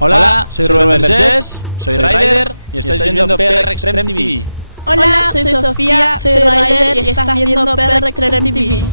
Hola, soy Rubén Vergés, soy Rider y estáis viendo PRExtremeTV. Hola, soy Sofía, soy Rider y estás viendo PRExtremeTV.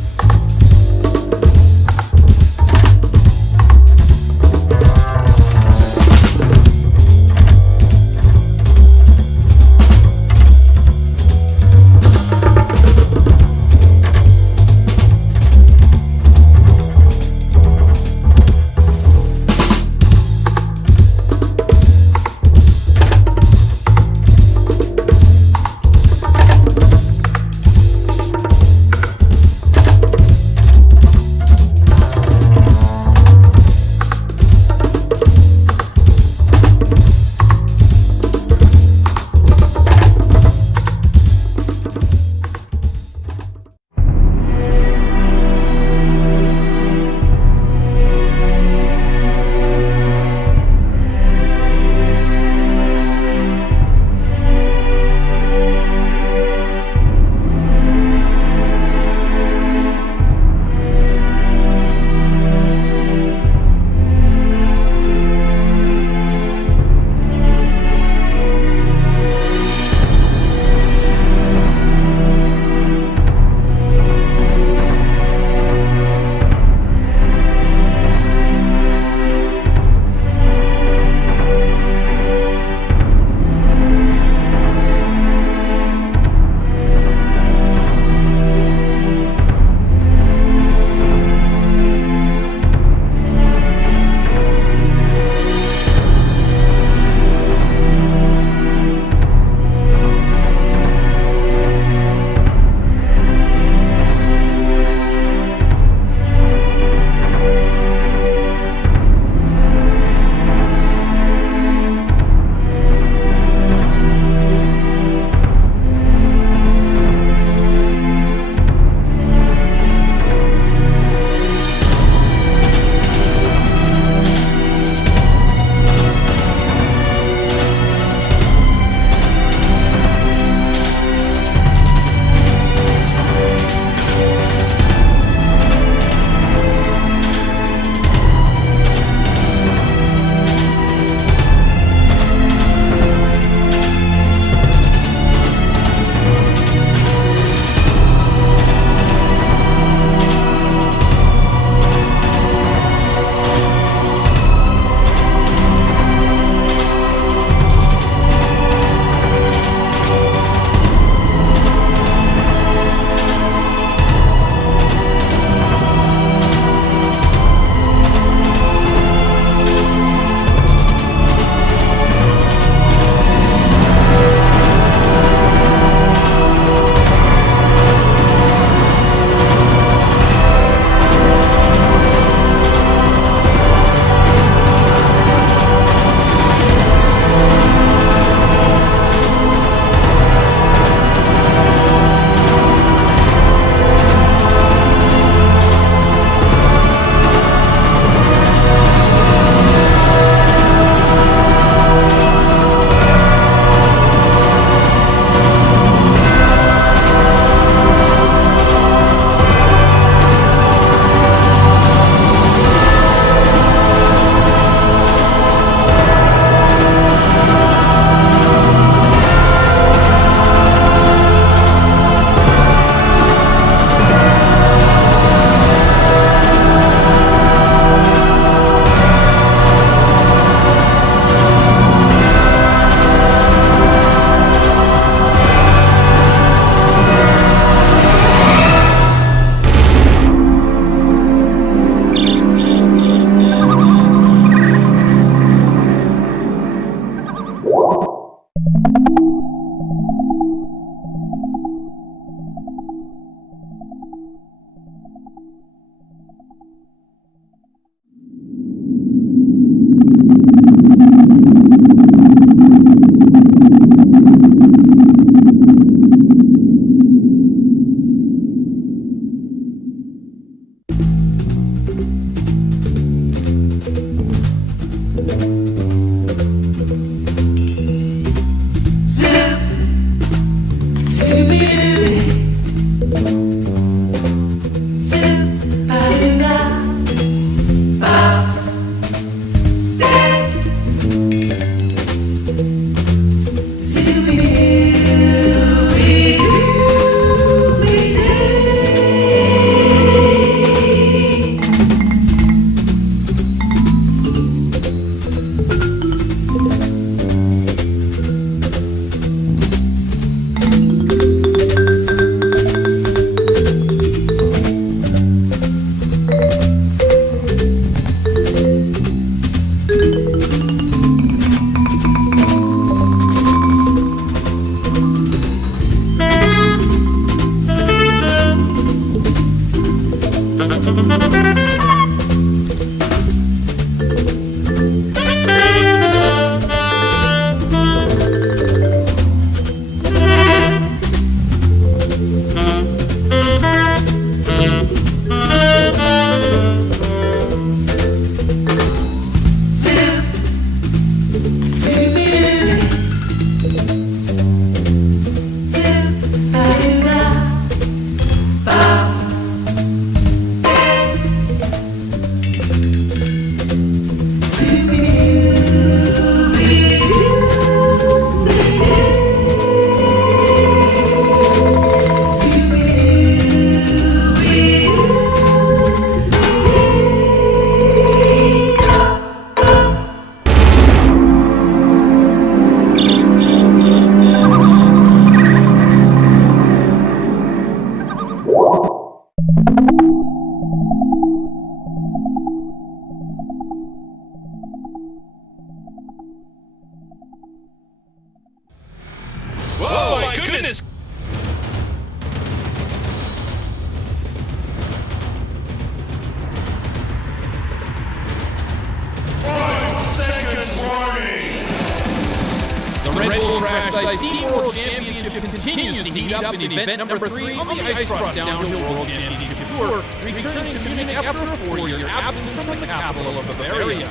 Red Bull Crash Ice Team World Championship continues to heat up in event number 3 on the Ice Cross Downhill World Championship Tour, returning to Munich after a 4-year absence from the capital of Bavaria.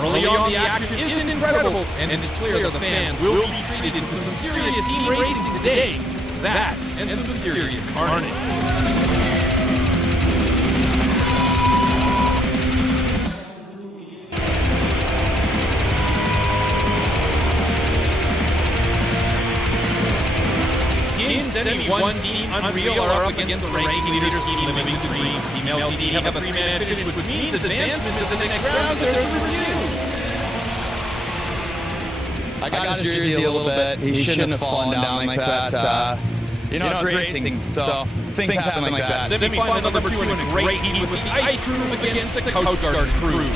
Early on, the action is incredible, and it's clear that the fans will be treated to some serious team racing today. That and some serious carnage. One team Unreal are up against the ranking leaders team Living the Dream. Team LTD have a 3-man finish, which means advancement to the next round. There's a review. I got his jersey a little bit. He shouldn't have fallen down like that. You know, it's racing, so things happen like that. Semi-final number 2 in a great heat with the Ice Crew against the Coast Guard Crew.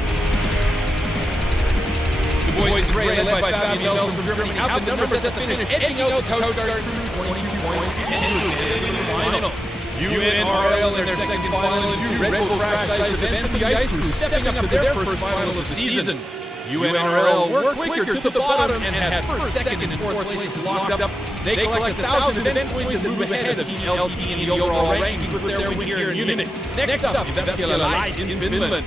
The boys in gray, led by Fabian Nelson from Germany, out the numbers at the finish, edging out the Coast Guard Crew 22 points to 10 in the final. UNRL in their second final in 2 Red Bull Crash Ice events, the Ice Crew stepping up to their first final of the season. UNRL worked quicker to the bottom and had first, second, and fourth places locked up. They collect 1,000 event points and move ahead of Team LTD in the overall rankings with their win here in Munich. Next up, Investigator Live in Finland.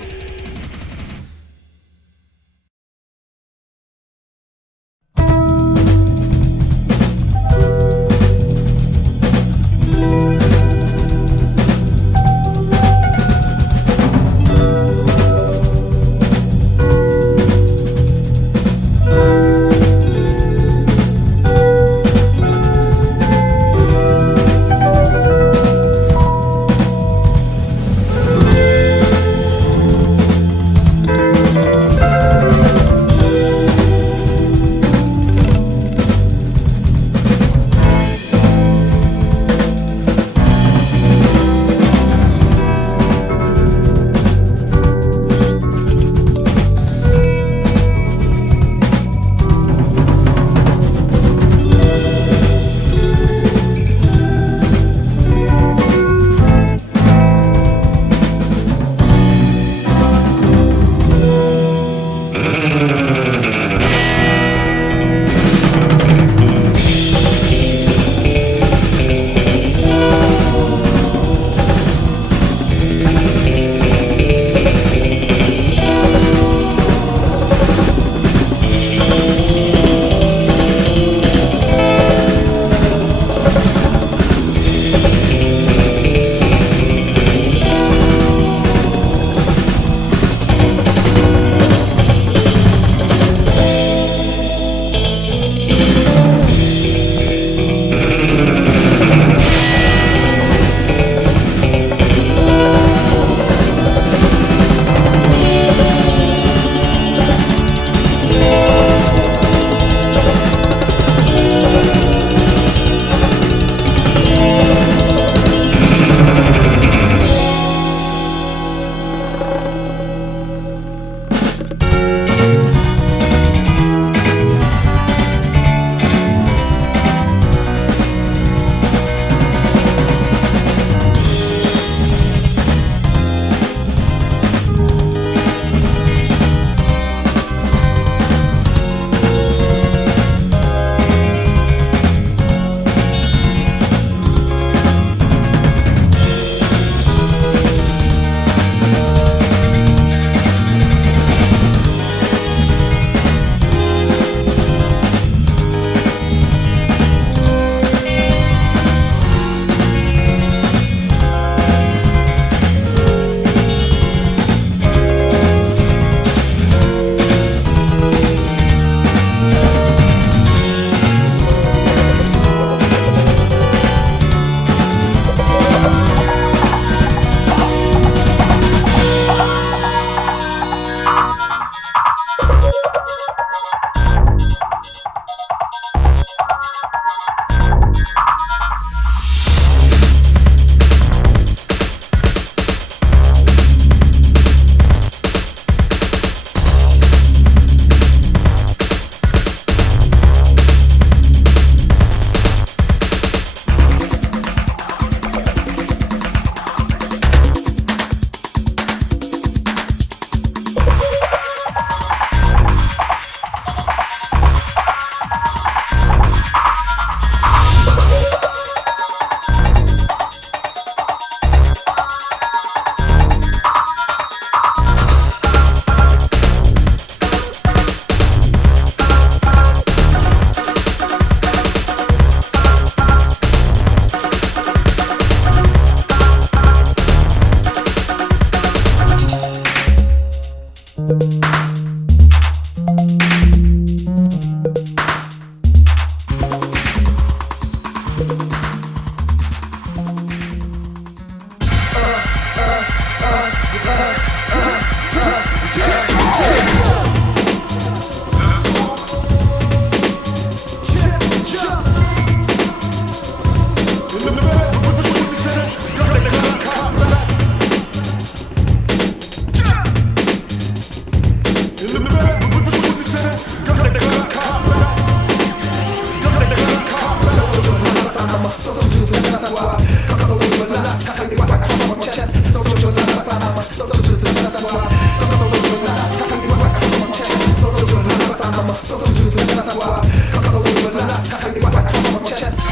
I'm a soldier, and that's why I'm so over the lot. Tell me what I cross my chest.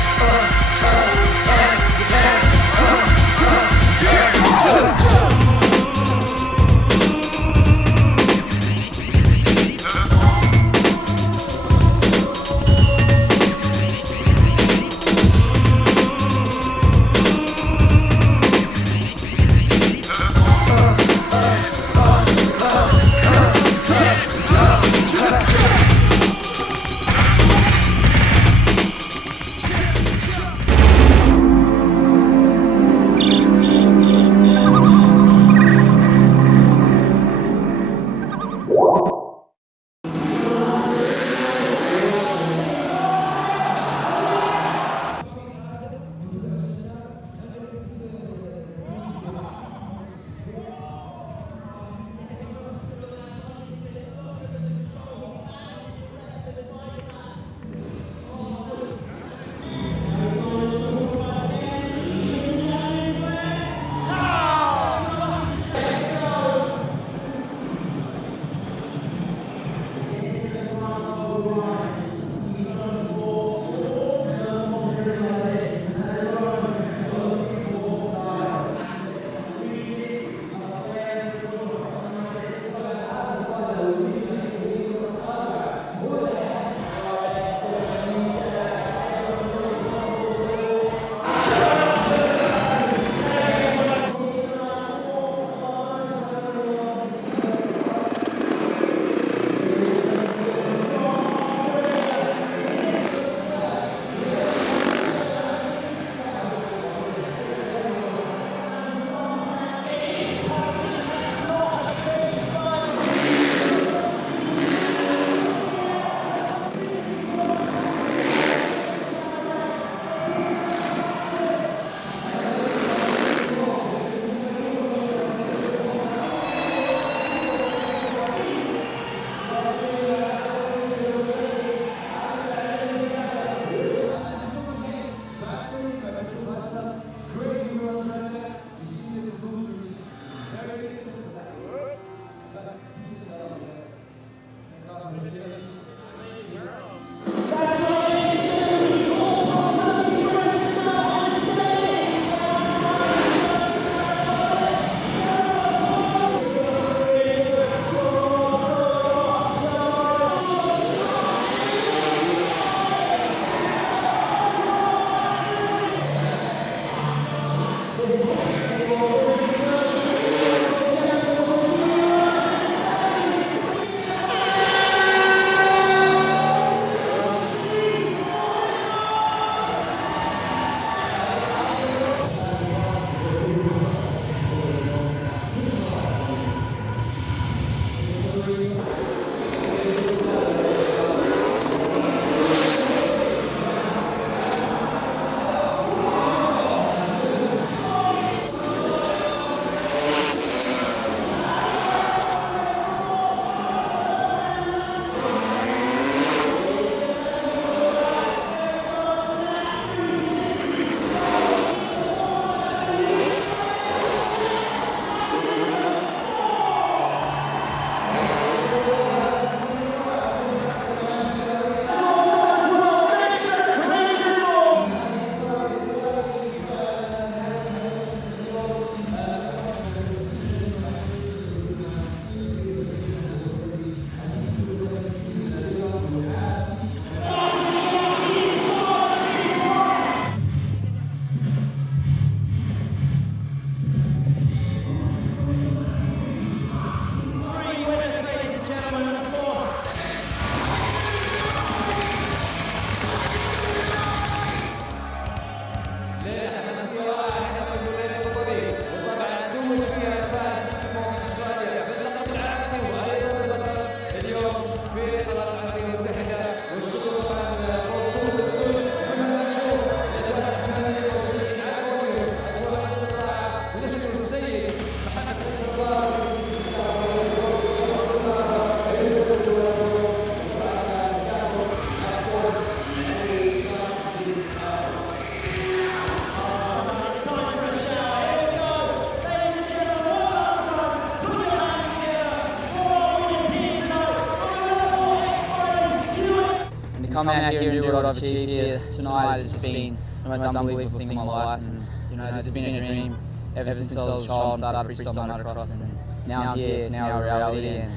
come out here and do what I've achieved here tonight has just been the most unbelievable thing in my life. And this has been a dream ever since I was a child and started freestyle motocross. And now I'm here, it's now a reality. And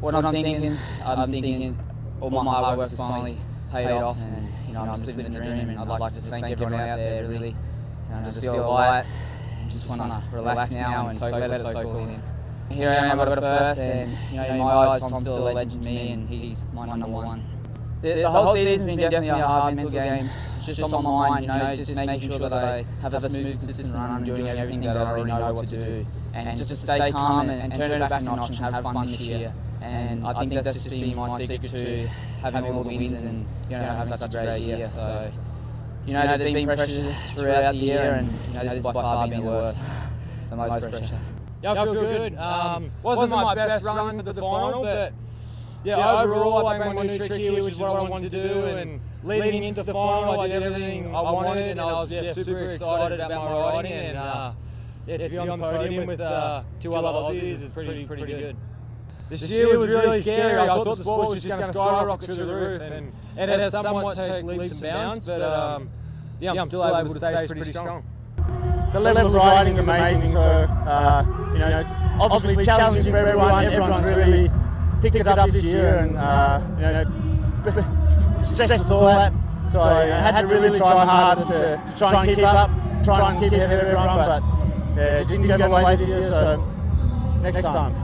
what I'm thinking all my hard work's finally paid off, and I'm just living the dream. And I'd like to just thank everyone out there, really. Just feel light, and just want to relax now and let it soak all in. Here I am, I got it first, and in my eyes, Tom's still a legend to me, and he's my number one. The whole season's been definitely a hard mental game. It's just on my mind, just making sure that I have a smooth, consistent run and doing everything that I already know what to do, and just to stay calm and turn it back a notch and have fun this year. And I think that's just been my secret to having all the wins and having such a great year. So there's been pressure throughout the year, and this is by far been the worst, the most pressure. Yeah, I feel good. Wasn't my best run for the final, but yeah, overall I bring my new trick here, which is what I wanted to do. And leading into the final, I did everything I wanted, and I was super excited about my riding. And to be on the podium with two other Aussies is pretty good. This year was really scary. I thought the sport was just going to skyrocket through the roof, and it has somewhat taken leaps and bounds. But I'm still able to stay pretty strong. The level of riding is amazing, so obviously challenging for everyone. Everyone's really picked it up this year, and stretched us all out. So I had to really try my hardest to try and keep up, try and keep ahead of everyone, but it just didn't go my way this year. So next time.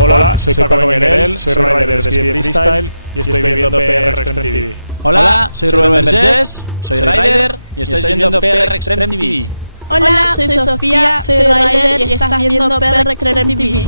Hola, soy Paco Beñerel, soy rider de esquí freestyle y estoy viendo PRExtremeTV. Hola, soy Rubén Vergés, soy rider y estáis viendo PRExtremeTV. Hola, soy Sofía, soy rider y estás viendo PRExtremeTV.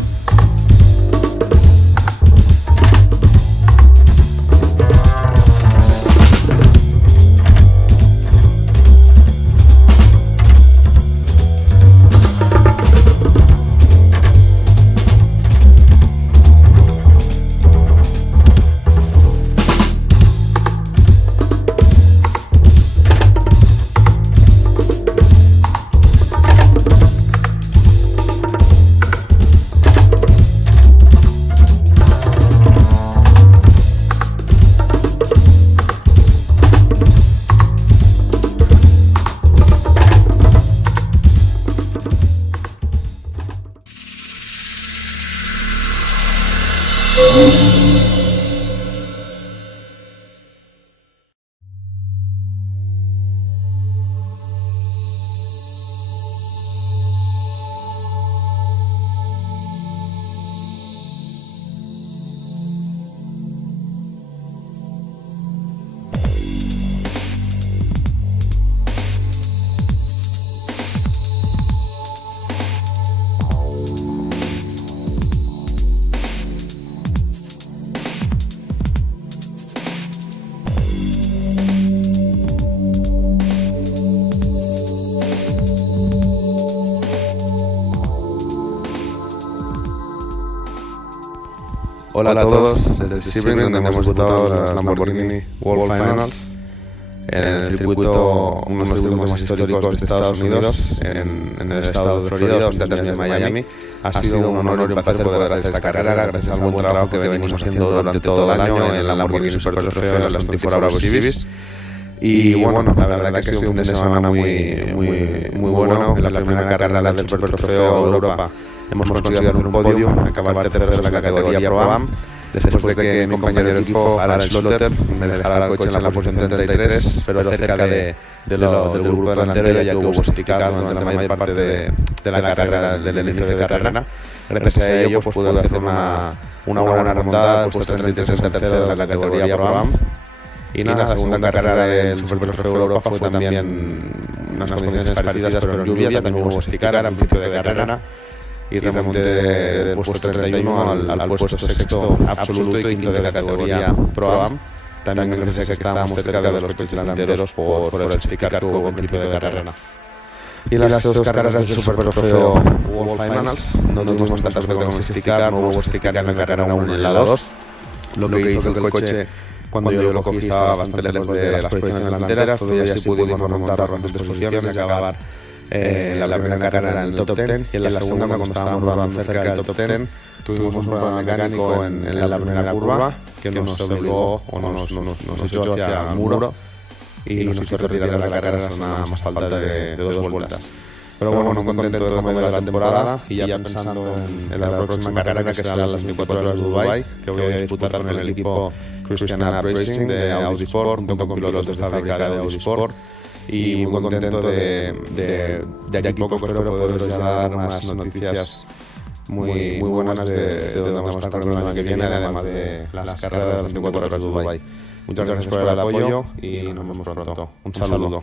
Hola a todos, desde Sebring, donde hemos disputado las Lamborghini World Finals en el circuito, uno de los circuitos más históricos de Estados Unidos, en el estado de Florida, los Estados de Miami. Ha sido un honor y un placer poder hacer esta carrera gracias al buen trabajo que venimos haciendo durante todo el año en el Lamborghini Super Trofeo en las 24 Bravo Series. Y bueno, la verdad que ha sido un fin de semana muy bueno. En la primera carrera del Super Trofeo Europa hemos conseguido hacer un podio, acabar terceros en la categoría Pro-Am, después de que mi compañero de equipo, Alan Schlotter, me dejara el coche en la posición 33, pero cerca del grupo delantero, ya que hubo sofisticado durante la mayor parte de la carrera, del inicio de carrera. Gracias a ello pues pude hacer una buena remontada, puesto 33 en tercero de la categoría Pro-Am. Y nada, la segunda carrera del Super Trofeo Europa fue también unas condiciones parecidas, pero en lluvia, también hubo sofisticada al principio de carrera. Y remonté del puesto 31 al puesto sexto absoluto y quinto de la categoría Pro-Am. También gracias a que estábamos cerca de los coches delanteros por el sticker que hubo en principio de carrera. Y las dos carreras del Super Trofeo World Finals no tuvimos tanta suerte con el sticker, no hubo sticker en la carrera 1 ni en la 2, lo que hizo que el coche, cuando yo lo cogí, estaba bastante lejos de las posiciones delanteras. Todavía sí pudimos remontar bastantes posiciones y acabar la primera carrera en el top 10, y en la segunda, cuando estábamos rodando cerca del top 10, tuvimos un problema mecánico en la primera curva que nos obligó o nos echó hacia el muro y nos hizo retirar la carrera a una más falta de 2 vueltas. Pero bueno, contento de cómo va la temporada y ya pensando en la próxima carrera, que será las 24 horas de Dubái, que voy a disputar con el equipo Christian Racing de Audi Sport, junto con pilotos de fábrica de Audi Sport. Y muy contento de aquí poco espero poderos ya dar más noticias muy buenas de donde vamos a estar el año que viene, además de las carreras de las 24 horas de Dubái. Muchas gracias por el apoyo y nos vemos pronto. Un saludo.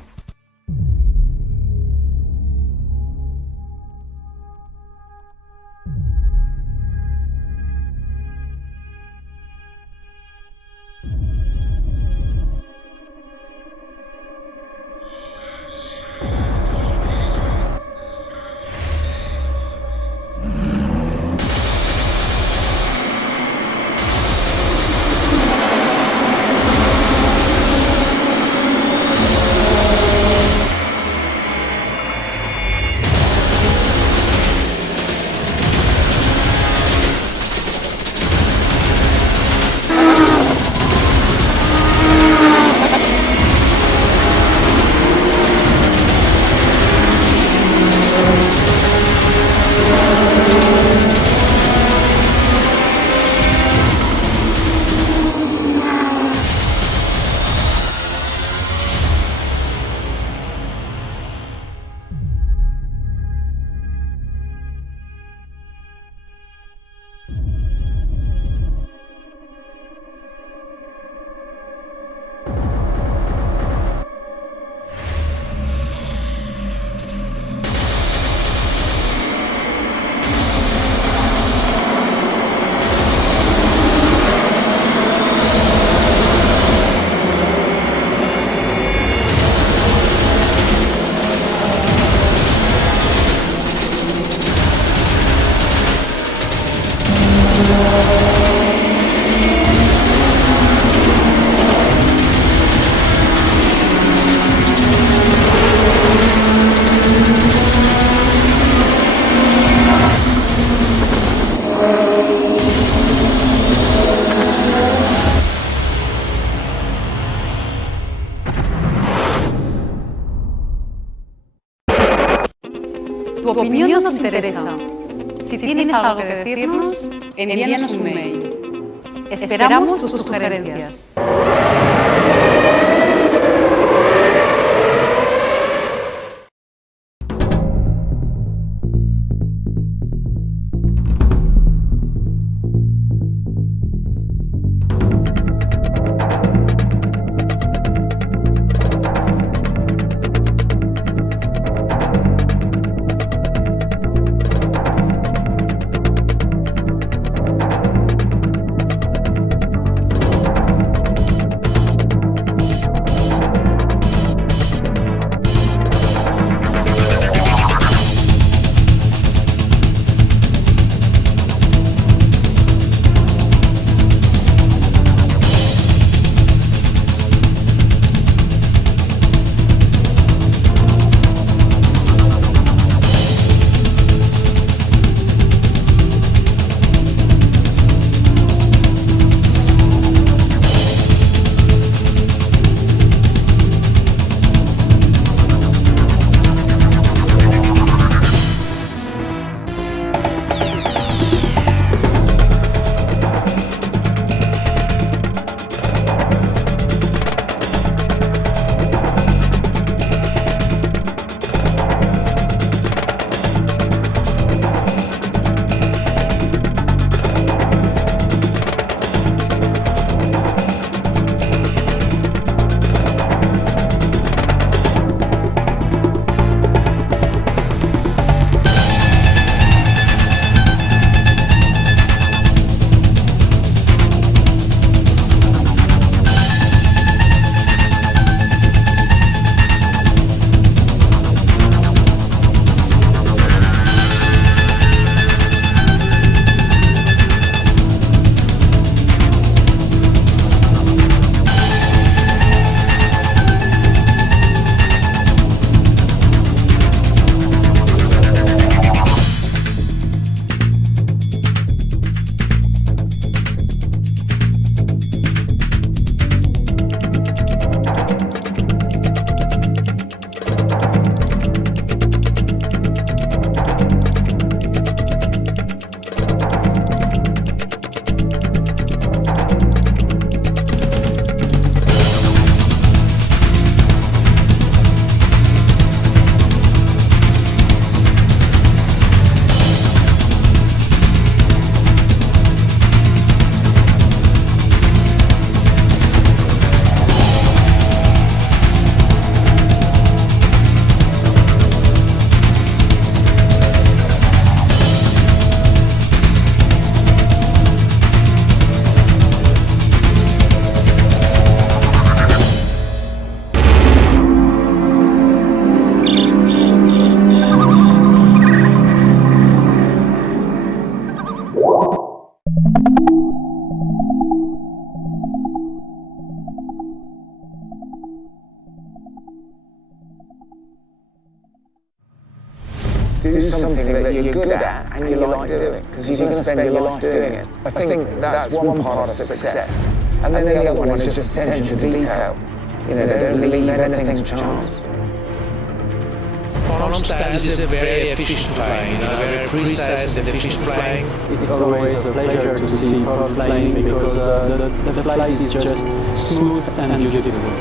Tu opinión nos interesa. Si tienes algo que decirnos, envíanos un mail. Esperamos tus sugerencias. Do something that you're good at and you like doing, because you're going to spend your life doing it. I think that's one part of success. And then the other one is just attention to detail. You know, they don't leave anything to chance. Armstead is a very efficient flying, very precise and efficient flying. It's always a pleasure to see power flying because the flight is just smooth and beautiful.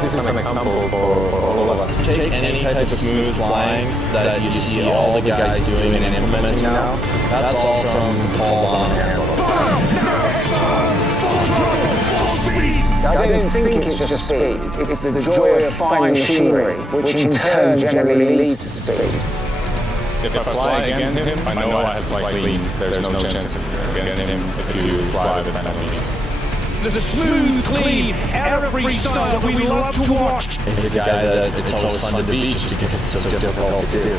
This is an example for all of us. Take any type of smooth flying that you see all the guys doing and implementing now. That's all from Paul Bonham. I don't think it's just speed, it's the joy of fine machinery, which in turn generally leads to speed. If I fly against him, I know I have to fly clean. There's no chance against him if you fly with penalties. The smooth, clean, every freestyle that we love to watch. He's a guy that it's always fun to beat just because it's so difficult to do.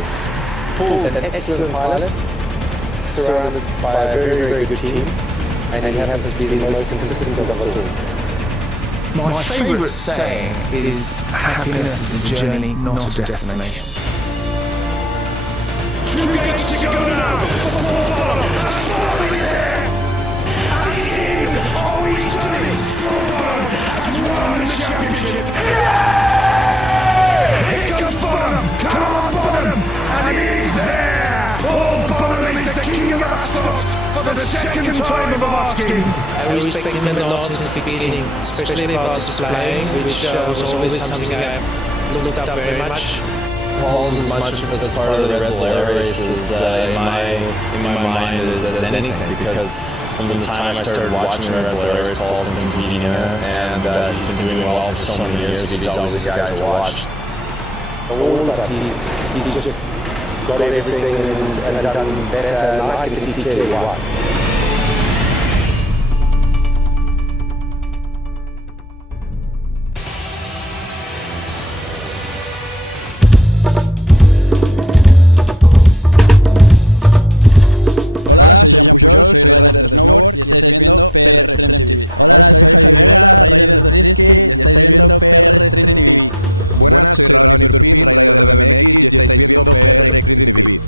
Paul, an excellent pilot, surrounded by a very, very good team, and he happens to be the most consistent of us all. My favourite saying is, happiness is a journey, not a destination. 2 games to go now. Paul Bonham. He's there. And he's in. Oh, he's done it. Paul Bonham has won the championship. Here comes Bonham. Come on, Bonham. And he is there. thinking, especially about flying, which was always something I looked up very much. Paul's as much as part of the Red Bull Air Races in my mind as anything, because from the time I started watching the Red Bull Air Race, Paul's been competing in it, and he's been doing well for so many years. He's always a guy to watch. All that he's just got everything and done better, and I can see clearly why. Hola, soy Jean Pujol, soy rider de snowboard y estáis viendo PRExtremeTV. Hola, soy Javier Vega, rider de Risky y estáis viendo PRExtremeTV. Buenas, soy Raúl Turpin, rider de BMX y estáis viendo PRExtremeTV.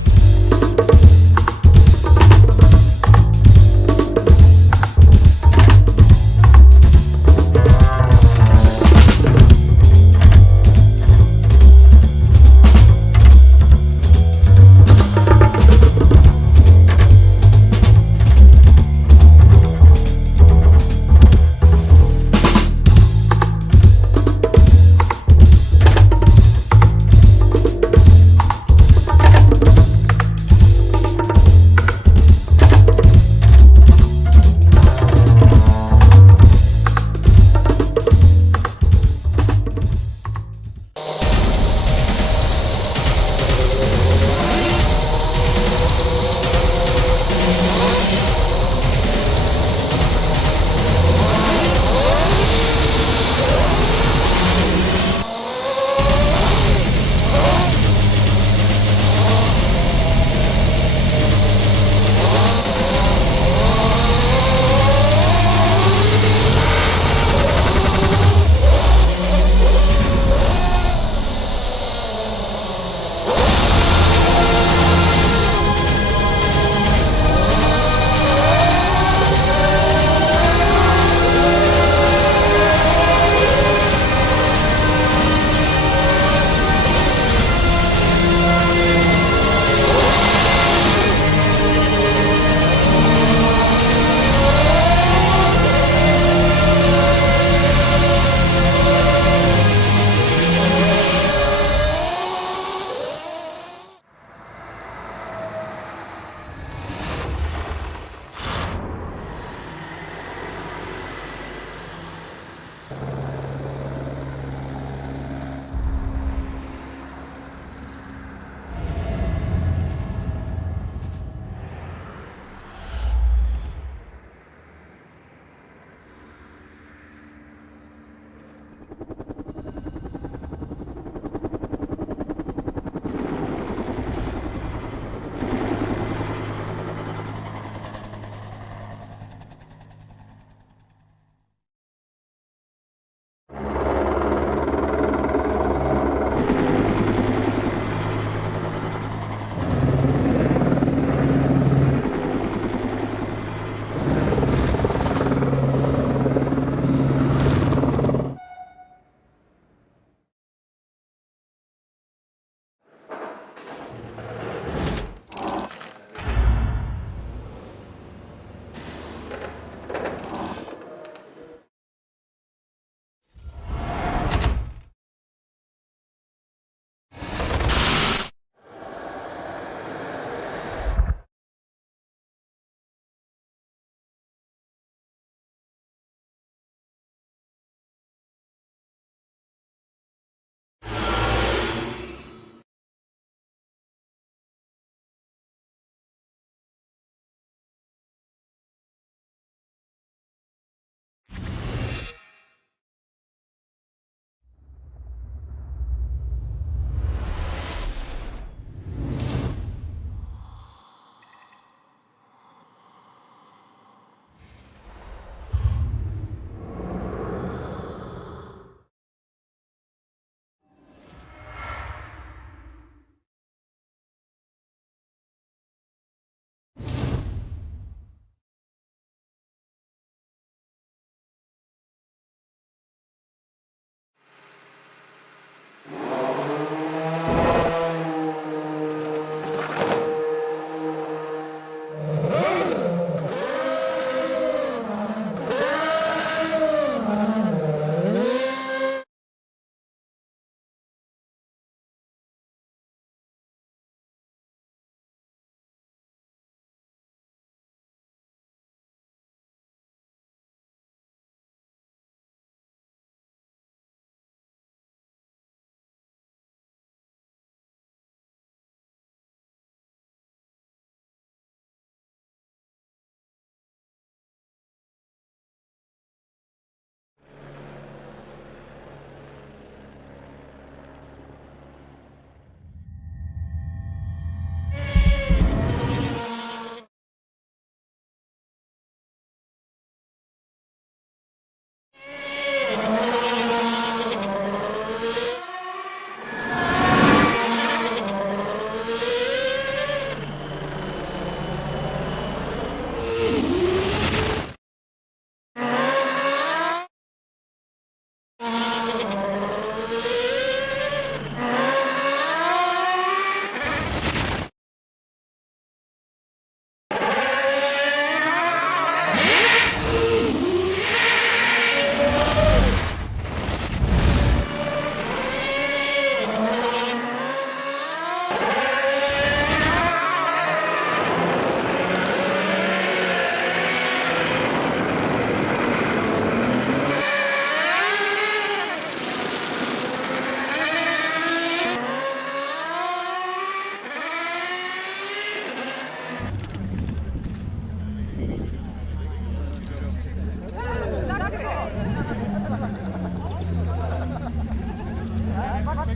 It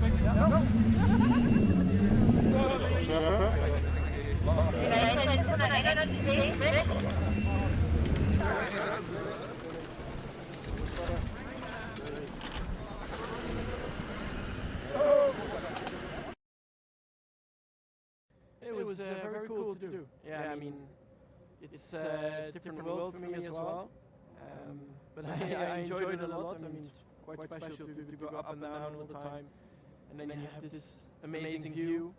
was very cool to do. Yeah, I mean, it's a different world for me as well. But I enjoyed it a lot. I mean, it's quite special to go up and down all the time. And then you have this amazing view.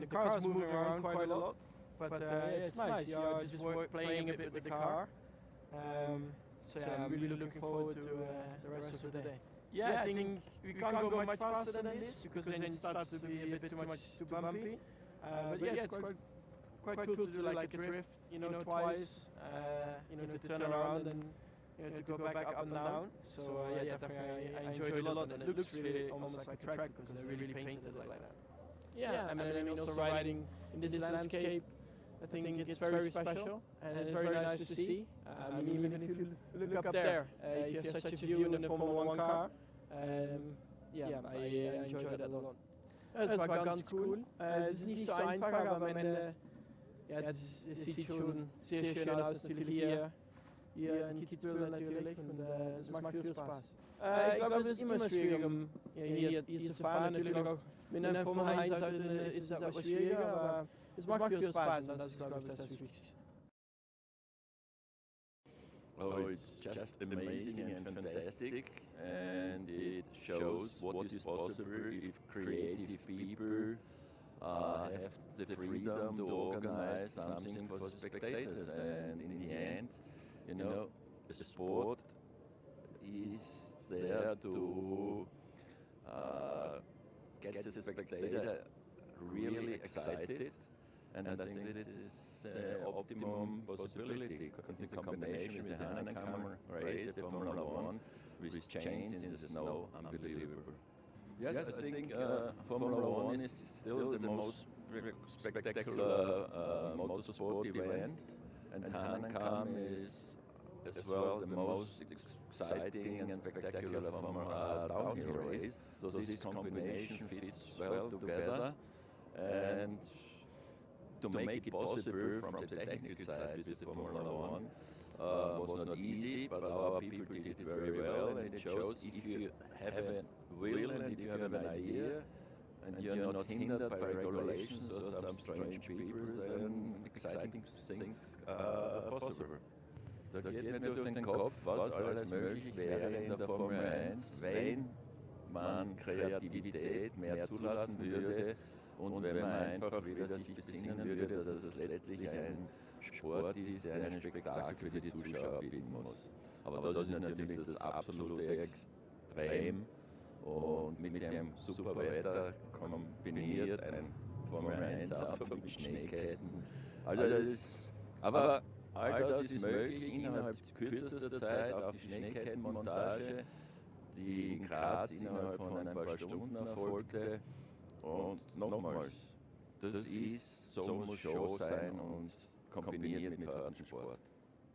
The car's moving around quite a lot. But it's nice. You're just playing a bit with the car. So yeah, I'm really looking forward to the rest of the day. Yeah, I think we can't go much faster than this because then it starts to be a bit too bumpy. But yeah, it's quite cool to do like a drift, twice, to turn around and to go back up and down. So yeah, definitely I enjoyed it a lot, and it looks really almost like a track because they really painted it like that. Yeah, and then also riding in this landscape, I think it's very special and it's very nice to see. I mean, even if you look up there, if you have such a view in a Formula 1 car, yeah, I enjoyed that a lot. Es war ganz cool. Es ist nicht so einfach, aber am Ende, ja, es sieht schon sehr schön aus, natürlich hier in Kitzbühel natürlich, und es macht viel Spaß. Ich glaube, es ist immer schwierig, hier zu fahren, natürlich auch mit einer Formel 1 Auto ist es etwas schwieriger, aber es macht viel Spaß, und das ist, glaube ich, das Wichtigste. Oh, it's just amazing and fantastic, and it shows what is possible if creative people have the freedom to organize something for the spectators. And in the end, the sport is there to get the spectator really excited. And I think that is optimum possibility in combination with the Hahnenkammer race, the Formula 1, with chains in the snow, unbelievable. Yes, I think Formula 1 is still the most spectacular motorsport event, and Hahnenkamm is as well the most exciting and spectacular Formula downhill race. So this combination fits well together, and to make it possible from the technical side with the Formula 1 was not easy, but our people did it very well, and it shows if you have a will and if you have an idea and you're not hindered by regulations or some strange people, then exciting things are possible. Da geht mir durch den Kopf, was alles möglich wäre in der Formel 1, wenn man Kreativität mehr zulassen würde. Und wenn man einfach wieder sich besinnen würde, dass es letztlich ein Sport ist, der ein Spektakel für die Zuschauer bieten muss. Aber das ist natürlich das absolute Extrem, und mit dem super Wetter kombiniert ein Formel 1 Auto mit Schneeketten. Aber all das ist möglich innerhalb kürzester Zeit auf die Schneekettenmontage, die in Graz innerhalb von ein paar Stunden erfolgte. Und nochmals, das ist, so muss Show sein und kombiniert mit hartem Sport.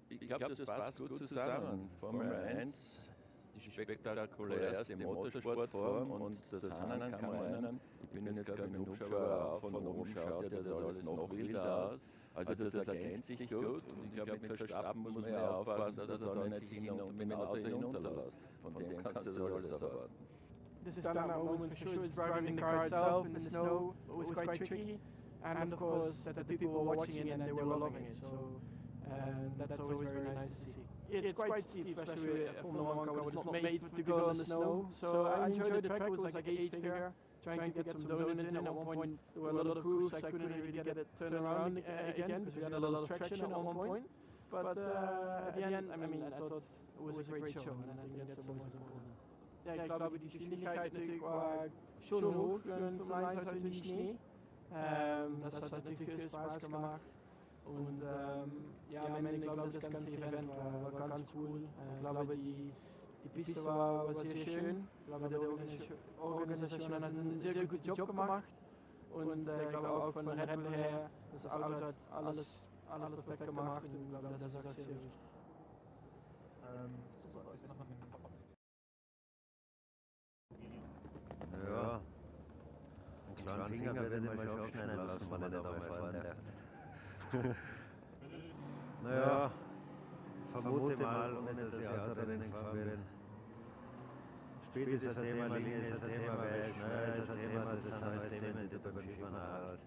Ich glaube, das passt gut zusammen. Formel 1, die spektakulärste Motorsportform, und das Hahnenkamm. Ich bin jetzt gerade mit dem Hubschrauber auf, von oben schaut das alles noch wilder aus. Also das ergänzt sich gut, und ich glaube, mit Verstappen muss man ja aufpassen, dass er da nicht mit dem Auto hinunterlässt. Von dem kannst du das alles erwarten. The standout moments for sure is driving the car itself in the snow. It was quite tricky, and of course that the people were watching it and they were loving it. So that's always very nice to see. It's quite steep, especially a Formula 1 car, but it's not made to go on the snow. So I enjoyed the track. It was like an 8-figure, trying to get some donuts in. At one point there were a lot of grooves, I couldn't really get it turned around again because we had a lot of traction at one point. But at the end, I mean, I thought it was a great show, and I think that's the most important. Ja, ich glaube, die Geschwindigkeit natürlich war schon hoch für ein Formel 1 Auto in die Schnee. Das hat natürlich viel Spaß gemacht. Und ja, am Ende, glaube ich, das ganze Event war ganz cool. Ich glaube, die Piste war sehr schön. Ich glaube, die Organisation hat einen sehr guten Job gemacht. Und ich glaube auch von Red Bull her, das Auto hat alles perfekt gemacht. Und ich glaube, das ist auch sehr wichtig. einen Finger werde ich mal schon aufschneiden lassen, wenn ich da mal fahren darf. Naja, vermute mal, ohne dass ich Autorennen gefahren bin. Speed ist ein Thema, Linie ist ein Thema, Weich, Schnell ist ein Thema, das sind alles Themen, die du beim Skifahren auch hast.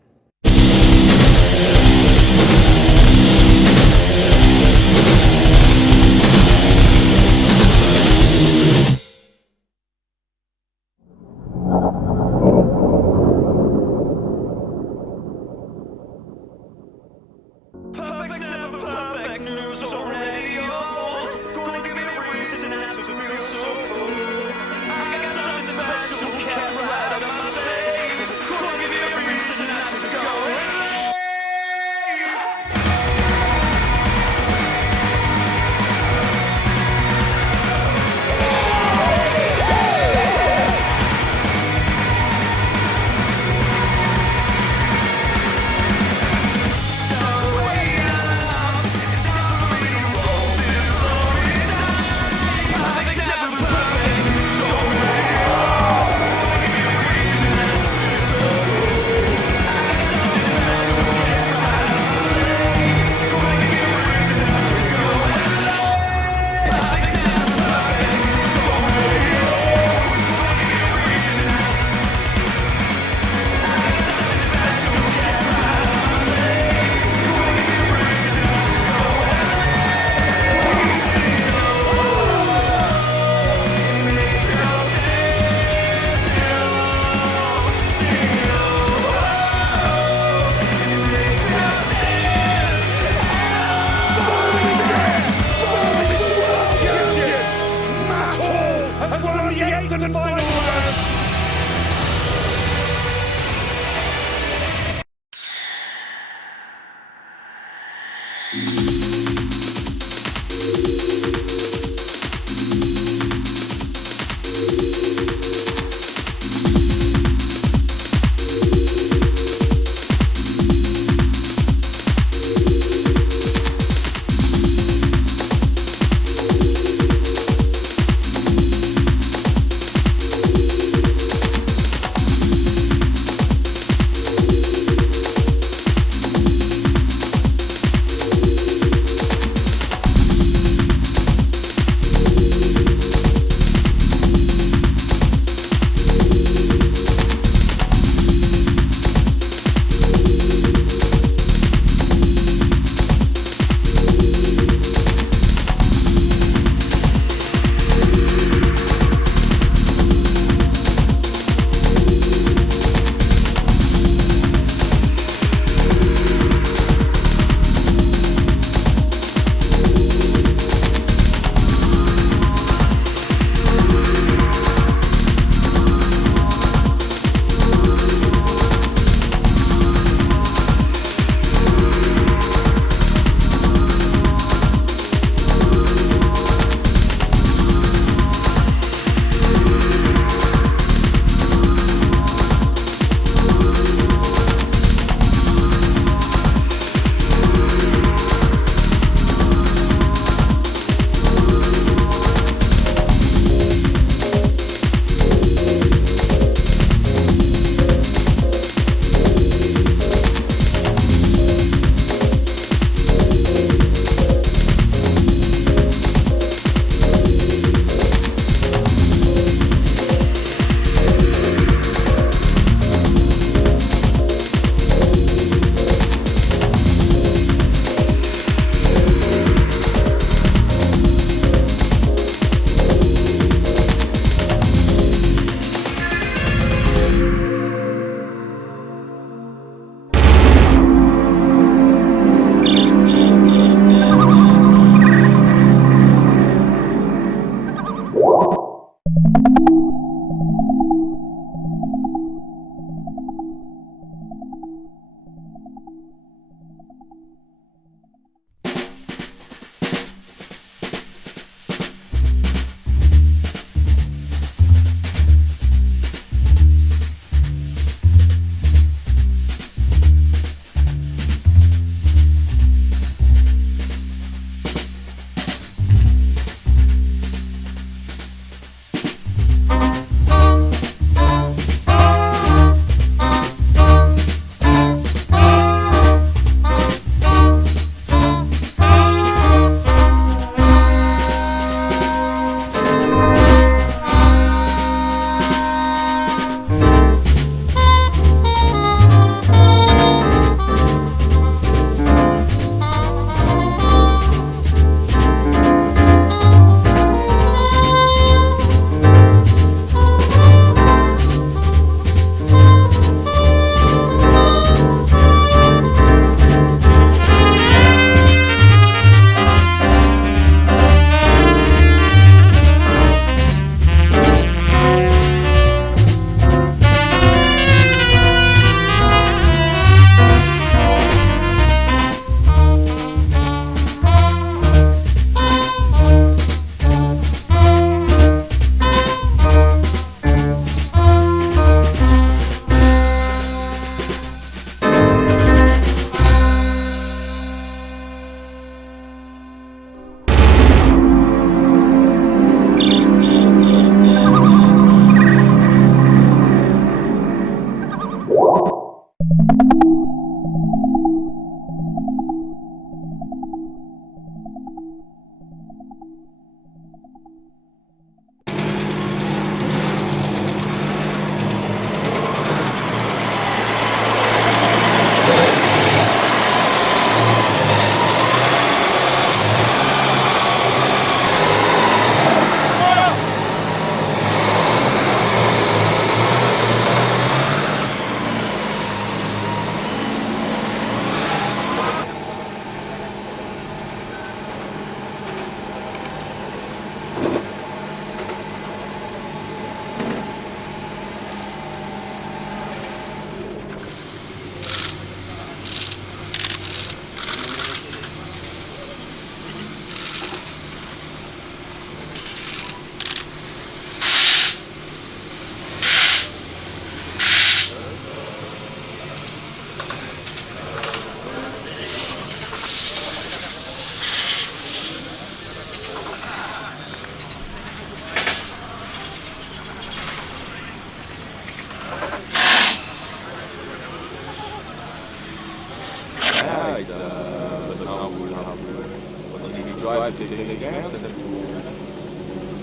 taking exams and to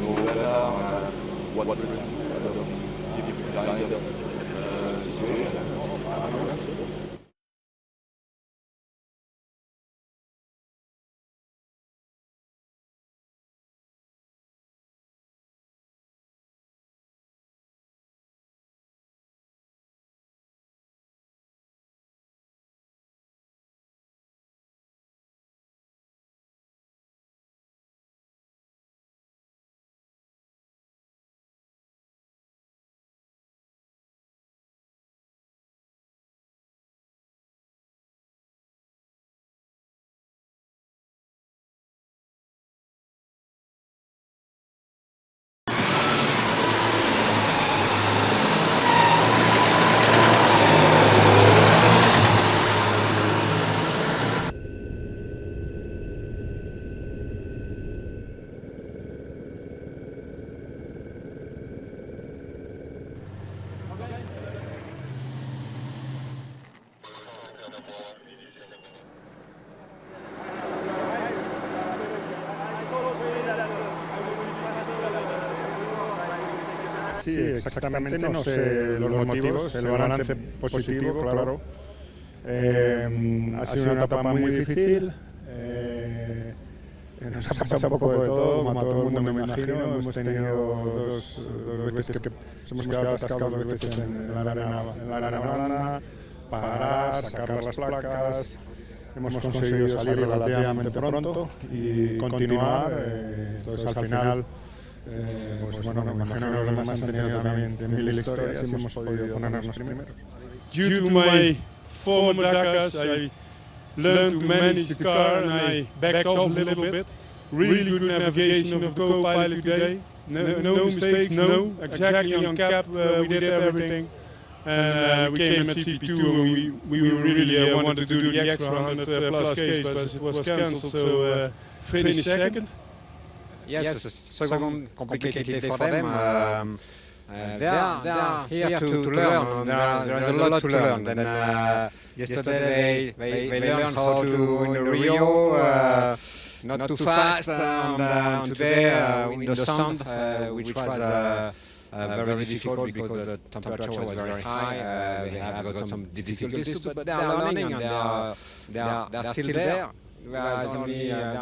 know better what is different kind of situation. Sí, exactamente, no sé los motivos, el balance positivo, claro. Ha sido una etapa muy difícil, nos ha pasado un poco de todo, como a todo el mundo me imagino. Hemos tenido dos veces que nos hemos quedado atascados dos veces en la arena blanda, parar, sacar las placas. Hemos conseguido salir relativamente pronto y continuar, entonces al final pues bueno, me imagino que los demás han tenido también 1000 historias y hemos podido ponernos primero. Due to my former Dakars, I learned to manage the car and I backed off a little bit. Really good navigation of the co-pilot today. No mistakes, no. Exactly on cap, we did everything. And we came at CP2 and we really wanted to do the extra 100 plus case, but it was cancelled, so finished second. Yes, it's so complicated day for them. They are here to learn. There is a lot to learn. Then yesterday they learned how to in Rio, not too fast, and today in the sand, which was very difficult because the temperature was very high. They have got some difficulties, but they are learning and they are still there. There are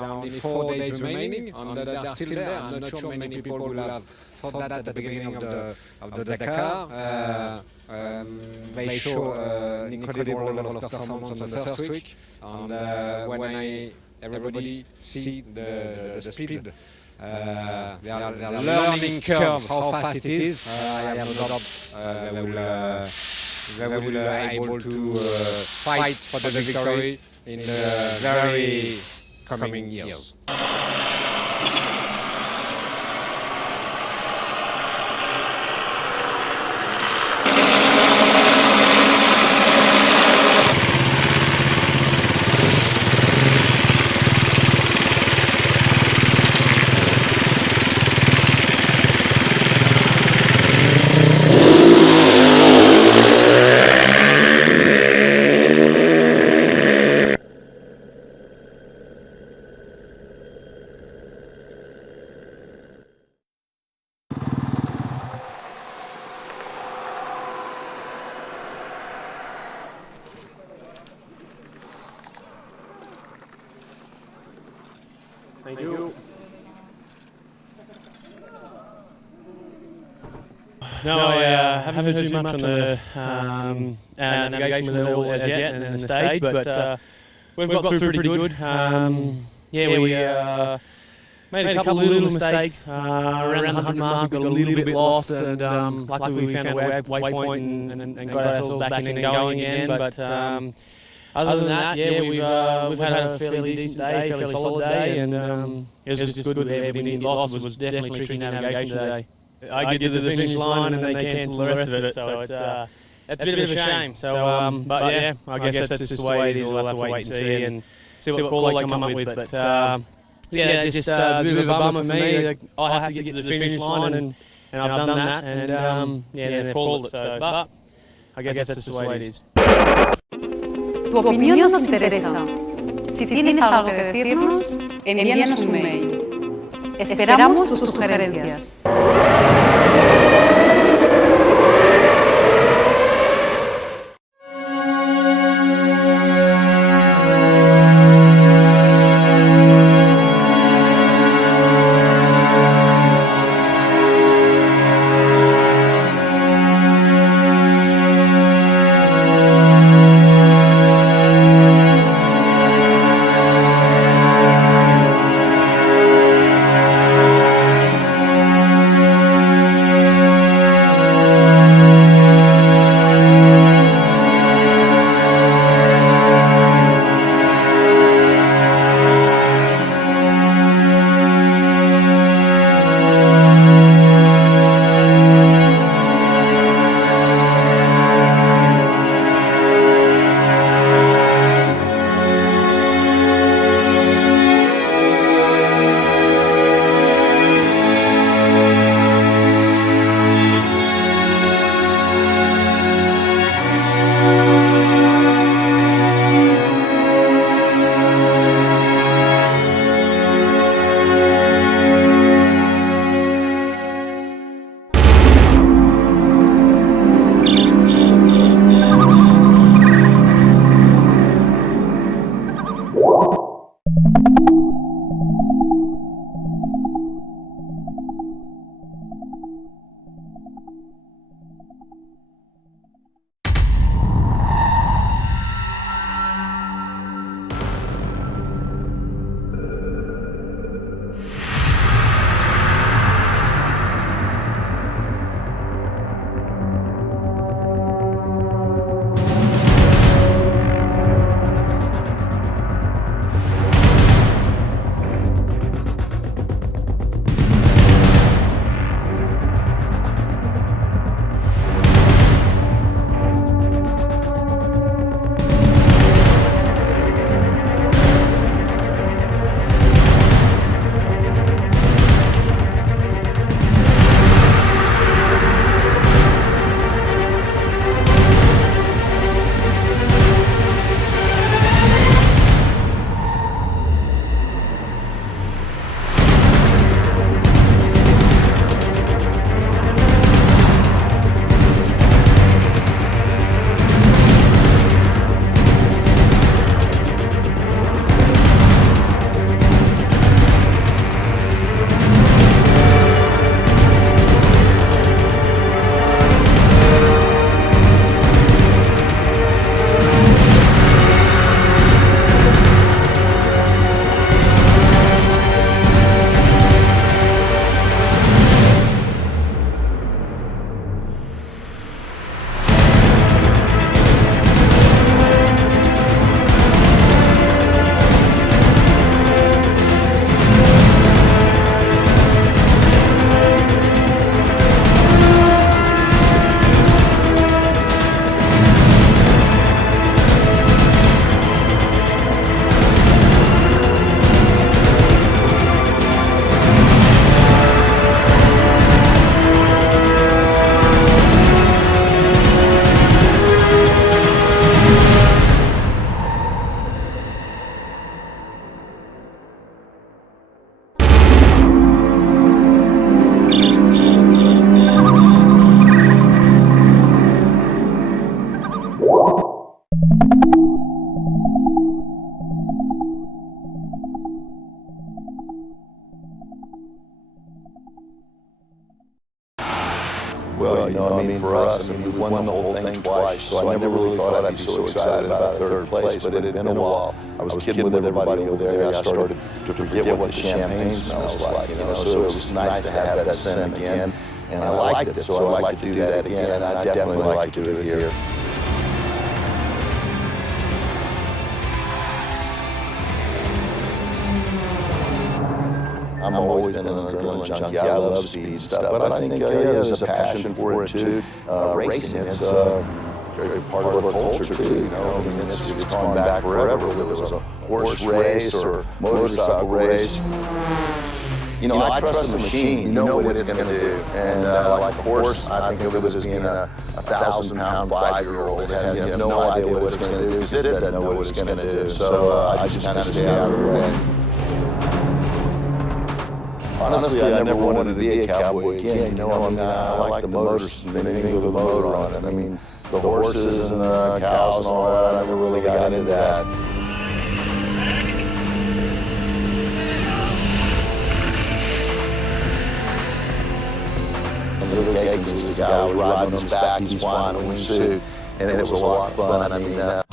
only 4 days remaining, and they are still there. I'm not sure many people will have thought that at the beginning of the Dakar. They show an incredible level of performance on the first week, and when everybody see the speed, their learning curve, how fast it is, I have no doubt they will be able to fight for the victory in the very coming years. Thank you. No, I haven't heard too much on the navigation with it all as yet and in the stage, but we've got through pretty good. We made a couple of little mistakes around the 100 mark, got a little bit lost, and luckily we found a waypoint and got ourselves back in and going again. But other than that, we've had a fairly decent day, fairly solid day, and it was just good. We didn't lost. It was definitely tricky navigation today. I get to the finish line and then they cancel the rest of it, so it's a bit of a shame. So, but yeah, I guess that's just the way it is. We'll have to wait and see what call they come up with. But it's just a bit of a bummer for me. I have to get to the finish line, and I've done that, and they've called it. So, but I guess that's just the way it is. Tu opinión nos interesa. Si tienes algo que decirnos, envíanos un mail. Esperamos tus sugerencias. Well, you know, I mean, for us, I mean, we won the whole thing twice, so I never really thought I'd be so excited about third place, but it had been a while. I was kidding with everybody over there. I started to forget what the champagne smells like, you know, so it was nice to have that scent again, and I liked it, so I'd like to do that again, and I'd definitely like to do it here. I've always been an adrenaline junkie. I love speed stuff, but I think there's a passion for it too. Racing, it's very part of our culture too. You know, I mean, it's gone back forever. Whether it was a horse race or motorcycle race. You know, I trust the machine. You know what it's going to do. And like a horse, I think of it as being a 1,000-pound 5-year-old. You have no idea what it's going to do because it doesn't know what it's going to do. So I just kind of stay out of the way. Honestly, I never wanted to be a cowboy again. You know, I mean, I like the motors and anything with a motor on it. I mean, the horses and the cows and all that, I never really got into that. Little Gags was a guy who was riding on his back, he's flying a wingsuit, and it was a lot of fun. I mean,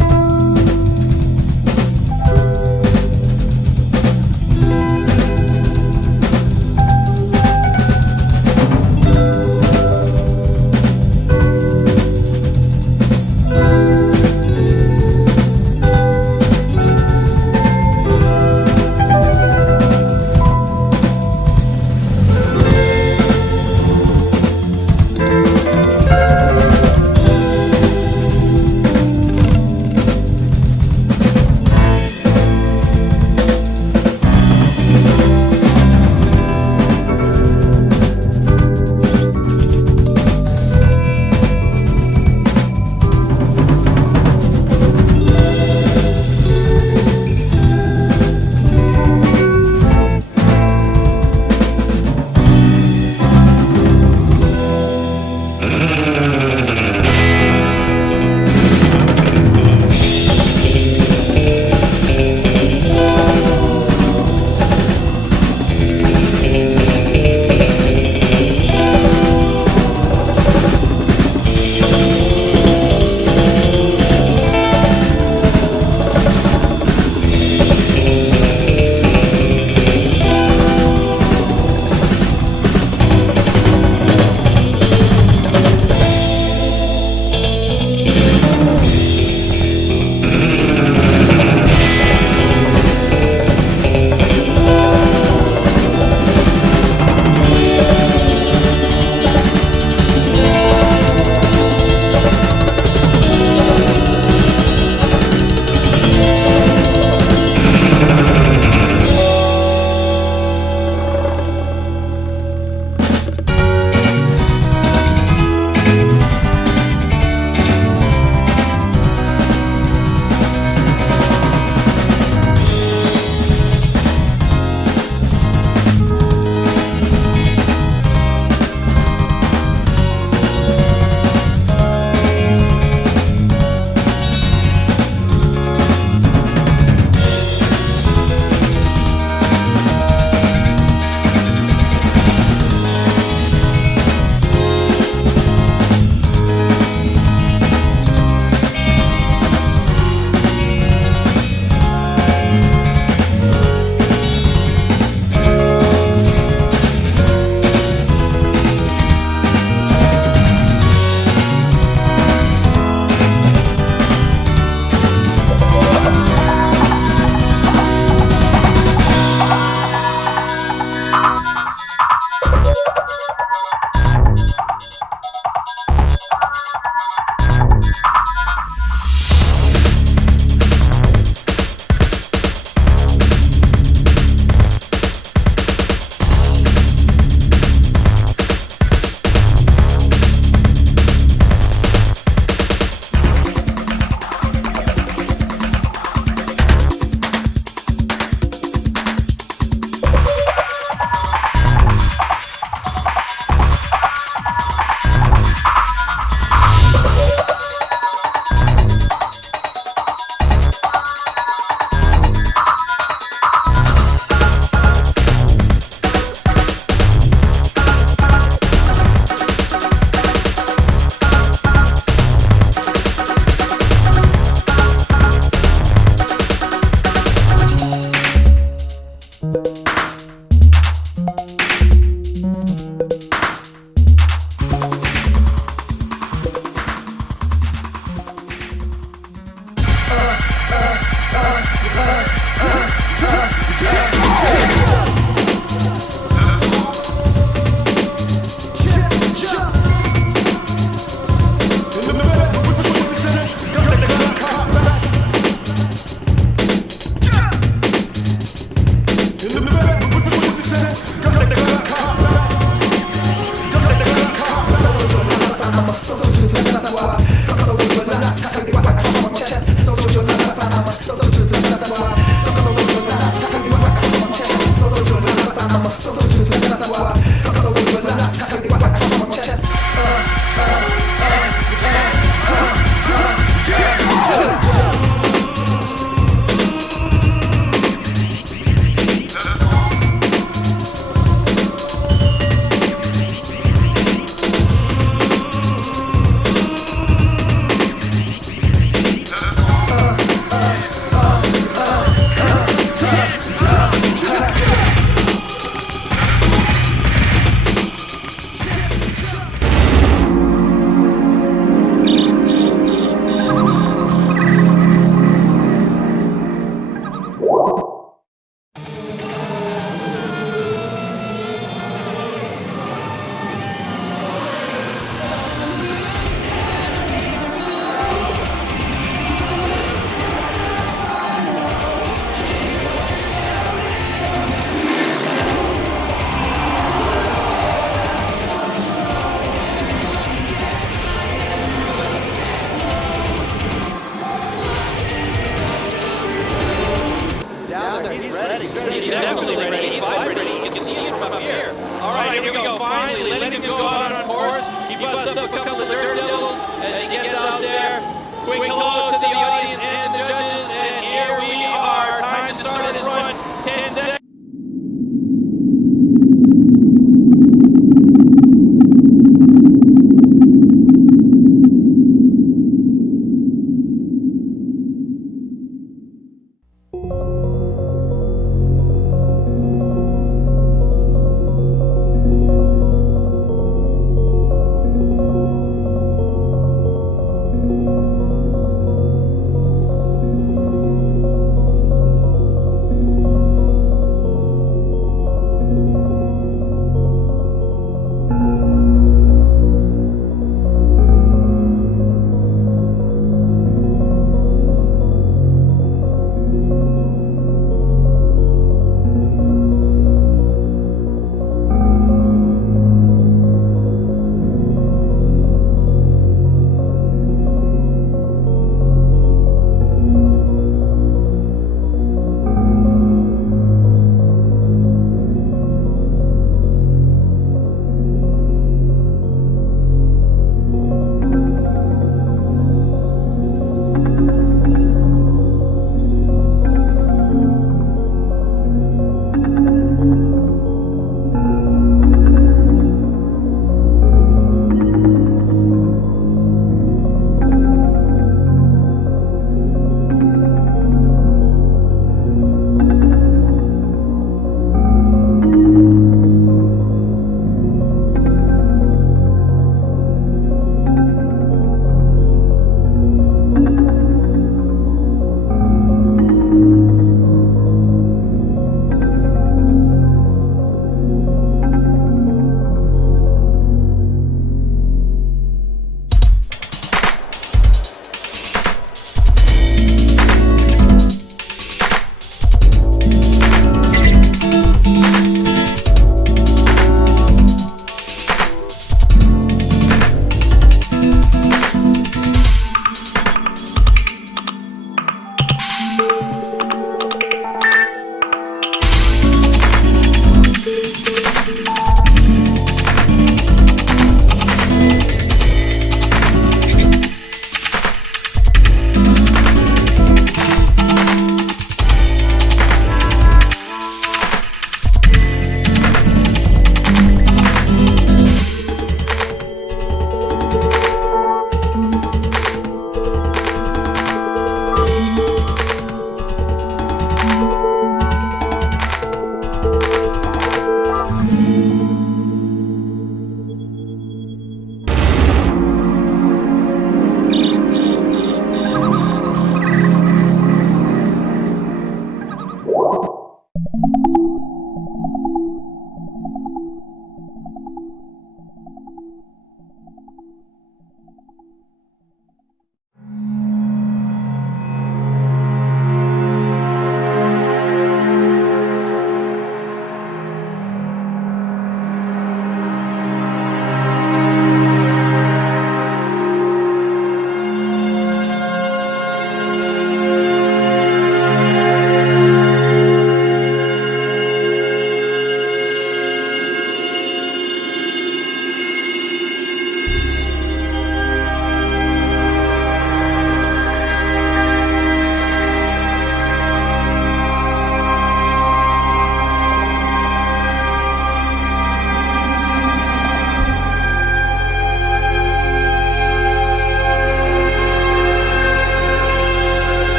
He's definitely ready. He's vibrating. You can see it from up here. All right, here we go. Finally, letting him go out on course. He busts up a couple of dirt devils as he gets out there. Quick hello to the audience and the judges. And here we are. Time to start his run. 10 seconds.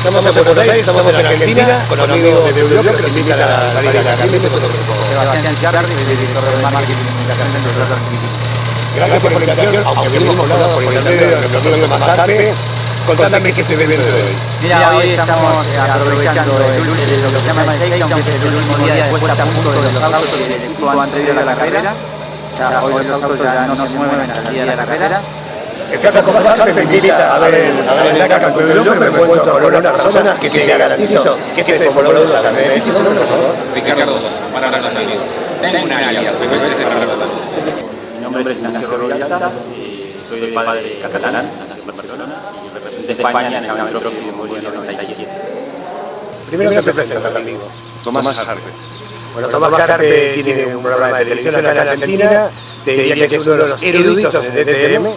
Estamos en Buenos Aires, estamos en Argentina, con amigos de Europa que nos invitan a la Liga Carlito. Sebastián Ciarri, soy director de marketing y comunicación del Club Argentino. Gracias por la invitación, aunque venimos hablando por intermedio de nuestro amigo más tarde. Contame qué es el evento de hoy. Mira, hoy estamos aprovechando lo que se llama el shakedown, que es el último día de puesta a punto de los autos y del equipo anterior a la carrera. Ya hoy los autos ya no se mueven hasta el día de la carrera. El flaco Comajar me invita a ver el DACA con el hombre, me encuentro con una persona que te garantizo que este de Fórmula 1 sabe. Decís tu nombre, por favor. Ricardo, para los amigos. Tengo una alias, pero ese es el para los amigos. Mi nombre es Ignacio Rovialta, soy de padre catalán, nací en Barcelona y representé a España en el Gran Trophy de Mogollón 97. Primero que te presentas, amigo. Tomás Jarpe. Bueno, Tomás Jarpe tiene un programa de televisión acá en Argentina, te diría que es uno de los eruditos en DTM.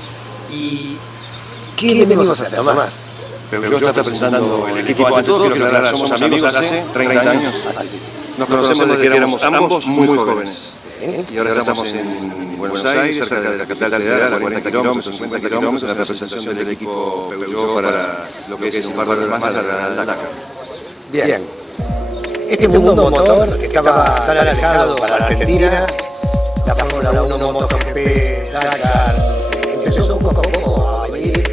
¿Y qué venimos a hacer, Tomás? Pero yo estaba presentando el equipo ante todo, quiero aclarar, somos amigos hace 30 años. Nos conocemos desde que éramos ambos muy jóvenes. Y ahora estamos en Buenos Aires, cerca de la capital federal, a 40 kilómetros, 50 kilómetros, en la representación del equipo Peugeot para lo que es un par de horas más la Dakar. Bien. Este mundo motor que estaba tan alejado para la Argentina, la Fórmula 1, MotoGP, Dakar, empezó poco a poco a venir.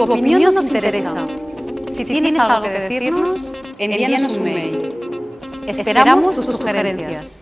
Tu opinión nos interesa. tienes algo que decirnos, envíanos un mail. Esperamos tus sugerencias.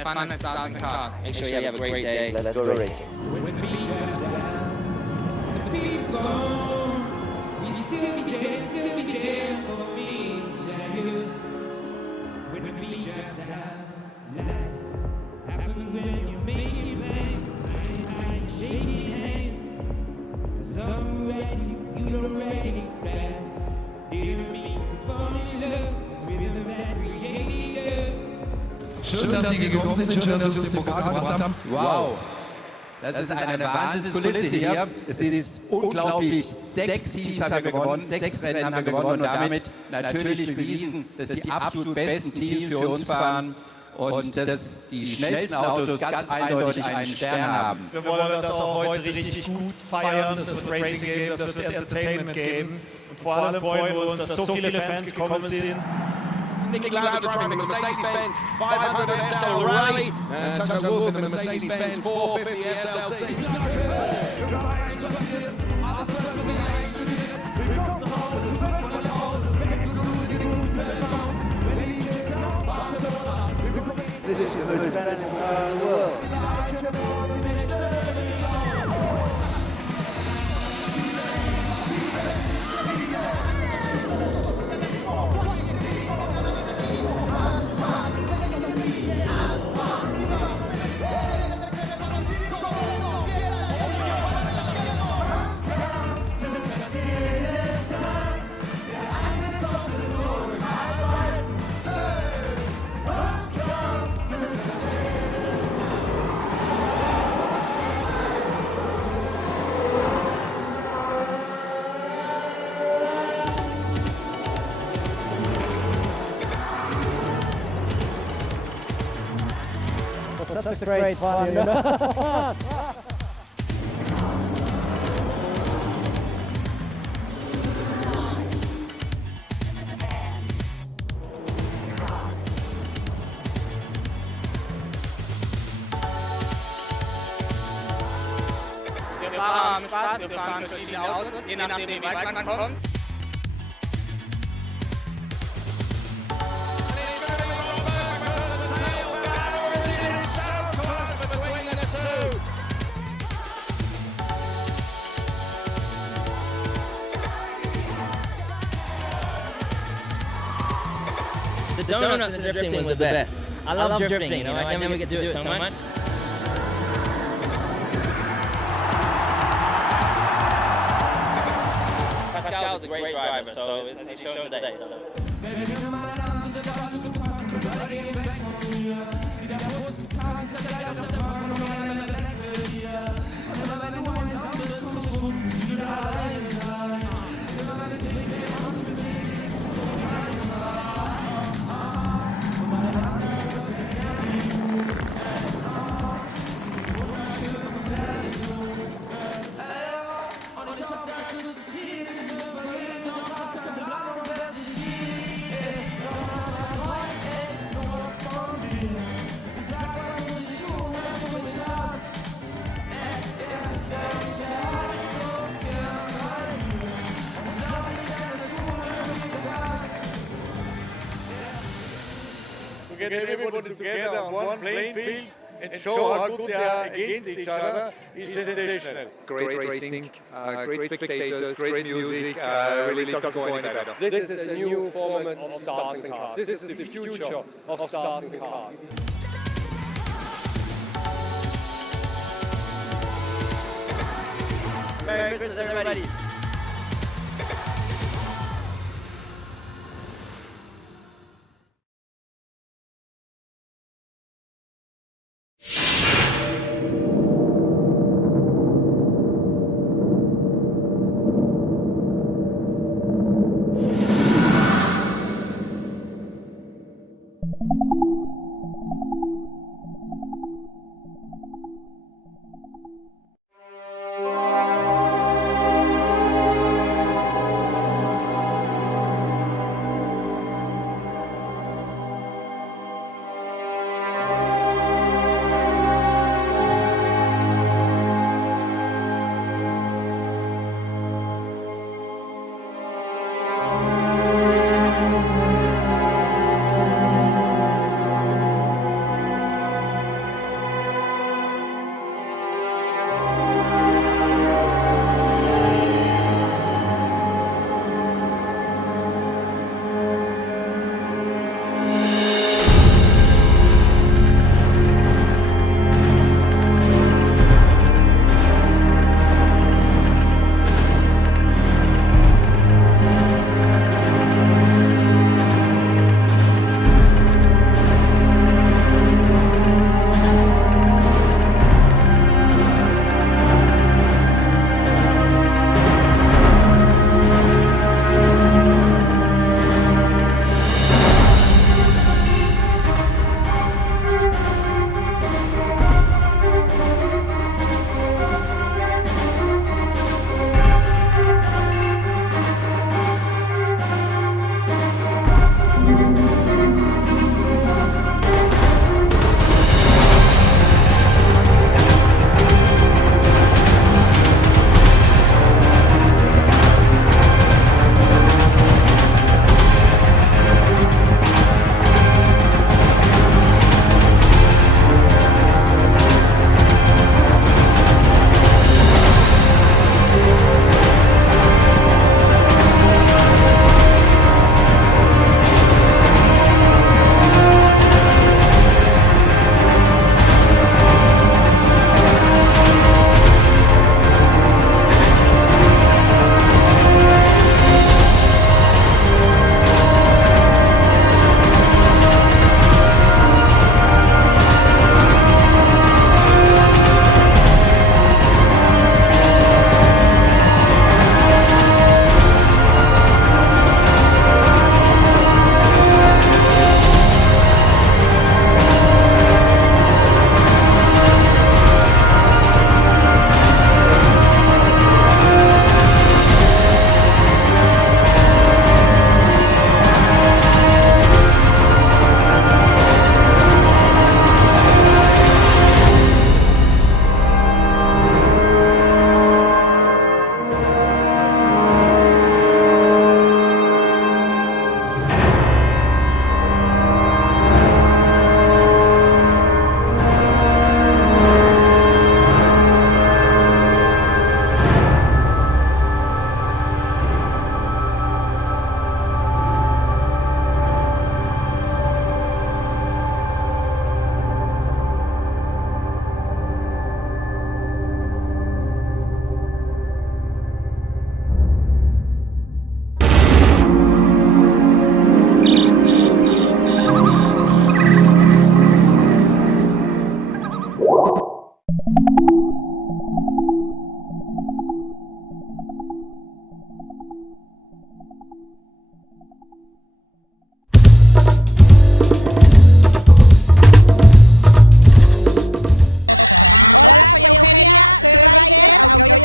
Have fun at Stars and Cars. Make sure you have a great day. Let's go racing. Schön, dass Sie gekommen sind, schön, dass Sie uns den Pokal gebracht haben. Wow, das ist eine Wahnsinnskulisse hier. Es ist unglaublich. 6 Teams haben wir gewonnen, 6 Rennen haben wir gewonnen und damit natürlich bewiesen, dass die absolut besten Teams für uns fahren und dass die schnellsten Autos ganz eindeutig einen Stern haben. Wir wollen das auch heute richtig gut feiern, es wird Racing geben, es wird Entertainment geben und vor allem freuen wir uns, dass so viele Fans gekommen sind. Nicky Lauda driving the Mercedes-Benz 500 SL Rally, and Toto Wolff in the Mercedes-Benz 450 SLC. This is the most challenging car in the world. That's a great fun, you know. Wir fahren Spaß, wir fahren verschiedene Autos, je nachdem wie weit man kommt. The donuts and the drifting was the best. I love drifting, you know, I never get to do it so much. Pascal was a great driver, so he showed today. So. Get everybody together on one playing field and show how good they are against each other is sensational. Great racing, great spectators, great music, really doesn't go any better. This is a new format of Stars and Cars. This is the future of Stars and Cars. Merry Christmas, everybody.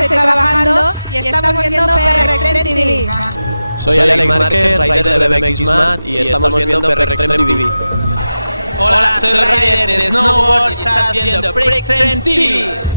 estoy trabajando y estamos viendo PRExtremeTV. Soy Alex Márquez, rider de BMX Mat y estamos viendo PRExtremeTV. Hola, soy rider de snowboard y estás viendo PRExtremeTV.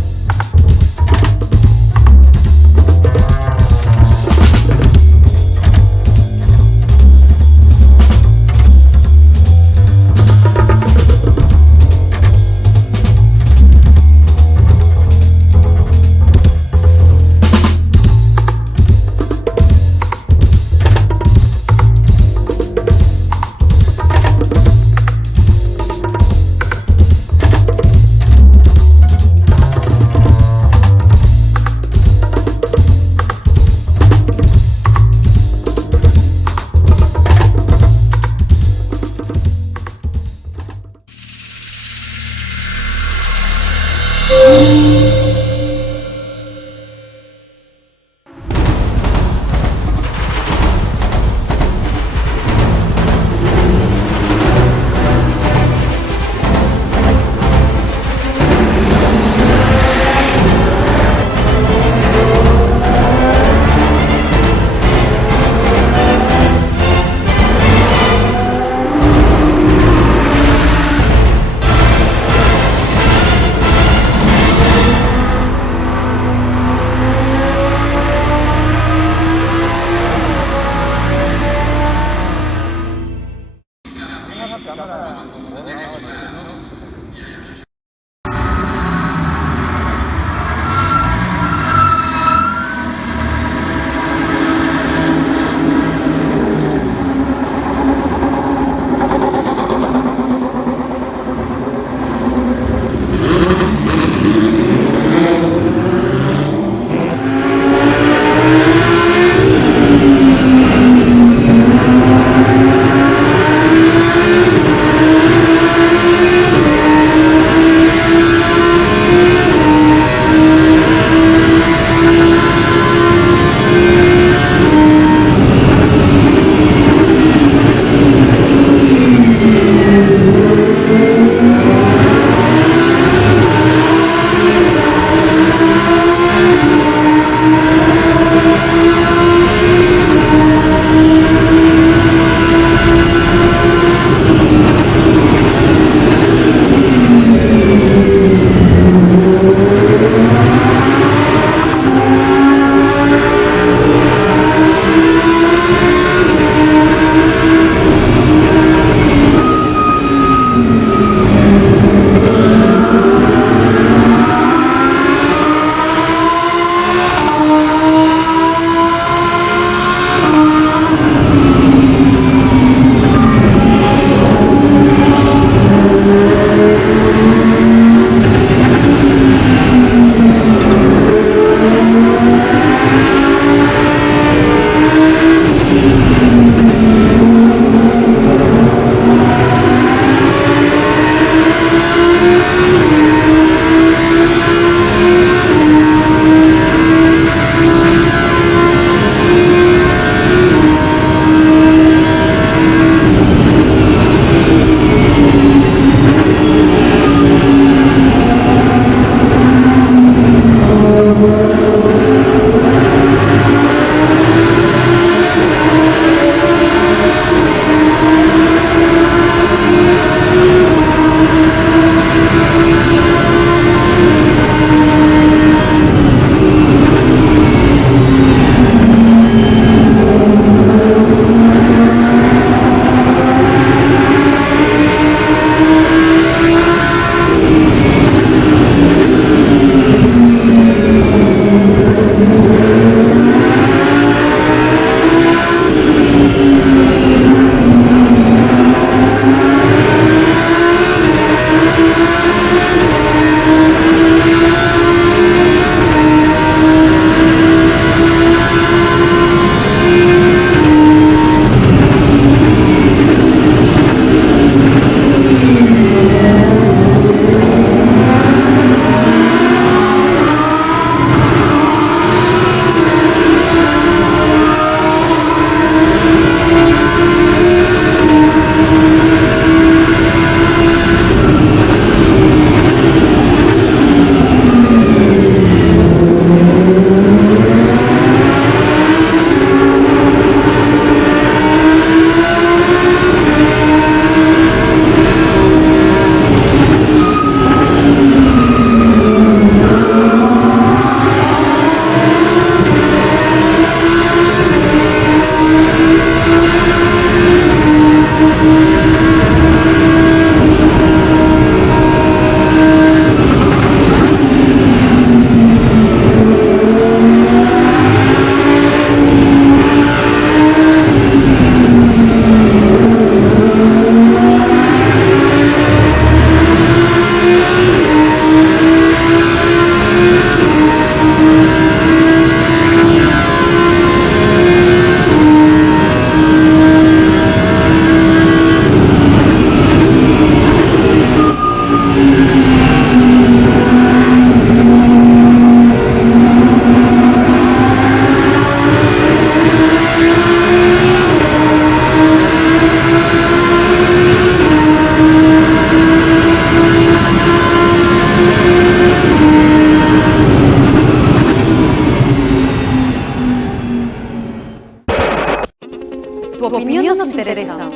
Tu opinión nos interesa.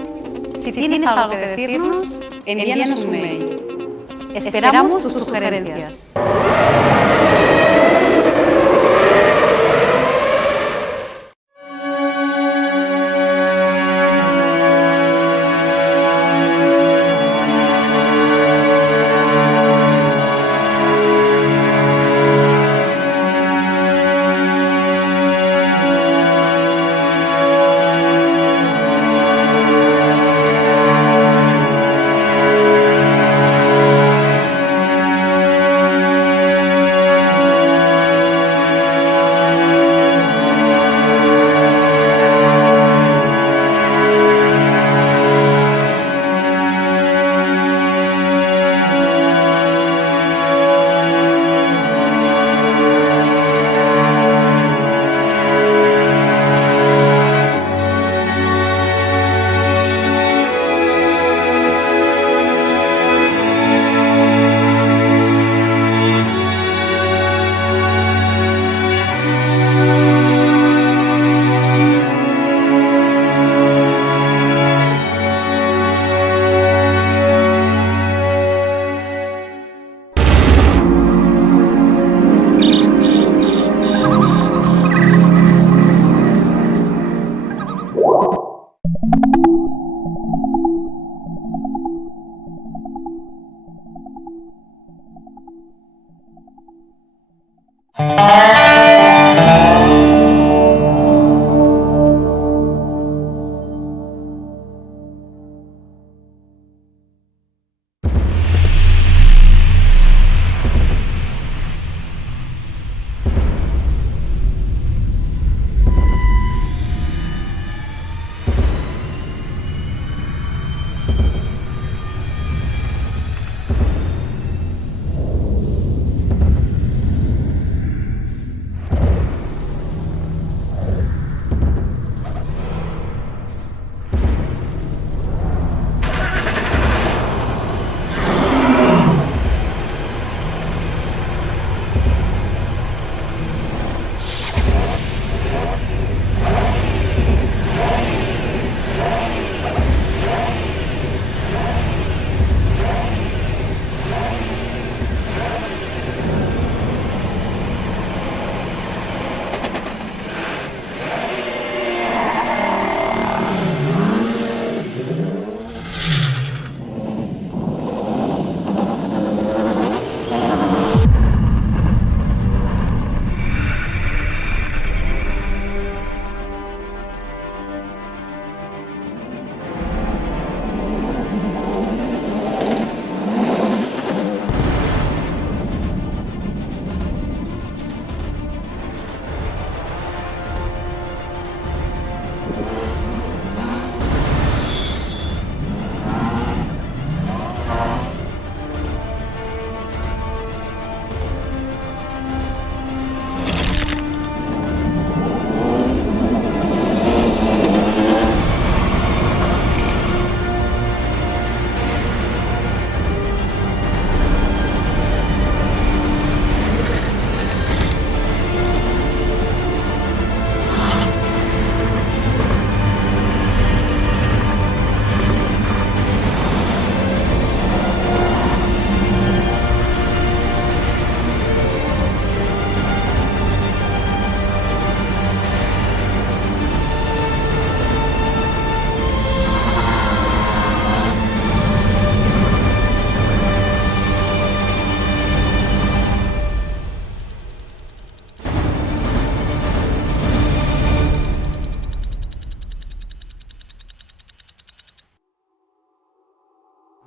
Si tienes algo que decirnos, envíanos un mail. Esperamos tus sugerencias.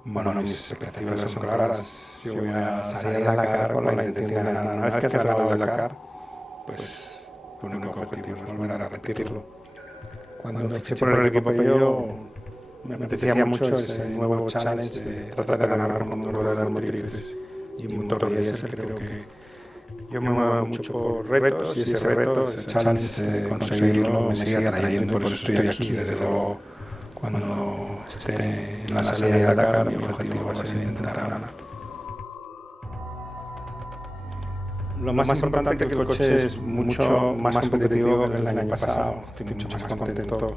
Bueno, mis expectativas son claras. Yo voy a salir a Dakar con la intención de ganar. Una vez que has ganado el Dakar, pues tu único objetivo es volver a repetirlo. Cuando fiché por el equipo yo me apetecía mucho ese nuevo challenge de tratar de ganar con un número de motrices y un motor diésel. Creo que yo me muevo mucho por retos y ese reto, ese challenge de conseguirlo me sigue atrayendo y por eso estoy aquí. Desde luego, cuando esté en la salida de Dakar, mi objetivo va a ser intentar ganar. Lo más importante es que el coche es mucho más competitivo que el año pasado. Estoy mucho más contento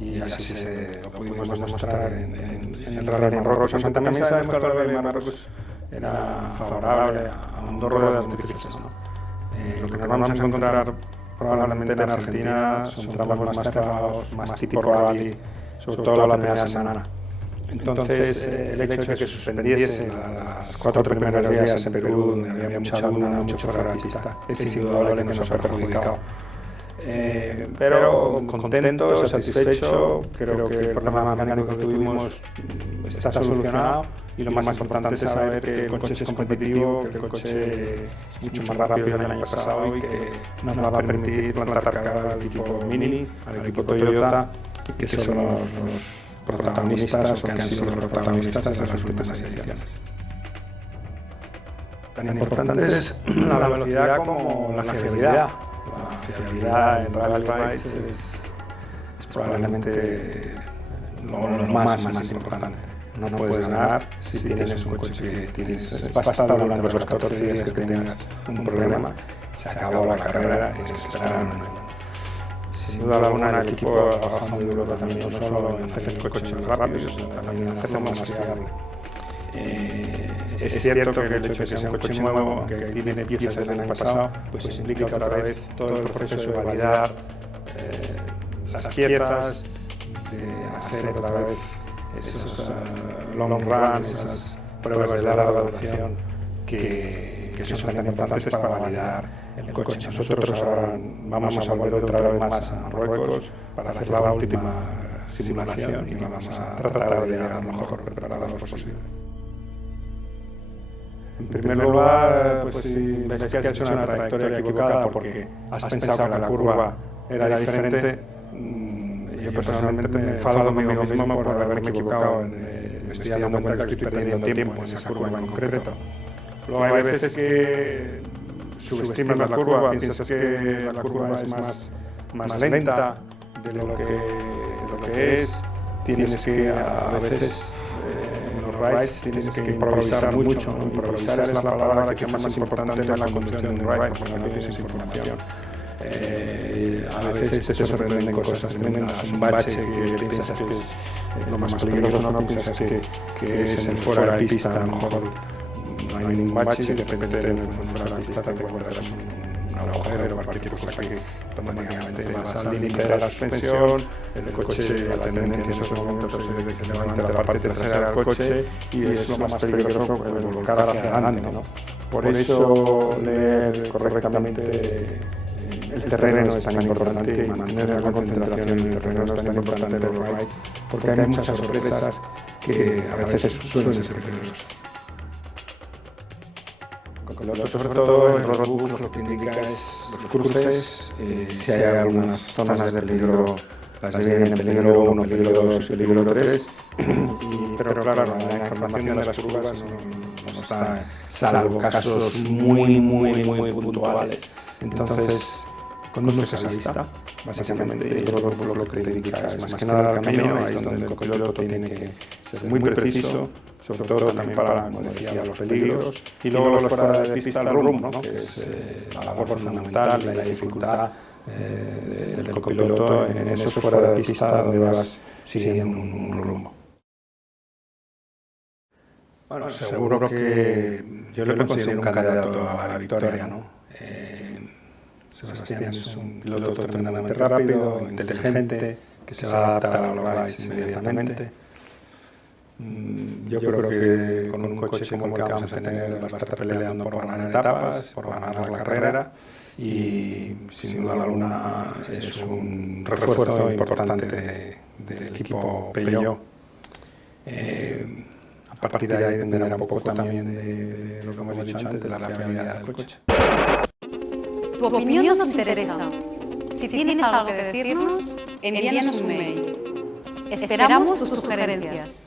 y así lo pudimos demostrar en el Rally de Marruecos, aunque también sabemos que el Rally de Marruecos era favorable a un dos ruedas muy difíciles, ¿no? Lo que nos vamos a encontrar probablemente en Argentina son tramos más cerrados, más tipo rally, sobre todo la primera semana. Entonces, el hecho de que suspendiese las 4 primeros días en Perú, donde había mucha duna, mucho fuera de pista, es indudable que nos ha perjudicado. Pero contento, satisfecho, creo que el problema mecánico que tuvimos está solucionado y lo más importante es saber que el coche es competitivo, que el coche es mucho más rápido que el año pasado y que nos va a permitir plantar cara al equipo Mini, al equipo Toyota, que son los protagonistas o que han sido los protagonistas en las últimas ediciones. Tan importante es la velocidad como la fiabilidad. La fiabilidad en Rally Rides es probablemente lo más importante. No puedes ganar si tienes un coche que tienes pasta durante los 14 días que tengas un problema. Se acabó la carrera, tienes que esperar un año. Sin duda alguna el equipo ha trabajado muy duro también, no solo en hacer el coche más rápido, sino también en hacerlo más fiable. Es cierto que el hecho de que sea un coche nuevo, aunque tiene piezas desde el año pasado, pues implica otra vez todo el proceso de validar las piezas, de hacer otra vez esos long runs, esas pruebas de larga duración que son tan importantes para validar el coche. Nosotros ahora vamos a volver otra vez más a Marruecos para hacer la última simulación y vamos a tratar de llegar lo mejor preparados posible. En primer lugar, pues si ves que has hecho una trayectoria equivocada porque has pensado que la curva era diferente, yo personalmente me enfado conmigo mismo por haberme equivocado. Me estoy dando cuenta que estoy perdiendo tiempo en esa curva en concreto. Luego hay veces que subestimas la curva, piensas que la curva es más lenta de lo que es. Tienes que a veces rides tienes que improvisar mucho. Improvisar es la palabra que es más importante en la conducción de un ride porque no tienes información. A veces te sorprenden cosas tremendas, un bache que piensas que es lo más peligroso, no piensas que es en fuera de pista, a lo mejor no hay ningún bache y de repente en fuera de pista te encuentras un agujero o cualquier cosa que automáticamente vas al límite de la suspensión, el coche, la tendencia en esos momentos es de que levante la parte trasera del coche y es lo más peligroso el volcar hacia adelante, ¿no? Por eso leer correctamente el terreno es tan importante y mantener la concentración en el terreno es tan importante en los rides porque hay muchas sorpresas que a veces suelen ser peligrosas. Sobre todo el roadbook lo que indica es los cruces, si hay algunas zonas de peligro, las dividen en peligro 1, peligro 2, peligro 3, pero claro, la información de las curvas no está, salvo casos muy puntuales. Entonces, conduces a vista, básicamente, y el roadbook lo que te indica es más que nada el camino, ahí es donde el copiloto tiene que ser muy preciso, sobre todo también para, como decía, los peligros, y luego los fuera de pista, el rumbo, ¿no? Que es la labor fundamental y la dificultad del copiloto en esos fuera de pista donde vas siguiendo un rumbo. Bueno, seguro que yo le considero un candidato a la victoria, ¿no? Sebastián es un piloto tremendamente rápido, inteligente, que se va a adaptar a los rides inmediatamente. Yo creo que con un coche como el que vamos a tener va a estar peleando por ganar etapas, por ganar la carrera y sin duda alguna es un refuerzo importante del equipo Peugeot. A partir de ahí dependerá un poco también de lo que hemos dicho antes, de la fiabilidad del coche. Tu opinión nos interesa. Si tienes algo que decirnos, envíanos un mail. Esperamos tus sugerencias.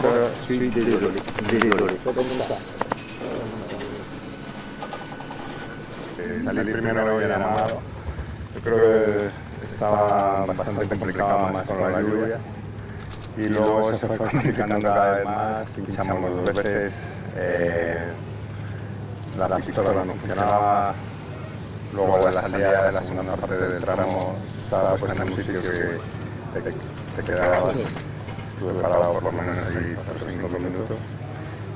poco sui didoli. Salí primero hoy llamado. Yo creo que estaba bastante complicado más con la lluvia. Y luego se fue complicando cada vez más, pinchamos 2 veces, la pistola no funcionaba, luego la salida de la segunda parte del tramo estaba puesta en un sitio que te quedabas, estuve parado por lo menos allí 4 o 5 minutos.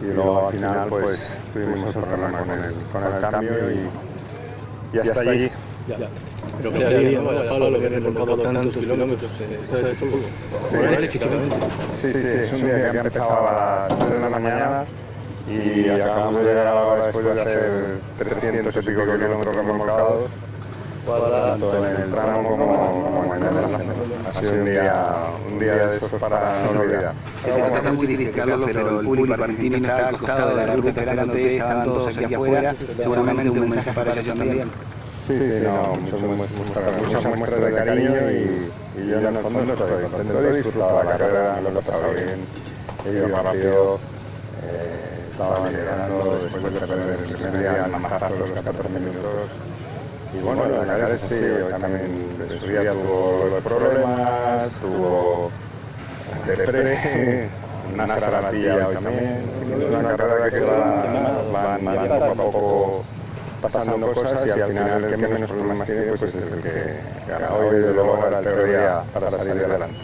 Y luego al final pues tuvimos el problema con el cambio y hasta allí. Pero Pablo, lo que han remontado tantos kilómetros, Sí, es un día que ha empezado a las 3 de la mañana y acabamos de llegar ahora después de hacer 300 y pico kilómetros remolcados, tanto en el tramo como en el enlace. Ha sido un día de esos para no olvidar. Es muy difícil, Carlos, pero el público argentino está al costado de la ruta esperándote, estaban todos aquí afuera, seguramente un mensaje para ellos también. Sí, muchas muestras de cariño y yo en el fondo estoy contento, he disfrutado la carrera, me lo he pasado bien, he ido rápido, estaba liderando después de perder el primer día en mazazo los 14 minutos. Y bueno, la carrera sí, hoy también su día tuvo problemas, tuvo depre, una saratilla hoy también, es una carrera que se van poco a poco pasando cosas y al final el que menos problemas tiene pues es el que gana. Hoy desde luego era el peor día para salir adelante.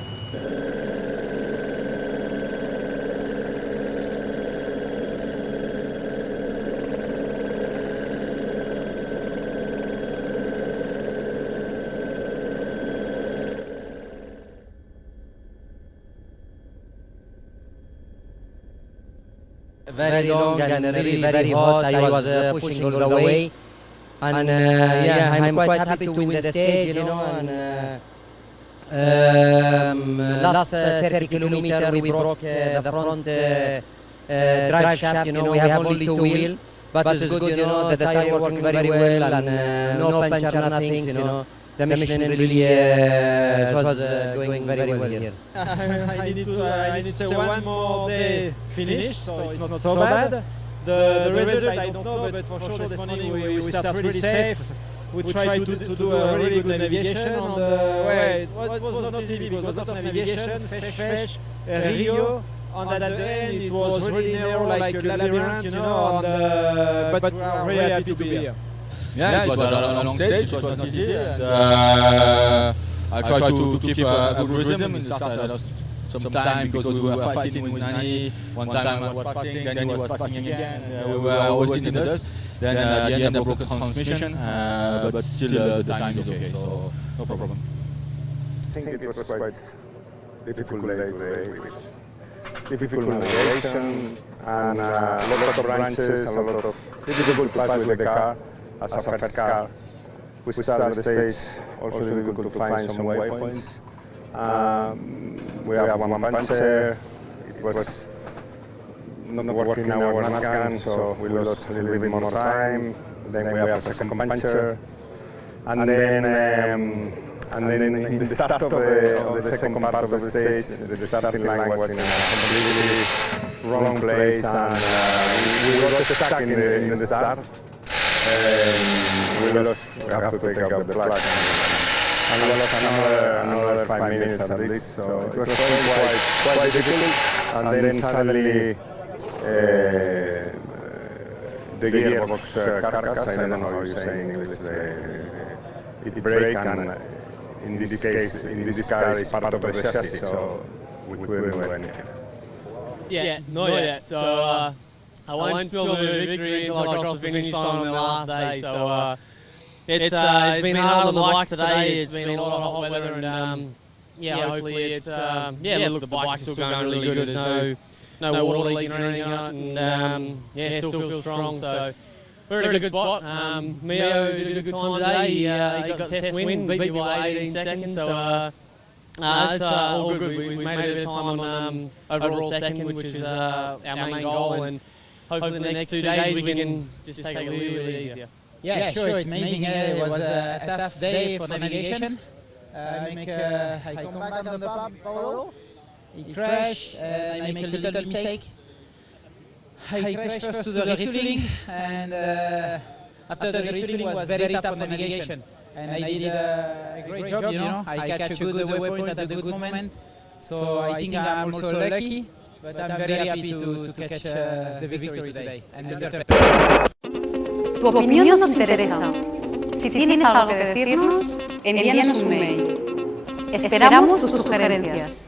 Very long and really very hot. I was pushing all the way. And I'm quite happy to win the stage, you know. And last 30 kilometers we broke the front drive shaft, you know. We have only 2 wheels, but it's good, you know. The tire working very well and no puncture, nothing, you know. The machine really was going very well here. I need to say one more day finish, so it's not so bad. The result I don't know, but for sure this morning we start really safe. We try to do a really good navigation on the way. It was not easy because a lot of navigation, fresh, Rio. And at the end it was really narrow like a labyrinth, you know. But we are really happy to be here. Yeah, it was a long stage, it was not easy, and I tried to keep a good rhythm. In the start I lost some time because we were fighting with Nani. One time I was passing, then he was passing again, we were always in the dust. Then at the end I broke the transmission, but still the time is okay, so no problem. I think it was quite difficult day today with difficult navigation and a lot of branches, a lot of difficult passes with the car. As a first car, we started the stage also difficult to find some waypoints. We have one puncher, it was not working our nut gun, so we lost a little bit more time. Then we have a second puncher, and then in the start of the second part of the stage, the starting line was in a completely wrong place, and we got stuck in the start. We have to take out the plug and we lost another 5 minutes at least, so it was quite difficult. And then suddenly the gearbox carcass, I don't know how you say in English, it broke, and in this case, in this car is part of the chassis, so we couldn't do anything. Yeah, not yet. So I won't spill the victory until I cross the finish line on the last day. So it's been hard on the bikes today. It's been a lot of hot weather, and hopefully it's look, the bike's still going really good. There's no water leaking or anything out, and still feels strong. So we're in a good spot. Mio did a good time today. He got the test win, beat you by 18 seconds. So it's all good. We made a bit of time on overall second, which is our main goal, and hopefully the next 2 days we can just take it a little bit easier. Yeah, sure, it's amazing. It was a tough day for navigation. I come back on the pub, Paolo. he crashed, I make a little mistake. I crashed first to the refueling, and after the refueling was very tough for navigation. And I did a great job, you know. I catch a good waypoint at a good moment. So I think I'm also lucky, but I'm very happy to catch the victory today. And the third. Tu opinión nos interesa. Si tienes algo que decirnos, envíanos un mail. Esperamos tus sugerencias.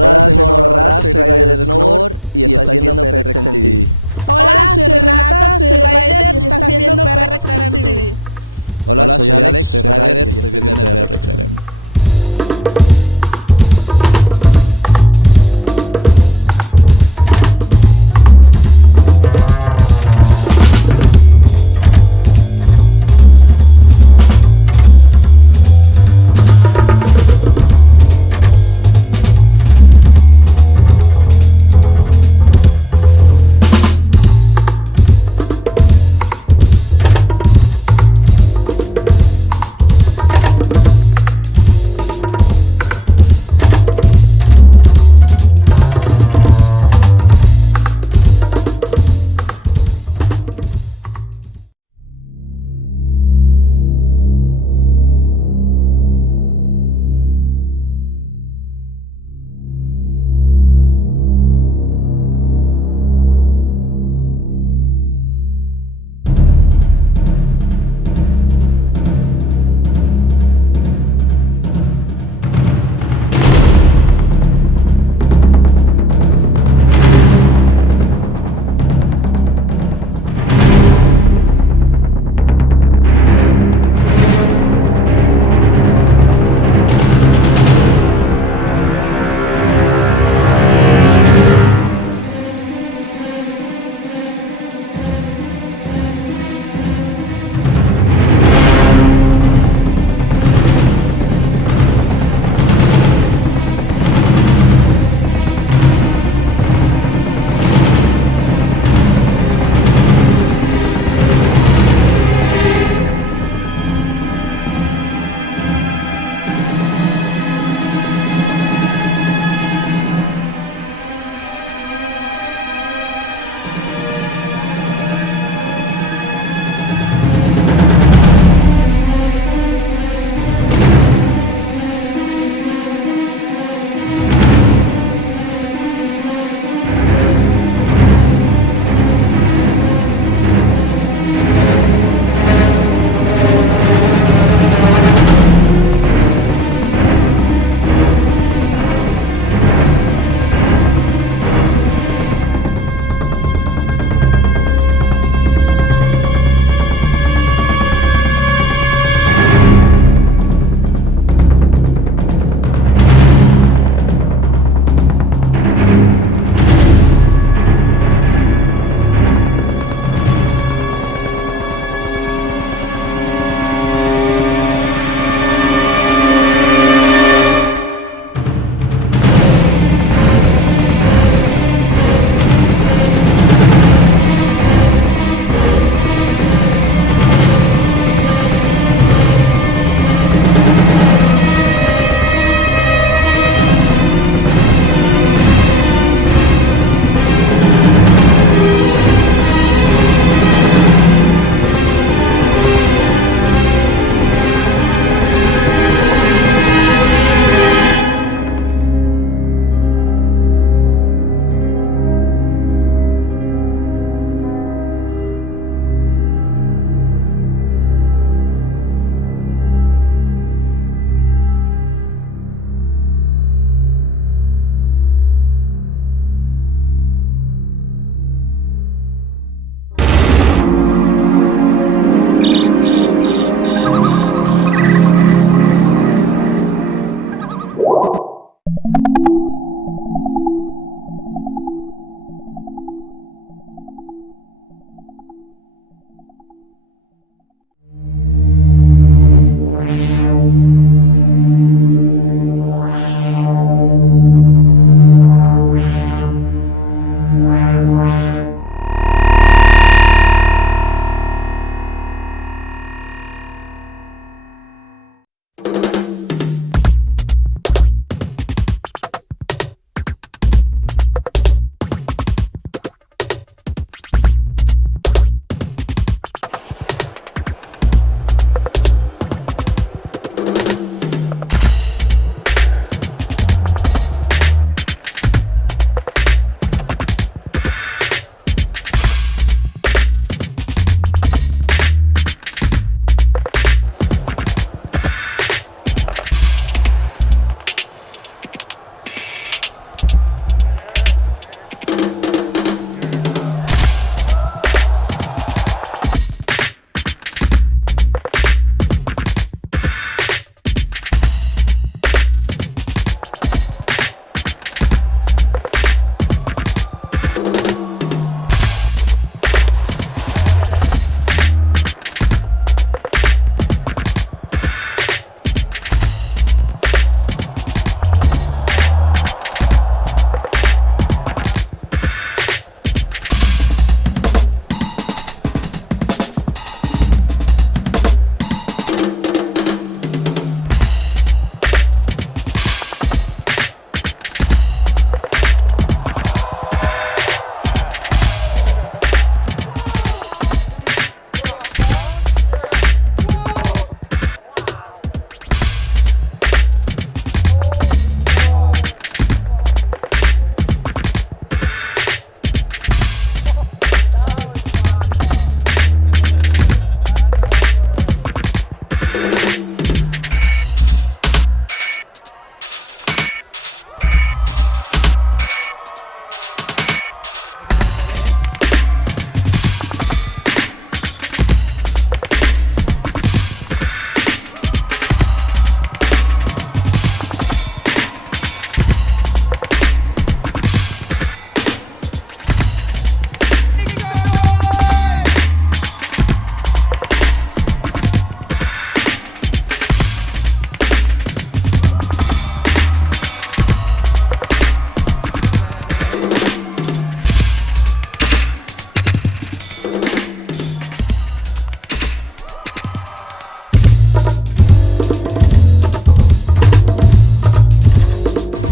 Hola, soy Morras, soy rider de snowboard y estás viendo PRExtremeTV. Hola, soy Renata, soy rider y estás viendo PRExtremeTV. Hola, soy Alex, soy rider y estoy viendo PRExtreme.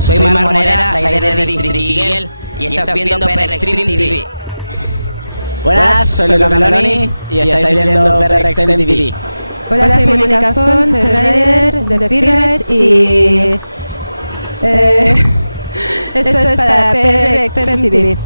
Soy Mar Monera, rider de District Eagle, y estás viendo PRExtremeTV. Buenas, soy Luca Meloni y estáis viendo PRExtremeTV. Hola, soy Mónica Font, soy rider de Spirit y esto es para PRExtremeTV.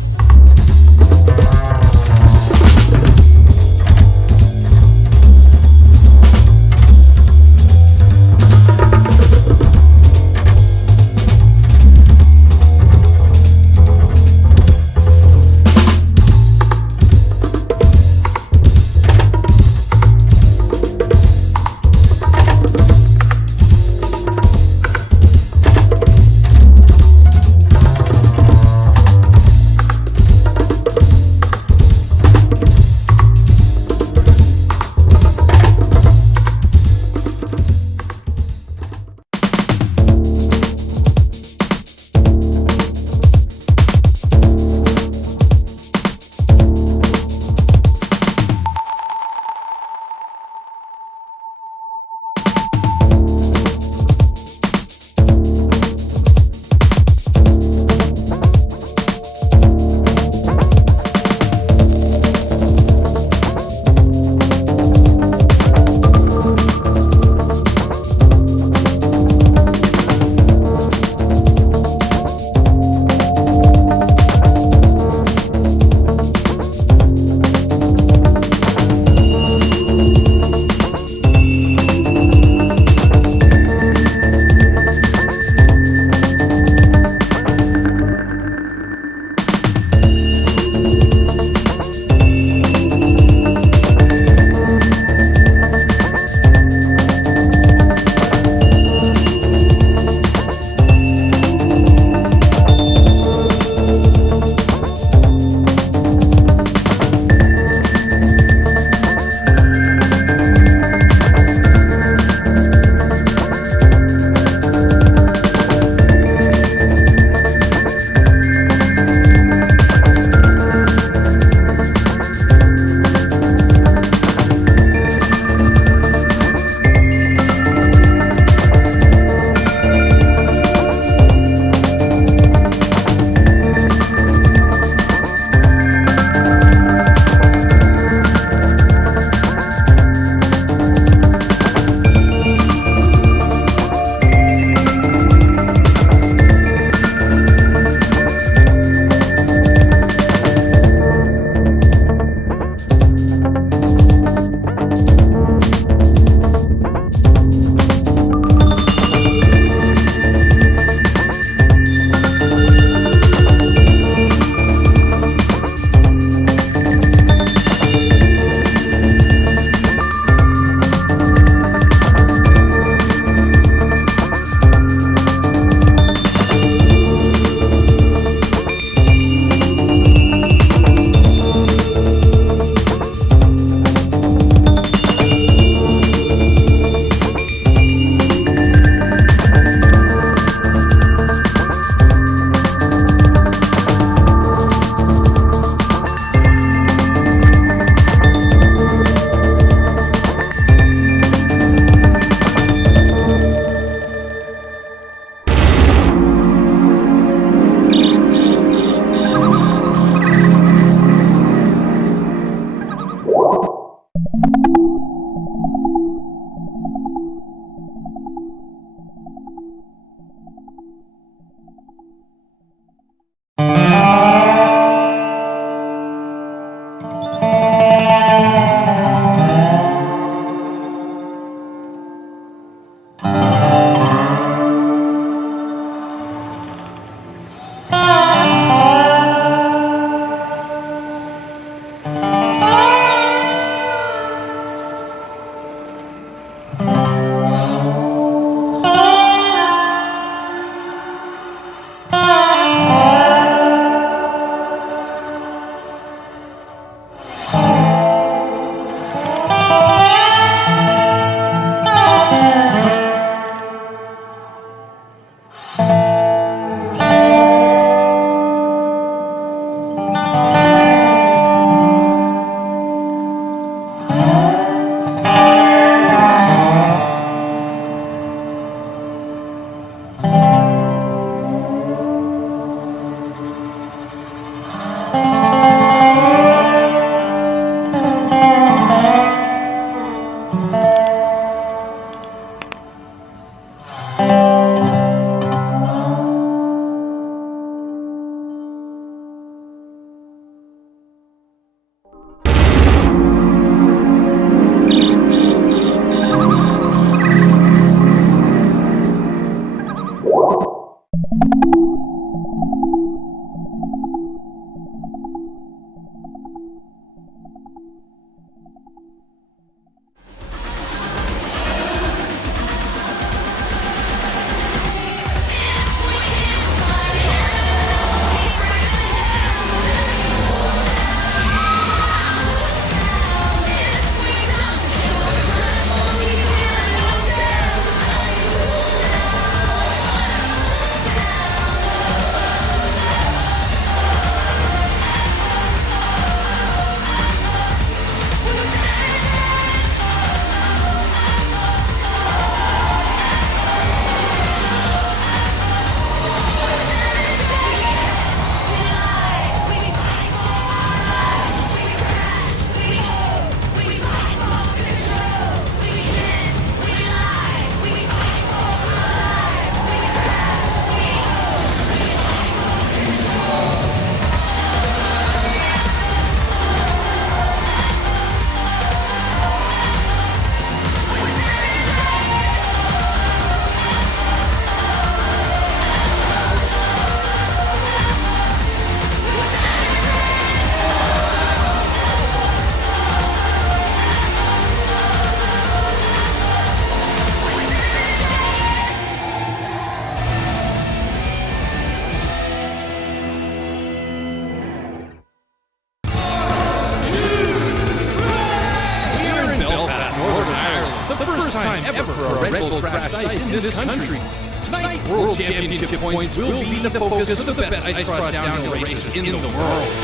championship points will be the focus of the best ice cross downhill races in the world.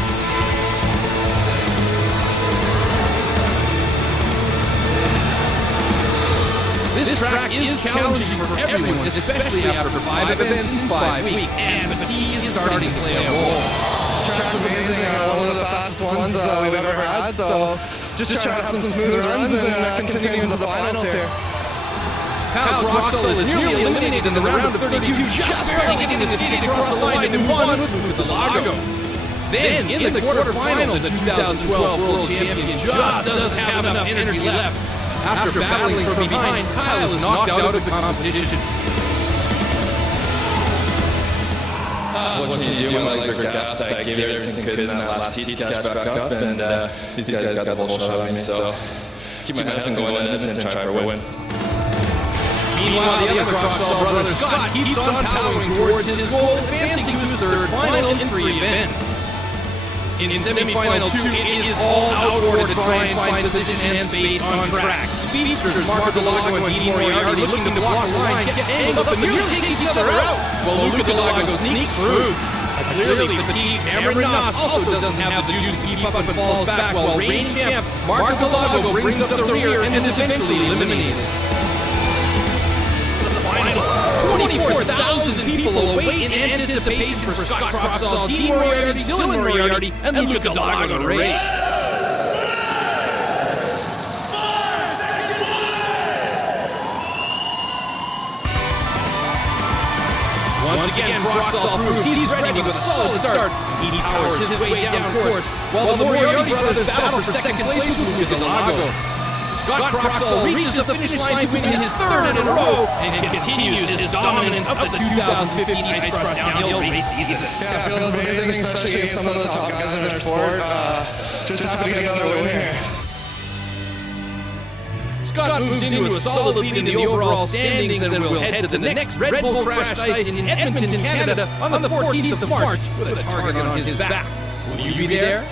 This track is challenging for everyone, especially after 5 events in 5 weeks, and fatigue is starting to play a role. The track's amazing, one of the fastest ones we've ever had, so just trying to have some smooth runs and continue into the finals here. Kyle Groxall is nearly eliminated in the round of 32, just barely getting the skate across the line and won with the Lago. Then, in the quarterfinals, the 2012 World Champion just doesn't have enough energy left. After battling from behind, Kyle is knocked out of the competition. What can you do? My legs are gassed. I gave everything I could in that last heat to catch back up, and these guys got the whole shot on me, so keep my head up and go in Edmonton and try for a win. Meanwhile, the other Groxall brother, Scott, keeps on powering towards his goal, advancing to his third final in 3 events. In semi-final 2, it is all out order to try and find position and space on track. Speedsters Marco Delago and Dean Moriarty looking to block the line, get tangled up and nearly take each other out, while Luca Delago sneaks through. Clearly fatigued, Cameron Noss also doesn't have the juice to keep up and falls back, while reign champ Marco Delago brings up the rear and is eventually eliminated. 24,000 people await in anticipation for Scott Groxall, Dean Moriarty, Dylan Moriarty, and Luca Delago to race. Once again, Groxall proves he's ready with a solid start. He powers his way down course, while the Moriarty brothers battle for second place with Luca Delago. Scott Groxall reaches the finish line to win his 3rd in a row and continues his dominance of the 2015 Ice Cross Downhill race season. Yeah, it feels amazing, especially against some of the top guys in our sport. Just happy to get another win here. Scott moves into a solid lead in the overall standings and will head to the next Red Bull Crashed Ice in Edmonton, Canada on the 14th of March with a target on his back. Will you be there?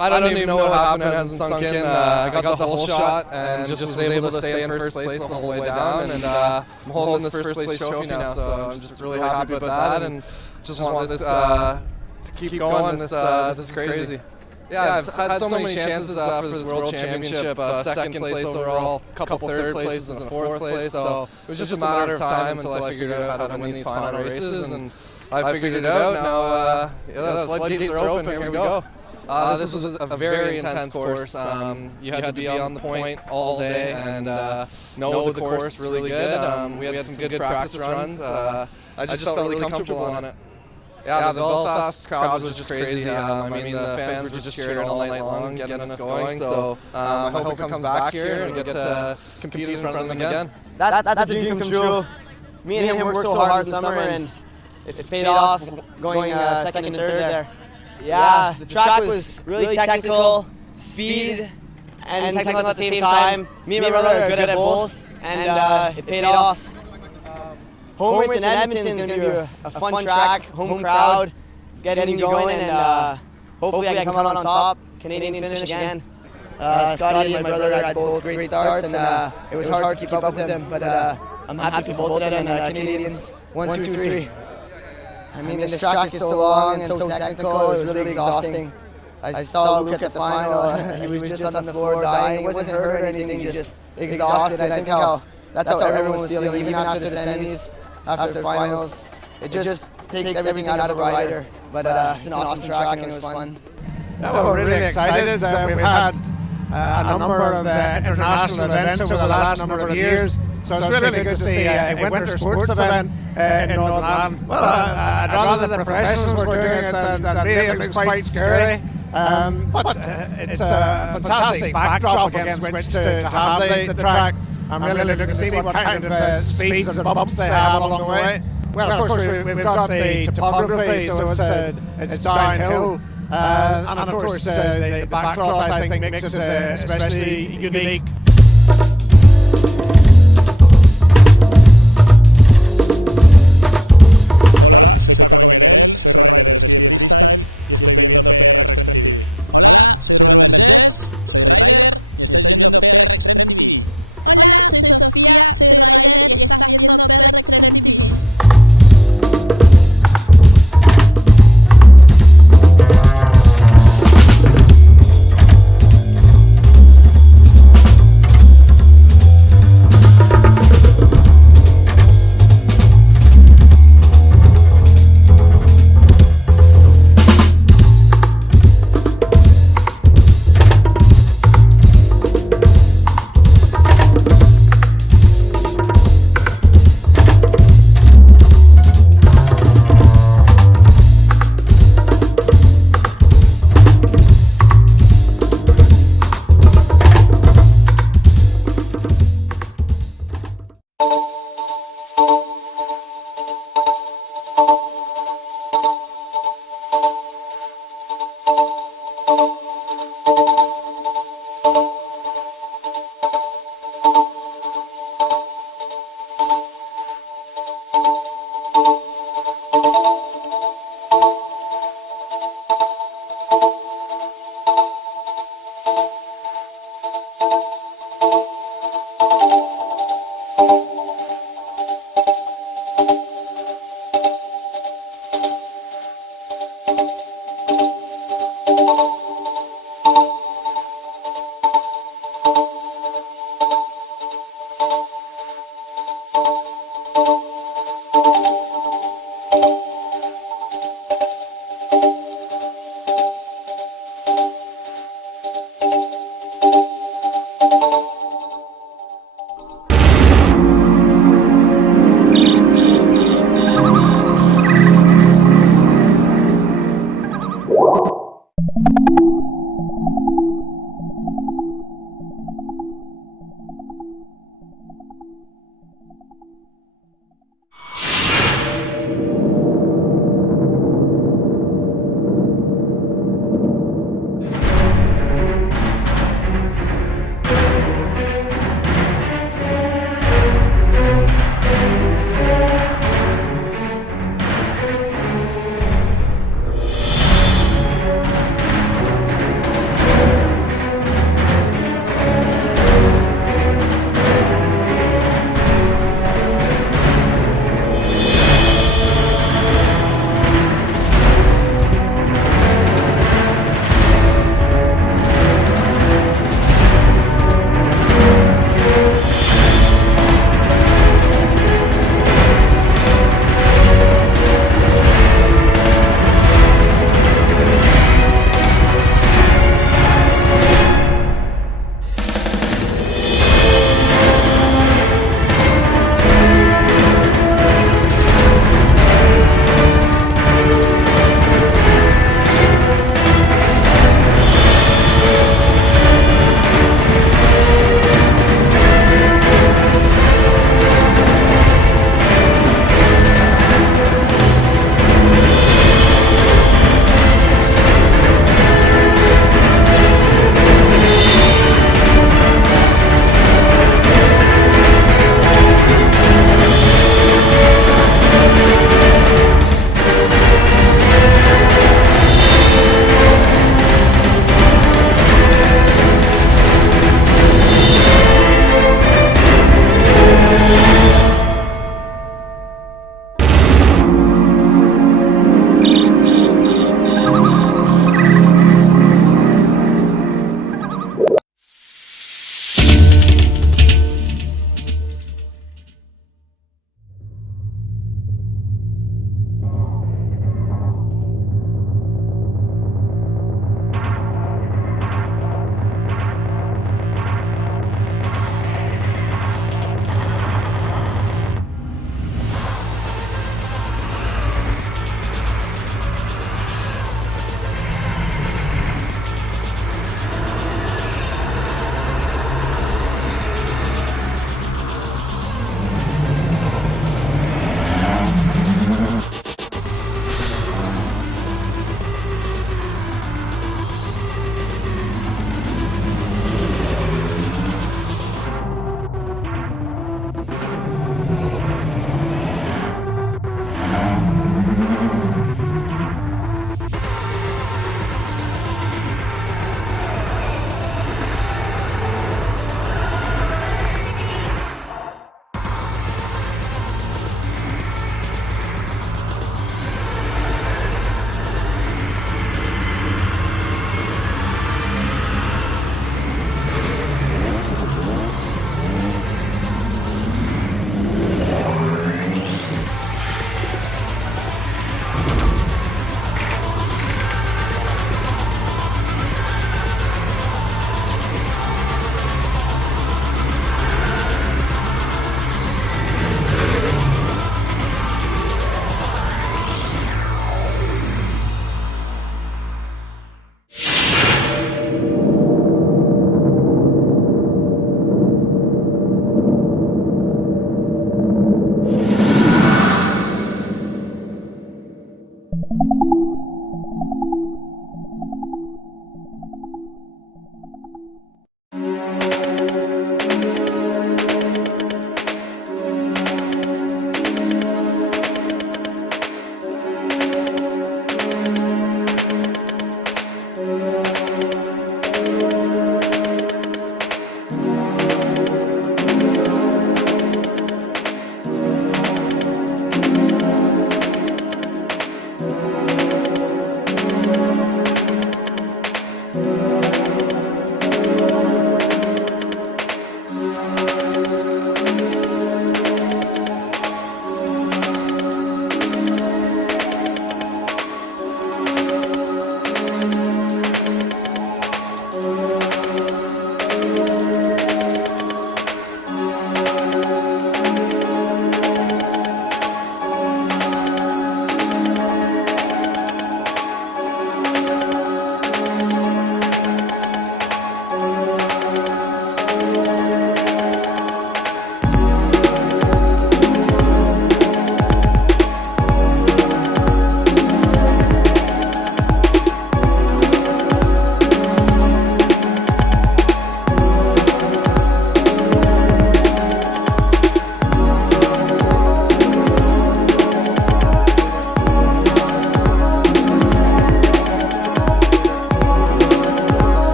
I don't even know what happened. It hasn't sunk in. I got the whole shot and just was able to stay in first place the whole way down. And I'm holding this first place trophy now, so I'm just really happy about that. And just want this to keep going. This is crazy. Yeah, I've had so many chances for this World Championship. Second place overall, a couple third places, and a fourth place. So it was just a matter of time until I figured out how to win these final races. And I figured it out. Now the floodgates are open. Here we go. This was a very intense course. You had to be on the point all day and know the course really good. We had some good practice runs. I just felt really comfortable on it. Yeah, the Belfast crowd was just crazy. I mean, the fans were just cheering all night long, getting us going. So I hope it comes back here and we get to compete in front of them again. That's a dream come true. Me and him worked so hard in the summer, and it paid off going second and third there. Yeah, the track was really technical, speed, and technical at the same time. Me and my brother are good at both, and it paid off. Home race in Edmonton is going to be a fun track, home crowd, getting going, and hopefully I can come out on top, Canadian finish again. Scotty and my brother had both great starts, and it was hard to keep up with them, but I'm happy for both of them, Canadians 1, 2, 3. I mean, this track is so long and so technical, it was really exhausting. I saw Luke at the final, he was just on the floor dying. He wasn't hurt or anything, just exhausted. I think that's how everyone was feeling, even after the semis, after the finals. It just takes everything out of a rider. But it's an awesome track and it was fun. Yeah, we're really excited. We've had a number of international events over the last number of years. So it's really good to see a winter sports event in Northern Ireland. Well, I'd rather the professionals were doing it than me. It looks quite scary. But it's a fantastic backdrop against which to have the track. I'm really looking to see what kind of speeds and bumps they have along the way. Well, of course, we've got the topography, so it's downhill. And of course, the backcloth, I think, makes it especially unique. Hola, soy Paco Miguel, soy rider de esquí de freestyle y estoy viendo PRExtremeTV. Hola, soy Rubén Vergés, soy rider y estáis viendo PRExtremeTV. Hola, soy Sofía, soy rider y estás viendo PRExtremeTV.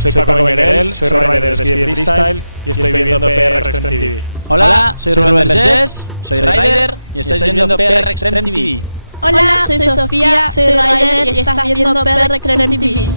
soy Paco Benguerel, soy rider de esquí freestyle y estoy viendo PRExtremeTV. Hola, soy Rubén Vergés, soy rider y estáis viendo PRExtremeTV. Hola, soy Sofía, soy rider y estás viendo PRExtremeTV.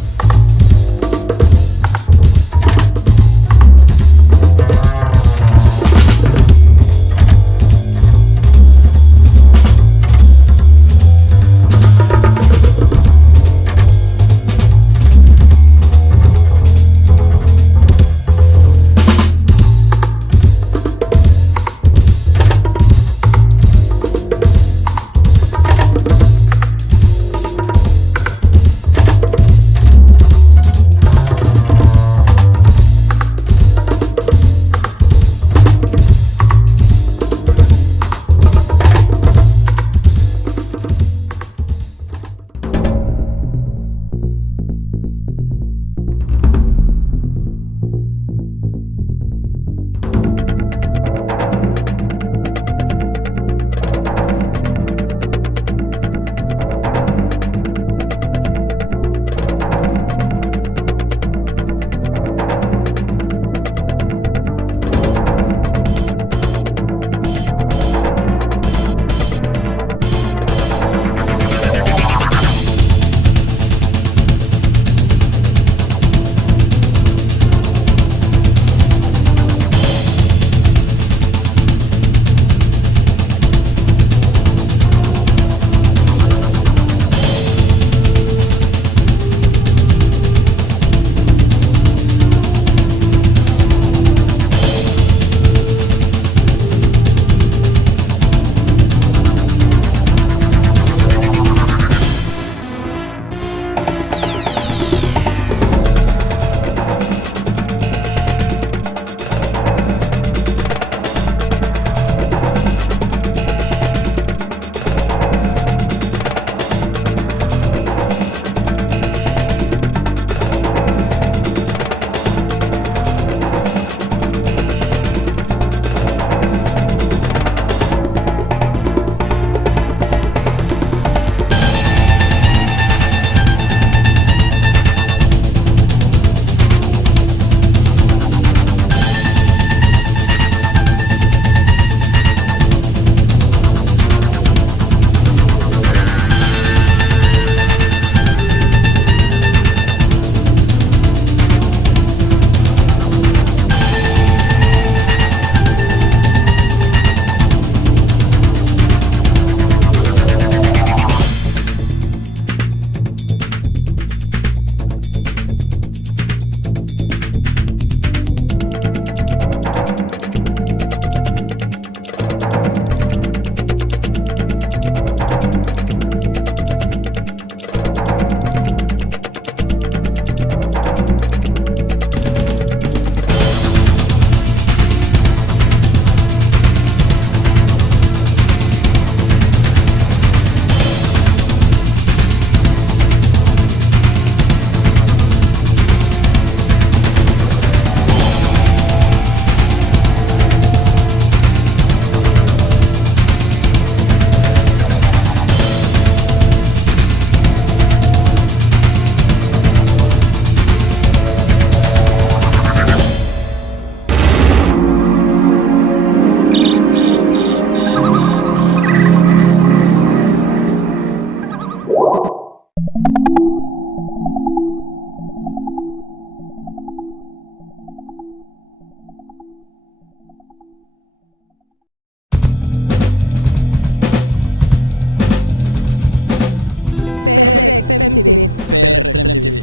PRExtremeTV. PRExtremeTV.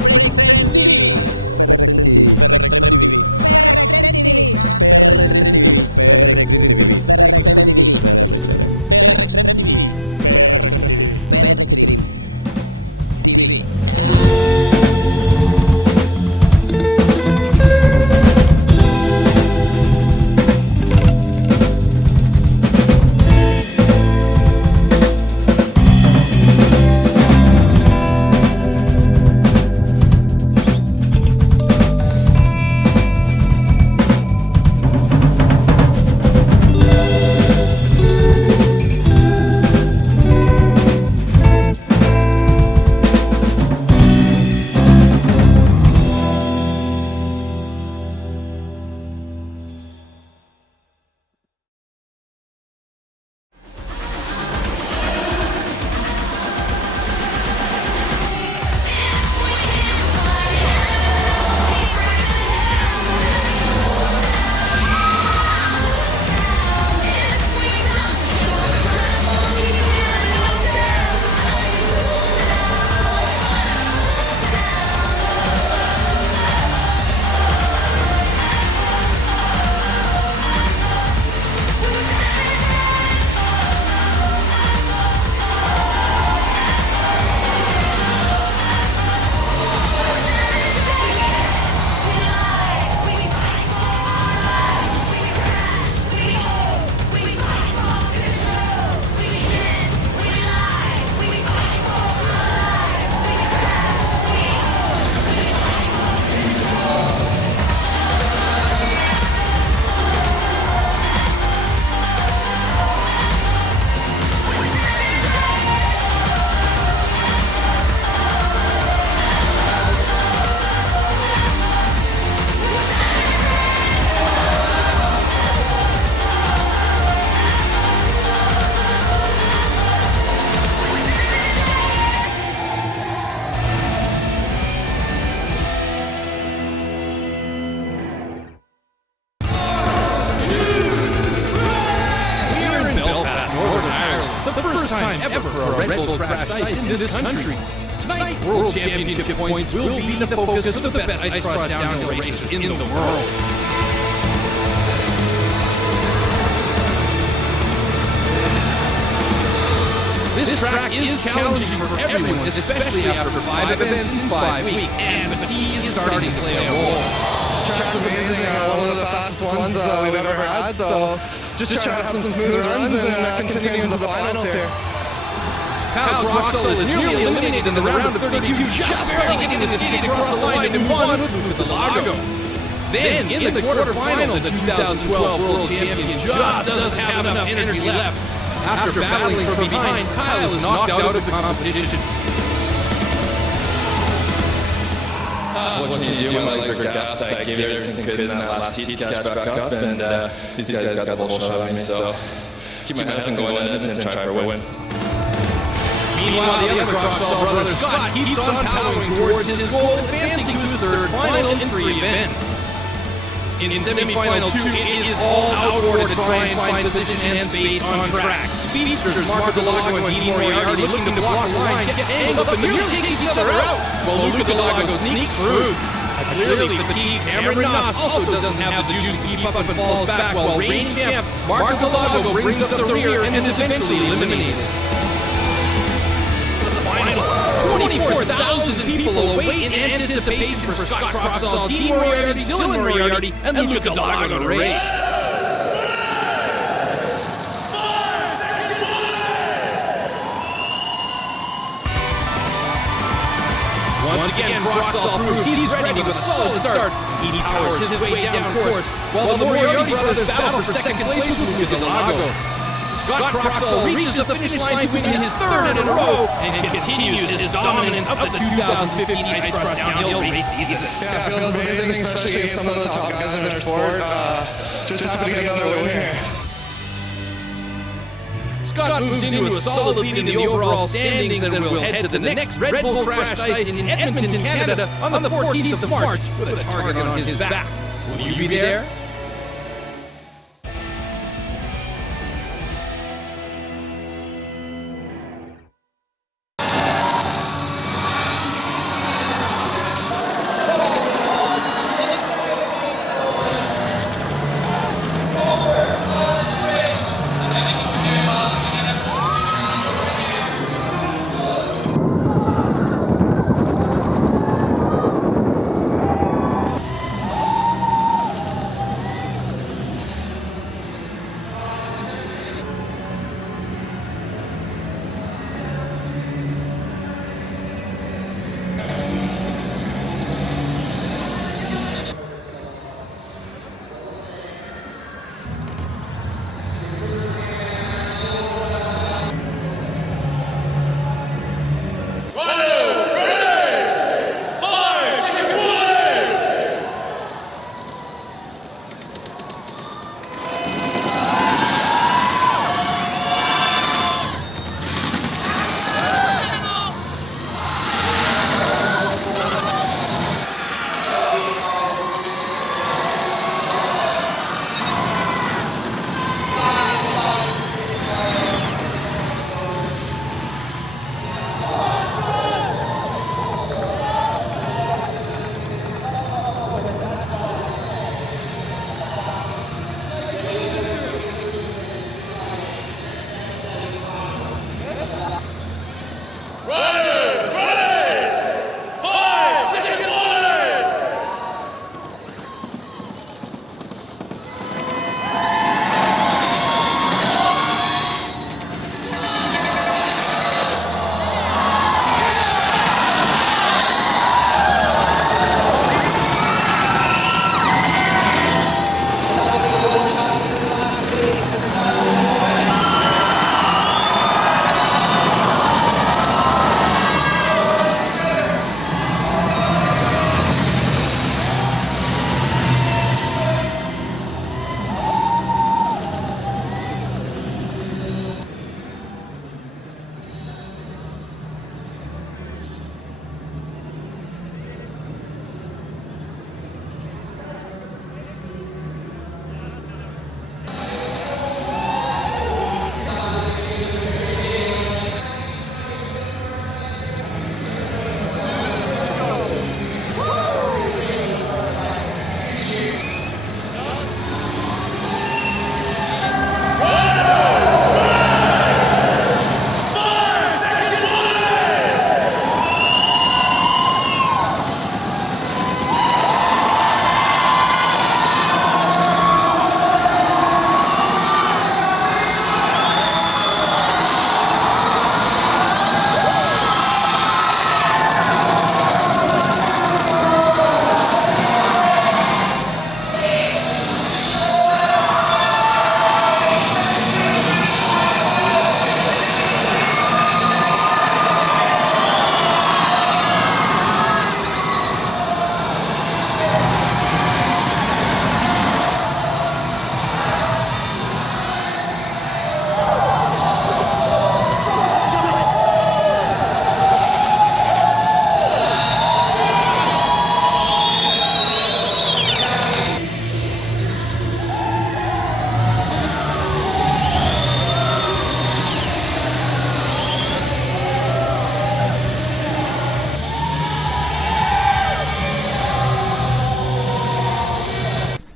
PRExtremeTV. PRExtremeTV. PRExtremeTV. PRExtremeTV. PRExtremeTV. PRExtremeTV. PRExtremeTV. PRExtremeTV. PRExtremeTV. PRExtreme TV. time ever for a Red Bull Crash Ice in this country. Tonight, World Championship points will be the focus of the best ice cross downhill races in the world. This track is challenging for everyone, especially after 5 events in 5 weeks, and fatigue is starting to play a role. The track's amazing, one of the fastest ones we've ever had, so just trying to have some smooth runs and continue into the finals here. Kyle Groxall is nearly eliminated in the round of 32, just barely getting the skate across the line to move on with the Lago. Then, in the quarterfinal, the 2012 World Champion just doesn't have enough energy left. After battling from behind, Kyle is knocked out of the competition. What can you do? My legs are gassed. I gave everything I could in that last heat to catch back up, and these guys got the whole shot on me, so keep my head up and go in Edmonton and try for a win. Meanwhile, the other Groxall brother, Scott, keeps on powering towards his goal, advancing to his third final in 3 events. In semi-final 2, it is all outboard to try and find position and space on track. Speedsters Marco Delago and Dean Moriarty looking to block the line, get tangled up and nearly take each other out, while Luca Delago sneaks through. Clearly fatigued, Cameron Noss also doesn't have the juice to keep up and falls back, while reigning champ Marco Delago brings up the rear and is eventually eliminated. 24,000 people await in anticipation for Scott Groxall, Dean Moriarty, Dylan Moriarty, and Luca Delago to race. Once again, Groxall proves he's ready with a solid start. He powers his way down course, while the Moriarty brothers battle for second place with Luca Delago. Scott Groxall reaches the finish line to win his 3rd in a row and continues his dominance of the 2015 Ice Cross Downhill race season. Yeah, it feels amazing, especially against some of the top guys in their sport. Just happy to get another win here. Scott moves into a solid lead in the overall standings and will head to the next Red Bull Crash Ice in Edmonton, Canada on the 14th of March with a target on his back. Will you be there?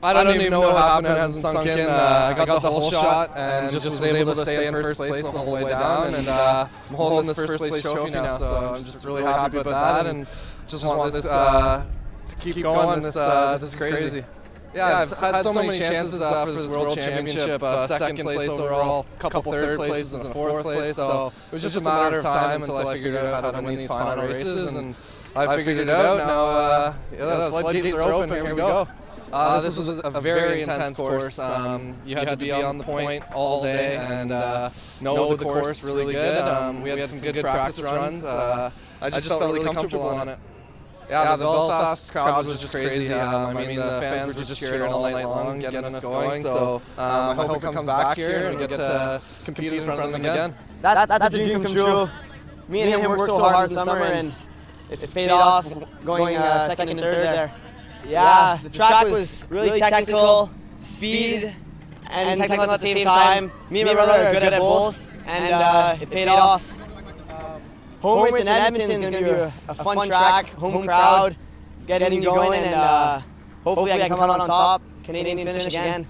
I don't even know what happened. It hasn't sunk in. I got the whole shot and just was able to stay in first place the whole way down. And I'm holding this first place trophy now, so I'm just really happy about that. And just want this to keep going. This is crazy. Yeah, I've had so many chances for this World Championship. Second place overall, a couple third places, and a fourth place. So it was just a matter of time until I figured out how to win these final races, and I figured it out. Now, the floodgates are open. Here we go. This was a very intense course. You had to be on the point all day and know the course really good. We had some good practice runs. I just felt really comfortable on it. Yeah, the Belfast crowd was just crazy. I mean, the fans were just cheering all night long, getting us going. So I hope it comes back here and we get to compete in front of them again. That's a dream come true. Me and him worked so hard in the summer, and it paid off going second and third there. Yeah, the track was really technical, speed, and technical at the same time. Me and my brother are good at both, and it paid off. Home race in Edmonton is going to be a fun track, home crowd, getting me going, and hopefully I can come out on top, Canadian finish again.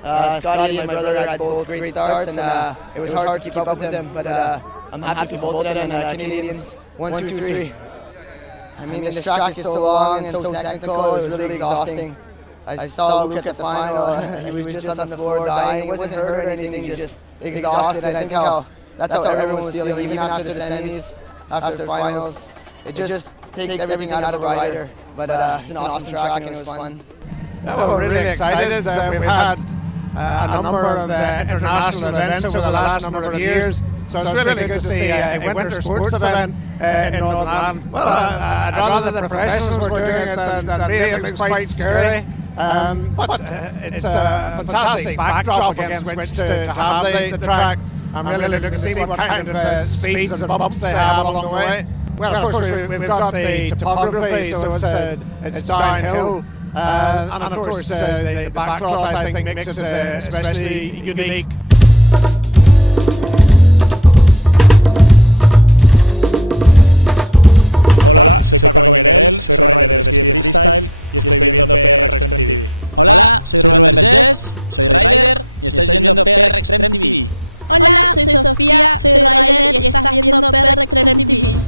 Scotty and my brother had both great starts, and it was hard to keep up with them, but I'm happy for both of them, and Canadians 1, 2, 3. I mean, this track is so long and so technical, it was really exhausting. I saw Luke at the final, he was just on the floor dying. He wasn't hurt or anything, he was just exhausted. I think that's how everyone was feeling, even after the semis, after the finals. It just takes everything out of a rider, but it's an awesome track and it was fun. Yeah, we're really excited. We've had a number of international events over the last number of years. So it's really good to see a winter sports event in Northern Ireland. Well, I'd rather the professionals were doing it than me. It looks quite scary. But it's a fantastic backdrop against which to have the track. I'm really looking to see what kind of speeds and bumps they have along the way. Well, of course, we've got the topography, so it's downhill. And of course, the backdrop, I think, makes it especially unique. Hola, soy Paco Miquel, soy rider de esquí de freestyle y estoy viendo PRExtremeTV. Hola, soy Rubén Vergés, soy rider y estáis viendo PRExtremeTV. Hola, soy Sofía, soy rider y estás viendo PRExtremeTV.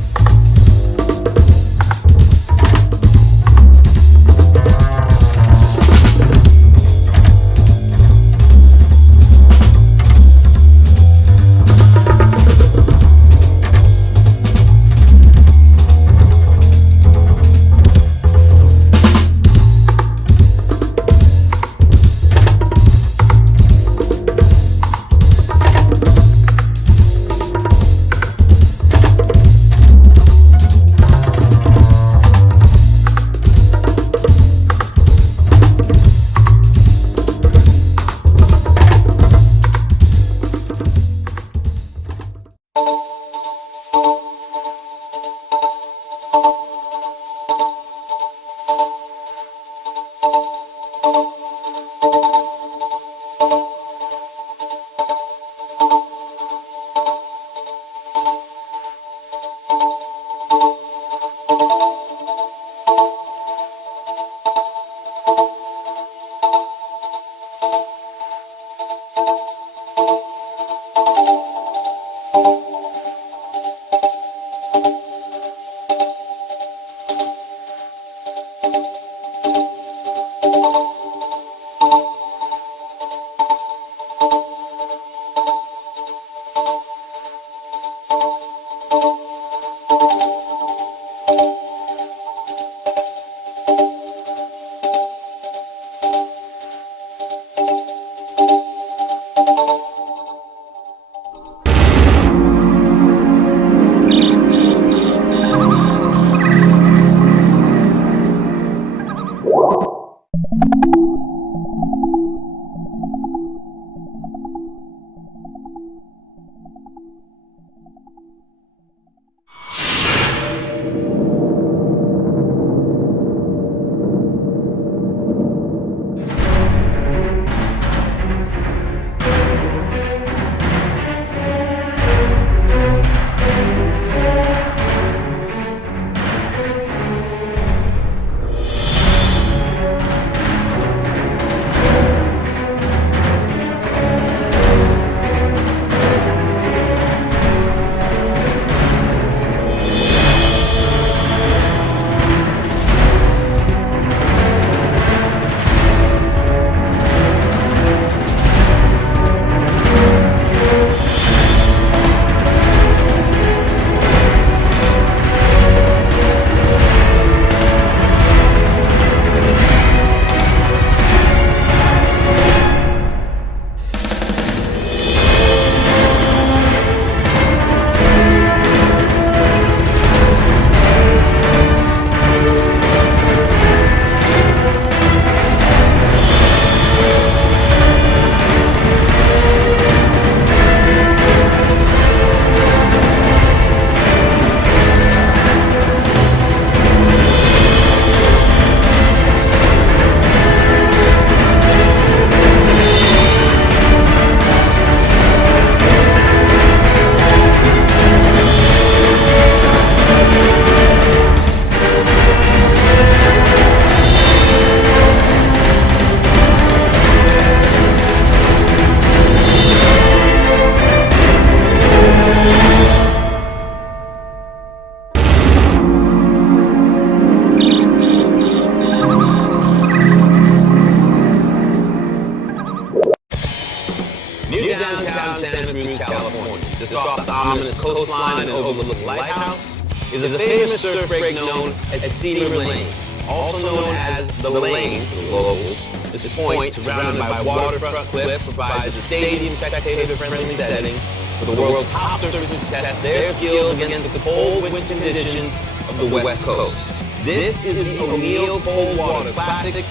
Near downtown Santa Cruz, California, just off the ominous coastline and overlooking the lighthouse, is a famous surf break known as Steamer Lane, also known as the Lane for locals. This point, surrounded by waterfront cliffs, provides a stadium spectator-friendly setting for the world's top surfers to test their skills against the cold winter conditions of the West Coast. This is the O'Neill Cold Water Classic.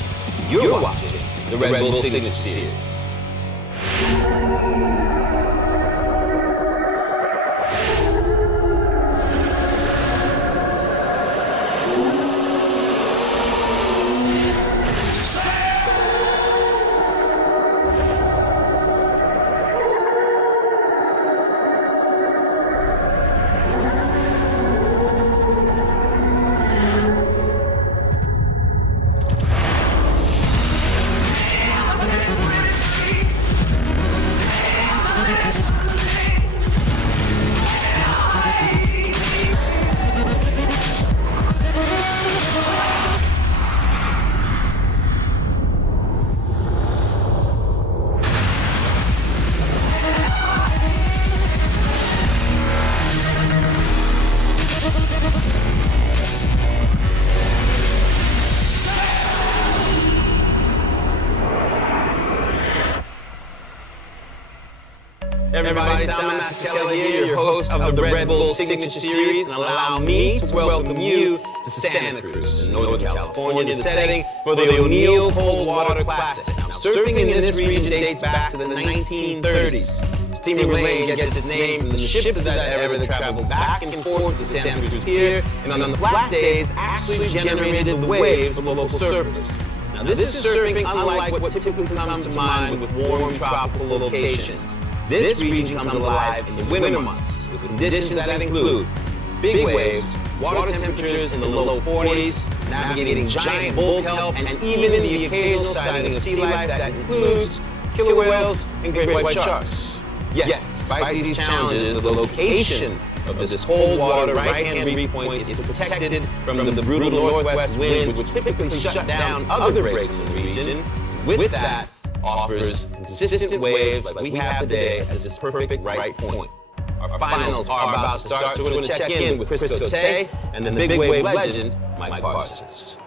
You're watching the Red Bull Signature Series. Everybody, Salman Kelly here, your host of the Red Bull Signature Series, and allow me to welcome you to Santa Cruz, Northern California, the setting for the O'Neill Cold Water Classic. Now, surfing in this region dates back to the 1930s. Steamer Lane gets its name from the ships of that era that traveled back and forth to Santa Cruz Pier, and on the flat days actually generated the waves for local surfers. Now, this is surfing unlike what typically comes to mind with warm tropical locations. This region comes alive in the winter months with conditions that include big waves, water temperatures in the low 40s, navigating giant bull kelp, and even the occasional sighting of sea life that includes killer whales and great white sharks. Yet, despite these challenges, the location of this cold water right-hand reef point is protected from the brutal northwest winds, which typically shut down other breaks in the region. With that, offers consistent waves like we have today as this perfect right point. Our finals are about to start, so we're going to check in with Chris Cote and the big wave legend, Mike Parsons.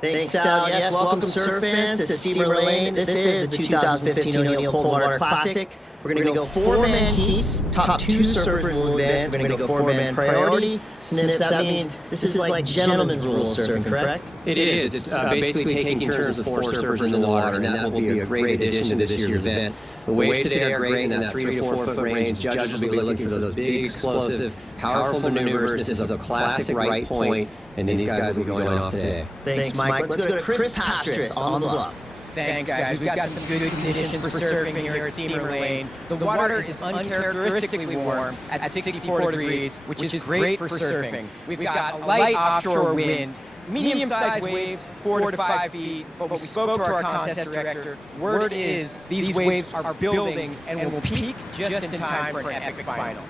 Thanks, Sal. Yes, welcome surf fans to Steamer Lane. This is the 2015 O'Neill Cold Water Classic. We're going to go four-man heats, top two surfers will advance. We're going to go four-man priority. Snips, that means this is like gentlemen's rules surfing, correct? It is. It's basically taking turns with four surfers in the water, and that will be a great addition to this year's event. The waves today are great in that 3 to 4 foot range. Judges will be looking for those big, explosive, powerful maneuvers. This is a classic right point, and these guys will be going off today. Thanks, Mike. Let's go to Chris Pastris on the bluff. Thanks, guys. We've got some good conditions for surfing here at Steamer Lane. The water is uncharacteristically warm at 64 degrees, which is great for surfing. We've got a light offshore wind, medium-sized waves, 4 to 5 feet, but we spoke to our contest director. Word is these waves are building and will peak just in time for an epic final.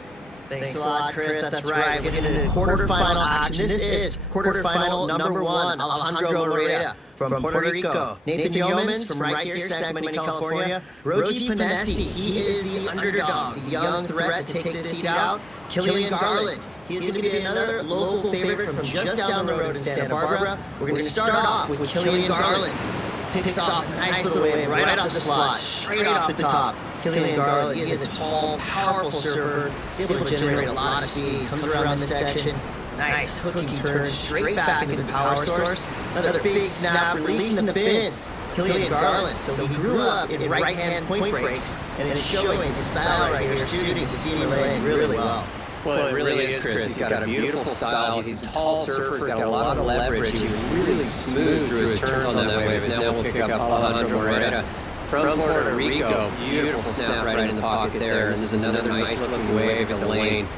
Thanks a lot, Chris. That's right. We're getting into quarterfinal action. This is quarterfinal number 1, Alejandro Moreta from Puerto Rico. Nathan Yeomans from right here, San Clemente, California. Roji Panesi, he is the underdog, the young threat to take this heat out. Killian Garland, he is going to be another local favorite from just down the road in Santa Barbara. We're going to start off with Killian Garland. Picks off a nice little wave right off the slot, straight off the top. Killian Garland, he is a tall, powerful surfer. He's able to generate a lot of speed. Comes around this section. Nice hooking turn straight back into the power source. Another big snap, releasing the fins. Killian Garland, so he grew up in right-hand point breaks and is showing his style right here, shooting Steamer Lane really well. Well, it really is, Chris. He's got a beautiful style. He's a tall surfer. He's got a lot of leverage. He's really smooth through his turns on that wave. As now we'll pick up Alejandro Moreta from Puerto Rico. Beautiful snap right in the pocket there. This is another nice looking wave in the lane.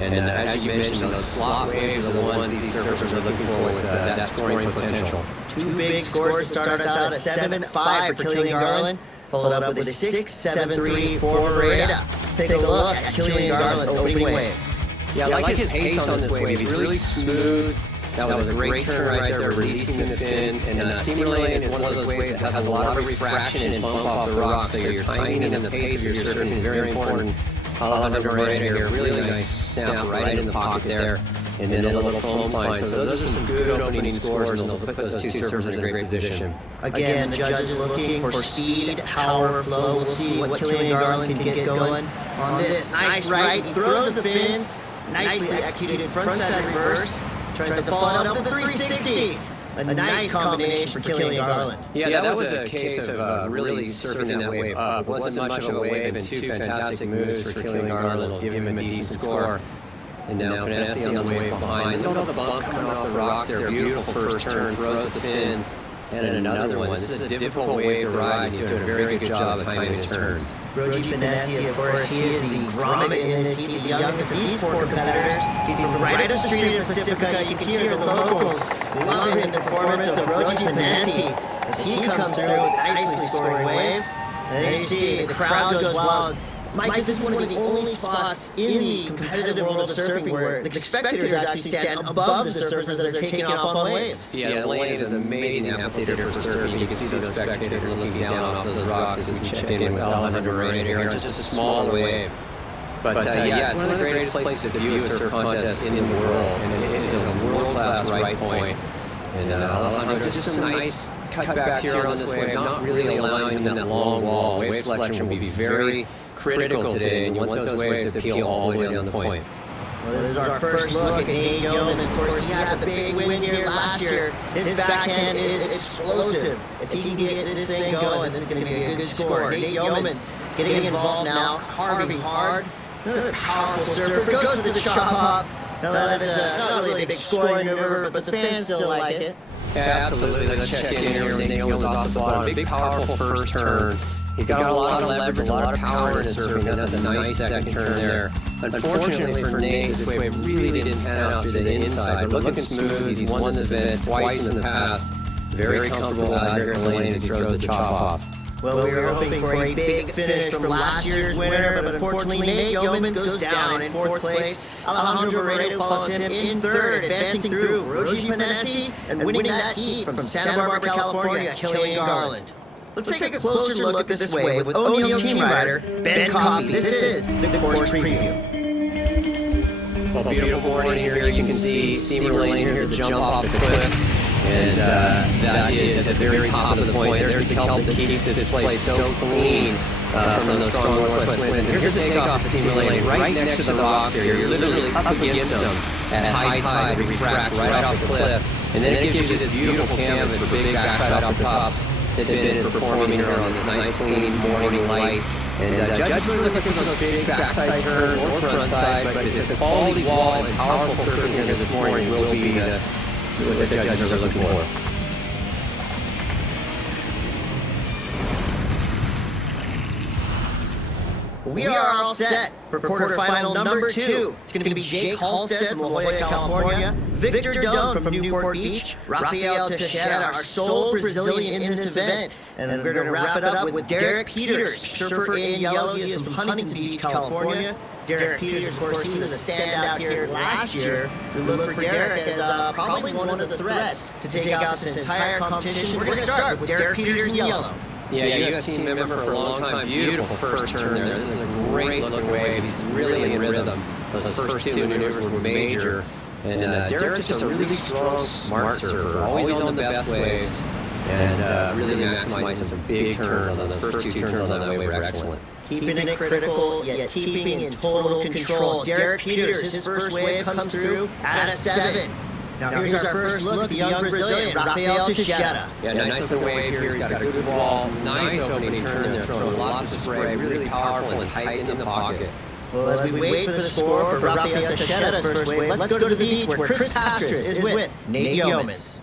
And as you mentioned, those slot waves are the ones these surfers are looking for with that scoring potential. Two big scores to start us out at 7-5 for Killian Garland. Followed up with a 6-7-3 for Moreta. Take a look at Killian Garland's opening wave. Yeah, I like his pace on this wave. He's really smooth. That was a great turn right there, releasing the fins. And steamer lane is one of those waves that has a lot of refraction and bump off the rocks, so your timing and the pace of your surfing is very important. Alejandro right here, really nice snap right in the pocket there, and then a little foam line. So those are some good opening scores, and they'll put those two surfers in a great position. Again, the judge is looking for speed, power, flow. We'll see what Killian Garland can get going on this. Nice right, he throws the fins, nicely executed frontside reverse, tries to follow it up with the 360. A nice combination for Killian Garland. Yeah, that was a case of really surfing that wave up. It wasn't much of a wave, and two fantastic moves for Killian Garland will give him a decent score. And now Panesi on the wave behind. Look at the bump coming off the rocks there. Beautiful first turn, throws the fins. And another one. This is a difficult wave to ride. He's doing a very good job of timing his turns. Roji Panesi, of course, he is the grommet in this. He's the youngest of these four competitors. He's from right up the street of Pacifica. You can hear the locals loving the performance of Roji Panesi as he comes through with a nicely scoring wave. And there you see the crowd goes wild. Mike, this is one of the only spots in the competitive world of surfing where the spectators actually stand above the surfers as they're taking off on waves. Yeah, the lane is an amazing amphitheater for surfing. You can see those spectators looking down off those rocks as we check in with Alejandro right here. Just a small wave. But yeah, it's one of the greatest places to view a surf contest in the world. And it is a world-class right point. And Alejandro, just some nice cutbacks here on this wave, not really allowing him that long wall. Wave selection will be very critical today, and you want those waves to peel all the way down the point. Well, this is our first look at Nate Yeoman. Of course, he had the big win here last year. His backhand is explosive. If he can get this thing going, this is going to be a good score. Nate Yeoman's getting involved now, carving hard. Another powerful surfer. Goes to the chop hop. Now that is not really a big scoring maneuver, but the fans still like it. Yeah, absolutely. Let's check in here. Nate Yeoman's off the bottom. Big, powerful first turn. He's got a lot of leverage, a lot of power in his surfing. That's a nice second turn there. Unfortunately for Nate, this wave really didn't pan out through the inside, but looking smooth. He's won this event twice in the past. Very comfortable out here in the lane as he throws the chop off. Well, we were hoping for a big finish from last year's winner, but unfortunately Nate Yeoman goes down in fourth place. Alejandro Barreto follows him in third, advancing through Roji Panesi and winning that heat from Santa Barbara, California, Killian Garland. Let's take a closer look at this wave with O'Neill team rider Ben Coffey. This is the course preview. Well, beautiful morning here. You can see steamer lane here to jump off the cliff. And that is at the very top of the point. There's the help that keeps this place so clean from those strong northwest winds. And here's the takeoff steamer lane right next to the rocks here. You're literally up against them at high tide. It refracts right off the cliff. And then it gives you this beautiful canvas for big backside off the tops that they've been performing here on this nice clean morning light. And Judge really looking for those big backside turn or front side, but it's a quality wall and powerful surfing here this morning will be what the judges are looking for. We are all set for quarterfinal number 2. It's going to be Jake Halstead from La Jolla, California, Victor Dunn from Newport Beach, Rafael Teixeira, our sole Brazilian in this event. And then we're going to wrap it up with Derek Peters, surfer in yellow. He is from Huntington Beach, California. Derek Peters, of course, he was a standout here last year. We look for Derek as probably one of the threats to take out this entire competition. We're going to start with Derek Peters in yellow. Yeah, U.S. team member for a long time. Beautiful first turn there. This is a great looking wave. He's really in rhythm. Those first two maneuvers were major. And Derek's just a really strong, smart surfer. Always on the best waves. And really maximizing some big turns on those first two turns on that wave were excellent. Keeping it critical, yet keeping in total control. Derek Peters, his first wave comes through at a 7. Now here's our first look at the young Brazilian, Rafael Teixeira. Yeah, nice little wave here. He's got a good wall. Nice opening turn there, throwing lots of spray. Really powerful and tight in the pocket. Well, as we wait for the score for Rafael Teixeira's first wave, let's go to the beach where Chris Pastras is with Nate Yeomans.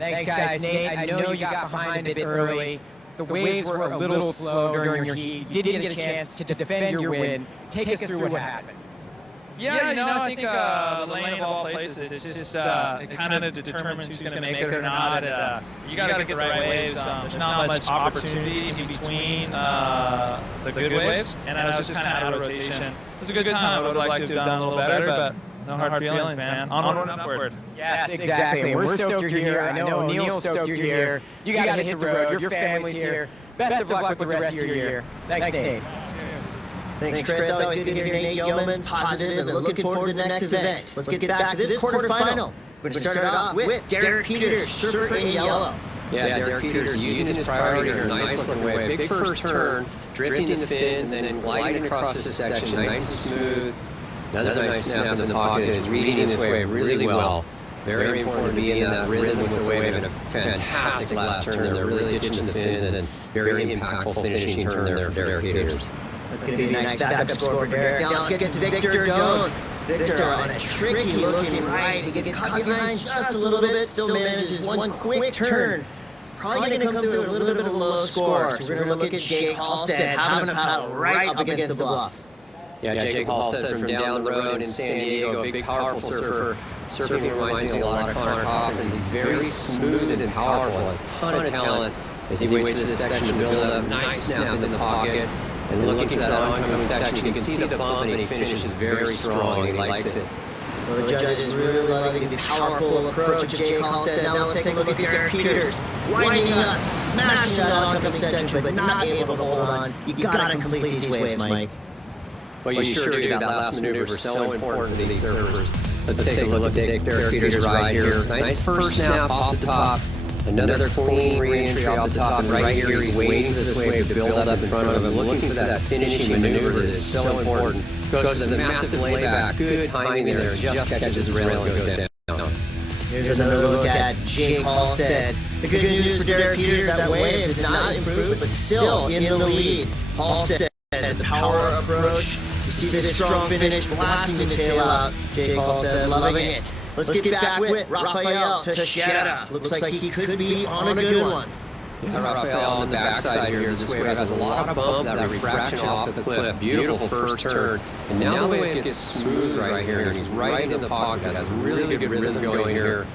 Thanks, guys. Nate, I know you got behind a bit early. The waves were a little slow during your heat. You did get a chance to defend your win. Take us through what happened. Yeah, I think the lane of all places, it's just, it kind of determines who's going to make it or not. You got to get the right waves. There's not much opportunity in between the good waves, and I was just kind of out of rotation. It was a good time. I would have liked to have done a little better, but No hard feelings, man. Onward and upward. Yes, exactly. We're stoked you're here. I know O'Neill's stoked you're here. You got to hit the road. Your family's here. Best of luck with the rest of your year. Thanks, Nate. Thanks, Chris. Always good to hear Nate Yeomans, positive and looking forward to the next event. Let's get back to this quarterfinal. We're going to start it off with Derek Peters, surfer in yellow. Yeah, Derek Peters using his priority in a nice looking way. Big first turn, drifting the fins, and then gliding across this section, nice and smooth. Another nice snap in the pocket, is reading his wave really well. Very important to be in that rhythm with the wave, and a fantastic last turn there, really ditching the fins, and very impactful finishing turn there for Derek Peters. That's going to be a nice backup score for Derek. Now let's get to Victor Doan. Victor on a tricky looking right. He gets caught behind just a little bit, still manages one quick turn. It's probably going to come through a little bit of a low score. So we're going to look at Jake Halstead having a paddle right up against the bluff. Yeah, Jake Halstead from down the road in San Diego, a big powerful surfer. Surfing reminds me a lot of Connor Coffin. He's very smooth and powerful, has a ton of talent as he waits for this section to build up. Nice snap in the pocket. And looking for that oncoming section, you can see the bump, and he finishes very strong. He likes it. Well, the judges really loving the powerful approach of Jake Halstead. Now let's take a look at Derek Peters. Winding up, smashing that oncoming section, but not able to hold on. You gotta complete these waves, Mike. Well, you sure do. That last maneuver is so important for these surfers. Let's take a look at Derek Peters' ride here. Nice first snap off the top. Another clean re-entry off the top, and right here he's waiting for this wave to build up in front of him, looking for that finishing maneuver that is so important. Goes to the massive layback, good timing there, just catches the rail and goes down. Here's another look at Jake Halstead. The good news for Derek Peters, that wave did not improve, but still in the lead. Halstead has the power approach. You see this strong finish, blasting the tail out. Jake Halstead loving it. Let's get back with Rafael Teixeira. Looks like he could be on a good one. Yeah, Rafael on the backside here. This wave has a lot of bump, that refraction off the cliff. Beautiful first turn. And now the wave gets smooth right here, and he's right in the pocket. Has really good rhythm going here.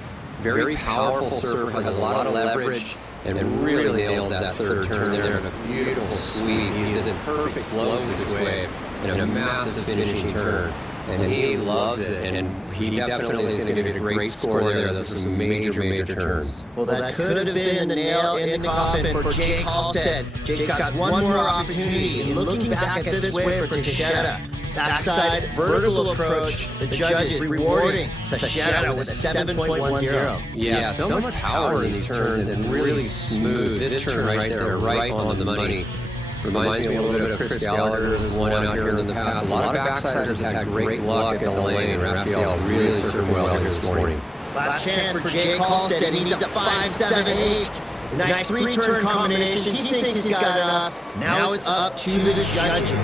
Very powerful surfer, has a lot of leverage, and really nails that third turn there in a beautiful sweep. He's in perfect flow with this wave and a massive finishing turn. And he loves it, and he definitely is going to give you a great score there. Those are some major turns. Well, that could have been the nail in the coffin for Jake Halstead. Jake's got one more opportunity. And looking back at this wave for Teixeira. Backside vertical approach. The judge is rewarding Teixeira with a 7.10. Yeah, so much power in these turns and really smooth. This turn right there, right on the money. Reminds me a little bit of Chris Gallagher, who's won out here in the past. A lot of backsiders have had great luck at the lane, and Rafael really surfed well here this morning. Last chance for Jake Halstead. He needs a 5-7-8. Nice three-turn combination. He thinks he's got enough. Now it's up to the judges.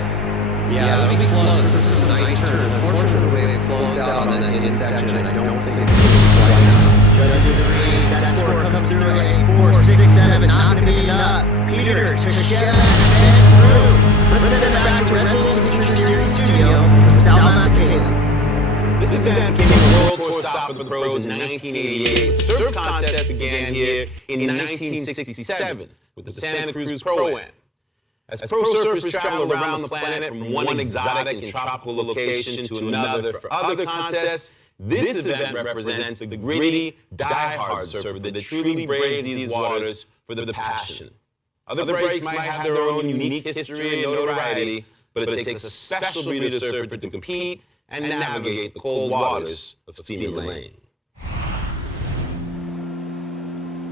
Yeah, let me close for some nice turn. Unfortunately, the way they closed out on that end section, I don't think it's that score comes through at 4-6-7. Not going to be enough. Peters, Teixeira, This event came to the World Tour stop for the pros in 1988. Surf contest began here in 1967 with the Santa Cruz Pro-Am. As pro surfers travel around the planet from one exotic and tropical location to another for other contests, this event represents the gritty, die-hard surfer that truly braves these waters for the passion. Other breaks might have their own unique history and notoriety, but it takes a special breed of surfer to compete and navigate the cold waters of Steamer Lane.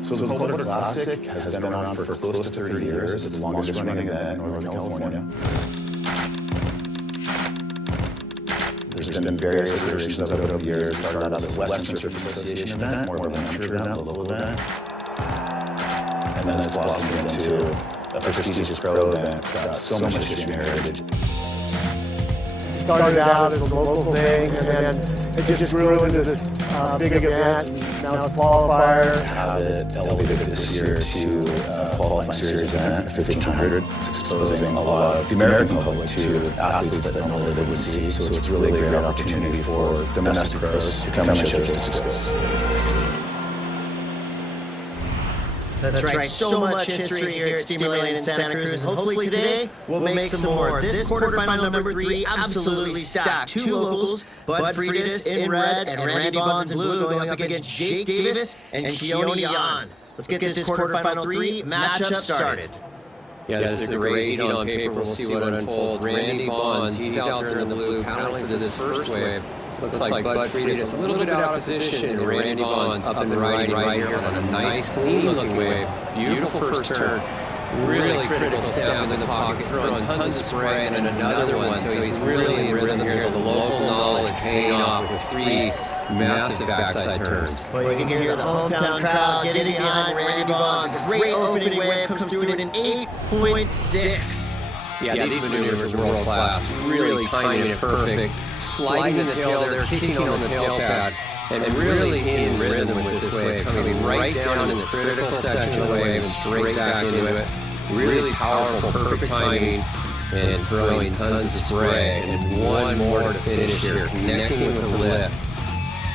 So the Cold Water Classic has been on for close to 30 years. It's the longest running event in Northern California. There's been various iterations of it over the years. It started out as a Western Surf Association event, more of an amateur event, a local event. And then it's blossomed into a prestigious pro event. It's got so much history and heritage. It started out as a local thing, and then it just grew into this big event. Now it's a qualifier. Have it elevated this year to a qualifying series event, 1500. It's exposing a lot of the American public to athletes that normally they would see. So it's really a great opportunity for domestic pros to come and show their skills. That's right, so much history here at Steamer Lane in Santa Cruz, and hopefully today we'll make some more. This quarterfinal number 3 absolutely stacked. 2 locals, Bud Freitas in red and Randy Bonds in blue, going up against Jake Davis and Keone Jan. Let's get this quarterfinal 3 matchup started. Yeah, this is a great heat on paper. We'll see what unfolds. Randy Bonds, he's out there in the blue, paddling for this first wave. Looks like Bud Freitas a little bit out of position, and Randy Bonds up and riding right here on a nice, clean-looking wave. Beautiful first turn. Really critical stab in the pocket, throwing tons of spray, and another one. So he's really in rhythm here. The local knowledge paying off with 3 massive backside turns. Well, you can hear the hometown crowd getting behind Randy Bonds. A great opening wave comes through in an 8.6. Yeah, these maneuvers are world class. Really timing it perfect. Sliding the tail there, kicking on the tail pad, and really in rhythm with this wave, coming right down in the critical section of the wave and straight back into it. Really powerful, perfect timing, and throwing tons of spray. And one more to finish here, connecting with the lift.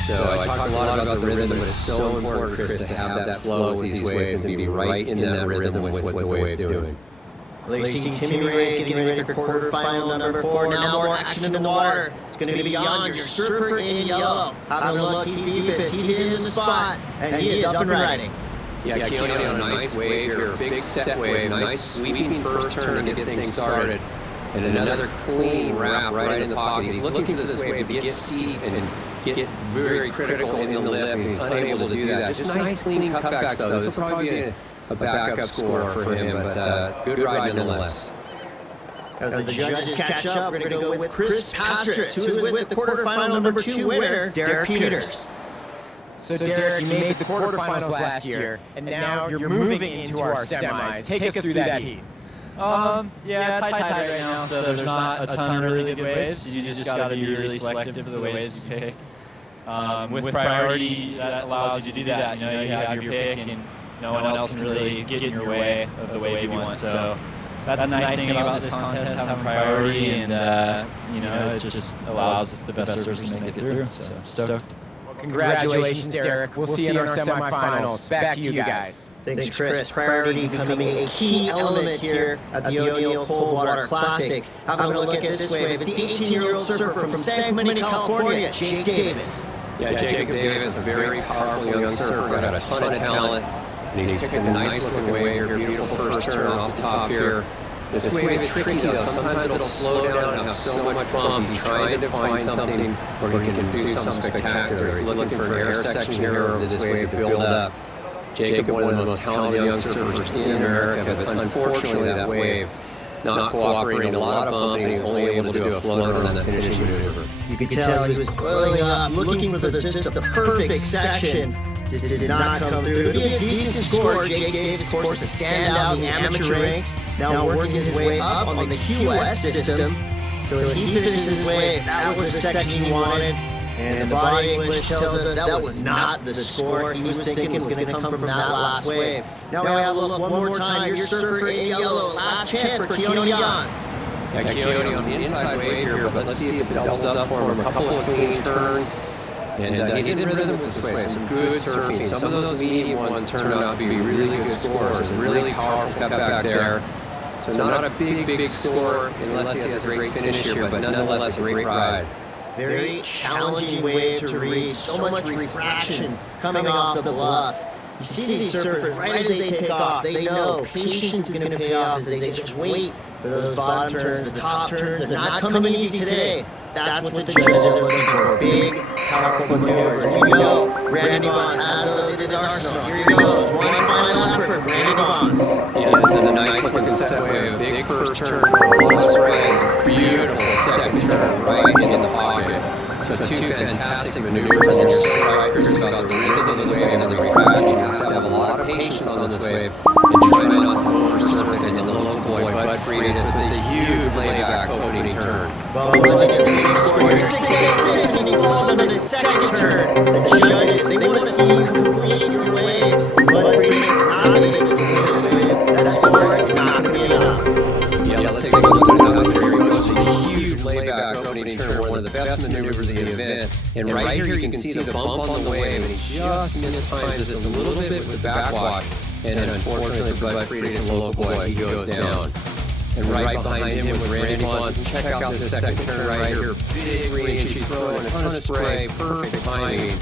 So I talked a lot about the rhythm, but it's so important, Chris, to have that flow with these waves and be right in that rhythm with what the wave's doing. Well, you're seeing Timmy Ray's getting ready for quarterfinal number 4. Now more action in the water. It's going to be Jan, your surfer in yellow. Having a look, he's deepest. He's in the spot, and he is up and riding. Yeah, Keone on a nice wave here, big set wave, nice sweeping first turn to get things started. And another clean wrap right in the pocket. He's looking for this wave to get steep and get very critical in the lip, and he's unable to do that. Just nice clean cutbacks though. This will probably be a backup score for him, but good ride nonetheless. As the judges catch up, we're going to go with Chris Pastris, who is with the quarterfinal number 2 winner, Derek Peters. So Derek, you made the quarterfinals last year, and now you're moving into our semis. Take us through that heat. Yeah, it's high tide right now, so there's not a ton of really good waves. You just got to be really selective for the waves you pick. With priority, that allows you to do that. You know, you have your pick, and no one else can really get in your way of the wave you want. So that's a nice thing about this contest, having priority, and you know, it just allows the best surfers to make it through. So I'm stoked. Congratulations, Derek. We'll see you in our semifinals. Back to you guys. Thanks, Chris. Priority becoming a key element here at the O'Neill Coldwater Classic. Having a look at this wave, it's the 18-year-old surfer from San Clemente, California, Jake Davis. Yeah, Jacob Davis, a very powerful young surfer, got a ton of talent, and he's picking a nice-looking wave here, beautiful first turn off the top here. This wave is tricky though, sometimes it'll slow down and have so much bump. He's trying to find something where he can do something spectacular. He's looking for an air section here over this wave to build up. Jacob, one of the most talented young surfers in America, but unfortunately that wave not cooperating, a lot of bump, and he's only able to do a floater on that finishing maneuver. You could tell he was coiling up, looking for just the perfect section. Just did not come through. It'll be a decent score. Jake Davis, of course, to stand out in the amateur ranks. Now working his way up on the QS system. So as he finishes his wave, that was the section he wanted. And the body English tells us that was not the score he was thinking was going to come from that last wave. Now we have a look one more time. Your surfer in yellow. Last chance for Keone Jan. Yeah, Keone on the inside wave here, but let's see if it doubles up for him. A couple of clean turns. And he's in rhythm with this wave. Some good surfing. Some of those medium ones turned out to be really good scores. And really powerful cutback there. So not a big score unless he has a great finish here, but nonetheless a great ride. Very challenging wave to read. So much refraction coming off the bluff. You see these surfers right as they take off. They know patience is going to pay off as they just wait for those bottom turns, the top turns. They're not coming easy today. That's what the judges are looking for. Big, powerful maneuvers. And you know, Randy Bonds has those in his arsenal. Here he goes. One final effort for Randy Bonds. Yeah, this is a nice looking set wave. Big first turn for a low spray. Beautiful second turn right into the pocket. So two fantastic maneuvers in your strike, Chris, about the rhythm of the wave and the refraction. You have to have a lot of patience on this wave and try not to oversurf it. And the little boy, Bud Freitas, with the huge layback opening turn. Well, look at the big score. 6.6, and he falls on the second turn. The judges, they want to see you complete your waves. Bud Freitas not able to complete his wave. That score is not going to be enough. Yeah, let's take a look at how there he goes. A huge layback opening turn, one of the best maneuvers of the event. And right here you can see the bump on the wave, and he just mistimes this a little bit with backwash. And unfortunately for Bud Freitas, a local boy, he goes down. And right behind him was Randy Bonds. Check out this second turn right here. Big range, he's throwing a ton of spray, perfect timing.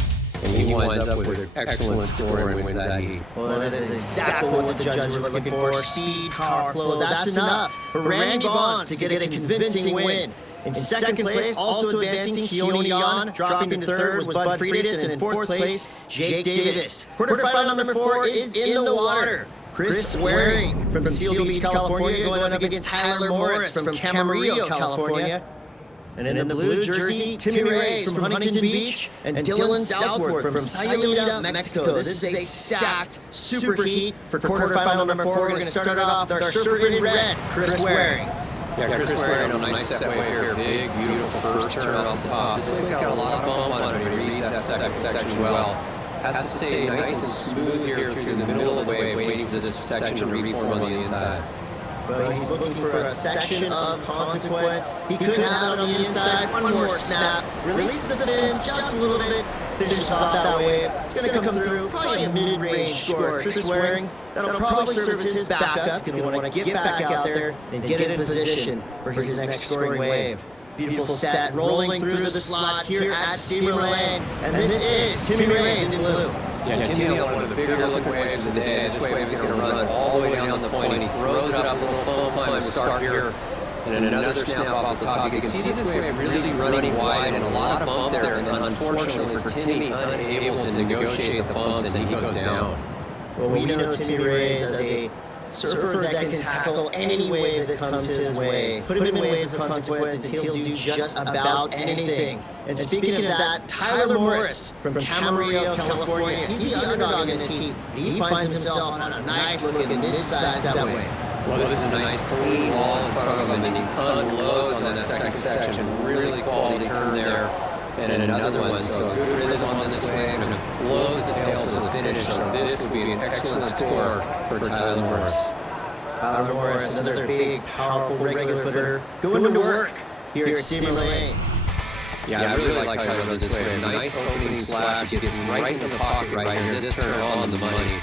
And he winds up with an excellent score and wins that heat. Well, that is exactly what the judges were looking for. Speed, power, flow, that's enough for Randy Bonds to get a convincing win. In second place, also advancing, Keone Yon. Dropping to third was Bud Freitas, and in fourth place, Jake Davis. Quarterfinal number 4 is in the water. Chris Waring from Seal Beach, California, going up against Tyler Morris from Camarillo, California. And in the blue jersey, Timmy Reyes from Huntington Beach, and Dylan Southworth from Sayulita, Mexico. This is a stacked super heat for quarterfinal number 4. We're going to start off with our surfer in red, Chris Waring. Yeah, Chris Waring on a nice set wave here. Big, beautiful first turn off the top. This wave's got a lot of bump on it. He reads that second section well. Has to stay nice and smooth here through the middle of the wave, waiting for this section to reform on the inside. But he's looking for a section of consequence. He could have it on the inside. One more snap. Releases the fins just a little bit. Finishes off that wave. It's going to come through. Probably a mid-range score. Chris Waring, that'll probably serve as his backup. He's going to want to get back out there and get in position for his next scoring wave. Beautiful set rolling through the slot here at Steamer Lane. And this is Timmy Reyes in blue. Yeah, Timmy on one of the bigger looking waves of the day. This wave is going to run all the way down the point. He throws it up a little foam climb to start here. And then another snap off the top. You can see this wave really running wide and a lot of bump there. And unfortunately for Timmy, unable to negotiate the bumps, and he goes down. Well, we know Timmy Reyes as a surfer that can tackle any wave that comes his way. Put him in waves of consequence and he'll do just about anything. And speaking of that, Tyler Morris from Camarillo, California, he's the underdog in this heat. He finds himself on a nice looking mid-sized set wave. Well, this is a nice clean wall in front of him, and he unloads on that second section. Really quality turn there. And another one, so good rhythm on this wave, and blows the tails for the finish. So this would be an excellent score for Tyler Morris. Tyler Morris, another big, powerful regular footer, going to work here at Steamer Lane. Yeah, I really like Tyler this wave. Nice opening slash, gets right in the pocket right here. This turn on the money.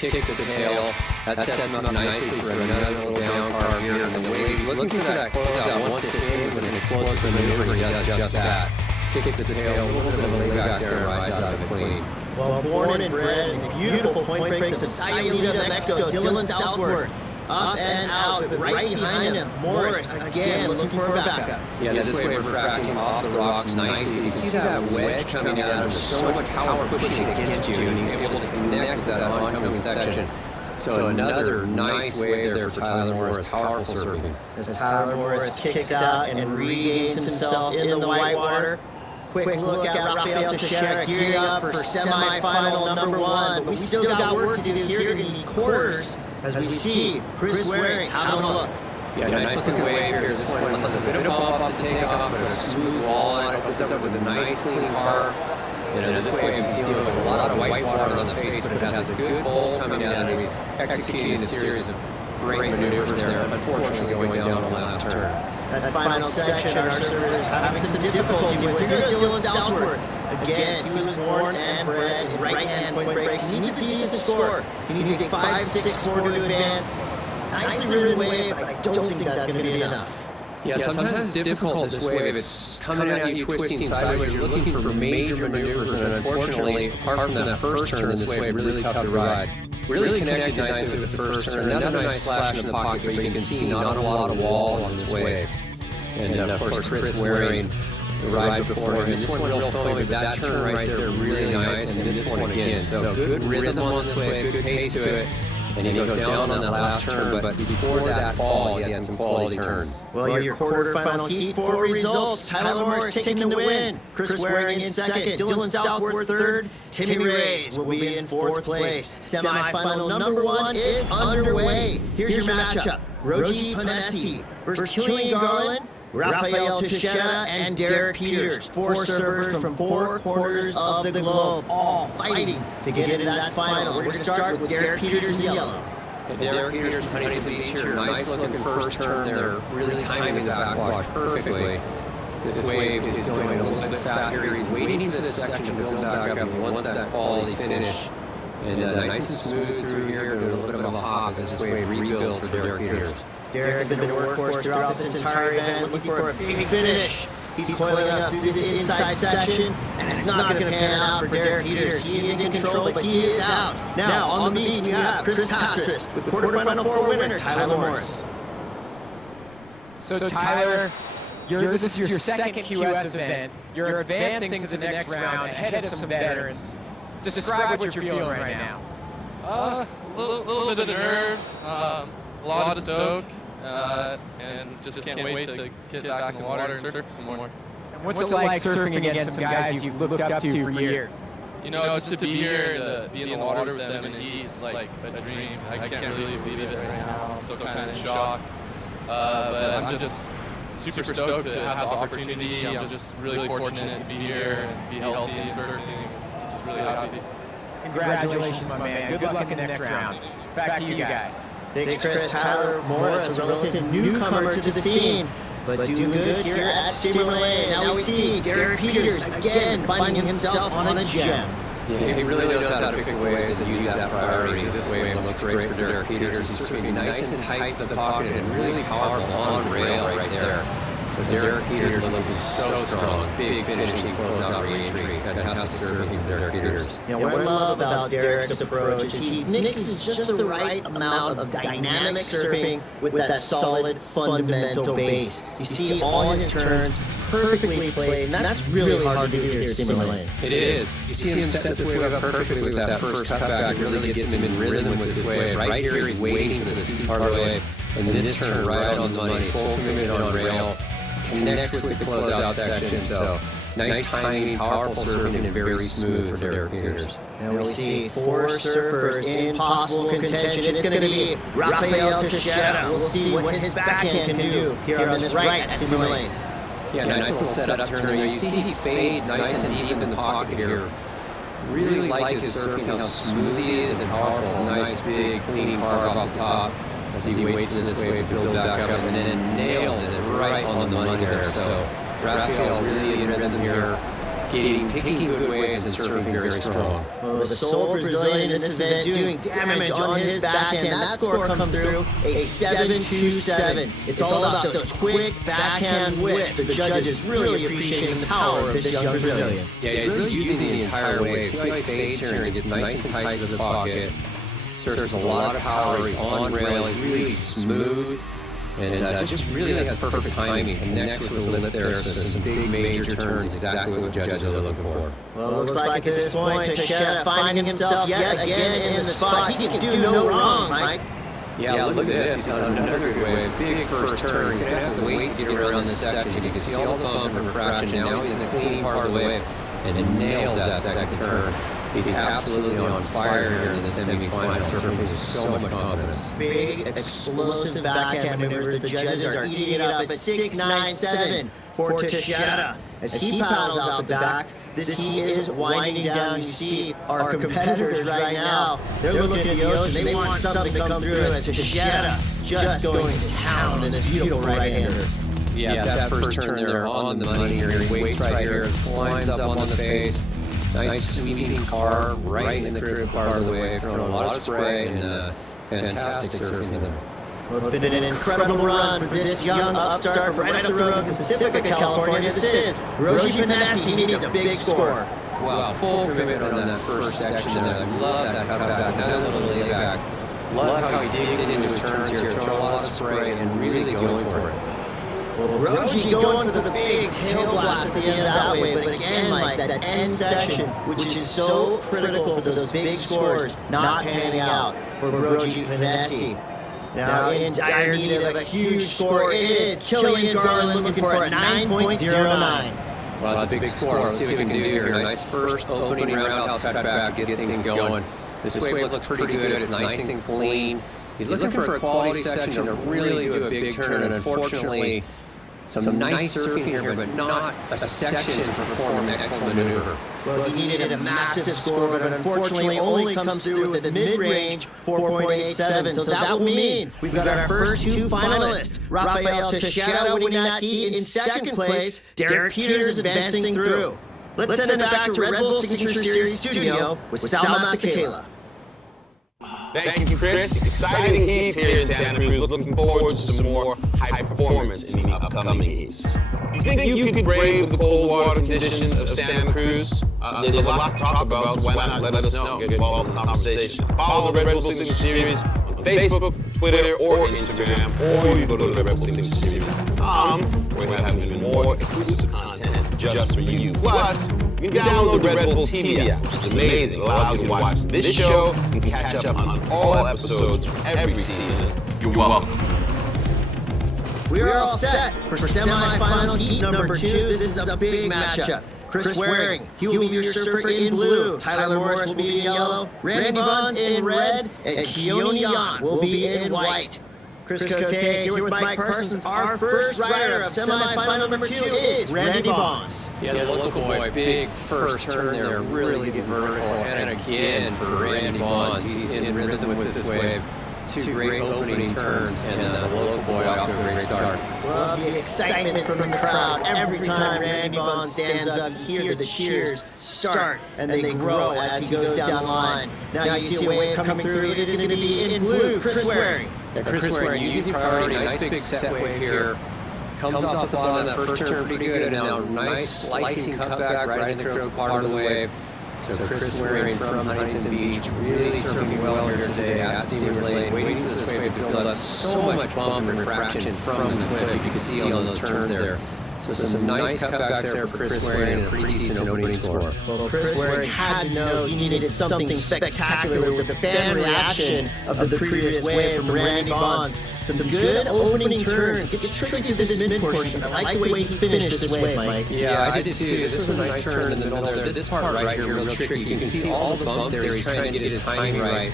Kicks the tail. That sets him up nicely for another little down carve here. And the wave, he's looking for that closeout. Wants to end with an explosive maneuver. He does just that. Kicks the tail, a little bit of a lay back there, and rides out of it clean. Well, born and bred in the beautiful point breaks of Sayulita, Mexico, Dylan Southworth. Up and out, but right behind him, Morris, again, looking for a backup. Yeah, this wave refracting off the rocks nicely. You see that wedge coming out of him, so much power pushing against you, and he's able to connect that oncoming section. So another nice wave there for Tyler Morris, powerful surfing. As Tyler Morris kicks out and regains himself in the whitewater. Quick look at Rafael Teixeira gearing up for semi-final number 1, but we still got work to do here in the quarters as we see Chris Waring having a look. Yeah, nice looking wave here. This one with a bit of a bump off the takeoff, but a smooth wall, and it opens up with a nice clean carve. And this wave is dealing with a lot of white water on the face, but it has a good bowl coming out, and he's executing a series of great maneuvers there, unfortunately going down the last turn. That final section, our surfer is having some difficulty with. Here goes Dylan Southworth. Again, he was born and bred in right-hand point breaks. He needs a decent score. He needs a 5-6-4 to advance. Nicely ridden wave, but I don't think that's going to be enough. Yeah, sometimes it's difficult, this wave. It's coming at you twisting sideways. You're looking for major maneuvers, and unfortunately, apart from that first turn, this wave really tough to ride. Really connected nicely with the first turn. Another nice slash in the pocket where you can see not a lot of wall on this wave. And of course, Chris Waring, the ride before him. This one real flowing, but that turn right there really nice, and this one again. So good rhythm on this wave, good pace to it. And he goes down on that last turn, but before that fall, he had some quality turns. Well, your quarterfinal heat 4 results. Tyler Morris taking the win. Chris Waring in second. Dylan Southworth third. Timmy Reyes will be in fourth place. Semi-final number 1 is underway. Here's your matchup. Roji Panesti versus Killian Garland, Rafael Teixeira, and Derek Peters. 4 surfers from 4 corners of the globe, all fighting to get into that final. We're going to start with Derek Peters in yellow. Derek Peters from Huntington Beach here. Nice looking first turn there. Really timing the backwash perfectly. This wave is going a little bit fat here. He's waiting for this section to build back up. And once that quality finish, And nice and smooth through here, and a little bit of a hop as this wave rebuilds for Derek Peters. Derek has been a workhorse throughout this entire event, looking for a big finish. He's coiling up through this inside section, and it's not going to pan out for Derek Peters. He is in control, but he is out. Now, on the beach, we have Chris Pastris with quarterfinal 4 winner Tyler Morris. So Tyler, this is your second QS event. You're advancing to the next round ahead of some veterans. Describe what you're feeling right now. A little bit of nerves, a lot of stoke, and just can't wait to get back in the water and surf some more. And what's it like surfing against some guys you've looked up to for years? You know, just to be here, to be in the water with them, and he's like a dream. I can't really believe it right now. I'm still kind of in shock. But I'm just super stoked to have the opportunity. I'm just really fortunate to be here and be healthy and surfing. Just really happy. Congratulations, my man. Good luck in the next round. Back to you guys. Thanks, Chris. Tyler Morris, a relative newcomer to the scene, but doing good here at Extreme Lane. Now we see Derek Peters again finding himself on a gem. Yeah, he really knows how to pick waves and use that priority. This wave looks great for Derek Peters. He's surfing nice and tight to the pocket and really powerful on rail right there. So Derek Peters looking so strong. Big finishing closeout re-entry. Fantastic surfing for Derek Peters. Now, what I love about Derek's approach is he mixes just the right amount of dynamic surfing with that solid fundamental base. You see all his turns perfectly placed, and that's really hard to do here at Extreme Lane. It is. You see him set this wave up perfectly with that first cutback. Really gets him in rhythm with this wave. Right here he's waiting for this steep part of the wave. And this turn right on the money, full commit on rail. Next with the closeout section, so nice timing, powerful surfing, and very smooth for Derek Peters. Now we see 4 surfers in possible contention. It's going to be Rafael Teixeira. We'll see what his backhand can do here on this right at Extreme Lane. Yeah, nice little setup turn there. You see he fades nice and deep in the pocket here. Really like his surfing, how smooth he is and powerful. Nice big clean carve off the top as he waits for this wave to build back up and then nails it right on the money there. So Rafael really in rhythm here, picking good waves and surfing very strong. Well, the sole Brazilian in this event doing damage on his backhand. That score comes through a 7.27. It's all about those quick backhand whips. The judges really appreciating the power of this young Brazilian. Yeah, he's really using the entire wave. See how he fades here and gets nice and tight to the pocket. Surfs a lot of power, he's on rail, he's really smooth, and just really has perfect timing. Connects with the lip there, so some big major turns, exactly what judges are looking for. Well, it looks like at this point, Teixeira finding himself yet again in the spot. He can do no wrong, Mike. Yeah, look at this, he's on another good wave, big first turn. He's going to have to wait to get around this section. You can see all the bump and refraction. Now he's in the clean part of the wave, and it nails that second turn. He's absolutely on fire here in the semifinals, surfing with so much confidence. Big, explosive backhand maneuvers. The judges are eating it up at 6.97 for Teixeira. As he paddles out the back, this heat is winding down. You see our competitors right now. They're looking at the ocean. They want something to come through. And Teixeira just going to town with this beautiful right-hander. Yeah, that first turn there on the money here. He waits right here, climbs up on the face. Nice sweeping carve right in the critical part of the wave, throwing a lot of spray and fantastic surfing to them. Well, it's been an incredible run for this young upstart right up the road in Pacifica, California. This is Roji Panesi. He needs a big score. Wow, full commitment on that first section. I love that cutback, another little layback. Love how he digs into his turns here, throwing a lot of spray and really going for it. Well, Roji going for the big tail blast at the end of that wave, but again, Mike, that end section, which is so critical for those big scores, not panning out for Roji Panesi. Now in dire need of a huge score, it is Killian Garland looking for a 9.09. Well, that's a big score. Let's see what we can do here. Nice first opening roundhouse cutback, get things going. This wave looks pretty good. It's nice and clean. He's looking for a quality section to really do a big turn, and unfortunately, some nice surfing here, but not a section to perform an excellent maneuver. Well, he needed a massive score, but unfortunately only comes through with the mid-range 4.87. So that will mean we've got our first 2 finalists. Rafael Teixeira winning that heat in second place. Derek Peters advancing through. Let's send it back to Red Bull Signature Series studio with Sal Masekela. Thank you, Chris. Exciting heats here in Santa Cruz. Looking forward to some more high performance in the upcoming heats. Do you think you could brave the cold water conditions of Santa Cruz? There's a lot to talk about, so why not let us know? Get involved in the conversation. Follow the Red Bull Signature Series on Facebook, Twitter, or Instagram, or you go to the redbullsignature.com, where we have even more exclusive content just for you. Plus, you can download the Red Bull TV app, which is amazing. It allows you to watch this show and catch up on all episodes from every season. You're welcome. We are all set for semi-final heat number 2. This is a big matchup. Chris Waring, he will be your surfer in blue. Tyler Morris will be in yellow. Randy Bonds in red. And Keone Yan will be in white. Chris Cote here with Mike Parsons. Our first rider of semi-final number 2 is Randy Bonds. Yeah, the local boy, big first turn there, really good vertical, and again for Randy Bonds, he's in rhythm with this wave. 2 great opening turns, and the local boy off to a great start. Love the excitement from the crowd. Every time Randy Bonds stands up, you hear the cheers start, and they grow as he goes down the line. Now you see a wave coming through. It is going to be in blue, Chris Waring. Yeah, Chris Waring using priority, nice big set wave here. Comes off the bottom of that first turn pretty good, and now nice slicing cutback right in the critical part of the wave. So Chris Waring from Huntington Beach really surfing well here today at Steamer Lane, waiting for this wave to build up. So much bump and refraction from the cliff you can see on those turns there. So some nice cutbacks there for Chris Waring and a pretty decent opening score. Well, Chris Waring had to know he needed something spectacular with the fan reaction of the previous wave from Randy Bonds. Some good opening turns. It's tricky this mid portion. I like the way he finished this wave, Mike. Yeah, I did too. This was a nice turn in the middle there. This part right here, real tricky. You can see all the bump there. He's trying to get his timing right.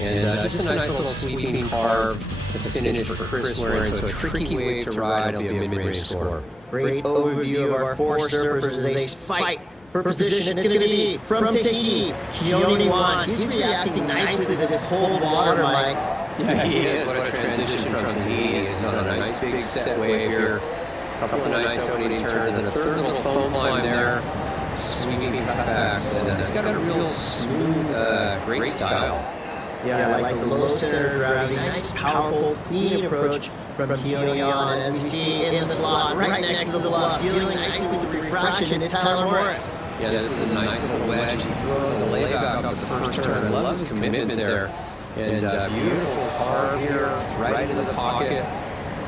And just a nice little sweeping carve to finish for Chris Waring. So a tricky wave to ride. It'll be a mid-range score. Great overview of our 4 surfers as they fight for position. It's going to be from Tahiti, Keone Yan. He's reacting nicely to this cold water, Mike. Yeah, he is. What a transition from Tahiti. He's on a nice big set wave here. A couple of nice opening turns and a third little foam climb there. Sweeping cutbacks. And he's got a real smooth, great style. Yeah, I like the low center gravity, nice, powerful, clean approach from Keone Yan as we see in the slot, right next to the bluff, dealing nicely with the refraction. It's Tyler Morris. Yeah, this is a nice little wedge. He throws a layback up the first turn. Loves his commitment there. And beautiful carve here, right into the pocket.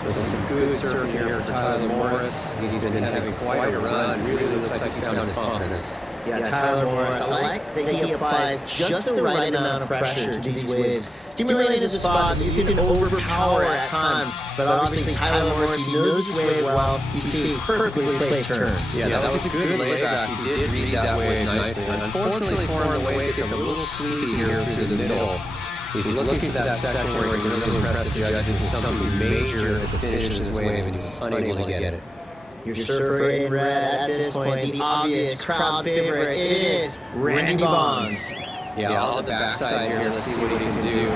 So some good surfing here for Tyler Morris. He's been having quite a run. Really looks like he's found his confidence. Yeah, Tyler Morris, I like that he applies just the right amount of pressure to these waves. Steamer Lane is a spot that you can overpower at times, but obviously Tyler Morris, he knows his wave well. You see perfectly placed turns. Yeah, that was a good layback. He did read that wave nicely. Unfortunately for him, the wave gets a little sleepy here through the middle. He's looking for that second where he really impressed the judges with something major to finish his wave, and he's unable to get it. Your surfer in red at this point, the obvious crowd favorite is Randy Bonds. Yeah, on the backside here, let's see what he can do.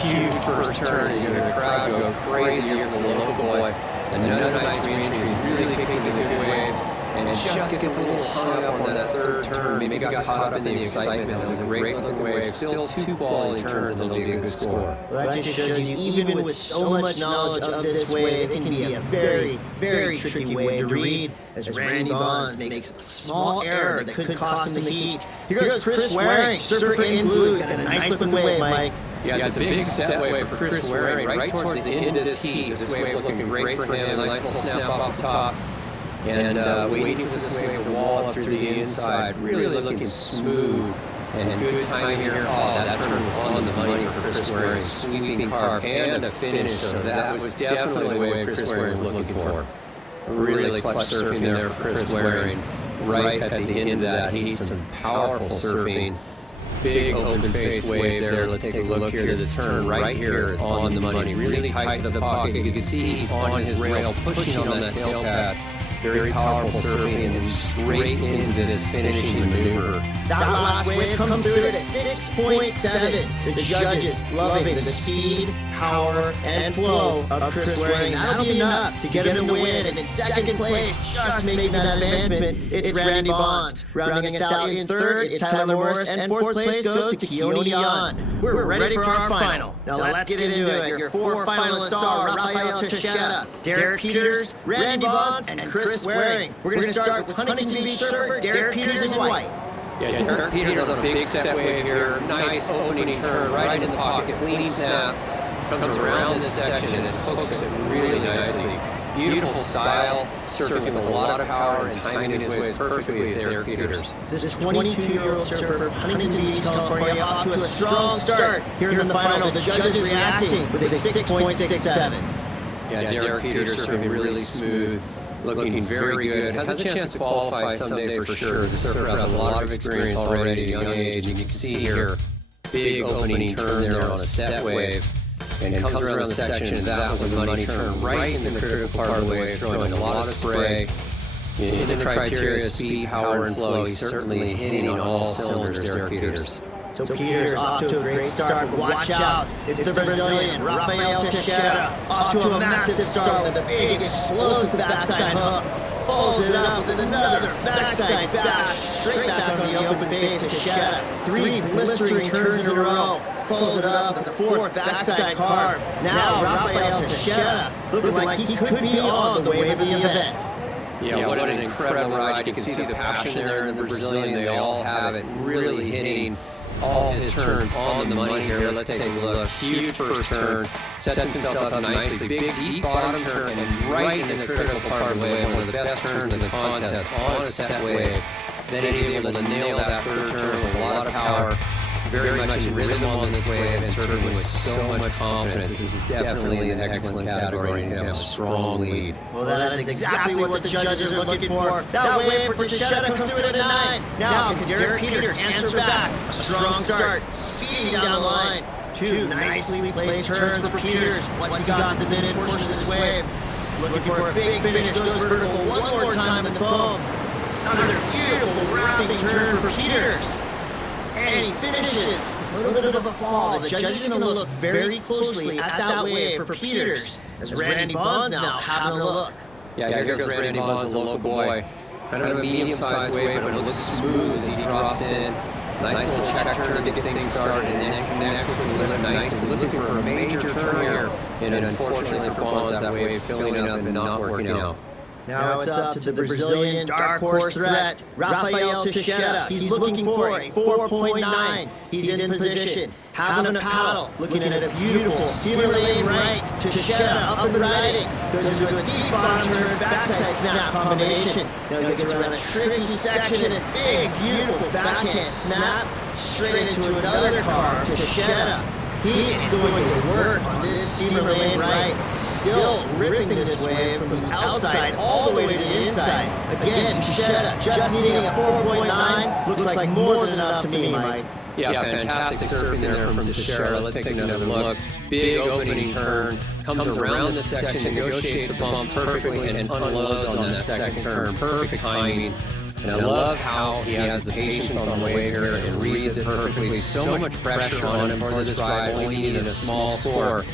Huge first turn, and the crowd go crazy here for the local boy. Another nice re-entry, really kicking the good waves, and just gets a little hung up on that third turn. Maybe got caught up in the excitement. That was a great looking wave. Still 2 quality turns, and it'll be a good score. Well, that just shows you, even with so much knowledge of this wave, it can be a very, very tricky wave to read, as Randy Bonds makes a small error that could cost him the heat. Here goes Chris Waring, surfer in blue. He's got a nice looking wave, Mike. Yeah, it's a big set wave for Chris Waring right towards the end of this heat. This wave looking great for him. Nice little snap off the top. And waiting for this wave to wall up through the inside. Really looking smooth and good timing here. Oh, that turn was on the money for Chris Waring. Sweeping carve and a finish. So that was definitely the wave Chris Waring was looking for. Really clutch surfing there for Chris Waring. Right at the end of that heat. Some powerful surfing. Big open face wave there. Let's take a look here. This turn right here is on the money. Really tight to the pocket. You can see he's on his rail, pushing on that tail pad. very powerful surfing and straight into this finishing maneuver. That last wave comes through it at 6.7. The judges loving the speed, power, and flow of Chris Waring. That'll be enough to get him the win. And in second place, just making that advancement, it's Randy Bonds. Rounding us out in third, it's Tyler Morris. And fourth place goes to Keone Yan. We're ready for our final. Now let's get into it. Your four finalists are Rafael Teixeira, Derek Peters, Randy Bonds, and Chris Waring. We're going to start with Huntington Beach surfer Derek Peters in white. Yeah, Derek Peters on a big set wave here. Nice opening turn right in the pocket, clean snap. Comes around this section and hooks it really nicely. Beautiful style, surfing with a lot of power and timing his waves perfectly with Derek Peters. This is 22-year-old surfer from Huntington Beach, California, off to a strong start. Here in the final, the judges reacting with a 6.67. Yeah, Derek Peters surfing really smooth, looking very good. Has a chance to qualify someday for sure. The surfer has a lot of experience already at a young age. You can see here, big opening turn there on a set wave. And comes around the section, and that was a money turn right in the critical part of the wave, throwing a lot of spray. In the criteria, speed, power, and flow, he's certainly hitting on all cylinders, Derek Peters. So Peters off to a great start, but watch out. It's the Brazilian, Rafael Teixeira, off to a massive start with a big explosive backside hook. Follows it up with another backside bash, straight back on the open face to Teixeira. 3 blistering turns in a row. Follows it up with the 4th backside carve. Now Rafael Teixeira looking like he could be on the wave of the event. Yeah, what an incredible ride. You can see the passion there in the Brazilian. They all have it, really hitting all his turns on the money here. Let's take a look. Huge first turn, sets himself up nicely. Big, deep bottom turn, and right in the critical part of the wave, one of the best turns of the contest on a set wave. Then he's able to nail that third turn with a lot of power. Very much in rhythm on this wave and surfing with so much confidence. This is definitely an excellent category. He's got a strong lead. Well, that is exactly what the judges are looking for. That wave for Teixeira comes through it at 9. Now can Derek Peters answer back? A strong start, speeding down the line. 2 nicely placed turns for Peters. What's he got in the mid portion of this wave? Looking for a big finish, goes vertical one more time in the foam. Another beautiful wrapping turn for Peters. And he finishes. A little bit of a fall. The judges are going to look very closely at that wave for Peters, as Randy Bonds now having a look. Yeah, here goes Randy Bonds, a local boy. Kind of a medium-sized wave, but it looks smooth as he drops in. Nice little check turn to get things started, and then connects with the limit nicely. Looking for a major turn here, and unfortunately for Bonds, that wave filling up and not working out. Now it's up to the Brazilian dark horse threat, Rafael Teixeira. He's looking for a 4.9. He's in position, having a paddle, looking at a beautiful steamer lane right. Teixeira up and riding, goes into a deep bottom turn backside snap combination. Now he gets around a tricky section and a big, beautiful backhand snap straight into another car. Teixeira. He is going to work on this steamer lane right, still ripping this wave from the outside all the way to the inside. Again, Teixeira just needing a 4.9. Looks like more than enough to me, Mike. Yeah, fantastic surfing there from Teixeira. Let's take another look. Big opening turn, comes around the section, negotiates the bump perfectly, and unloads on that second turn. Perfect timing. And I love how he has the patience on the wave here and reads it perfectly. So much pressure on him for this ride, only needed a small score.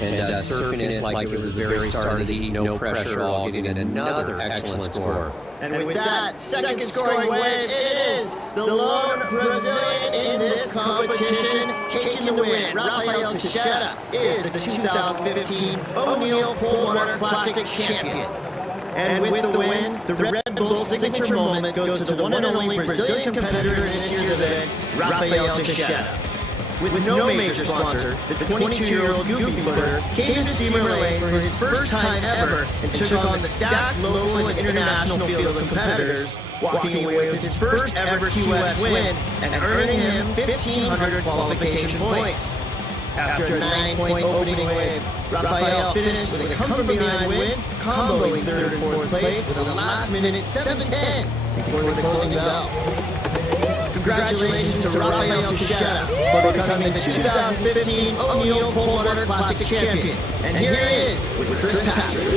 And surfing it like it was the very start of the heat, no pressure at all, getting another excellent score. And with that second scoring wave, it is the lone Brazilian in this competition taking the win. Rafael Teixeira is the 2015 O'Neill Coldwater Classic champion. And with the win, the Red Bull signature moment goes to the one and only Brazilian competitor in here today, Rafael Teixeira. With no major sponsor, the 22-year-old Yuki footer came to Steamer Lane for his first time ever and took on the stacked local and international field of competitors, walking away with his first ever Key West win and earning him 1,500 qualification points. After a 9-point opening wave, Rafael finished with a come-from-behind win, comboing third and fourth place with a last-minute 7-10 before the closing bell. Congratulations to Rafael Teixeira for becoming the 2015 O'Neill Coldwater Classic champion. And here he is with Chris Patrick.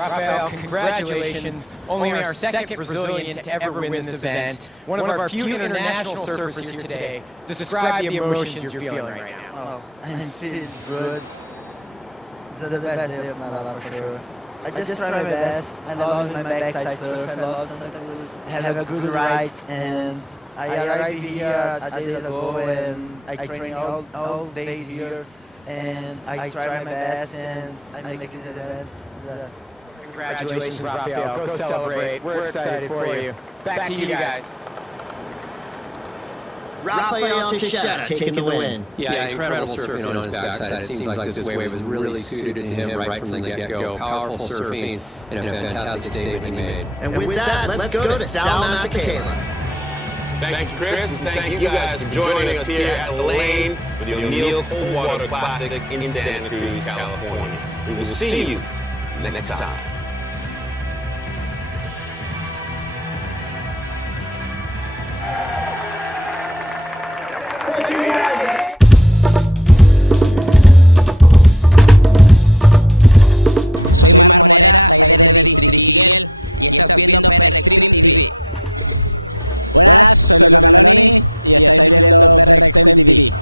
Rafael, congratulations. Only our second Brazilian to ever win this event. One of our few international surfers here today. Describe the emotions you're feeling right now. Oh, I'm feeling good. It's the best day of my life for sure. I just try my best. I love my backside surf. I love Santa Cruz. Have a good ride, and I arrived here a day ago, and I train all days here, and I try my best, and I make it the best. Congratulations, Rafael. Go celebrate. We're excited for you. Back to you guys. Rafael Teixeira taking the win. Yeah, incredible surfing on his backside. It seems like this wave was really suited to him right from the get-go. Powerful surfing and a fantastic statement he made. And with that, let's go to Sal Masakela. Thank you, Chris. Thank you guys for joining us here at the Lane for the O'Neill Coldwater Classic in Santa Cruz, California. We will see you next time. Soy Mar Monera, rider de District Eagle, y estás viendo PRExtremeTV. Buenas, soy Luca Meloni y estáis viendo PRExtremeTV.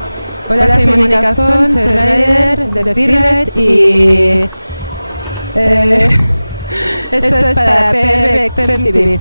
Hola, soy Mónica Fon, soy rider de Pirret y esto es para PRExtremeTV.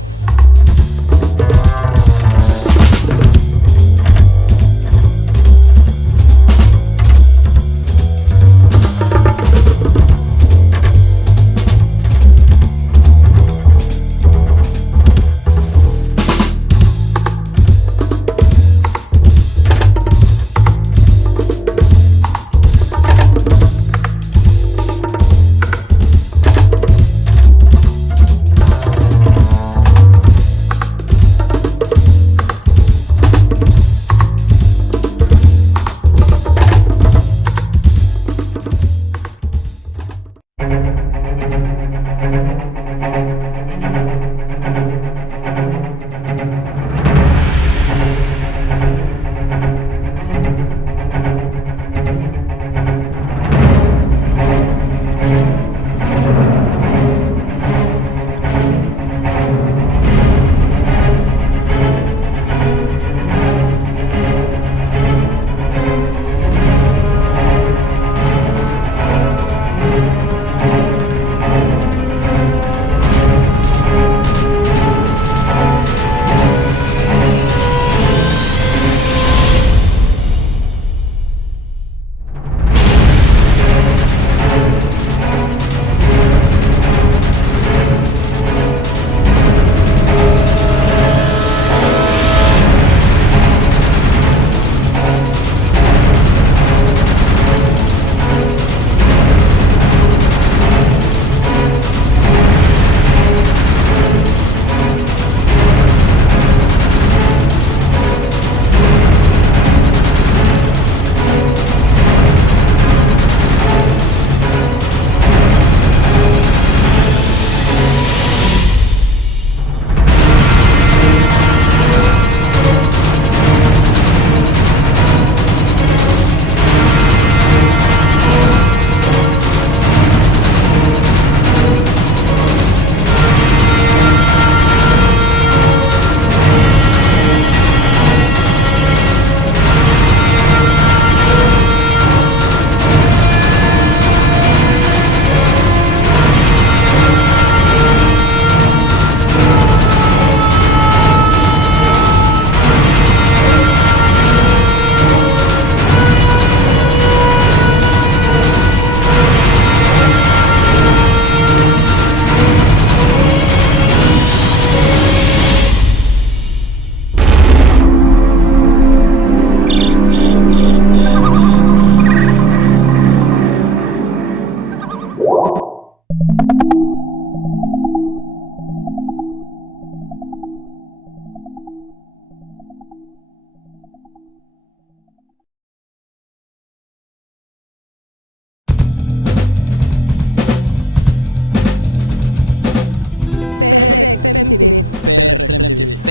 PRExtremeTV. PRExtremeTV.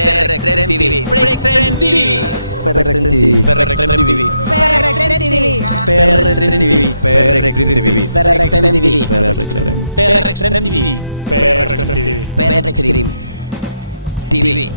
PRExtremeTV. PRExtremeTV. PRExtremeTV. PRExtremeTV. PRExtremeTV. PRExtremeTV. PRExtremeTV. PRExtremeTV. PRExtremeTV. PRExtremeTV.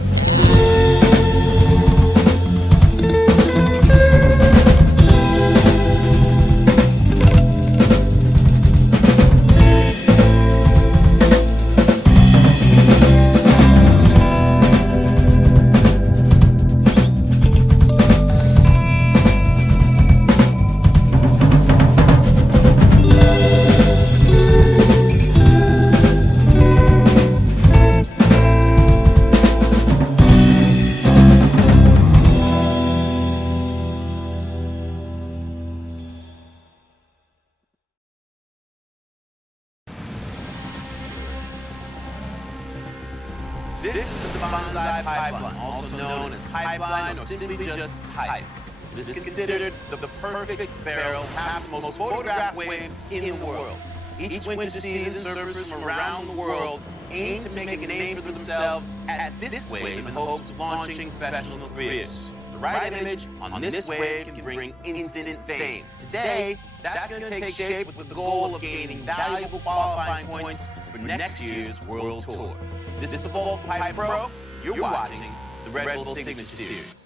This is the Banzai pipeline, also known as pipeline or simply just pipe. This is considered the perfect barrel, perhaps the most photographed wave in the world. Each winter season, surfers from around the world aim to make a name for themselves at this wave in hopes of launching professional careers. The right image on this wave can bring instant fame. Today, that's going to take shape with the goal of gaining valuable qualifying points for next year's World Tour. This is the Volk Pipe Pro. You're watching the Red Bull Signature Series.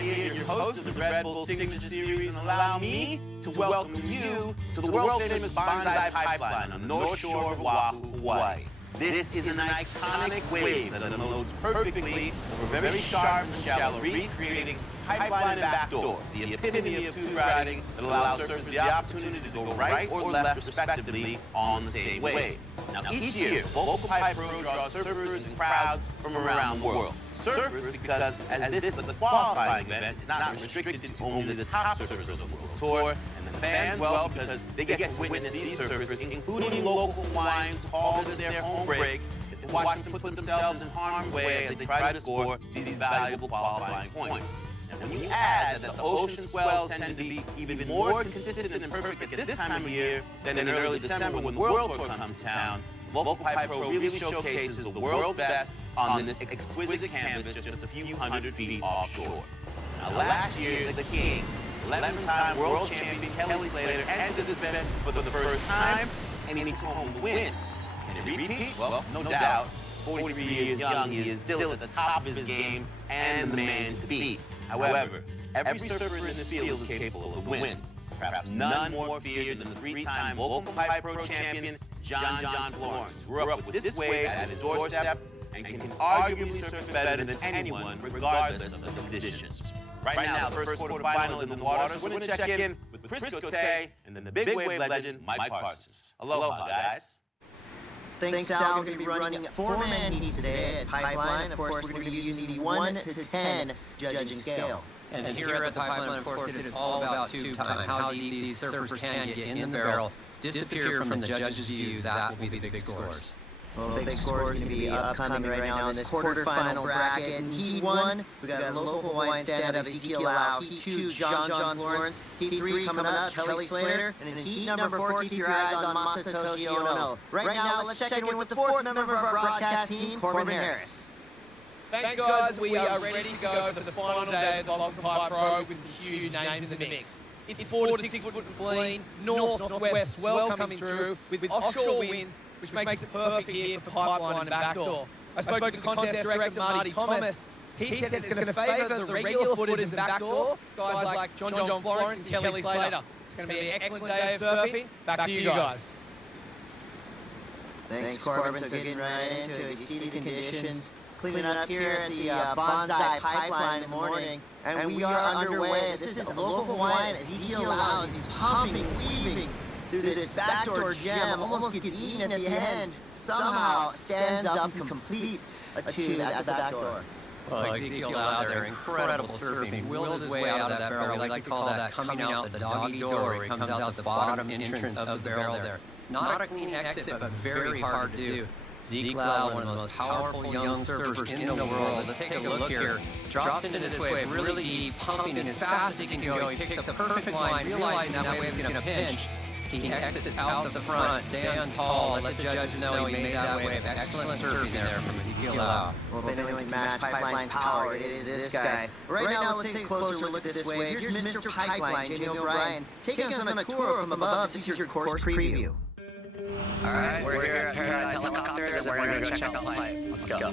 Here, your host of the Red Bull Signature Series, and allow me to welcome you to the world-famous Banzai Pipeline on the North Shore of Oahu, Hawaii. This is an iconic wave that unloads perfectly over a very sharp and shallow reef, creating pipeline and backdoor, the epitome of tube riding that allows surfers the opportunity to go right or left respectively on the same wave. Now each year, Volk Pipe Pro draws surfers and crowds from around the world. Surfers because, as this is a qualifying event, it's not restricted to only the top surfers of the World Tour, and the fans, well, because they get to witness these surfers, including local Hawaiians who call this their home break, get to watch them put themselves in harm's way as they try to score these valuable qualifying points. And when you add that the ocean swells tend to be even more consistent and perfect at this time of year than in early December when the World Tour comes to town, Volk Pipe Pro really showcases the world's best on this exquisite canvas just a few hundred feet offshore. Now last year, the king, 11-time world champion Kelly Slater entered this event for the first time, and he took home the win. Can he repeat? Well, no doubt. 43 years young, he is still at the top of his game and the man to beat. However, every surfer in this field is capable of the win. Perhaps none more feared than the 3-time Volk Pipe Pro champion John Florence, who grew up with this wave at his doorstep and can arguably surf better than anyone regardless of the conditions. Right now, the first quarterfinal is in the water, so we're going to check in with Chris Cote and then the big wave legend, Mike Parsons. Aloha, guys. Thanks, Sal. We're going to be running 4-man heats today at Pipeline. Of course, we're going to be using the 1 to 10 judging scale. And here at the Pipeline, of course, it is all about tube time, how deep these surfers can get in the barrel, disappear from the judge's view. That will be the big scores. Well, the big score is going to be upcoming right now in this quarterfinal bracket. In Heat 1, we got a local Hawaiian standout, Ezekiel Lau. Heat 2, John Florence. Heat 3 coming up, Kelly Slater. And in Heat number 4, keep your eyes on Masatoshi Ono. Right now, let's check in with the 4th member of our broadcast team, Corbin Harris. Thanks, guys. We are ready to go for the final day of the Volk Pipe Pro with some huge names in the mix. It's 4 to 6 foot clean, north-northwest swell coming through with offshore winds, which makes it perfect here for pipeline and backdoor. I spoke to contest director Marty Thomas. He said it's going to favour the regular footers and backdoor, guys like John Florence and Kelly Slater. It's going to be an excellent day of surfing. Back to you guys. Thanks, Corbin. So getting right into it. You see the conditions. Cleaning up here at the Bonsai Pipeline in the morning. And we are underway. This is a local Hawaiian, Ezekiel Laos. He's pumping, weaving through this backdoor gem. Almost gets eaten at the end. Somehow stands up and completes a tube at the back door. Well, Ezekiel out there, incredible surfing. He willed his way out of that barrel. We like to call that coming out the doggy door. He comes out the bottom entrance of the barrel there. Not a clean exit, but very hard to do. Zeke Lau, one of the most powerful young surfers in the world. Let's take a look here. Drops into this wave really deep, pumping as fast as he can go. He picks a perfect line, realizing that wave is going to pinch. He exits out the front, stands tall, let the judges know he made that wave. Excellent surfing there from Ezekiel Lau. Well, if anyone can match Pipeline's power, it is this guy. Right now, let's take a closer look at this wave. Here's Mr. Pipeline, Jamie O'Brien, taking us on a tour from above. This is your course preview. All right, we're here at Paradise Helicopters, and we're going to go check out the pipe. Let's go.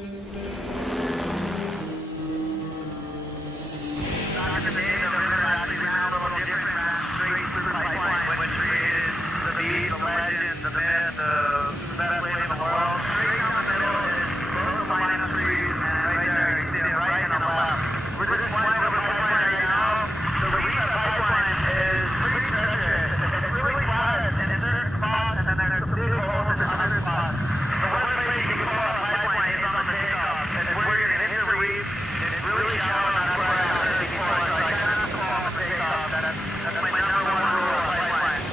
The legend, the myth, the best wave in the world. Straight down the middle is close to pine trees, and right there, you see it right and the left. We're just flying over the pipeline right now. So the reason the pipeline is pretty special. It's really flat in certain spots, and then there's some big holes in other spots. The one place you can pull out a pipeline is on the takeoff. It's where you're going to hit the reef. It's really shallow, and that's where I have it before. So I cannot pull off the takeoff. That's my number one rule of pipeline.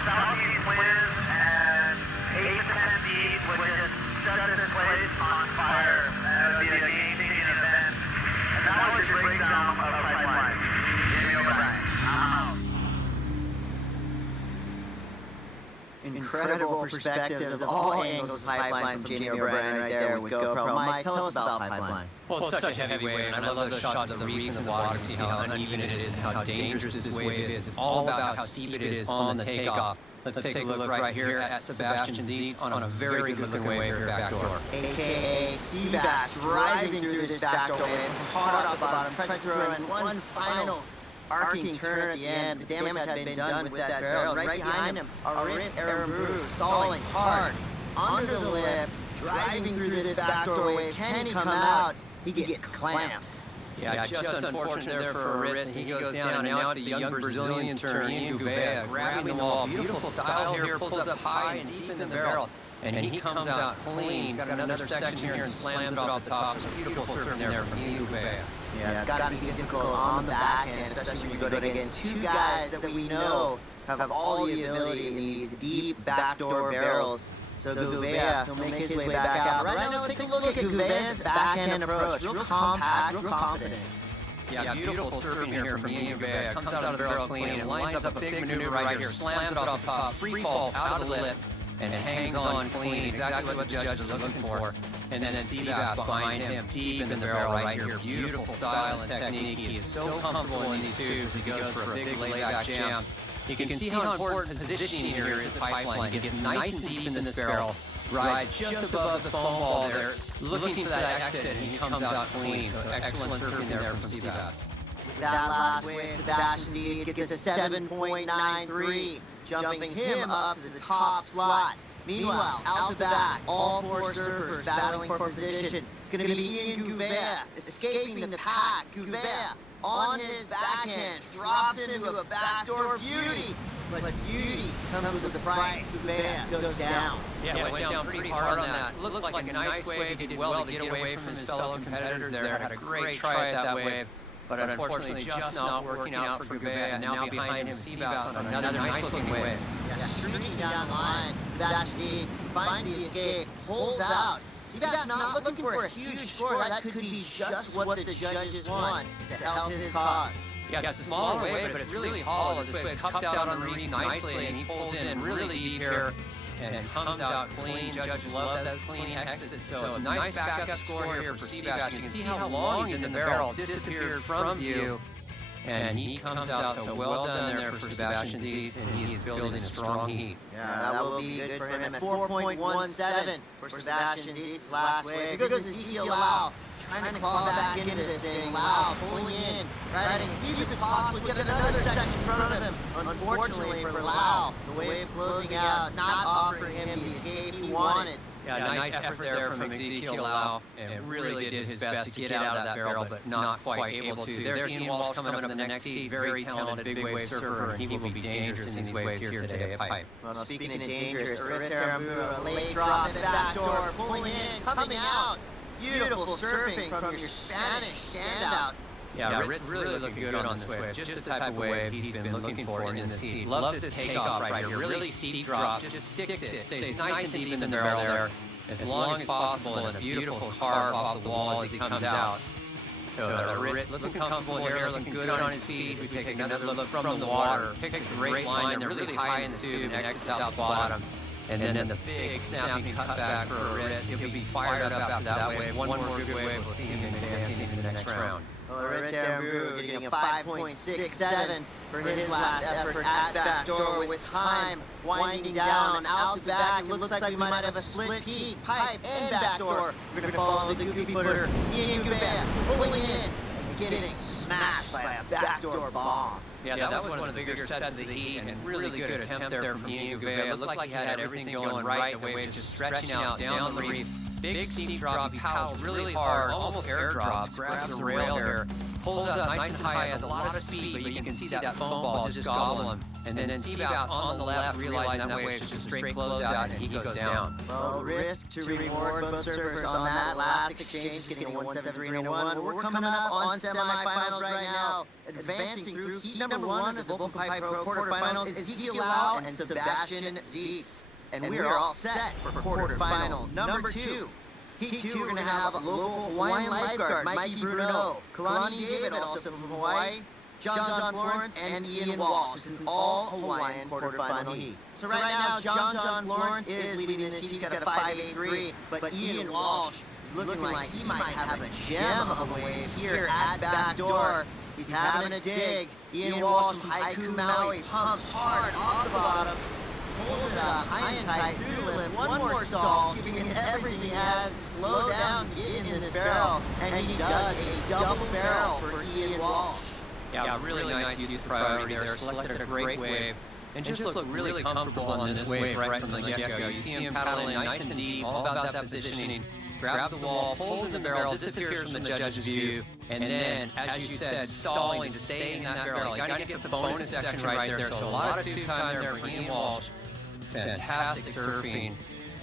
Southeast winds and 8 to 10 feet would just set this place on fire. That would be a game-changing event. And that was your breakdown of Pipeline. Jamie O'Brien. Incredible perspectives of all angles of Pipeline from Jamie O'Brien right there with GoPro. Mike, tell us about Pipeline. Well, it's such a heavy wave, and I love those shots of the reef and the water to see how uneven it is and how dangerous this wave is. It's all about how steep it is on the takeoff. Let's take a look right here at Sebastian Zietz on a very good-looking wave here backdoor. AKA Seabass driving through this backdoor wave, hard off the bottom, tries to throw in one final arcing turn at the end. The damage had been done with that barrel. Right behind him, Aritz Aaron Bruce stalling hard under the lip, driving through this backdoor wave. Can he come out? He gets clamped. Yeah, just unfortunate there for Aritz, and he goes down, and now it's the young Brazilian turn, Ian Gouveia, grabbing the wall. Beautiful style here, pulls up high and deep in the barrel, and he comes out clean. He's got another section here and slams it off the top. It's beautiful surfing there from Ian Gouveia. Yeah, it's got to be difficult on the backhand, especially when you go against two guys that we know have all the ability in these deep backdoor barrels. So Gouveia, he'll make his way back out. Right now, let's take a look at Gouveia's backhand approach. Real compact, real confident. Yeah, beautiful surfing here from Ian Gouveia. Comes out of the barrel clean and lines up a big maneuver right here. Slams it off the top, free falls out of the lip, and it hangs on clean. Exactly what the judge is looking for. And then Seabass behind him, deep in the barrel right here. Beautiful style and technique. He is so comfortable in these tubes. He goes for a big layback jam. You can see how important positioning here is. This pipeline gets nice and deep in this barrel, rides just above the foam wall there, looking for that exit, and he comes out clean. So excellent surfing there from Seabass. That last wave, Sebastian Zietz gets a 7.93, jumping him up to the top slot. Meanwhile, out the back, all four surfers battling for position. It's going to be Ian Gouveia escaping the pack. Gouveia on his backhand drops into a backdoor beauty. But beauty comes with the price. Gouveia goes down. Yeah, went down pretty hard on that. Looked like a nice wave. He did well to get away from his fellow competitors there. Had a great try at that wave. But unfortunately, just not working out for Gouveia. And now behind him, Seabass on another nice-looking wave. Yeah, streaking down the line, Sebastian Zietz finds the escape, pulls out. Seabass not looking for a huge score. That could be just what the judges want to help his cause. Yeah, it's a smaller wave, but it's really tall. This wave's cupped out on the reef nicely, and he pulls in really deep here and comes out clean. Judges love those clean exits. So a nice backup score here for Seabass. You can see how long he's in the barrel, disappeared from view. And he comes out, so well done there for Sebastian Zietz, and he's building a strong heat. Yeah, that will be good for him at 4.17 for Sebastian Zietz's last wave. Here goes Ezekiel Lau, trying to claw back into this thing. Lau pulling in, riding as deep as possible, get another section in front of him. Unfortunately for Lau, the wave closing out, not offering him the escape he wanted. Yeah, nice effort there from Ezekiel Lau, and really did his best to get out of that barrel, but not quite able to. There's Ian Walsh coming up in the next heat, very talented big wave surfer, and he will be dangerous in these waves here today at Pipe. Well, speaking of dangerous, a late drop at backdoor, pulling in, coming out. Beautiful surfing from your Spanish standout. Yeah, Ritt's really looking good on this wave. Just the type of wave he's been looking for in this heat. Loves this takeoff right here. Really steep drop. Just sticks it. Stays nice and deep in the barrel there as long as possible, and a beautiful carve off the wall as he comes out. So Ritt's looking comfortable here, looking good on his feet. We take another look from the water. Picks a great line there, really high in the tube, and exits out the bottom. And then the big snapping cutback for Ritz. He'll be fired up after that wave. One more good wave, we'll see him advancing in the next round. Well, Ritz getting a 5.67 for his last effort at backdoor with time winding down out the back. It looks like we might have a split heat, pipe, and backdoor. We're going to follow the goofy footer, Ian Gouveia, pulling in and getting smashed by a backdoor bomb. Yeah, that was one of the bigger sets of the heat, and really good attempt there from Ian Gouveia. It looked like he had everything going right. The wave just stretching out down the reef. Big steep drop, he paddles really hard, almost air drops, grabs the rail here, pulls out nice and high, has a lot of speed, but you can see that foam ball just gobble him. And then Seabass on the left, realizing that wave's just a straight closeout, and he goes down. Well, risk to reward both surfers on that last exchange, just getting a 173 and a 1. We're coming up on semifinals right now. Advancing through heat number 1 of the Vulcan Pipe Pro quarterfinals is Ezekiel Lau and Sebastian Zietz. And we are all set for quarterfinal number 2. Heat 2, we're going to have a local Hawaiian lifeguard, Mikey Bruno, Kalani David, also from Hawaii, John Florence, and Ian Walsh. This is an all-Hawaiian quarterfinal heat. So right now, John Florence is leading this heat. He's got a 5.83, but Ian Walsh is looking like he might have a gem of a wave here at backdoor. He's having a dig. Ian Walsh from Haiku Maui pumps hard off the bottom. Pulls it up, high and tight, through the lip, one more stall, giving him everything he has to slow down, get in this barrel, and he does a double barrel for Ian Walsh. Yeah, really nice use of priority there, selected a great wave, and just looked really comfortable on this wave right from the get-go. You see him paddling nice and deep, all about that positioning, grabs the wall, pulls in the barrel, disappears from the judge's view, and then, as you said, stalling to stay in that barrel. You gotta get some bonus section right there, so a lot of tube time there for Ian Walsh. Fantastic surfing,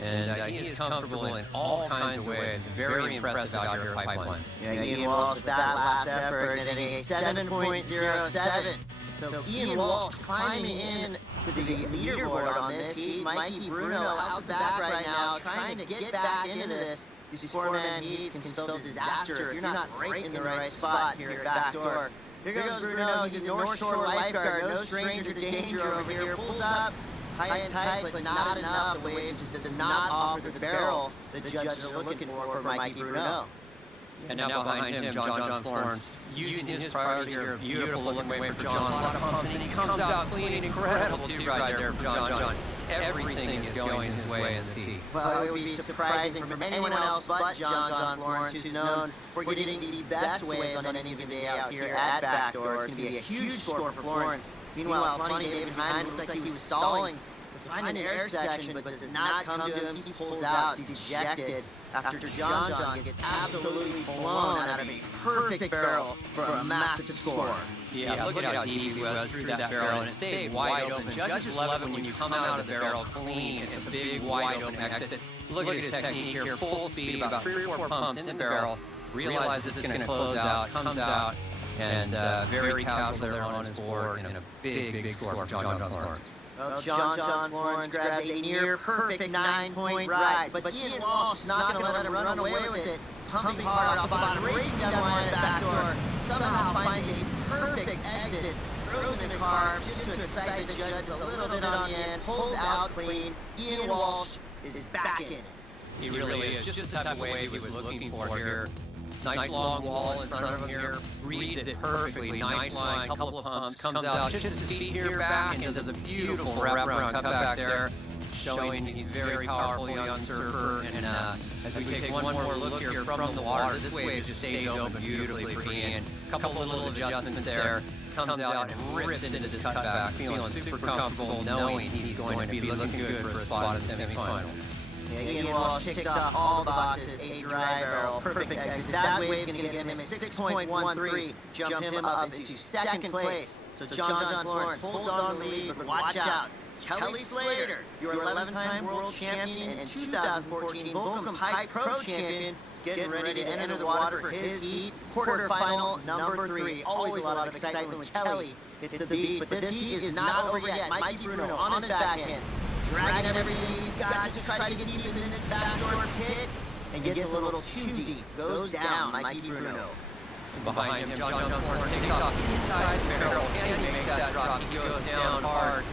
and he is comfortable in all kinds of ways. Very impressive out here at Pipeline. Yeah, Ian Walsh with that last effort getting a 7.07. So Ian Walsh climbing in to the leaderboard on this heat. Mikey Bruno out the back right now, trying to get back into this. These four-man heats can spell disaster if you're not right in the right spot here at backdoor. Here goes Bruno, he's a North Shore lifeguard, no stranger to danger over here. Pulls up. High and tight, but not enough. The wave just does not offer the barrel the judges are looking for Mikey Bruno. And now behind him, John Florence, using his priority here. Beautiful looking wave for John. A lot of pumps, and he comes out clean. Incredible tube right there for John. Everything is going his way in this heat. Well, it would be surprising from anyone else but John Florence, who's known for getting the best waves on any given day out here at backdoor. It's going to be a huge score for Florence. Meanwhile, Kalani David behind looked like he was stalling to find an air section, but does not come to him. He pulls out dejected after John gets absolutely blown out of a perfect barrel for a massive score. Yeah, look at how deep he was through that barrel, and it stayed wide open. Judges love it when you come out of the barrel clean. It's a big, wide open exit. Look at his technique here, full speed, about 3 or 4 pumps in the barrel. Realizes it's going to close out, comes out, and very casual there on his board, and a big score for John Florence. Well, John Florence grabs a near-perfect 9-point ride, but Ian Walsh is not going to let him run away with it. Pumping hard off the bottom, racing down the line at backdoor, somehow finds a perfect exit, throws in the carb just to excite the judges a little bit on the end, pulls out clean. Ian Walsh is back in it. He really is. Just the type of wave he was looking for here. Nice long wall in front of him here. Reads it perfectly. Nice line, couple of pumps. Comes out, shifts his feet here back and does a beautiful wraparound cutback there, showing he's a very powerful young surfer. And as we take one more look here from the water, this wave just stays open beautifully for Ian. Couple of little adjustments there. Comes out and rips into this cutback, feeling super comfortable, knowing he's going to be looking good for a spot in the semifinal. Yeah, Ian Walsh ticked off all the boxes, 8 dry barrel, perfect exit. That wave's going to get him at 6.13, jump him up into second place. So John Florence holds on the lead, but watch out. Kelly Slater, your 11-time world champion and 2014 Volcom High Pro champion, getting ready to enter the water for his heat. Quarterfinal number 3. Always a lot of excitement when Kelly hits the beat, but this heat is not over yet. Mikey Bruno on his backhand, dragging everything he's got to try to get deep in this backdoor pit, and gets a little too deep. Goes down, Mikey Bruno. Behind him, John Florence takes off inside barrel. Can he make that drop? He goes down hard.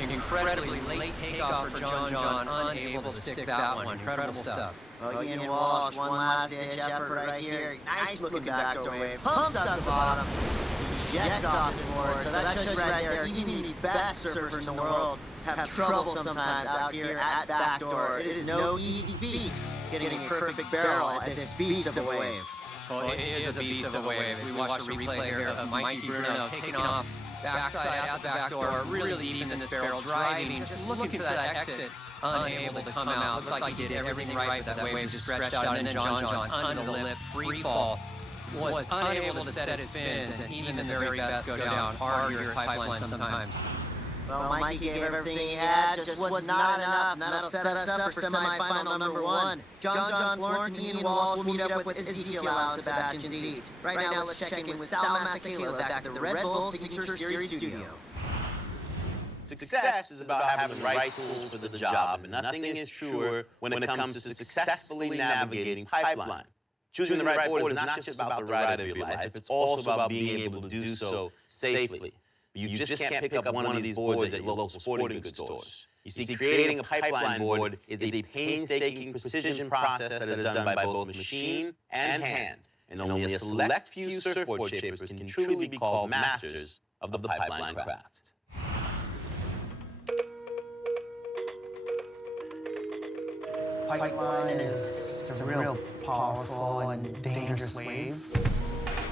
Incredibly late takeoff for John, unable to stick that one. Incredible stuff. Ian Walsh, one last ditch effort right here. Nice looking backdoor wave. Pumps up the bottom. Ejects off his board. So that shows you right there, even the best surfers in the world have trouble sometimes out here at backdoor. It is no easy feat getting a perfect barrel at this beast of a wave. Well, it is a beast of a wave. As we watch the replay here of Mikey Bruno taking off backside out the back door, really deep in this barrel, driving, just looking for that exit, unable to come out. Looked like he did everything right, but that wave just stretched out, and then John, under the lip, free fall, was unable to set his fins, and even the very best go down hard here at Pipeline sometimes. Well, Mikey gave everything he had, just was not enough, and that'll set us up for semifinal number 1. John Florence and Ian Walsh will meet up with Ezekiel out of Sebastian's heat. Right now, let's check in with Sal Masakela back at the Red Bull Signature Series studio. Success is about having the right tools for the job, and nothing is truer when it comes to successfully navigating Pipeline. Choosing the right board is not just about the ride of your life, it's also about being able to do so safely. You just can't pick up one of these boards at your local sporting goods stores. You see, creating a Pipeline board is a painstaking precision process that is done by both machine and hand, and only a select few surfboard shapers can truly be called masters of the Pipeline craft. Pipeline is a real powerful and dangerous wave.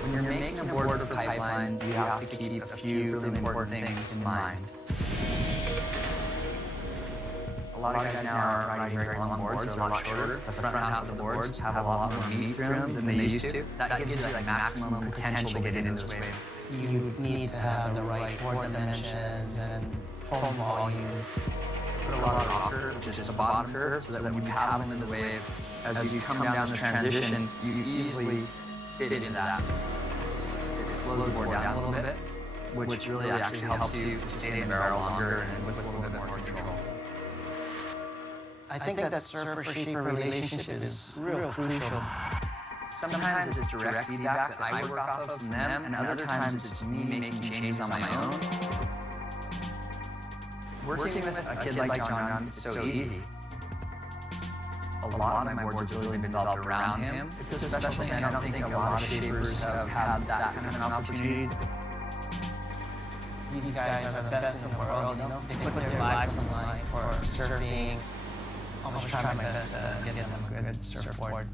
When you're making a board for Pipeline, you have to keep a few really important things in mind. A lot of guys now are riding very long boards, they're a lot shorter. The front half of the boards have a lot more meat through them than they used to. That gives you like maximum potential to get into this wave. You need to have the right board dimensions and foam volume. Put a lot of off-curve, just a bottom curve, so that when you paddle into the wave, as you come down this transition, you easily fit into that. It slows the board down a little bit, which really actually helps you to stay in the barrel longer and with a little bit more control. I think that surfer-shaper relationship is real crucial. Sometimes it's direct feedback that I work off of from them, and other times it's me making changes on my own. Working with a kid like John, it's so easy. A lot of my boards have really been developed around him. It's a special thing. I don't think a lot of shapers have had that kind of an opportunity. These guys are the best in the world. They put their lives on the line for surfing. I'll try my best to get them a good surfboard.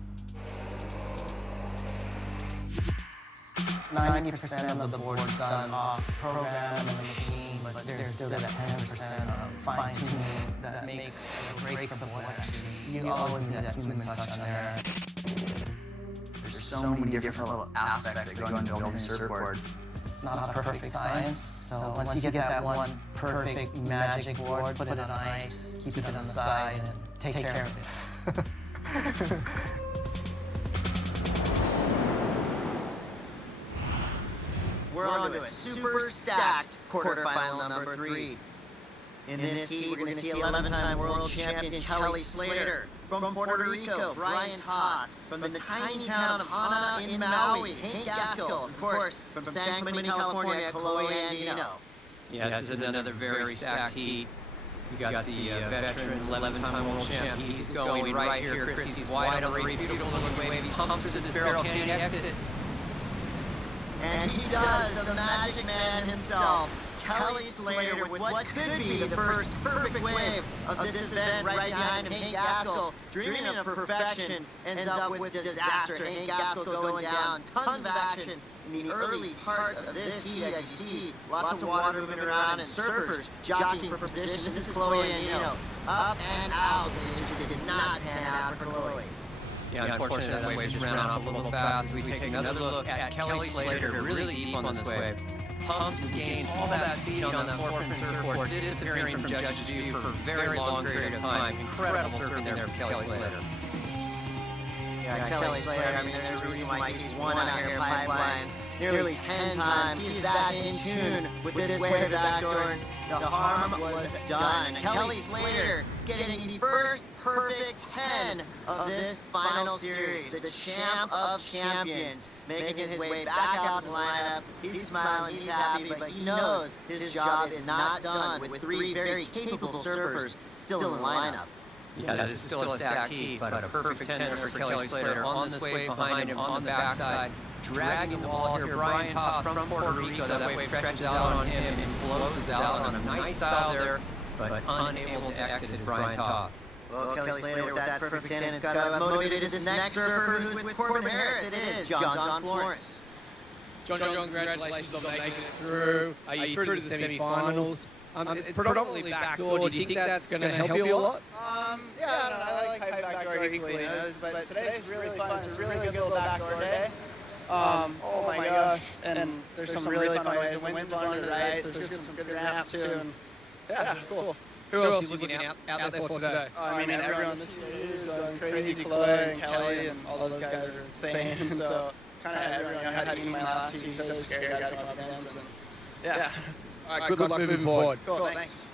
90% of the board's done off program and machine, but there's still that 10% of fine-tuning that makes or breaks a board actually. You always need that human touch on there. There's so many different little aspects that go into building a surfboard. It's not a perfect science, so once you get that one perfect magic board, put it on ice, keep it on the side, and take care of it. We're on to a super stacked quarterfinal number 3. In this heat, we're going to see 11-time world champion Kelly Slater. From Puerto Rico, Brian Todd. From the tiny town of Hana in Maui, Hank Gaskell. Of course, from San Clemente, California, Chloe Andino. Yes, this is another very stacked heat. You got the veteran 11-time world champ. He's going right here, Chris. He's wide on the reef. Beautiful looking wave. He pumps through this barrel. Can he exit? And he does, the magic man himself. Kelly Slater with what could be the first perfect wave of this event right behind him. Hank Gaskell, dreaming of perfection, ends up with disaster. Hank Gaskell going down. Tons of action in the early parts of this heat. As you see, lots of water moving around and surfers jockeying for position. This is Chloe Andino. Up and out. It just did not pan out for Chloe. Yeah, unfortunately, that wave just ran off a little fast. We take another look at Kelly Slater, really deep on this wave. Pumps to gain all that speed on that forefront surfboard, disappearing from judge's view for a very long period of time. Incredible surfing there from Kelly Slater. Yeah, Kelly Slater, I mean, there's a reason why he's won out here Pipeline nearly 10 times. He is that in tune with this wave backdoor. The harm was done. Kelly Slater getting the first perfect 10 of this final series. The champ of champions, making his way back out in the lineup. He's smiling, he's happy, but he knows his job is not done with 3 very capable surfers still in the lineup. Yeah, this is still a stacked heat, but a perfect 10 for Kelly Slater on this wave behind him on the backside. Dragging the ball here, Brian Toth from Puerto Rico. That wave stretches out on him and flows out on a nice style there, but unable to exit is Brian Toth. Well, Kelly Slater with that perfect 10 has got to motivate this next surfer who's with Corbin Harris. It is John Florence. John, congratulations on making it through. You through to the semi-finals. It's predominantly backdoor. Do you think that's going to help you a lot? Yeah, I like pipe backdoor equally, but today's really fun. It's a really good little backdoor day. Oh my gosh, and there's some really fun ways. The wind's on to the right, so there's some good ramps too. And yeah, it's cool. Who else are you looking out there for today? I mean, everyone this year is going crazy. Chloe and Kelly and all those guys are insane. So kind of everyone, I had to eat my last season, so scary. I got to come up against them. Yeah. All right, good luck moving forward. Cool, thanks.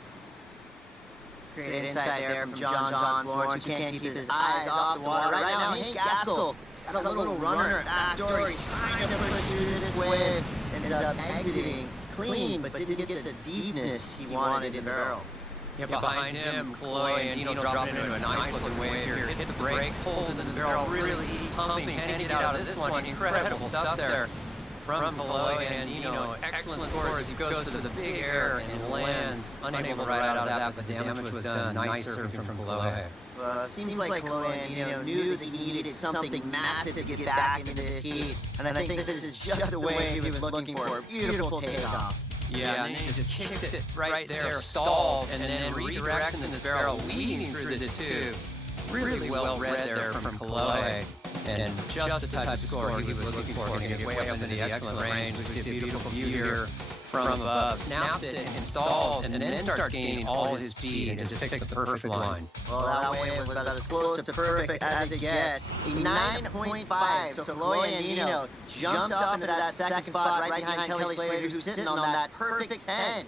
Great insight there from John Florence, who can't keep his eyes off the water. Right now, Hank Gaskell got a little runner backdoor. He's trying to push through this wave. Ends up exiting clean, but didn't get the deepness he wanted in the barrel. Yeah, behind him, Chloe and Dino dropping into a nice looking wave here. Hits the brakes, pulls into the barrel, really pumping. Can he get out of this one? Incredible stuff there from Chloe and Dino. Excellent scores as he goes to the big air and lands. Unable to ride out of that, but the damage was done. Nice surfing from Chloe. Well, it seems like Chloe and Dino knew that he needed something massive to get back into this heat, and I think this is just the wave he was looking for. Beautiful takeoff. Yeah, and then he just kicks it right there, stalls, and then redirects in this barrel, leading through this tube. Really well read there from Chloe, and just the type of score he was looking for. Going to get way up into the excellent range. We see a beautiful view here from above. Snaps it and stalls, and then starts gaining all his speed and just picks the perfect line. Well, that wave was about as close to perfect as it gets. 9.5, so Chloe and Dino jumps up into that second spot right behind Kelly Slater, who's sitting on that perfect 10.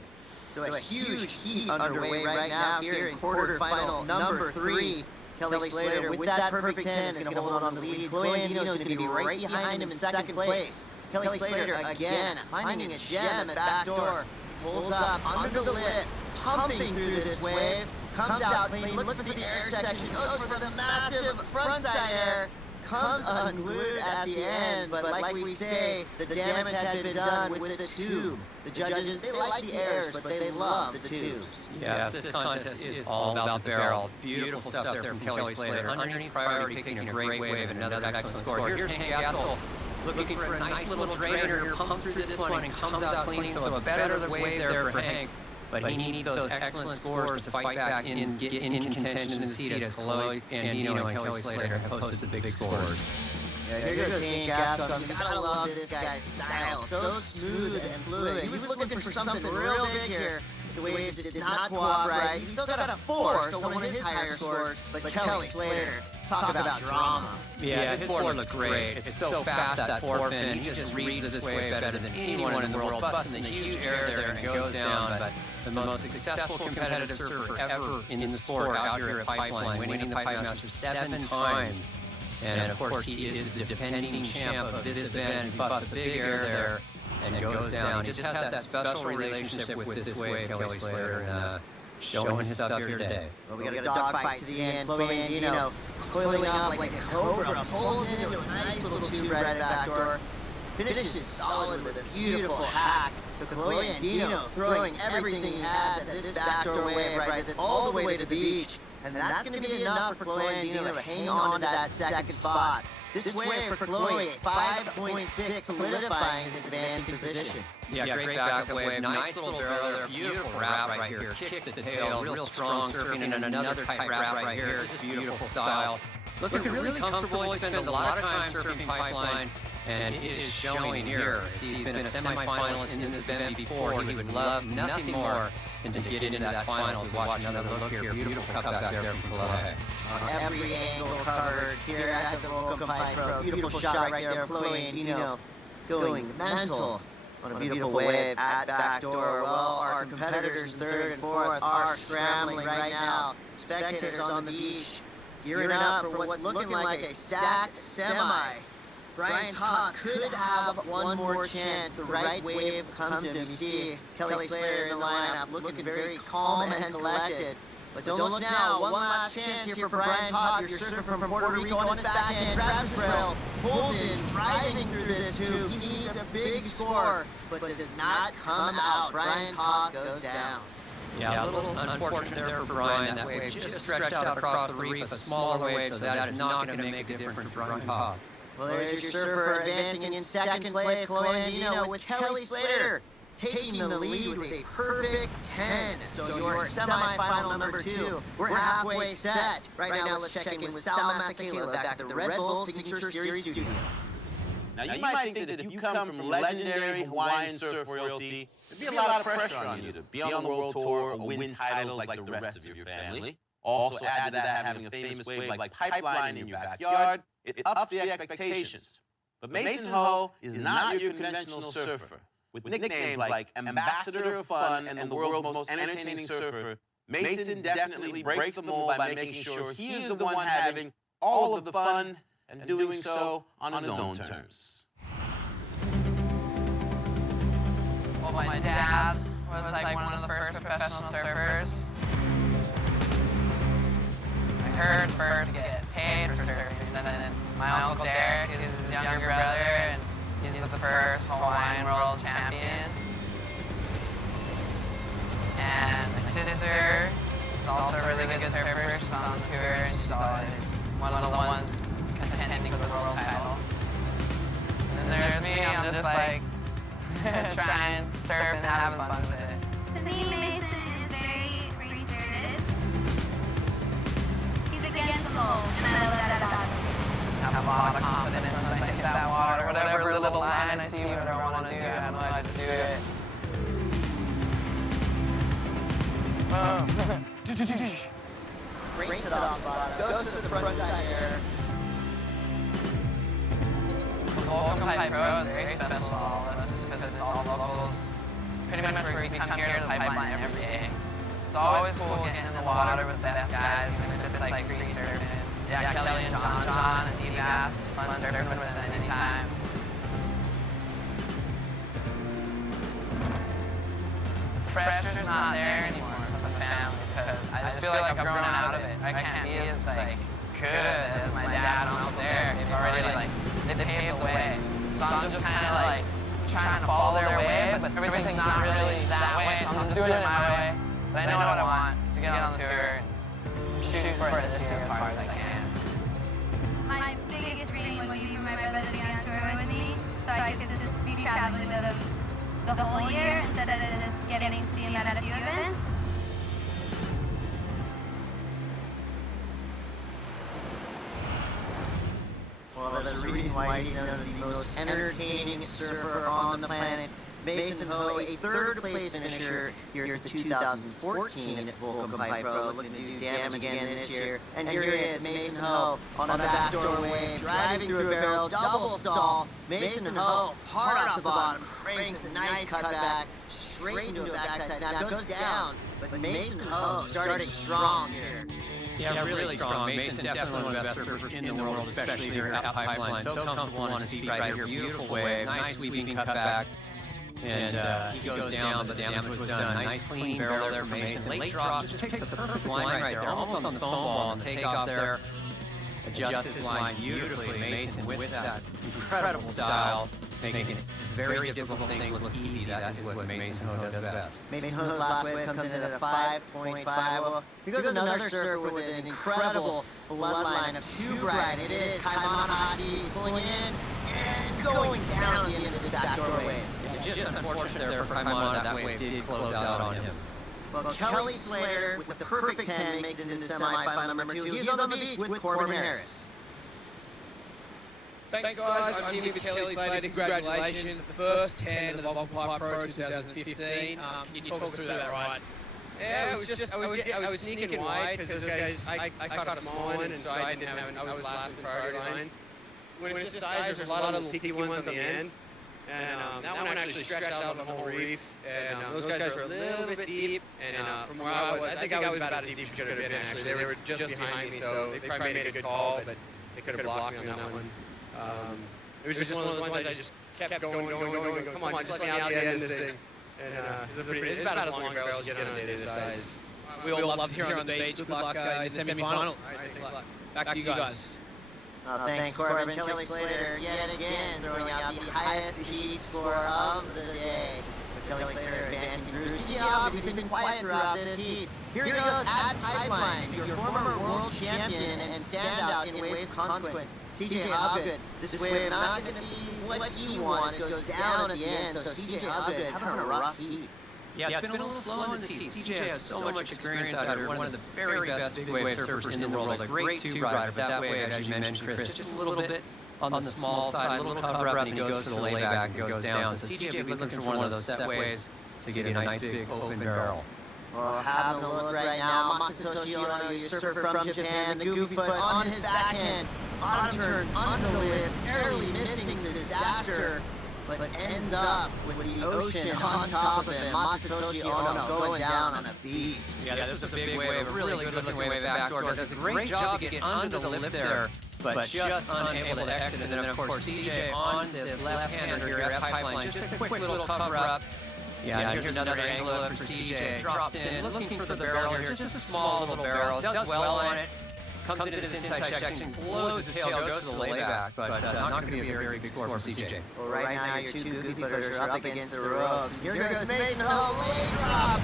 So a huge heat underway right now here in quarterfinal number 3. Kelly Slater with that perfect 10 is going to hold on to the lead. Chloe and Dino is going to be right behind him in second place. Kelly Slater again finding a gem at the back door. Pulls up under the lip, pumping through this wave. Comes out clean, looks for the air section, goes for the massive frontside air. Comes unglued at the end, but like we say, the damage had been done with the tube. The judges, they like the airs, but they love the tubes. Yes, this contest is all about the barrel. Beautiful stuff there from Kelly Slater. Underneath priority, picking a great wave, another excellent score. Here's Hank Gaskell looking for a nice little drainer here, pumps through this one and comes out clean, so a better wave there for Hank. But he needs those excellent scores to fight back and get in contention in the seat as Chloe and Dino and Kelly Slater have posted the big scores. Yeah, here goes Hank Gaskell. You gotta love this guy's style. So smooth and fluid. He was looking for something real big here. The waves did not cooperate. He still got a 4, so one of his higher scores. But Kelly Slater, talk about drama. Yeah, his board looks great. It's so fast, that forefin. He just reads this wave better than anyone in the world. Busting the huge air there and goes down. But the most successful competitive surfer ever in the sport out here at Pipeline, winning the Pipe Masters 7 times. And of course, he is the defending champ of this event. He busts a big air there and goes down. He just has that special relationship with this wave, Kelly Slater. And showing his stuff here today. Well, we got a dogfight to the end. Chloe and Dino coiling up like a cobra, pulls into a nice little tube right at the back door. Finishes solid with a beautiful hack. So Chloe and Dino throwing everything he has at this backdoor wave, rides it all the way to the beach. And that's going to be enough for Chloe and Dino to hang on to that second spot. This wave for Chloe at 5.6, solidifying his advancing position. Yeah, great backup wave. Nice little barrel there. Beautiful wrap right here. Kicks the tail. Real strong surfing and another tight wrap right here. Just beautiful style. Looking really comfortable. He spent a lot of time surfing pipeline, and it is showing here. He's been a semifinalist in this event before. He would love nothing more than to get into that finals. Watch another look here. Beautiful cutback there from Chloe. Every angle covered here at the Volcom Pipe Pro. Beautiful shot right there of Chloe and Dino going mental on a beautiful wave at backdoor. Well, our competitors third and fourth are scrambling right now. Spectators on the beach gearing up for what's looking like a stacked semi. Brian Todd could have one more chance. The right wave comes in. You see Kelly Slater in the lineup looking very calm and collected. But don't look now. One last chance here for Brian Todd. Your surfer from Puerto Rico on his backhand, grabs his rail, pulls in, driving through this tube. He needs a big score, but does not come out. Brian Todd goes down. Yeah, a little unfortunate there for Brian. That wave just stretched out across the reef, a smaller wave, so that is not going to make a difference for Brian Todd. Well, there's your surfer advancing in second place, Chloe and Dino, with Kelly Slater taking the lead with a perfect 10. So your semifinal number 2. We're halfway set. Right now, let's check in with Sal Masakela back at the Red Bull Signature Series studio. Now, you might think that if you come from legendary Hawaiian surf royalty, there'd be a lot of pressure on you to be on the world tour or win titles like the rest of your family. Also, add to that having a famous wave like Pipeline in your backyard, it ups the expectations. But Mason Ho is not your conventional surfer. With nicknames like Ambassador of Fun and the world's most entertaining surfer, Mason definitely breaks the mold by making sure he is the one having all of the fun and doing so on his own terms. Well, my dad was like one of the first professional surfers. I heard first get paid for surfing, and then my Uncle Derek is his younger brother, and he's the first Hawaiian world champion. And my sister is also a really good surfer. She's on tour, and she's always one of the ones contending for the world title. And then there's me, I'm just like trying to surf and having fun with it. To me, Mason is very free-spirited. He's against the mold, and I love that about him. Just have a lot of confidence once I hit that water. Whatever little line I see, whatever I want to do, I know I just do it. Breaks it off bottom, goes to the front side here. Volcom Pipe Pro is very special to all of us because it's all locals. Pretty much we come here to the pipeline every day. It's always cool getting in the water with the best guys, even if it's like free surfing. Yeah, Kelly and John and Steve Bass, it's fun surfing with them anytime. Pressure's not there anymore for the family because I just feel like I've grown out of it. I can't be as like good as my dad and Uncle Derek. They've already they paved the way. So I'm just kind of like trying to follow their way, but everything's not really that way, so I'm just doing it my way. But I know what I want, is to get on the tour and shoot for it this year as hard as I can. My biggest dream would be for my brother to be on tour with me, so I could just be traveling with him the whole year instead of just getting to see him at a few events. Well, there's a reason why he's known as the most entertaining surfer on the planet. Mason Ho, a third-place finisher here at the 2014 Volcom Pipe Pro, looking to do damage again this year. And here he is, Mason Ho, on the backdoor wave, driving through a barrel, double stall. Mason Ho, hard off the bottom, cranks a nice cutback, straight into a backside snap, goes down. But Mason Ho starting strong here. Yeah, really strong. Mason definitely one of the best surfers in the world, especially here at Pipeline. So comfortable on his feet right here. Beautiful wave, nice sweeping cutback. And he goes down, but the damage was done. Nice clean barrel there from Mason. Late drop, just picks up the perfect line right there, almost on the foam ball on the takeoff there. Adjusts his line beautifully. Mason with that incredible style, making very difficult things look easy. That is what Mason Ho does best. Mason Ho's last wave comes in at a 5.50. Here goes another surfer with an incredible bloodline of too bright. It is Kaimana Haki. He's pulling in and going down at the end of this backdoor wave. Yeah, just unfortunate there for Kaimana, that wave did close out on him. Well, Kelly Slater with the perfect 10 makes it into semifinal number 2. He's on the beach with Corbin Harris. Thanks guys, I'm here with Kelly Slater. Congratulations, the first 10 of the Log Pipe Pro 2015. Can you talk us through that ride? Yeah, it was just, I was sneaking wide because those guys, I caught a small one, and so I was last in the priority line. When it's this size, there's a lot of little peaky ones on the end. And that one actually stretched out on the whole reef, and those guys were a little bit deep, and from where I was, I think I was about as deep as could have been actually. They were just behind me, so they probably made a good call, but they could have blocked me on that one. It was just one of those ones I just kept going. Come on, just let me out the end of this thing. And it's about as long a barrel as you get on a day this size. We all loved here on the beach. Good luck in the semifinals. Back to you guys. Thanks, Corbin. Kelly Slater yet again throwing out the highest heat score of the day. So Kelly Slater advancing through. CJ Hobgood, who's been quiet throughout this heat. Here he goes at Pipeline, your former world champion and standout in Waves Consequence. CJ Hobgood, this wave not going to be what he wanted. It goes down at the end, so CJ Hobgood having a rough heat. Yeah, it's been a little slow in this heat. CJ has so much experience out here, one of the very best big wave surfers in the world, a great tube rider, but that wave, as you mentioned, Chris, just a little bit on the small side, a little cover up, and he goes for the layback and goes down. So CJ will be looking for one of those set waves to get a nice big open barrel. Well, having a look right now, Masatoshi Ono, your surfer from Japan, the goofy foot on his backhand, bottom turns under the lip, barely missing disaster, but ends up with the ocean on top of him. Masatoshi Ono going down on a beast. Yeah, this is a big wave, a really good-looking wave backdoor. Does a great job to get under the lip there, but just unable to exit. And then, of course, CJ on the left-hander here at Pipeline. Just a quick little cover-up. Yeah, here's another angle for CJ. Drops in, looking for the barrel here. Just a small little barrel. Does well on it. Comes into this inside section, blows his tail, goes for the layback, but not going to be a very big score for CJ. Well, right now your two goofy footers are up against the ropes. Here goes Mason Ho, lay drop,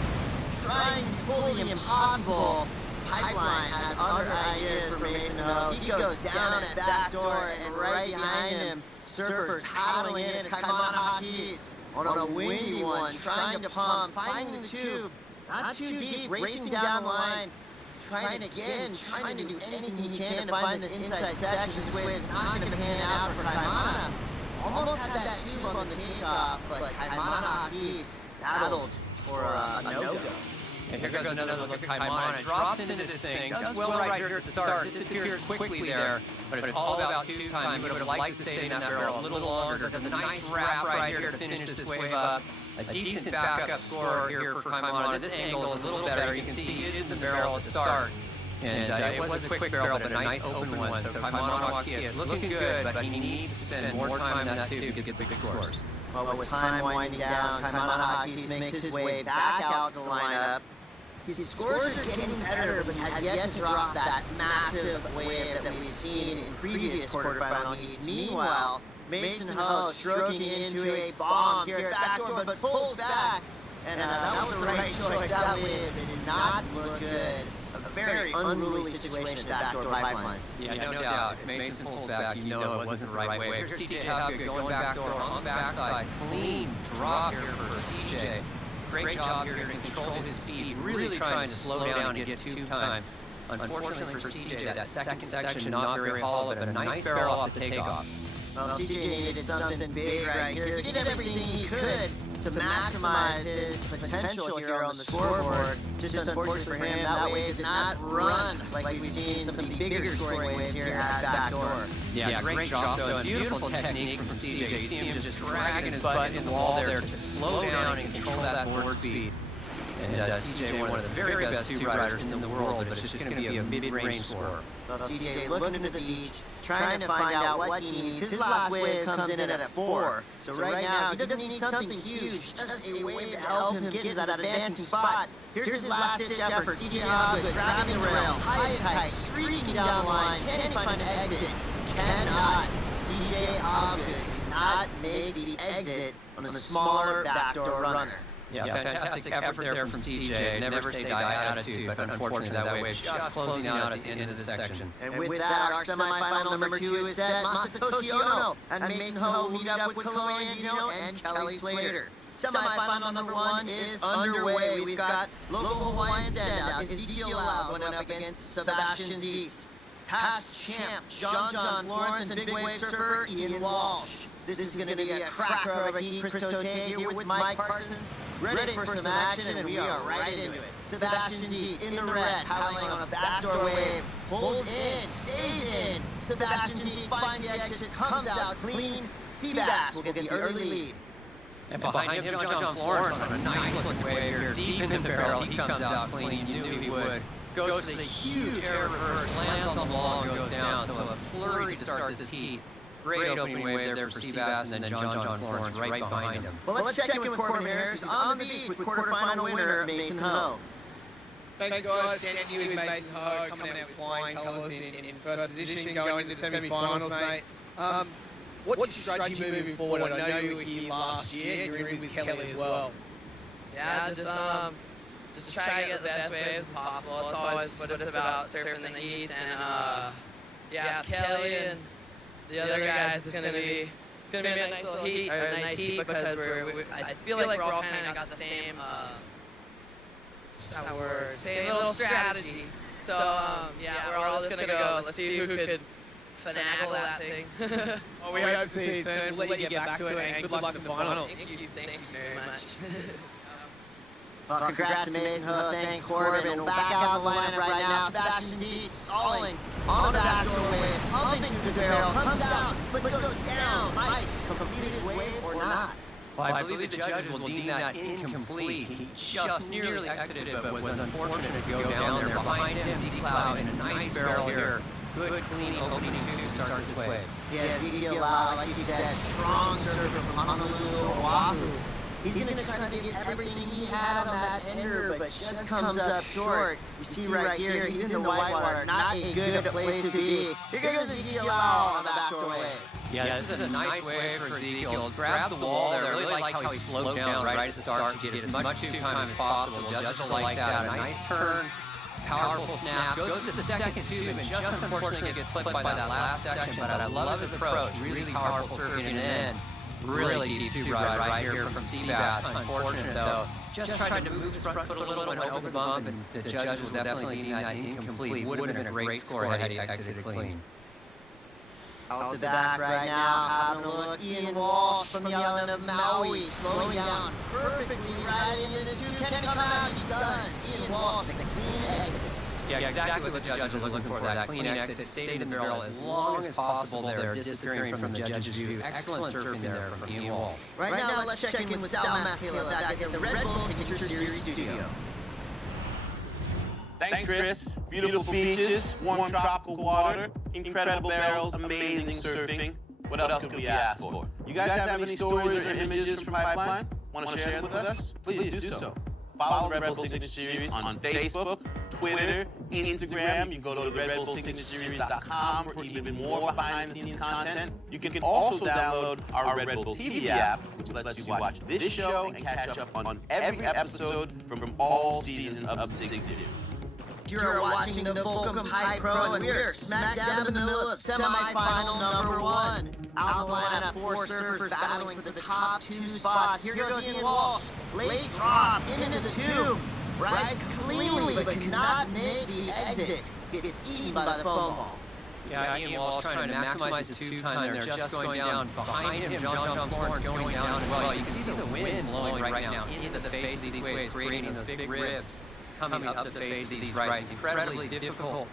trying to pull the impossible. Pipeline has other ideas for Mason Ho. He goes down at backdoor, and right behind him, surfers paddling in. It's Kaimana Haki's on a windy one, trying to pump, finding the tube, not too deep, racing down the line. Trying to do anything he can to find this inside section. This wave's not going to pan out for Kaimana. Almost had that tube on the takeoff, but Kaimana Haki's battled for a no-go. And here goes another look at Kaimana. Drops into this thing, does well right here at the start, disappears quickly there, but it's all about tube time. He would have liked to stay in that barrel a little longer. Does a nice wrap right here to finish this wave up. A decent backup score here for Kaimana. This angle is a little better. You can see it is a barrel at the start. And it was a quick barrel, but a nice open one. So Kaimana is looking good, but he needs to spend more time in that tube to get big scores. Well, with time winding down, Kaimana makes his way back out to the lineup. His scores are getting better, but has yet to drop that massive wave that we've seen in previous quarterfinal heats. Meanwhile, Mason Ho stroking into a bomb here at backdoor, but pulls back. And that was the right choice. That wave did not look good. A very unruly situation at backdoor Pipeline. Yeah, no doubt. If Mason pulls back, you know it wasn't the right way. Here's CJ Hobgood going backdoor on the backside. Clean drop here for CJ. Great job here to control his speed, really trying to slow down and get tube time. Unfortunately for CJ, that second section not very hollow, but a nice barrel off the takeoff. Well, CJ needed something big right here. He did everything he could to maximize his potential here on the scoreboard. Just unfortunately for him, that wave did not run like we've seen some of the bigger scoring waves here at backdoor. Yeah, great job though. Beautiful technique from CJ. You see him just dragging his butt in the wall there to slow down and control that board speed. And CJ, one of the very best tube riders in the world, but it's just going to be a mid-range scorer. Well, CJ looking to the beach, trying to find out what he needs. His last wave comes in at a 4. So right now, he doesn't need something huge, just a wave to help him get to that advancing spot. Here's his last-ditch effort. CJ Hobgood grabbing the rail, high and tight, streaking down the line. Can he find an exit? Cannot. CJ Hobgood cannot make the exit on a smaller backdoor runner. Yeah, fantastic effort there from CJ. Never say die attitude, but unfortunately that wave just closing out at the end of the section. And with that, our semifinal number 2 is set. Masatoshi Ono and Mason Ho will meet up with Kalo Andino and Kelly Slater. Semifinal number 1 is underway. We've got local Hawaiian standout Ezekiel Lau going up against Sebastian Zietz. Past champ John Florence and big wave surfer Ian Walsh. This is going to be a cracker of a heat. Chris Cote here with Mike Parsons, ready for some action, and we are right into it. Sebastian Zietz in the red, howling on a backdoor wave, pulls in, stays in. Sebastian Zietz finds the exit, comes out clean. Seabass will get the early lead. And behind him, John Florence on a nice looking wave here, deep in the barrel. He comes out clean, you knew he would. Goes to the huge air reverse, lands on the wall and goes down. So a flurry to start this heat. Great opening wave there for Seabass, and then John Florence right behind him. Well, let's check in with Corbin Harris, who's on the beach with quarterfinal winner Mason Ho. Thanks guys, standing here with Mason Ho, coming out with flying colours in first position, going into the semi-finals, mate. What's your strategy moving forward? I know you were here last year, you were in with Kelly as well. Yeah, just try to get the best waves as possible. It's always what it's about, surfing the heat, and yeah, Kelly and the other guys, it's gonna be a nice little heat, or a nice heat, because I feel like we're all kind of got the same same little strategy. So yeah, we're all just gonna go. Let's see who could finagle that thing. Well, we hope to see you soon. We'll let you get back to it, and good luck in the finals. Thank you very much. Well, congrats to Mason Ho, thanks Corbin. We'll back out of the lineup right now. Sebastian Zietz stalling on the backdoor wave, pumping through the barrel, comes out, but goes down. Mike, completed wave or not? Well, I believe the judges will deem that incomplete. He just nearly exited, but was unfortunate to go down there. Behind him, Z-Cloud in a nice barrel here. Good, clean opening tube to start this wave. Yeah, Ezekiel Lau, like you said, strong surfer from Honolulu, Oahu. He's going to try to get everything he had on that ender, but just comes up short. You see right here, he's in the whitewater. Not a good place to be. Here goes Ezekiel Lau on the backdoor wave. Yeah, this is a nice wave for Ezekiel. Grab the wall there. I really like how he slowed down right at the start to get as much tube time as possible. Just like that. A nice turn. Powerful snap. Goes to the second tube and just unfortunately gets clipped by that last section. But I love his approach. Really powerful surfing and end. Really deep tube ride right here from Seabass. Unfortunate though. Just trying to move his front foot a little and open bump, and the judge will definitely deem that incomplete. Would have been a great score had he exited clean. Out the back right now, having a look. Ian Walsh from the island of Maui, slowing down perfectly right in this tube. Can he come out? He does. Ian Walsh with the clean exit. Yeah, exactly what the judges are looking for, that clean exit. Stayed in the barrel as long as possible there, disappearing from the judge's view. Excellent surfing there from Ian Walsh. Right now, let's check in with Sal Mascala back at the Red Bull Signature Series studio. Thanks, Chris. Beautiful beaches, warm tropical water, incredible barrels, amazing surfing. What else could we ask for? You guys have any stories or images from Pipeline? Want to share them with us? Please do so. Follow the Red Bull Signature Series on Facebook, Twitter, Instagram. You can go to redbullsignatureseries.com for even more behind-the-scenes content. You can also download our Red Bull TV app, which lets you watch this show and catch up on every episode from all seasons of the Sig Series. You're watching the Volcom High Pro, and we're smack dab in the middle of semi-final number 1. Out the lineup, 4 surfers battling for the top 2 spots. Here goes Ian Walsh. Late drop into the tube. Rides cleanly, but cannot make the exit. Gets eaten by the foam ball. Yeah, Ian Walsh trying to maximize the tube time there, just going down. Behind him, John Florence going down as well. You can see the wind blowing right now into the face of these waves, creating those big ribs coming up the face of these rides. Incredibly difficult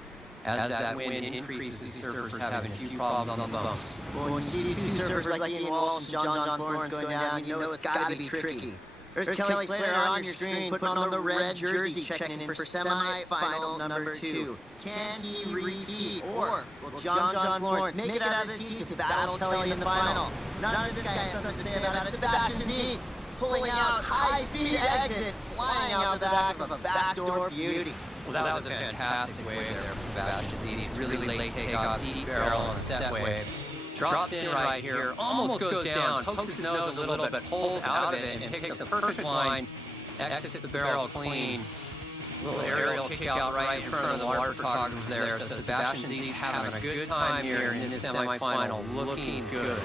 as that wind increases. These surfers having a few problems on the bumps. Well, when you see 2 surfers like Ian Walsh and John Florence going down, you know it's got to be tricky. There's Kelly Slater on your screen, putting on the red jersey, checking in for semi-final number 2. Can he repeat, or will John Florence make it out of this heat to battle Kelly in the final? None of this guy has something to say about it. Sebastian Zietz pulling out high-speed exit, flying out the back of a backdoor beauty. Well, that was a fantastic wave there from Sebastian Zietz. Really late takeoff, deep barrel on a set wave. Drops in right here, almost goes down, pokes his nose a little bit, pulls out of it, and picks a perfect line, exits the barrel clean. Little aerial kick out right in front of the water photographers there. So Sebastian Zietz having a good time here in this semifinal, looking good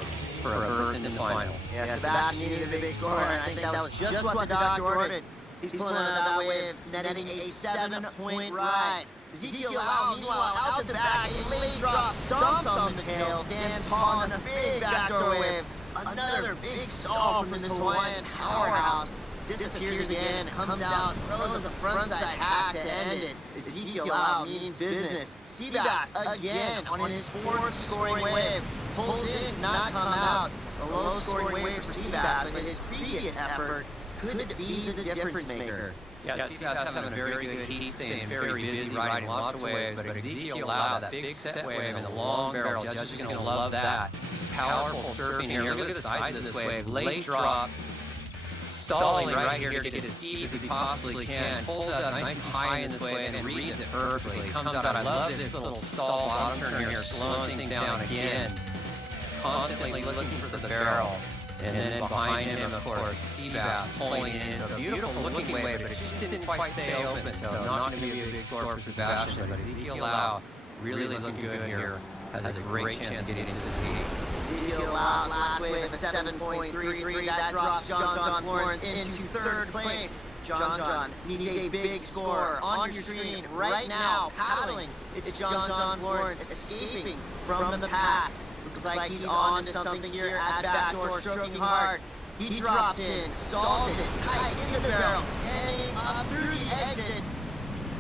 for a berth in the final. Yeah, Sebastian needed a big score, and I think that was just what the doctor ordered. He's pulling out of that wave, netting a 7-point ride. Ezekiel Lau, meanwhile, out the back, a late drop, stomps on the tail, stands tall on a big backdoor wave. Another big stall from this Hawaiian powerhouse. Disappears again, comes out, throws a frontside hack to end it. Ezekiel Lau means business. Seabass again on his 4th scoring wave. Pulls in, not come out. A low scoring wave for Seabass, but his previous effort could be the difference maker. Yeah, Seabass having a very good heat, staying very busy, riding lots of waves, but Ezekiel Lau, that big set wave and the long barrel, judges are going to love that. Powerful surfing here. Look at the size of this wave. Late drop, stalling right here to get as deep as he possibly can. Pulls out nice and high in this wave and reads it perfectly. Comes out, I love this little stall bottom turn here, slowing things down again. Constantly looking for the barrel. And then behind him, of course, Seabass pulling into a beautiful looking wave, but it just didn't quite stay open, so not going to be a big score for Sebastian. But Ezekiel Lau, really looking good here, has a great chance of getting into this heat. Ezekiel Lau's last wave, a 7.33, that drops John Florence into 3rd place. John needs a big score on your screen right now, paddling. It's John Florence escaping from the pack. Looks like he's on to something here at backdoor, stroking hard. He drops in, stalls it tight in the barrel, standing up through the exit.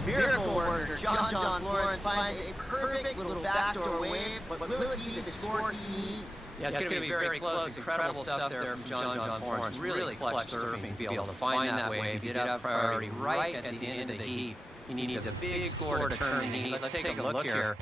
Miracle worker John Florence finds a perfect little backdoor wave, but will it be the score he needs? Yeah, it's going to be very close. Incredible stuff there from John Florence. Really clutch surfing to be able to find that wave, get out priority right at the end of the heat. He needs a big score to turn the heat. Let's take a look here.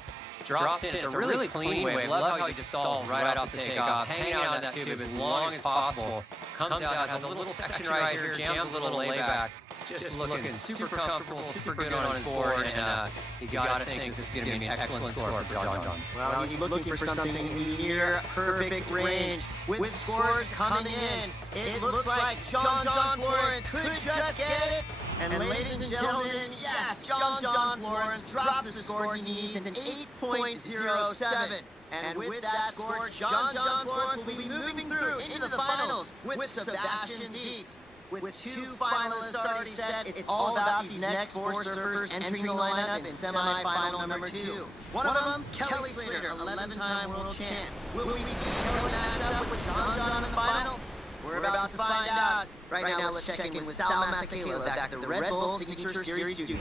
Drops in, it's a really clean wave. Love how he just stalls right off the takeoff, hanging out in that tube as long as possible. Comes out, has a little section right here, jams a little layback. Just looking super comfortable, super good on his board, and you gotta think this is gonna be an excellent score for John. Well, he's looking for something in the near perfect range. With scores coming in, it looks like John Florence could just get it. And ladies and gentlemen, yes, John Florence drops the score he needs, an 8.07. And with that score, John Florence will be moving through into the finals with Sebastian Zietz. With 2 finalists already set, it's all about these next 4 surfers entering the lineup in semi-final number 2. One of them, Kelly Slater, 11-time world champ. Will we see Kelly match up with John in the final? We're about to find out. Right now, let's check in with Sal Masakela back at the Red Bull Signature Series studio.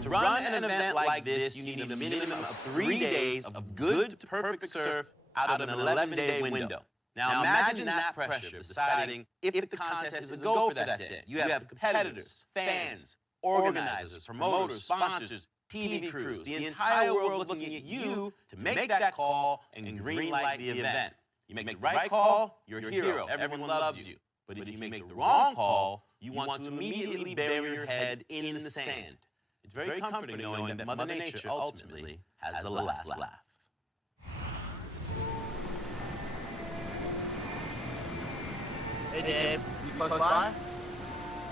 To run an event like this, you need a minimum of 3 days of good to perfect surf out of an 11-day window. Now imagine that pressure of deciding if the contest is a go for that day. You have competitors, fans, organizers, promoters, sponsors, TV crews, the entire world looking at you to make that call and green light the event. You make the right call, you're a hero, everyone loves you. But if you make the wrong call, you want to immediately bury your head in the sand. It's very comforting knowing that Mother Nature ultimately has the last laugh. Hey Dave, you close by?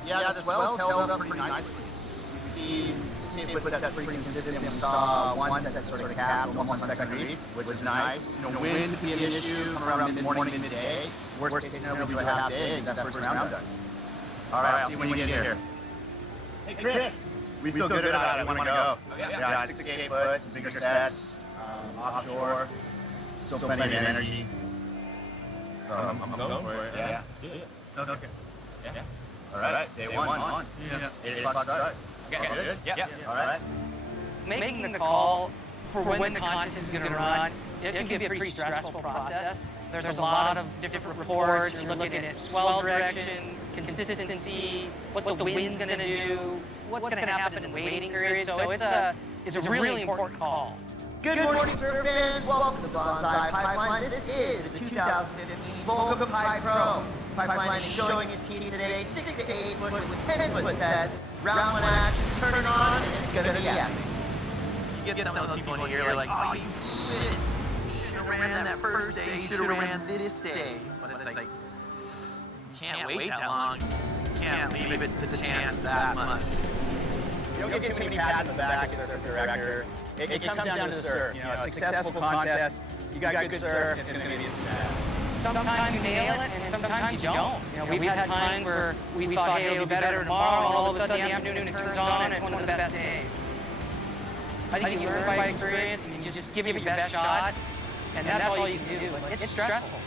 Yeah, the swell's held up pretty nicely. You see it puts that pretty consistent. We saw one set sort of cap, almost a second reef, which is nice. You know, wind could be an issue around mid-morning, midday. Worst case scenario, we do a half day, get that first round done. All right, I'll see you when you get here. Hey Chris, we feel good about it. We want to go. Yeah, 68 foot, some bigger sets, offshore, still plenty of energy. I'm going for it. Yeah, let's do it. Okay. Yeah. All right, day one on. 8 o'clock start. Okay, good? Yeah. All right. Making the call for when the contest is going to run it can be a pretty stressful process. There's a lot of different reports. You're looking at swell direction, consistency, what the wind's going to do, what's going to happen in the waiting period. So it's a really important call. Good morning, surf fans. Welcome to the Bonsai Pipeline. This is the 2015 Volcom Pi Pro. Pipeline is showing its team today 6 to 8 foot with 10-foot sets. Round 1 action, turn it on, and it's going to be epic. You get some of those people here like, oh, you should have ran that first day, you should have ran this day. But it's like, you can't wait that long. You can't leave it to chance that much. You don't get too many pats in the back as a surf director. It comes down to the surf. You know, a successful contest, you got good surf, it's going to be a success. Sometimes you nail it, and sometimes you don't. You know, we've had times where we thought, hey, it'll be better tomorrow, and all of a sudden the afternoon turns on, and it's one of the best days. I think you learn by experience, and you just give it your best shot, and that's all you can do. It's stressful.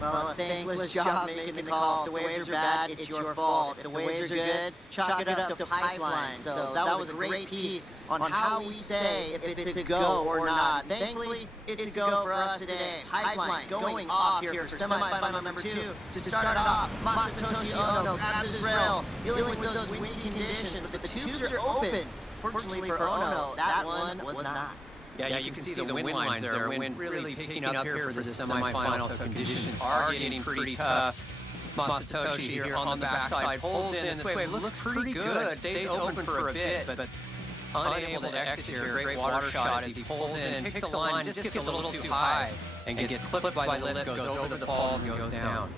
Well, a thankless job making the call. If the waves are bad, it's your fault. If the waves are good, chalk it up to pipeline. So that was a great piece on how we say if it's a go or not. Thankfully, it's a go for us today. Pipeline going off here for semifinal number 2. To start off, Masatoshi Ono grabs his rail, dealing with those wind conditions, but the tubes are open. Fortunately for Ono, that one was not. Yeah, you can see the wind lines there. Wind really picking up here for the semifinals, so conditions are getting pretty tough. Masatoshi here on the backside pulls in. This wave looks pretty good. Stays open for a bit, but unable to exit here. Great water shot as he pulls in, picks a line, just gets a little too high, and gets clipped by the lip, goes over the fall, and goes down.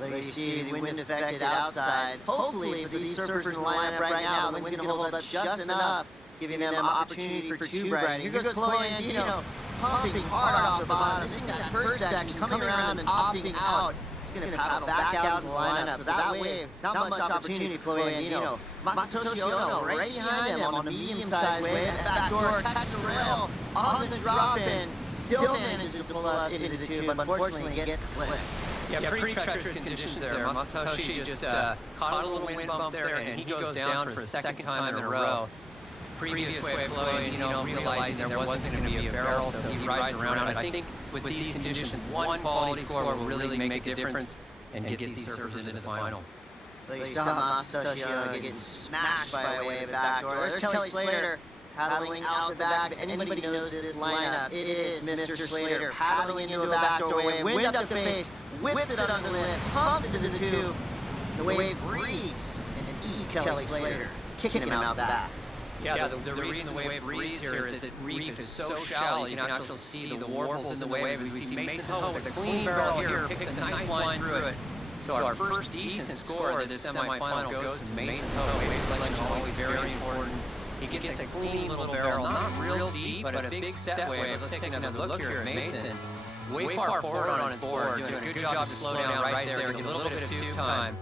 There you see the wind affected outside. Hopefully for these surfers in the lineup right now, the wind's going to hold up just enough, giving them opportunity for tube riding. Here goes Chloe Andino, pumping hard off the bottom. Missing that first section, coming around and opting out. He's going to paddle back out in the lineup. So that wave, not much opportunity for Chloe Andino. Masatoshi Ono right behind him on a medium-sized wave. That back door catches the rail on the drop-in. Still manages to pull up into the tube, but unfortunately gets clipped. Yeah, pretty treacherous conditions there. Masatoshi just caught a little wind bump there, and he goes down for a second time in a row. Previous wave flowing, realizing there wasn't going to be a barrel, so he rides around it. I think with these conditions, one quality score will really make a difference and get these surfers into the final. Well, you saw Masatoshi Ono getting smashed by a wave backdoor. There's Kelly Slater paddling out the back. If anybody knows this lineup, it is Mr. Slater paddling into a backdoor wave, wind up the face, whips it on the lip, pumps into the tube. The wave breathes and it eats Kelly Slater, kicking him out back. Yeah, the reason the wave breathes here is that reef is so shallow, you can actually see the warbles in the wave. As we see Mason Ho with a clean barrel here, picks a nice line through it. So our first decent score of this semifinal goes to Mason Ho. Wave selection always very important. He gets a clean little barrel, not real deep, but a big set wave. Let's take another look here at Mason. Way far forward on his board, doing a good job to slow down right there, get a little bit of tube time.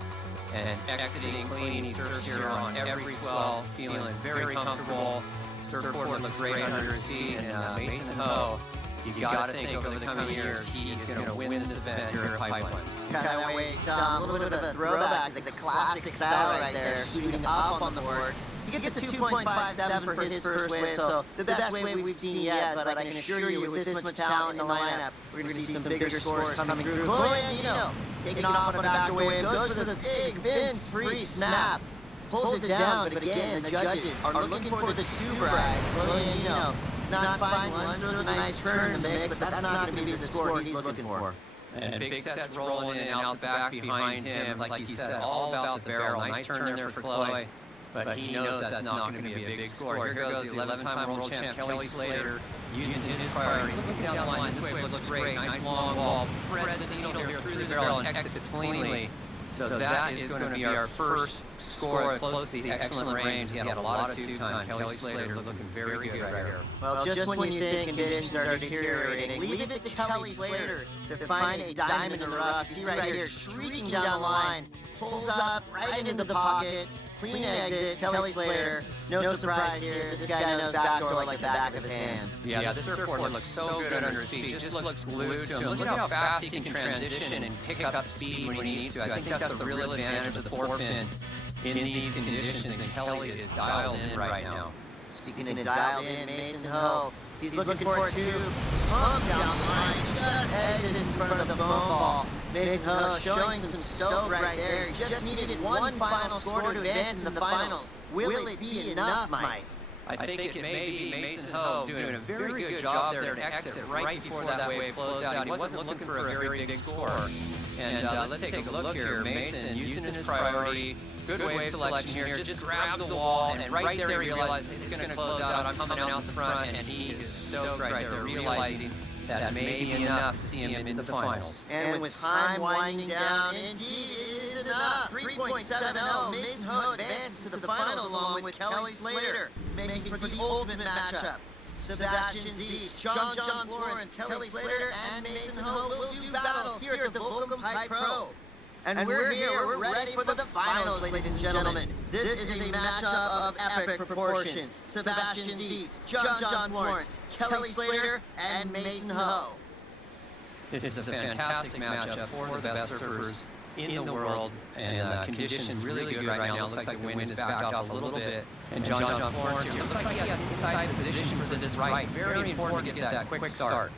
And exiting clean, he surfs here on every swell, feeling very comfortable. Surfboard looks great under his feet, and Mason Ho, you've got to think over the coming years, he's going to win this event here at Pipeline. That way, a little bit of a throwback to the classic style right there, shooting up on the board. He gets a 2.57 for his first wave, so the best wave we've seen yet, but I can assure you with this much talent in the lineup, we're going to see some bigger scores coming through. Chloe Andino, taking off on a backdoor wave, goes for the big Vince free snap, pulls it down, but again, the judges are looking for the tube rides. Chloe Andino does not find one, throws a nice turn in the mix, but that's not going to be the score he's looking for. And big sets rolling in and out the back behind him, like you said, all about the barrel. Nice turn there for Chloe. But he knows that's not going to be a big score. Here goes the 11-time world champ Kelly Slater using his priority. Looking down the line, this wave looks great. Nice long wall, threads the needle here through the barrel and exits cleanly. So that is going to be our first score close to the excellent range. He had a lot of tube time. Kelly Slater looking very good right here. Well, just when you think conditions are deteriorating, leave it to Kelly Slater to find a diamond in the rough. See right here, shrieking down the line, pulls up right into the pocket, clean exit, Kelly Slater. No surprise here. This guy knows backdoor like the back of his hand. Yeah, this surfboard looks so good under his feet. Just looks glued to him. Look at how fast he can transition and pick up speed when he needs to. I think that's the real advantage of the forefin in these conditions, and Kelly is dialed in right now. Speaking of dialed in, Mason Ho, he's looking for it too. Pumps down the line, just exits in front of the foam ball. Mason Ho showing some stoke right there. He just needed one final score to advance in the finals. Will it be enough, Mike? I think it may be Mason Ho doing a very good job there to exit right before that wave closed out. He wasn't looking for a very big score. And let's take a look here. Mason using his priority. Good wave selection here. Just grabs the wall, and right there he realizes it's going to close out. I'm coming out the front, and he is stoked right there, realizing that may be enough to see him in the finals. And with time winding down, indeed it is enough. 3.70, Mason Ho advances to the finals along with Kelly Slater, making for the ultimate matchup. Sebastian Zietz, John Florence, Kelly Slater, and Mason Ho will do battle here at the Volcom High Pro. And we're here, we're ready for the finals, ladies and gentlemen. This is a matchup of epic proportions. Sebastian Zietz, John Florence, Kelly Slater, and Mason Ho. This is a fantastic matchup for the best surfers in the world, and conditions really good right now. Looks like the wind is backed off a little bit. And John Florence here looks like he has inside position for this right. Very important to get that quick start.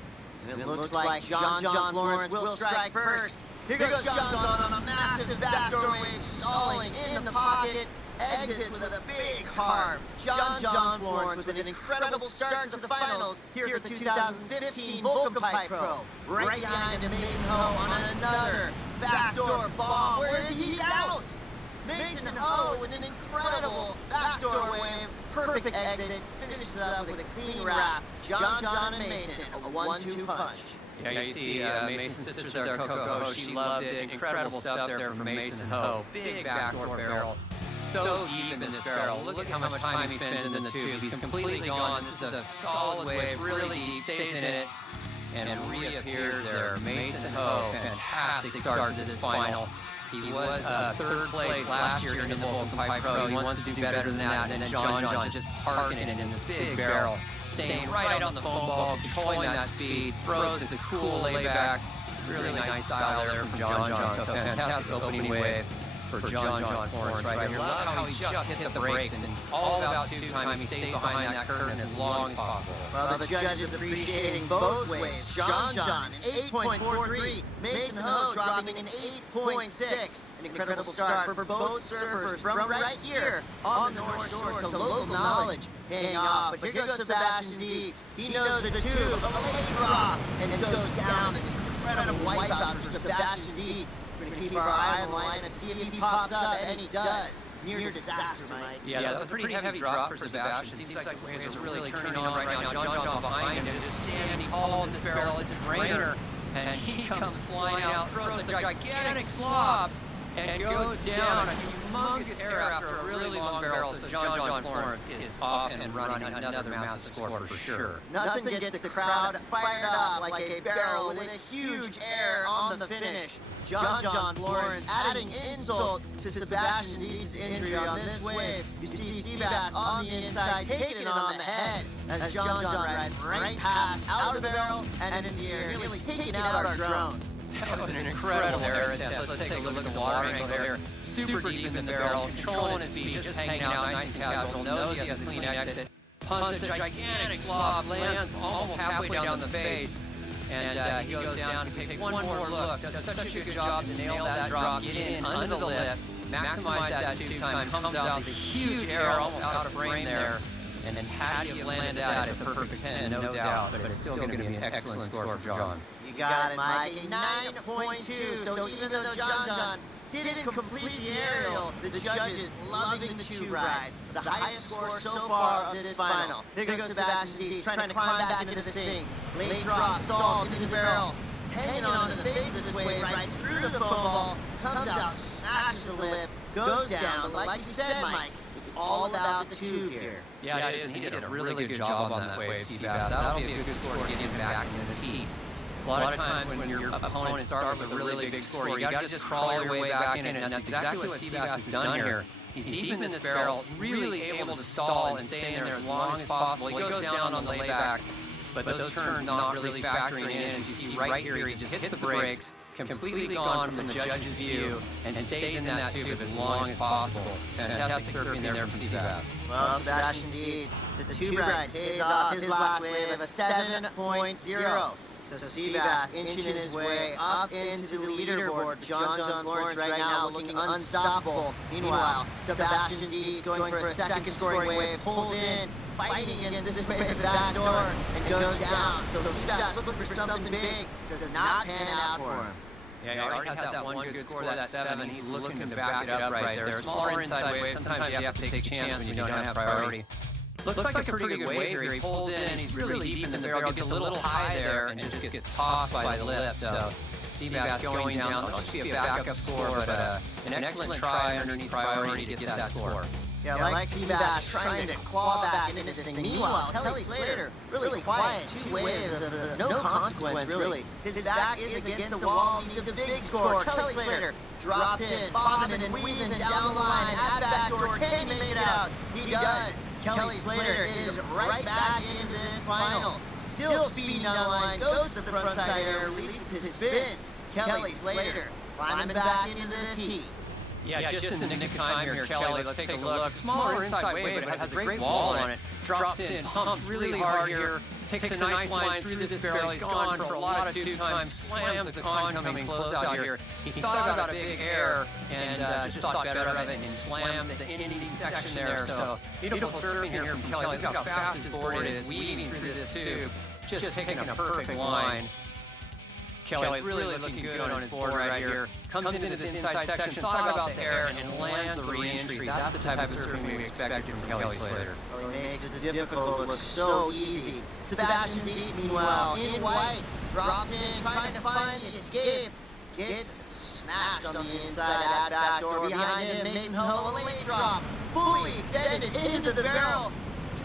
And it looks like John Florence will strike first. Here goes John on a massive backdoor wave, stalling in the pocket, exits with a big carve. John Florence with an incredible start to the finals here at the 2015 Volcom High Pro. Right behind him, Mason Ho on another backdoor bomb. Where is he? He's out! Mason Ho with an incredible backdoor wave, perfect exit, finishes up with a clean wrap. John and Mason, a 1-2 punch. Yeah, you see Mason's sister there, Coco Ho, she loved it. Incredible stuff there from Mason Ho. Big backdoor barrel. So deep in this barrel. Look at how much time he spends in the tube. He's completely gone. This is a solid wave, really deep, stays in it, and reappears there. Mason Ho, fantastic start to this final. He was third place last year in the Volcom High Pro. He wants to do better than that. And then John just parking it in this big barrel, staying right on the foam ball, controlling that speed, throws it to cool layback. Really nice style there from John. So fantastic opening wave for John Florence right here. Love how he just hit the brakes, and all about tube time he stayed behind that curtain as long as possible. Well, the judges appreciating both waves. John, an 8.43. Mason Ho dropping an 8.6. An incredible start for both surfers from right here on the North Shore. So local knowledge paying off. But here goes Sebastian Zietz. He knows the tube, a late drop, and it goes down. An incredible wipeout for Sebastian Zietz. We're going to keep our eye on the line and see if he pops up, and he does. Near disaster, Mike. Yeah, that was a pretty heavy drop for Sebastian. Seems like waves are really turning on right now. John behind him is standing tall in this barrel. It's a brainer, and he comes flying out, throws a gigantic slob, and goes down a humongous air after a really long barrel. So John Florence is off and running another massive score for sure. Nothing gets the crowd fired up like a barrel with a huge air on the finish. John Florence adding insult to Sebastian Zietz's injury on this wave. You see Seabass on the inside taking it on the head as John rides right past, out of the barrel, and in the air, nearly taking out our drone. That was an incredible air attempt. Let's take a look at the water angle there. Super deep in the barrel, controlling his speed, just hanging out nice and casual. Knows he has a clean exit. Punts a gigantic slob, lands almost halfway down the face. And he goes down to take one more look. Does such a good job to nail that drop, get in under the lip, maximize that tube time, comes out with a huge air almost out of frame there. And then had you landed that, it's a perfect 10, no doubt, but it's still going to be an excellent score for John. You got it, Mike. A 9.2. So even though John didn't complete the aerial, the judges loving the tube ride. The highest score so far of this final. There goes Sebastian Zietz trying to climb back into the sting. Late drop, stalls into the barrel. Hanging onto the face of this wave, rides through the foam ball, comes out, smashes the lip, goes down. But like you said, Mike, it's all about the tube here. Yeah, it is. He did a really good job on that wave, Seabass. That'll be a good score to get him back in this heat. A lot of times when your opponent starts with a really big score, you gotta just crawl your way back in, and that's exactly what Seabass has done here. He's deep in this barrel, really able to stall and stay in there as long as possible. He goes down on the layback, but those turns not really factoring in. As you see right here, he just hits the brakes, completely gone from the judge's view, and stays in that tube as long as possible. Fantastic surfing there from Seabass. Well, Sebastian Dietz, the tube ride pays off his last wave of a 7.0. So Seabass inching his way up into the leaderboard. John Florence right now looking unstoppable. Meanwhile, Sebastian Dietz going for a second scoring wave, pulls in, fighting against this wave at the back door, and goes down. So Seabass looking for something big, does not pan out for him. Yeah, he already has that one good score, that 7. He's looking to back it up right there. Smaller inside waves, sometimes you have to take a chance when you don't have priority. Looks like a pretty good wave here. He pulls in, he's really deep in the barrel, gets a little high there, and just gets tossed by the lip. So Seabass going down, that'll just be a backup score, but an excellent try underneath priority to get that score. Yeah, like Seabass trying to claw back into this thing. Meanwhile, Kelly Slater, really quiet, 2 waves of no consequence, really. His back is against the wall, needs a big score. Kelly Slater drops in, bobbing and weaving down the line at the back door. Can he make it out? He does. Kelly Slater is right back into this final. Still speeding down the line, goes to the front side air, releases his fins. Kelly Slater climbing back into this heat. Yeah, just in the nick of time here, Kelly. Let's take a look. Smaller inside wave, but it has a great wall on it. Drops in, pumps really hard here, takes a nice line through this barrel. He's gone for a lot of tube times, slams the oncoming closeout here. He thought about a big air and just thought better of it, and he slams the ending section there. So beautiful surfing here from Kelly. Look how fast his board is, weaving through this tube, just taking a perfect line. Kelly really looking good on his board right here. Comes into this inside section, thought about the air, and then lands the re-entry. That's the type of surfing we expected from Kelly Slater. Well, he makes the difficult look so easy. Sebastian Dietz, meanwhile, in white, drops in, trying to find the escape. Gets smashed on the inside at back door. Behind him, Mason Ho, a late drop, fully extended into the barrel,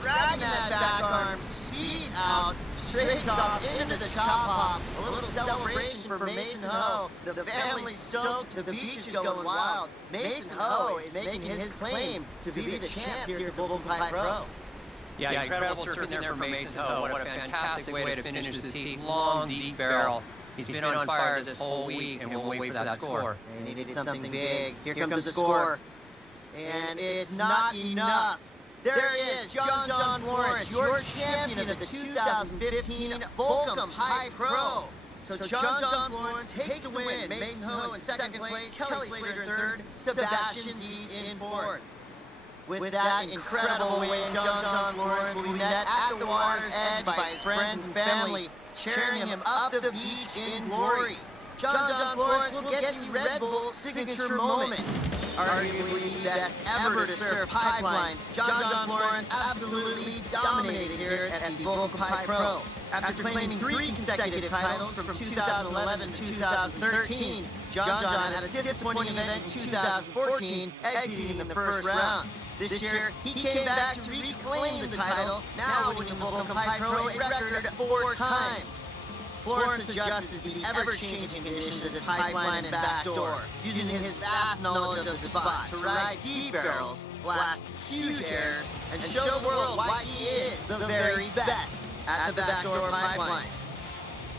dragging that back arm, speeds out, straight off into the chop hop. A little celebration for Mason Ho. The family's stoked, the beach is going wild. Mason Ho is making his claim to be the champ here at the Golden Pipe Pro. Yeah, incredible surfing there from Mason Ho. What a fantastic way to finish this heat. Long, deep barrel. He's been on fire this whole week, and we'll wait for that score. And he needed something big. Here comes the score. And it's not enough. There he is, John Florence, your champion of the 2015 Volcom High Pro. So John Florence takes the win. Mason Ho in second place, Kelly Slater third, Sebastian Dietz in fourth. With that incredible win, John Florence will be met at the water's edge by his friends and family, cheering him up the beach in glory. John Florence will get the Red Bull signature moment. Arguably the best ever to surf pipeline, John Florence absolutely dominated here at the Volcom Pipe Pro. After claiming 3 consecutive titles from 2011 to 2013, John had a disappointing event in 2014, exiting in the first round. This year, he came back to reclaim the title, now winning the Volcom Pipe Pro a record 4 times. Florence adjusted the ever-changing conditions of the pipeline and backdoor, using his vast knowledge of the spot to ride deep barrels, blast huge airs, and show the world why he is the very best at the backdoor pipeline.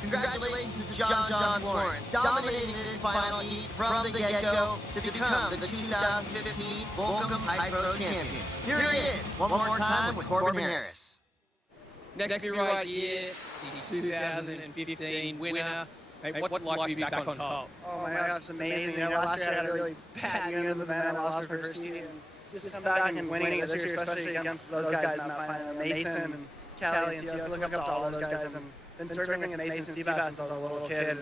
Congratulations to John Florence, dominating this final heat from the get-go to become the 2015 Volcom Pipe Pro champion. Here he is, one more time with Corbin Harris. Next to me right here, the 2015 winner. Hey, what's it like to be back on top? Oh my gosh, it's amazing. You know, last year I had a really bad year as a man. I lost my first season. And just to come back and winning this year, especially against those guys in that final, Mason and Kelly and Seabass, look up to all those guys. And been surfing against Mason and Seabass since I was a little kid. And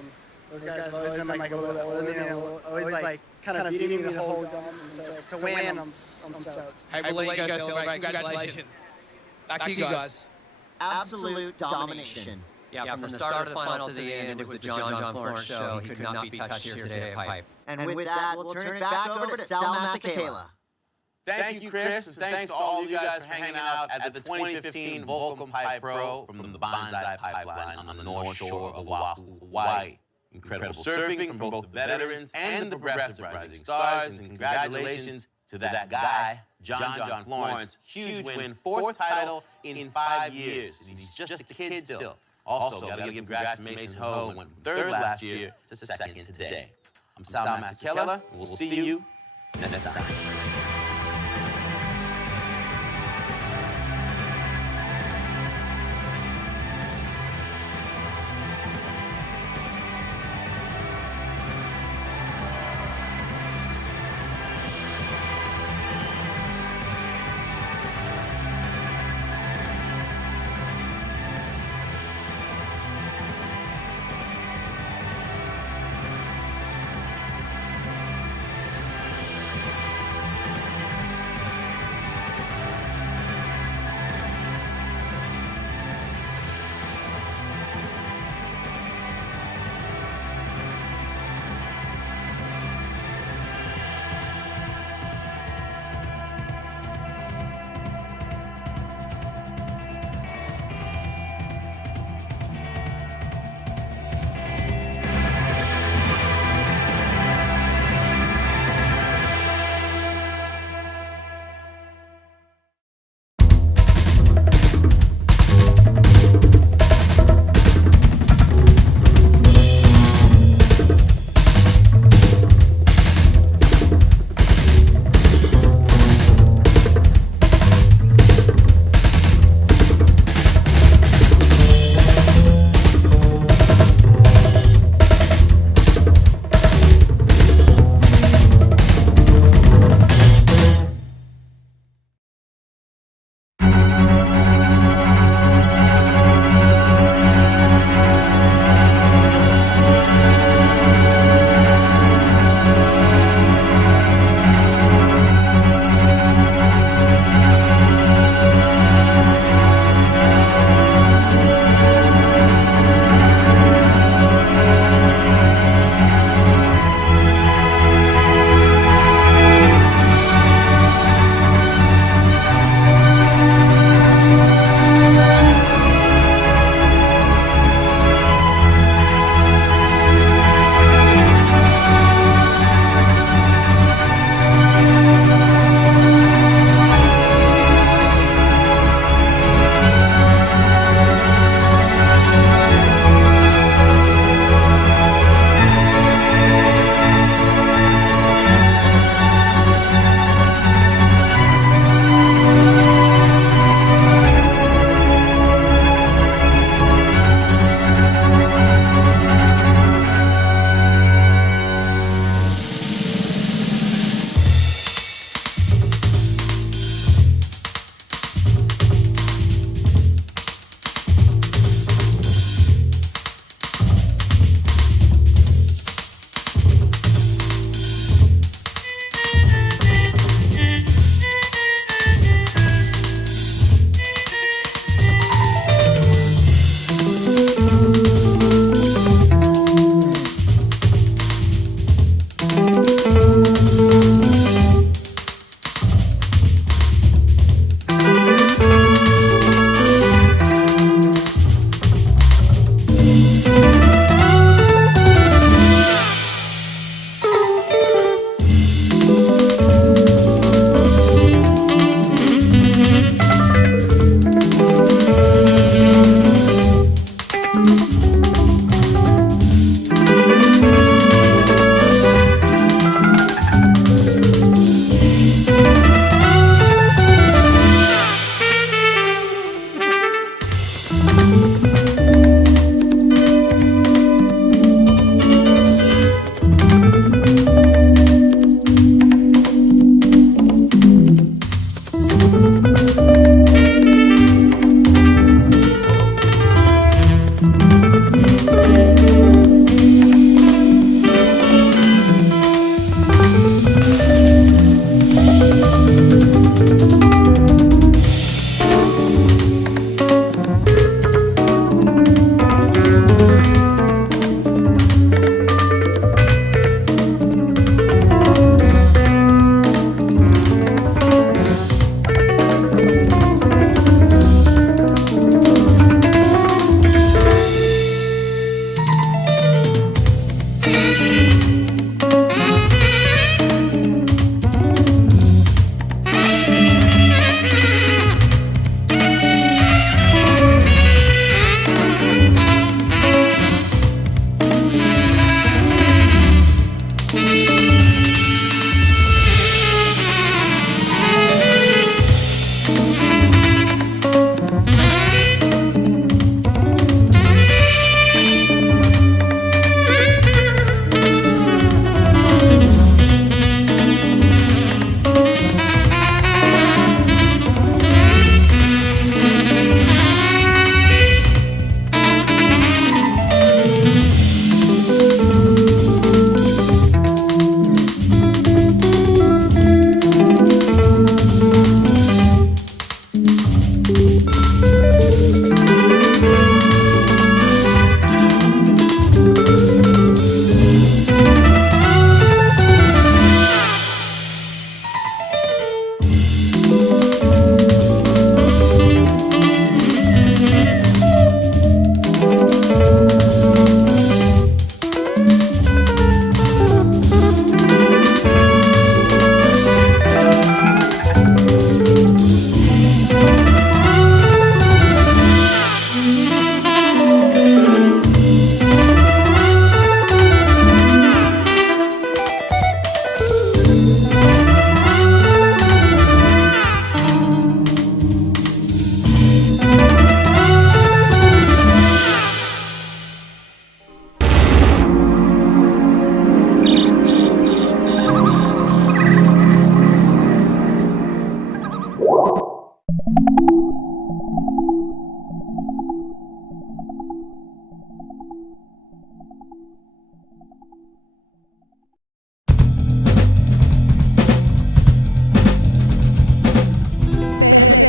those guys have always been like a little bit older than me, always like kind of beating me the whole dance. And so to win, I'm stoked. Hey, we'll let you go celebrate. Congratulations. Back to you guys. Absolute domination. Yeah, from the start of the final to the end, it was the John Florence show. He could not be touched here today at Pipe. And with that, we'll turn it back over to Sal Masekela. Thank you, Chris, and thanks to all of you guys for hanging out at the 2015 Volcom Pipe Pro from the Banzai Pipeline on the North Shore of Oahu, Hawaii. Incredible surfing from both the veterans and the progressive rising stars, and congratulations to that guy, John Florence. Huge win, 4th title in 5 years. He's just a kid still. Also, gotta give congrats to Mason Ho, who went from 3rd last year to 2nd today. I'm Sal Masekela. We'll see you next time.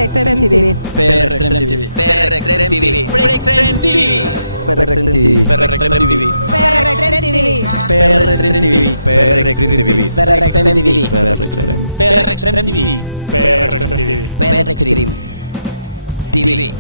PRExtremeTV. PRExtremeTV. PRExtremeTV. PRExtremeTV. PRExtremeTV. PRExtremeTV. PRExtremeTV. PRExtremeTV. PRExtremeTV. PRExtremeTV. PRExtremeTV. PRExtreme TV.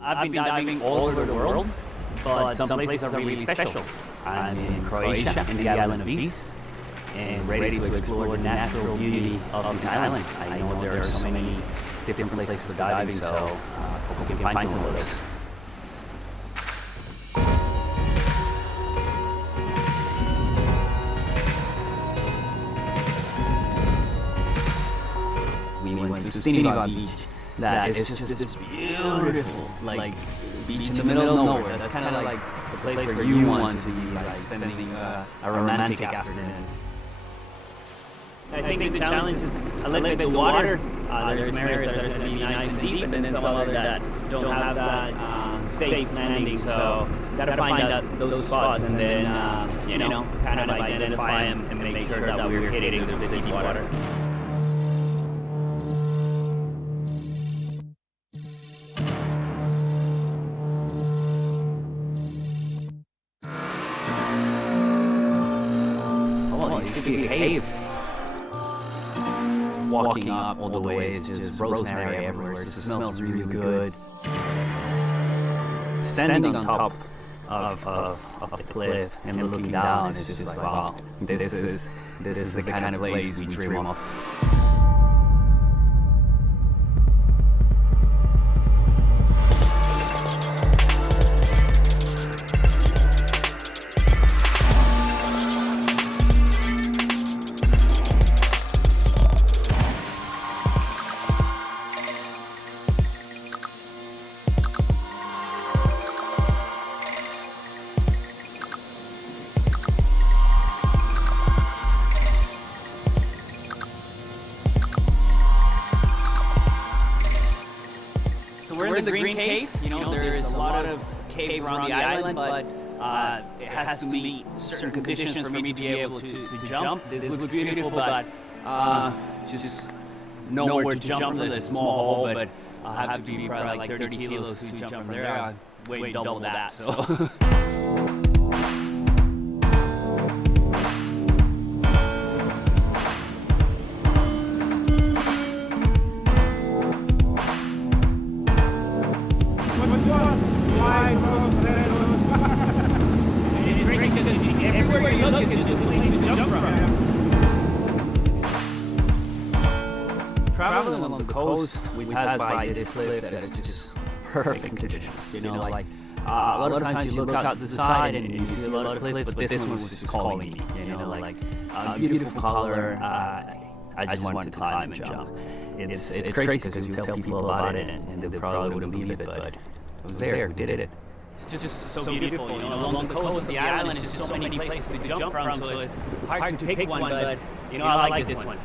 I've been diving all over the world, but some places are really special. I'm in Croatia, in the island of Vis, and ready to explore the natural beauty of this island. I know there are so many different places for diving, so I hope we can find some of those. We went to Stinova Beach. That is just this beautiful, like, beach in the middle of nowhere. That's kind of like the place where you want to be, like, spending a romantic afternoon. I think the challenge is a little bit the water. There's some areas that are going to be nice and deep, and then some other that don't have that safe landing. So gotta find out those spots, and then you know, kind of identify them and make sure that we're hitting the deep water. A cave. Walking up all the way is just rosemary everywhere. It just smells really good. Standing on top of the cliff and looking down is just like, wow, this is the kind of place we dream of. We're in the Green Cave. You know, there's a lot of cave around the island, but it has to meet certain conditions for me to be able to jump. This looks beautiful, but just nowhere to jump from this small hole, but I have to be probably like 30 kilos to jump from there. I weigh double that, so. Everywhere you look, it's just a place to jump from. Traveling along the coast, we pass by this cliff that is just perfect conditions. You know, like a lot of times you look out to the side and you see a lot of cliffs, but this one was just calling me. You know, like beautiful color. I just wanted to climb and jump. It's crazy because you tell people about it and they probably wouldn't believe it, but I was there. We did it. It's just so beautiful, you know, along the coast of the island, there's just so many places to jump from, so it's hard to pick one, but, you know, I like this one.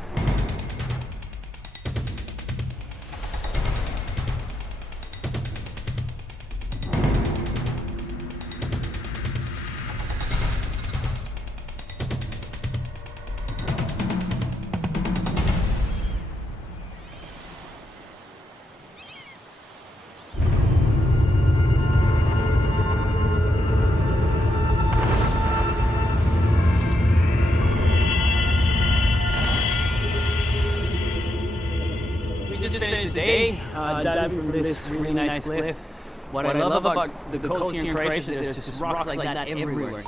Day, diving from this really nice cliff. What I love about the coast here in Croatia is there's just rocks like that everywhere.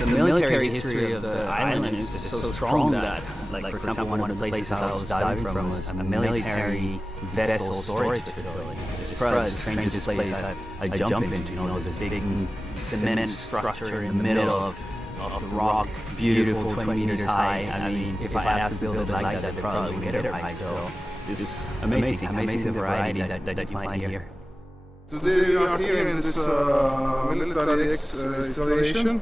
The military history of the island is so strong that, like for example, one of the places I was diving from was a military vessel storage facility. It's probably the strangest place I jumped into. You know, this big cement structure in the middle of the rock, beautiful, 20 meters high. I mean, if I asked to build it like that, I'd probably get it right. So it's amazing the variety that you find here. Today we are here in this military installation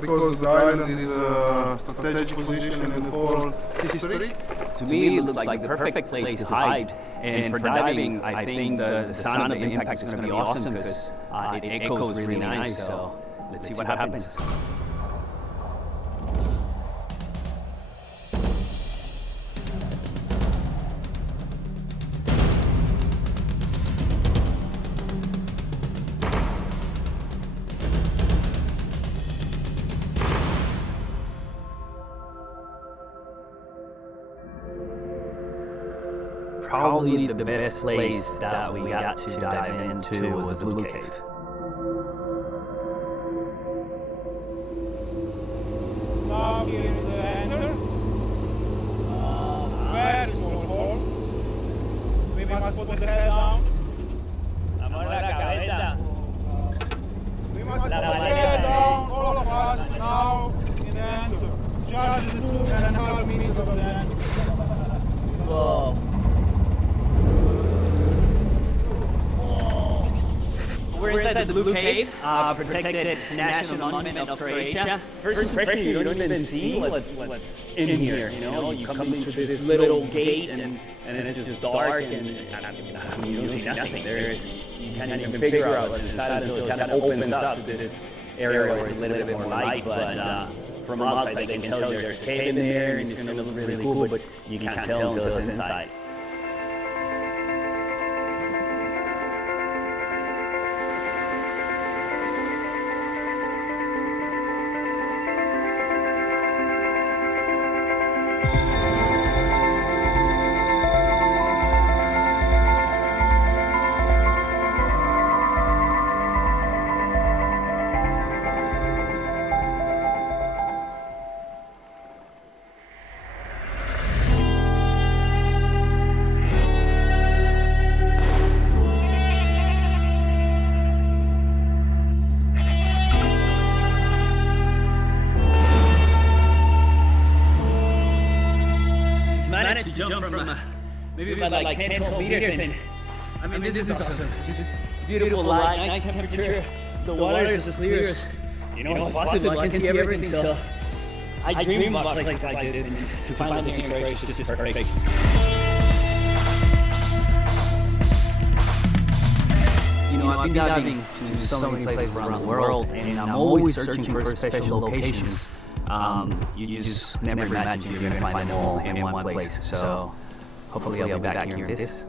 because the island is a strategic position in the whole history. To me, it looks like the perfect place to hide. And for diving, I think the sound of the impact is going to be awesome because it echoes really nice. So let's see what happens. Probably the best place that we got to dive into was the Blue Cave. Now here is the enter. Very small hole. We must put the head down. We must put the head down, all of us, now in the enter. Just the 2.5 meters of the enter. Whoa. We're inside the Blue Cave, protected national monument of Croatia. First impression, you don't even see what's in here. You know, you come into this little gate and it's just dark and you don't see nothing. You can't even figure out what's inside until it kind of opens up to this area where it's a little bit more light. But from outside, they can tell there's a cave in there and it's going to look really cool, but you can't tell until it's inside. Jump from maybe about like 10, 12 meters and I mean this is awesome. Just beautiful light, nice temperature, the water is as clear as you know it's possible. I can see everything, so I dream about places like this and to find something in Croatia is just perfect. You know, I've been diving to so many places around the world and I'm always searching for special locations. You just never imagine you're going to find them all in one place. So hopefully I'll be back here with this.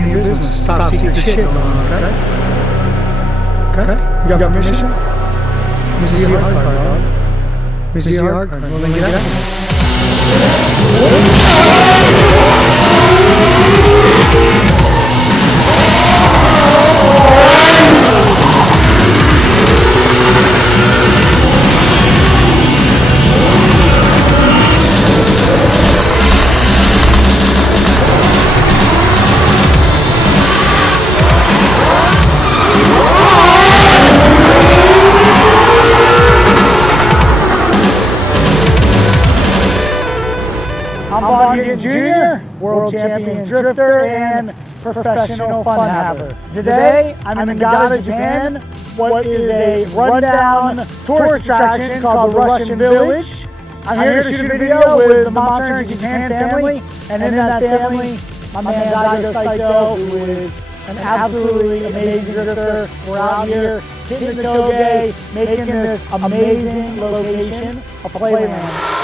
none of your business. It's top secret shit going on, right? Okay? You got permission? Let me see your hard card, dog. Let me see your hard card. Well, then get out. I'm Von Gitt Jr., world champion drifter and professional fun haver. Today, I'm in Nagata, Japan, what is a rundown tourist attraction called the Russian Village. I'm here to shoot a video with the Monster Energy Japan family, and in that family, my man Daigo Saito, who is an absolutely amazing drifter. We're out here hitting the Koge, making this amazing location a playland.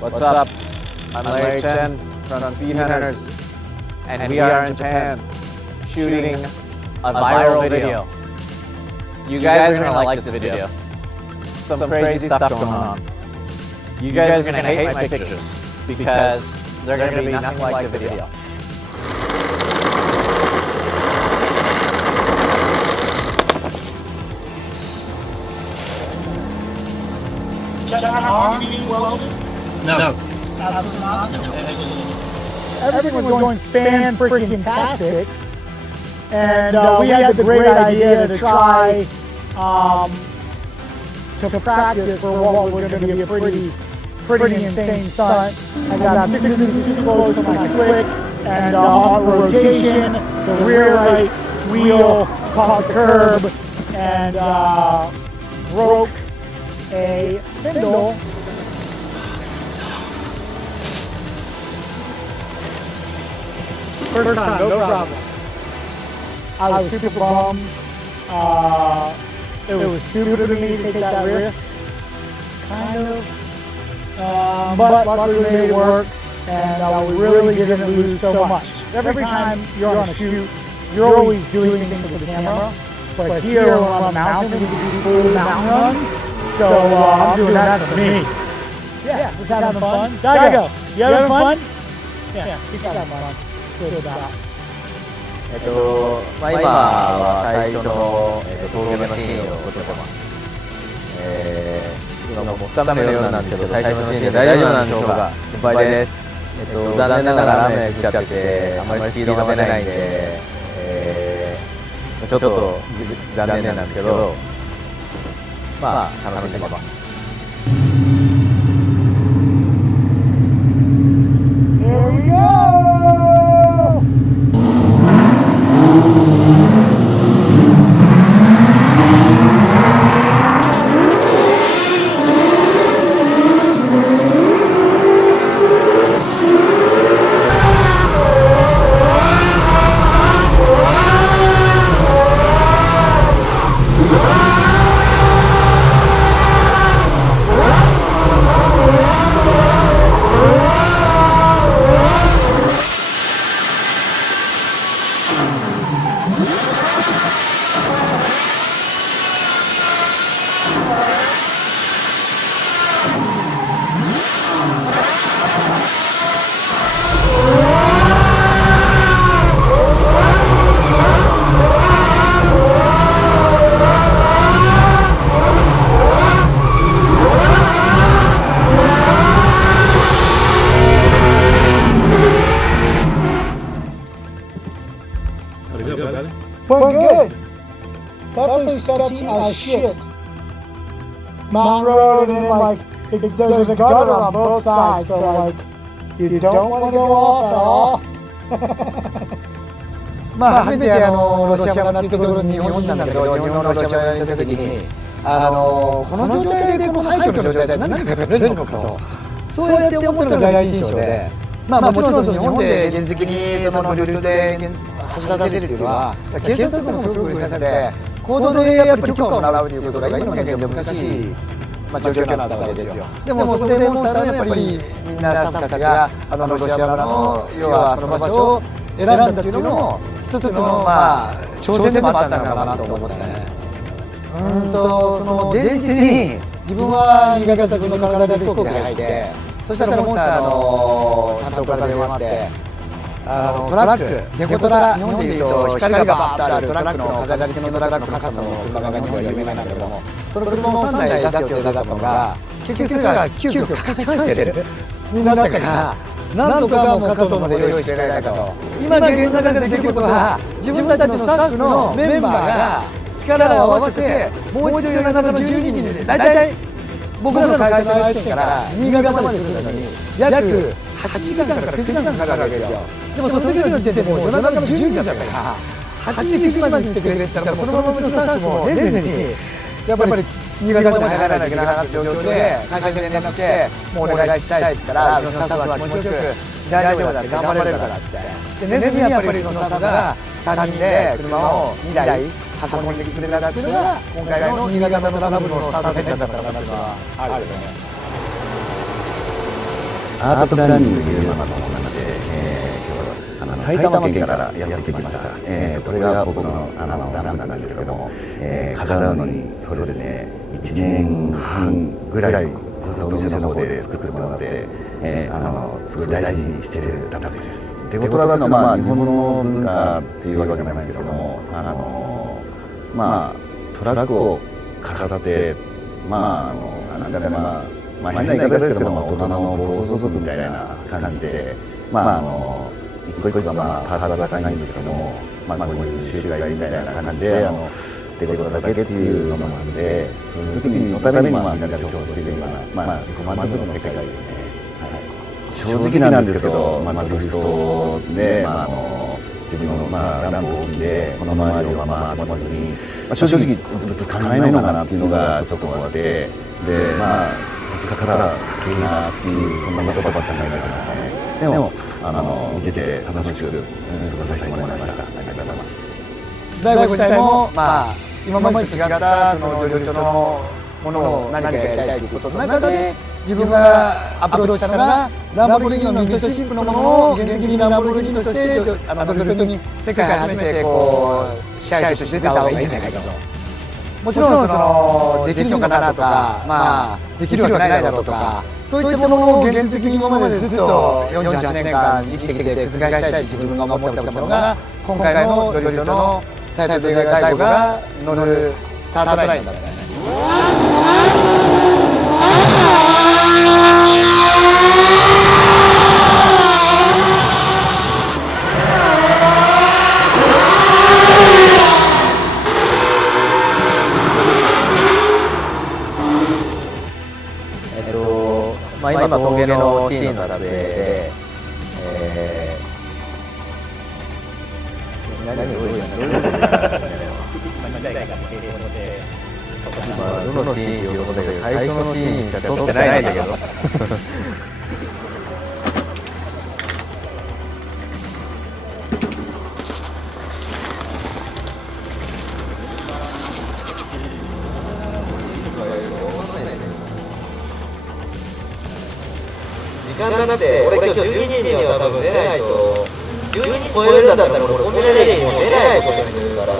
What's up? I'm Larry Chen from Speed Hunters, and we are in Japan shooting a viral video. You guys are gonna like this video. Some crazy stuff going on. You guys are gonna hate my pictures because they're gonna be nothing like the video. No. Everything was going fan-freaking-tastic, and we had the great idea to try to practice for what was going to be a pretty insane stunt. I got 6 inches too close to my foot, and on rotation, the rear right wheel caught the curb and broke a spindle. First time, no problem. I was super bummed. It was stupid of me to take that risk, kind of. But luckily we made it work, and we really didn't lose so much. Every time you're on a shoot, you're always doing things for the camera. But here, when I'm on a mountain, we can do full mountain runs. So I'm doing that for me. Yeah, just having fun. Daigo, you having fun? Yeah, he's having fun. まあ、今は最初の峠のシーンを撮ってます。今もう2日目のようなんですけど、最初のシーンで大丈夫なんでしょうか。心配です。残念ながら雨降っちゃってて、あまりスピードが出ないんで、ちょっと残念なんですけど、まあ楽しんでます。Here we go! We're good. Definitely sketchy as shit. Mountain road and then like there's a gutter on both sides, so like you don't want to go off at all. まあ初めてロシア村っていうところに日本人なんだけど、日本のロシア村に行った時にこの状態でこの廃墟の状態で何か隠れるのかと、そうやって思ったのが第一印象で、まあもちろん日本で現実的にそのルートで走らせてるっていうのは警察ともすごくうるさくて、行動でやっぱり許可をもらうということが今の現在難しい状況なわけですよ。でもそこで思ったらやっぱりみんなスタッフたちがロシア村の要はその場所を選んだっていうのも一つの挑戦でもあったのかなと思ってね。その前日に自分は新潟君の体で飛行機に入って、そしたらモンスターの担当から電話あって、トラック、デコトラ、日本でいうと光がバーッとあるトラックの飾り付けのトラックの傘の車が日本で有名なんだけども、その車を3台出す予定だったのが、結局それが急遽キャンセルになったから、なんとかもう加藤まで用意してくれないかと。今現在でできることは、自分たちのスタッフのメンバーが力を合わせて、もう一度夜中の12時に、大体僕らの会社の愛知県から新潟まで来るのに、約8時間から9時間かかるわけですよ。でもその時の時点でもう夜中の12時だったから、8時9時まで来てくれって言ったら、そのままうちのスタッフも冷静に、やっぱり新潟まで入らないといけなかった状況で、会社に連絡して、もうお願いしたいって言ったら、うちのスタッフは気持ちよく、大丈夫だって、頑張れるからって。で、寝ずにやっぱりうちのスタッフが3人で車を2台運んでくれたっていうのが、今回の新潟のトラブルのスタート点だったのかなっていうのはあるよね。アートプランニングというのが埼玉県からやってきました。これが僕のダンスなんですけども、飾るのにそうですね、1年半ぐらいずっとお店の方で作ってもらって、すごい大事にしているダンスです。デコトラの日本の文化っていうわけじゃないんですけども、トラックを飾って、なんですかね、変な言い方ですけども、大人の暴走族みたいな感じで、一個一個がパーツは高いんですけども、こういうシューみたいな感じで、デコトラだけっていうのもあるので、その時のためにみんなで共同しているような、自己満足の世界ですね。正直なんですけど、ドリフトで、自分のランプ大きいで、この周りをまともに、正直ぶつからないのかなっていうのがちょっとあって、で、ぶつかったら高いなっていう、そんなことばっかり考えてましたね。でも、見てて楽しく過ごさせてもらいました。ありがとうございます。大悟自体も、今までと違ったそのドリフトのものを何かやりたいということの中で、自分がアプローチしたのが、ランボルギーニのミッドシップのものを現実的にランボルギーニとしてドリフトに世界初めて試合として出た方がいいんじゃないかと。もちろんそのできるのかなとか、できるわけないだろうとか、そういったものを現実的に今までずっと48年間生きてきて覆したい自分が思ってたものが、今回のドリフトの最初で大悟が乗るスタートラインだったね。今峠のシーンの撮影で、どのシーンということで最初のシーンしか撮ってないんだけど時間がなくて、俺今日12時には多分出ないと、12時超えるんだったら俺コンビニでも出ないことにするから。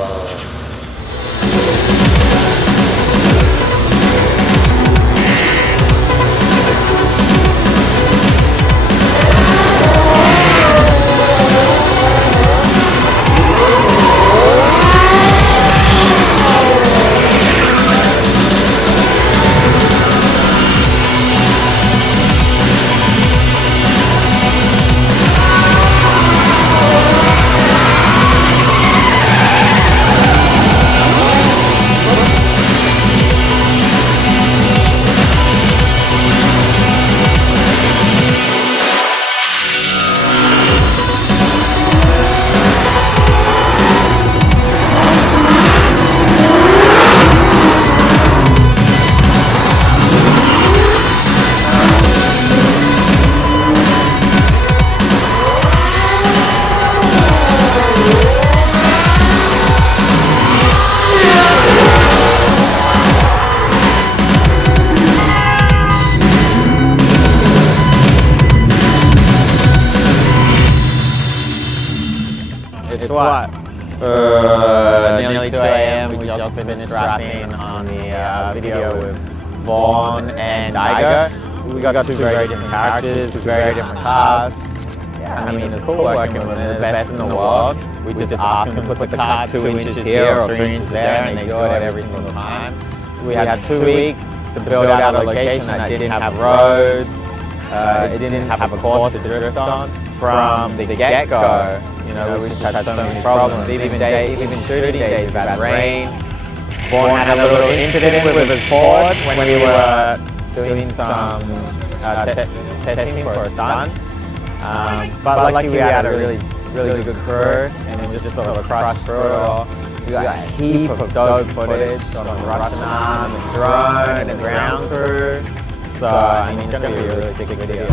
what? Nearly 2 a.m. We just finished wrapping on the video with Vaughn and Iger. We got two very different characters, two very different cars. Yeah, I mean, it's cool working with the best in the world. We just ask them to put the car 2 inches here or 3 inches there, and they do it every single time. We had 2 weeks to build out a location that didn't have roads, it didn't have a course to drift on. From the get-go, you know, we just had so many problems. Even shooting days, we've had rain. Vaughn had a little incident with his Ford when we were doing some testing for a stunt. But luckily we had a really good crew, and it just sort of crushed through it all. We got a heap of dope footage on the Russian arm, the drone, and the ground crew. So, I mean, it's going to be a really sick video.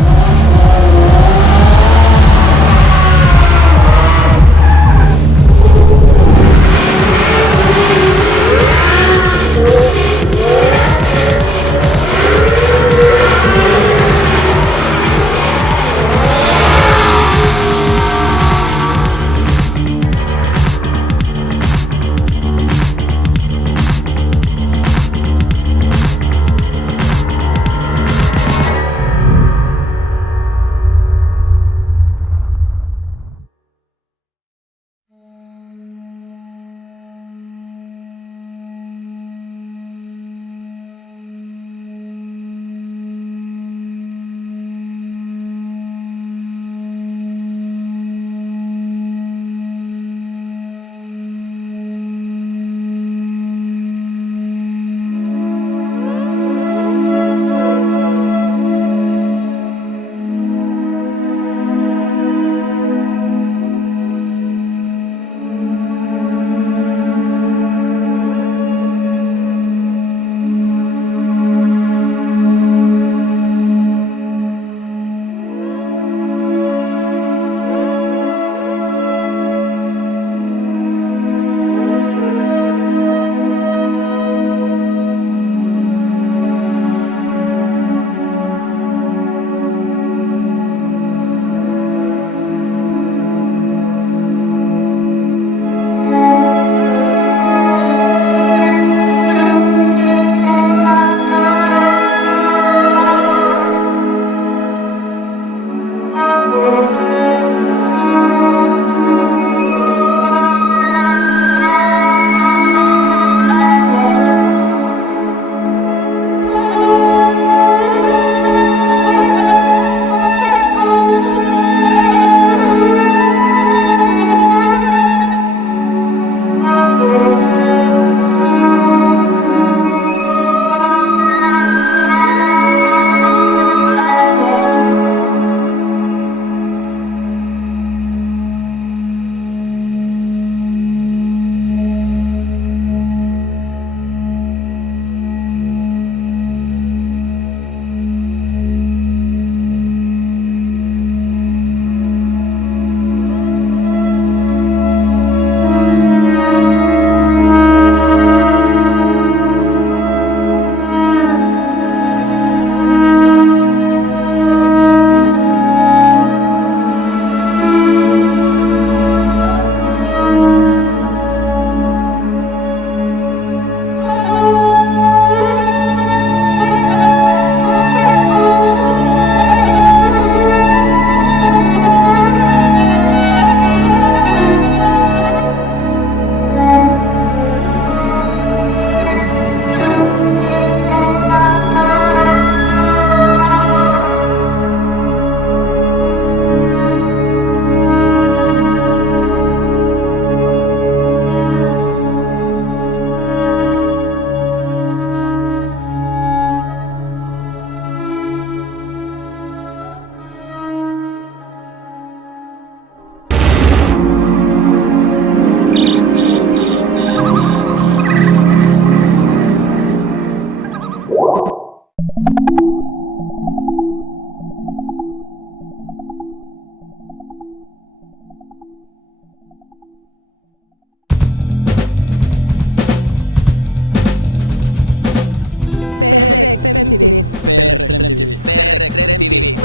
PRExtremeTV. PRExtremeTV. PRExtremeTV.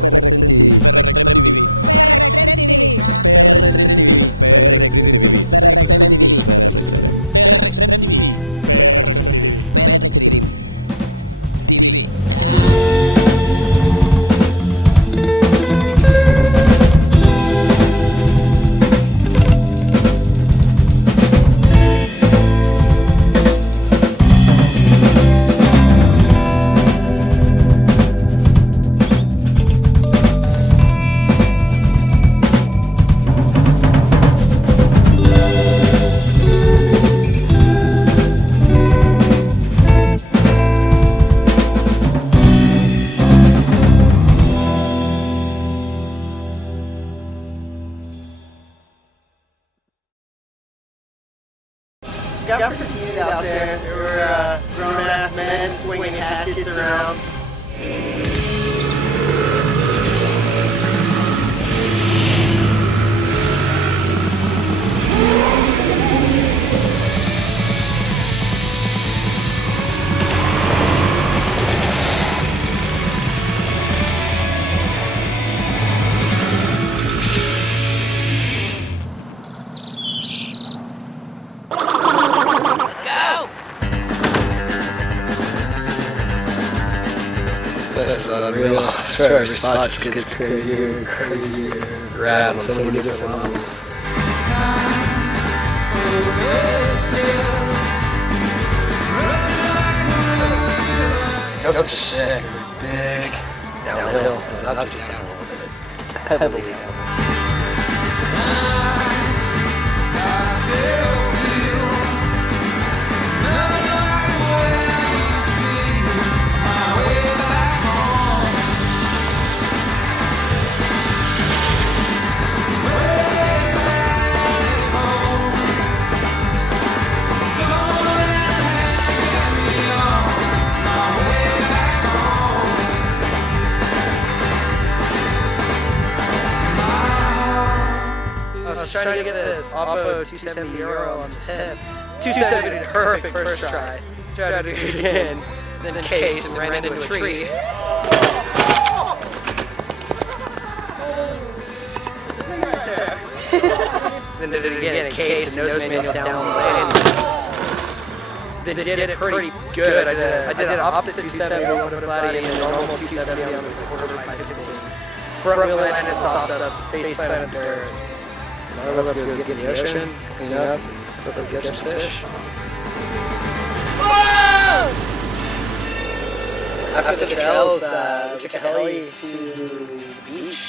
PRExtremeTV. PRExtremeTV. PRExtremeTV. PRExtremeTV. PRExtremeTV. PRExtremeTV. PRExtremeTV. PRExtremeTV. PRExtremeTV. TV. Got pretty heated out there. There were grown-ass men swinging hatchets around. That's not unreal. I swear our spot just gets crazier and crazier. Rad on so many different levels. Jumps are sick. Big. Downhill. Not just down a little bit. Heavily down. Trying to get this Oppo 270 Euro on his head. 270 perfect first try. Tried to do it again, then case and ran into a tree. Then did it again, case and nose manual down landing. Then did it pretty good. I did an opposite 270 on the flatty and a normal 270 on the quarter 550. Front wheel landed soft stuff, face planted there. I love to go get in the ocean, clean up, hopefully catch some fish. After the trails, we took a heli to the beach.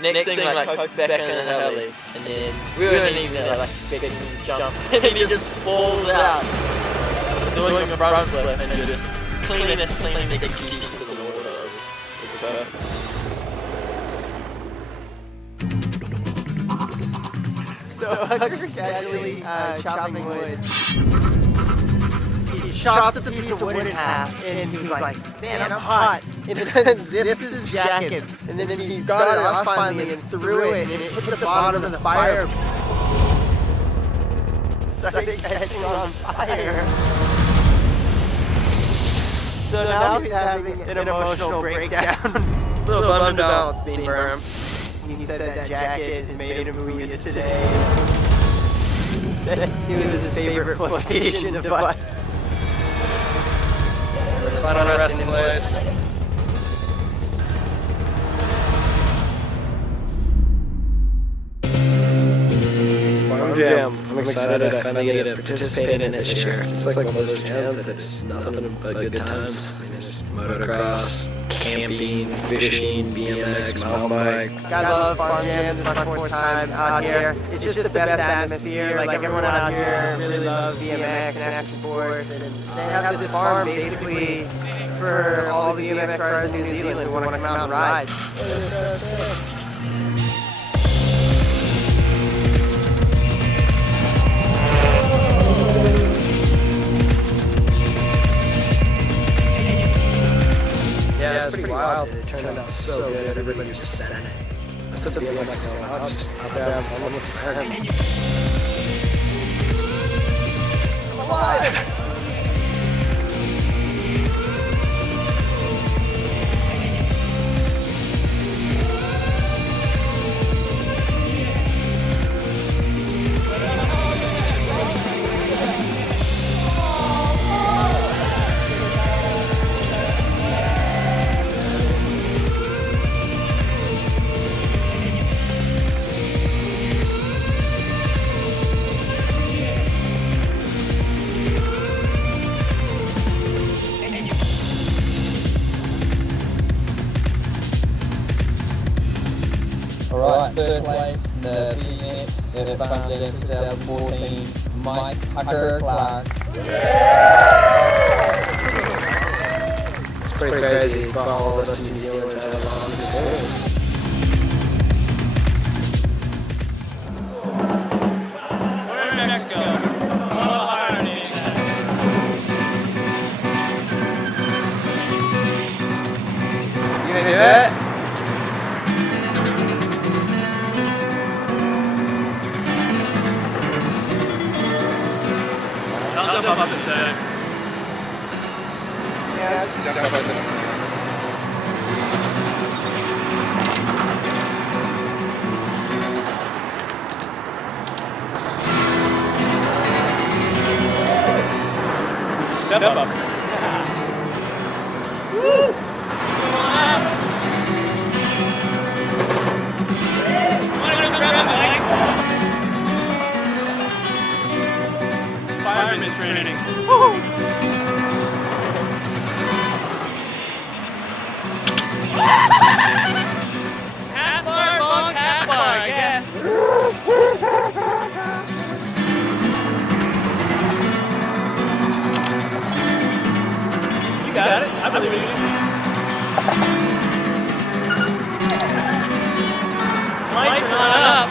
Next thing, like, pokes back in the heli, and then we weren't even like expecting to jump, and then he just falls out, doing a front flip, and just cleanest execution to the water. It was perfect. So Hugger's casually chopping wood. He chops a piece of wood in half, and he was like, man, I'm hot. And then zips his jacket, and then he got it off finally and threw it, and it hit the bottom of the fire. Started catching on fire. So now he's having an emotional breakdown. A little bummed about being burned. He said that jacket has made him who he is today. He said it was his favorite flotation device. Let's find our resting place. Farm Jam. I'm excited I finally get to participate in it this year. It's like one of those jams that is nothing but good times. I mean, it's just motocross, camping, fishing, BMX, mountain bike. I love Farm Jams. It's my fourth time out here. It's just the best atmosphere. Like everyone out here really loves BMX and action sports. And they have this farm basically for all the BMX riders in New Zealand who want to come out and ride. Yeah, it's pretty wild. It turned out so good. Everybody was set. That's what the BMX is all about. Just out there having fun with friends. got third place in the PRExtremeTV 2014, Mike Hucker Clark. It's pretty crazy, but all of us in New Zealand have this awesome experience. Where did next go? A little higher, Nate. You gonna do that? I'll jump up and say. Yeah, let's just jump up and say. Step up. Woo! Fireman's training. Half bar, bunk, half bar, I guess. You got it. I believe in you. Slice on up.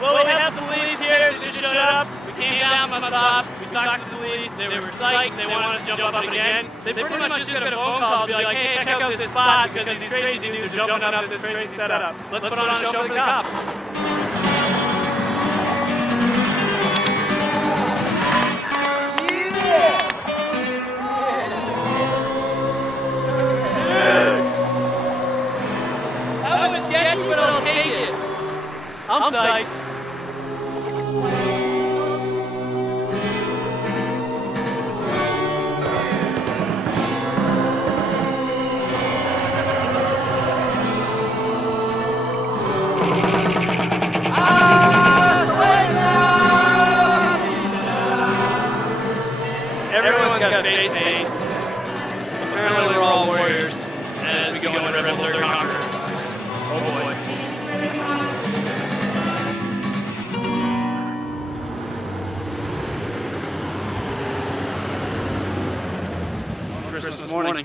Well, we have the police here. They just showed up. We came down from top. We talked to the police. They were psyched. They wanted us to jump up again. They pretty much just got a phone call to be like, hey, check out this spot because these crazy dudes are jumping up this crazy setup. Let's put on a show for the cops. That was sketchy, but I'll take it. I'm psyched. Everyone's got face paint. Apparently we're all warriors as we go into Rebel Alert Conquerors. Oh boy. Christmas morning.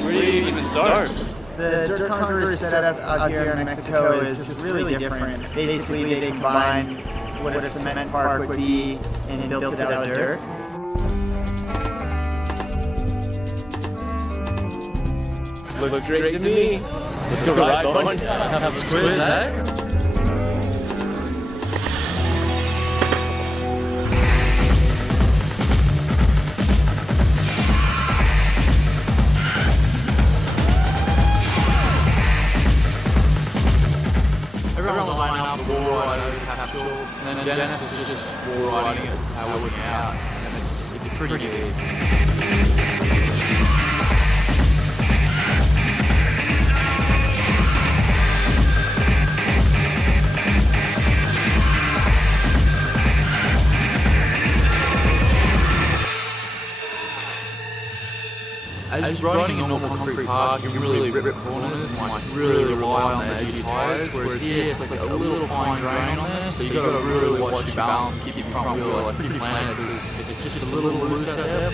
Where do you even start? The Dirt Conquerors setup out here in Mexico is just really different. Basically, they combine what a cement park would be and built it out of dirt. Looks great to me. Let's go ride, bud. Have a squiz, Zach. Everyone was lining up the wall ride over the capsule, and then Dennis was just wall riding it, looking out, and it's pretty big. As you're riding a normal concrete park, you can really rip corners and like really rely on the edge of your tyres, whereas here it's like a little fine grain on this, so you got to really watch your balance, keep your front wheel like pretty planted because it's just a little loose out there.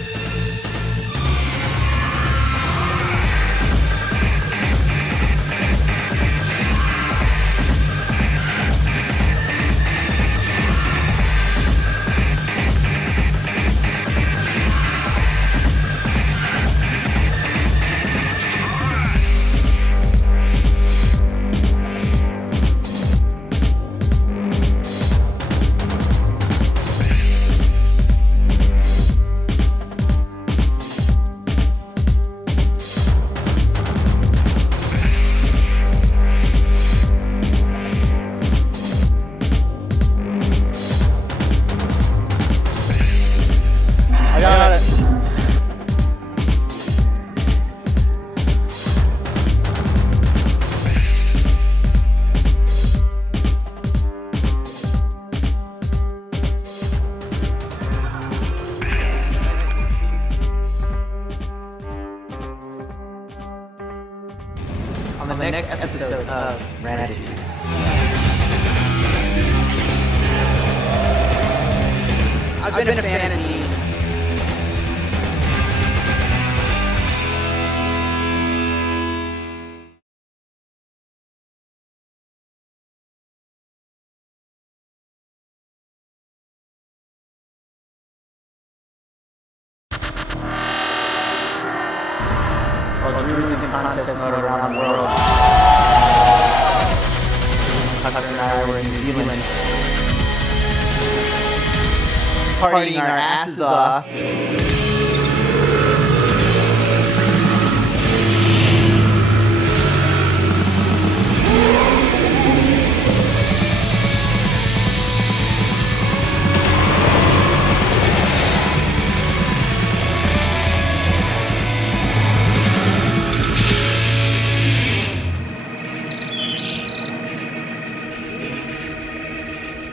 episode of Ratitudes. I've been a fan of memes. Tourism contest mode around the world. Tucker and I were in New Zealand, partying our asses off.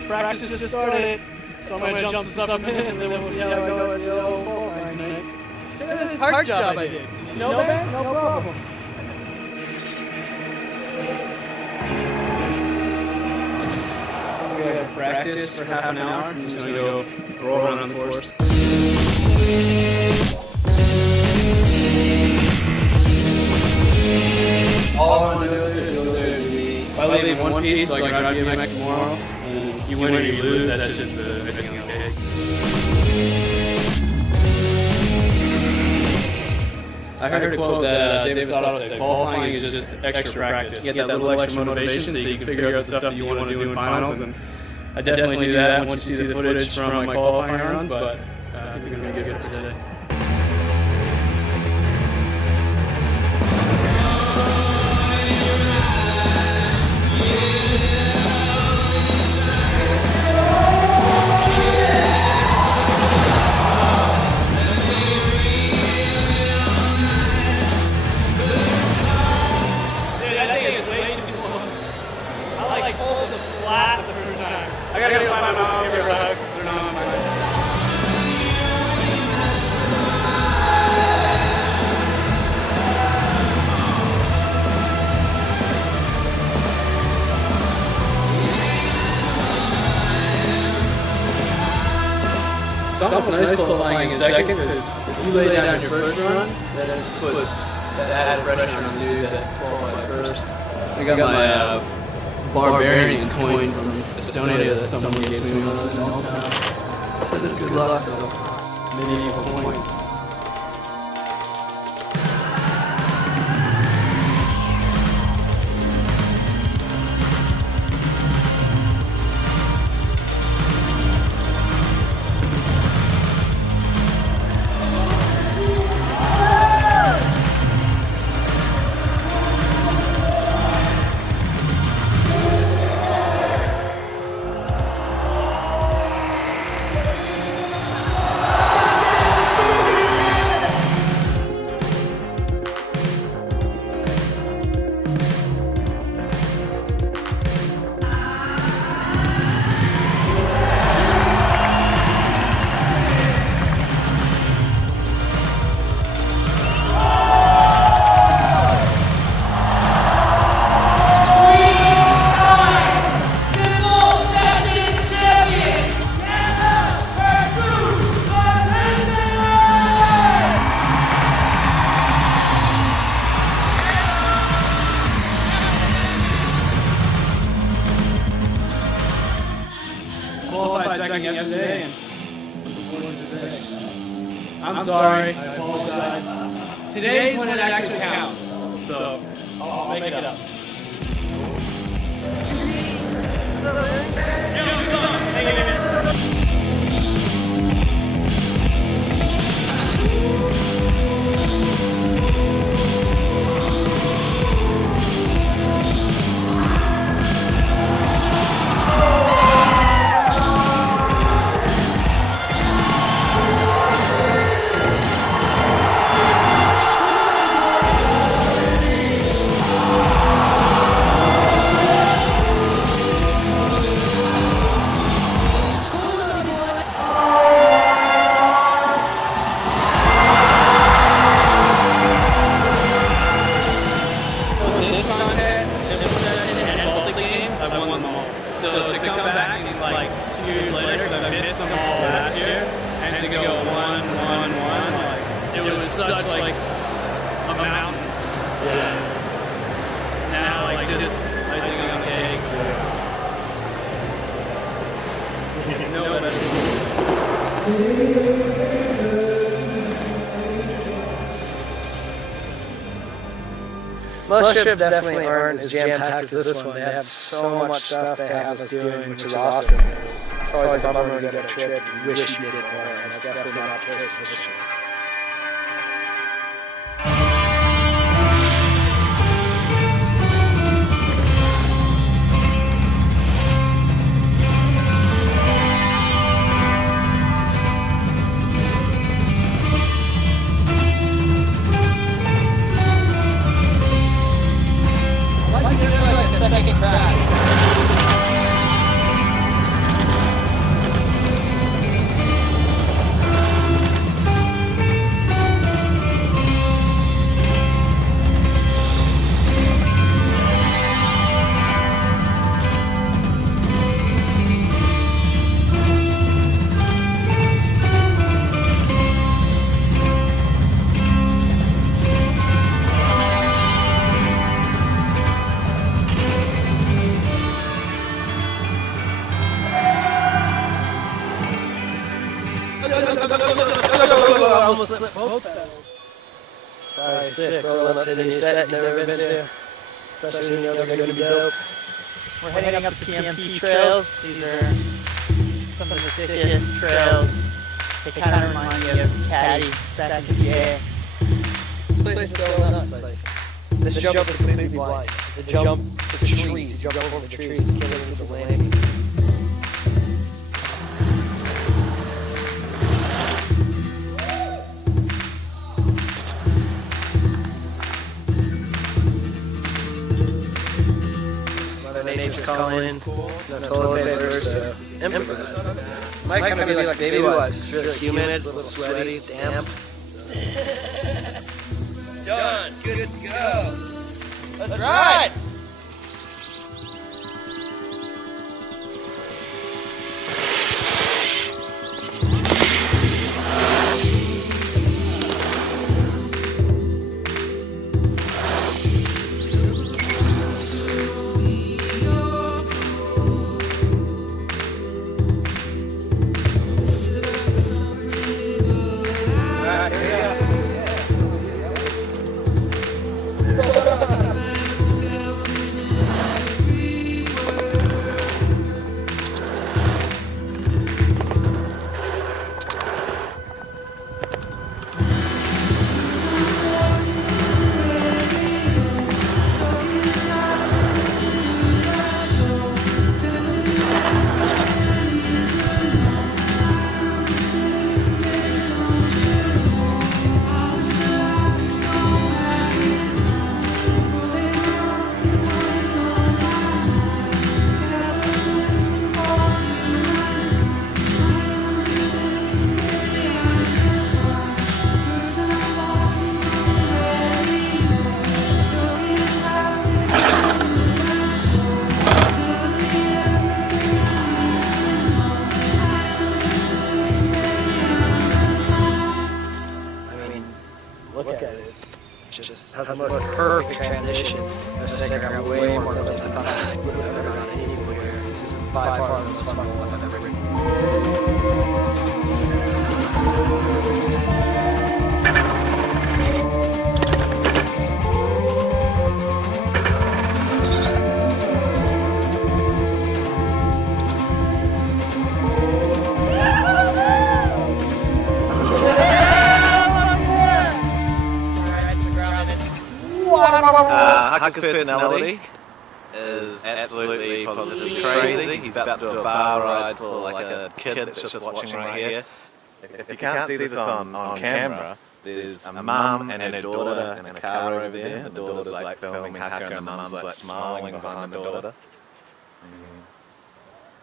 Practice just started, so I'm gonna jump some stuff in this and then we'll see how I go at the old qualifying tonight. Check out this park job I did. Snowbank? No problem. We have practice for half an hour. I'm just gonna go roll around the course. All I want to do is go there to be. If I leave in one piece, so I can ride BMX tomorrow, and you win or you lose, that's just the icing on the cake. I heard a quote that David Sato said, qualifying is just extra practice. You get that little extra motivation so you can figure out the stuff that you want to do in finals, and I definitely knew that once you see the footage from my qualifying runs, but I think we're going to be good for today. It's almost nice qualifying in second because if you lay down your first run, that puts that added pressure on the dude that qualified first. I got my Barbarians coin from Estonia that someone gave to me when I was in Old Town. It says good luck, so maybe a point. Yesterday and looking forward to today. I'm sorry. I apologize. Today's when it actually counts, so I'll make it up. to come back and like 2 years later, because I missed them all last year, and to go 1, 1, 1, like it was such like a mountain. Yeah. Now like just icing on the cake. No better. Most trips definitely aren't as jam-packed as this one. They have so much stuff they have us doing, which is awesome. It's like I'm going to get a trip, wish you did it. It's definitely not close. personality is absolutely positively crazy. He's about to do a bar ride for like a kid that's just watching right here. If you can't see this on camera, there's a mum and her daughter in a car over there. The daughter's like filming Haka and the mum's like smiling behind the daughter.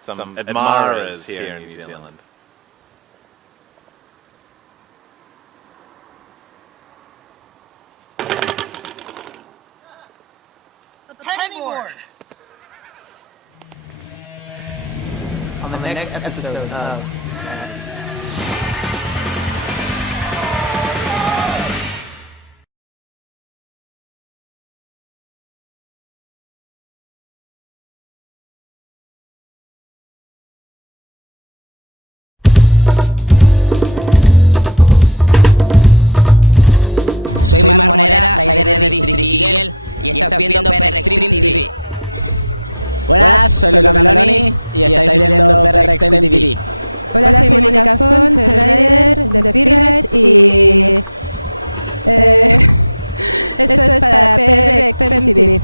Some admirers here in New Zealand. The penny board! on the next episode of Soy Mar Monera, rider de District Eagle, y estás viendo PRExtremeTV. Buenas, soy Luca Meloni y estáis viendo PRExtremeTV. Hola, soy Mónica Fon, soy rider de Speedride y esto es para PRExtremeTV.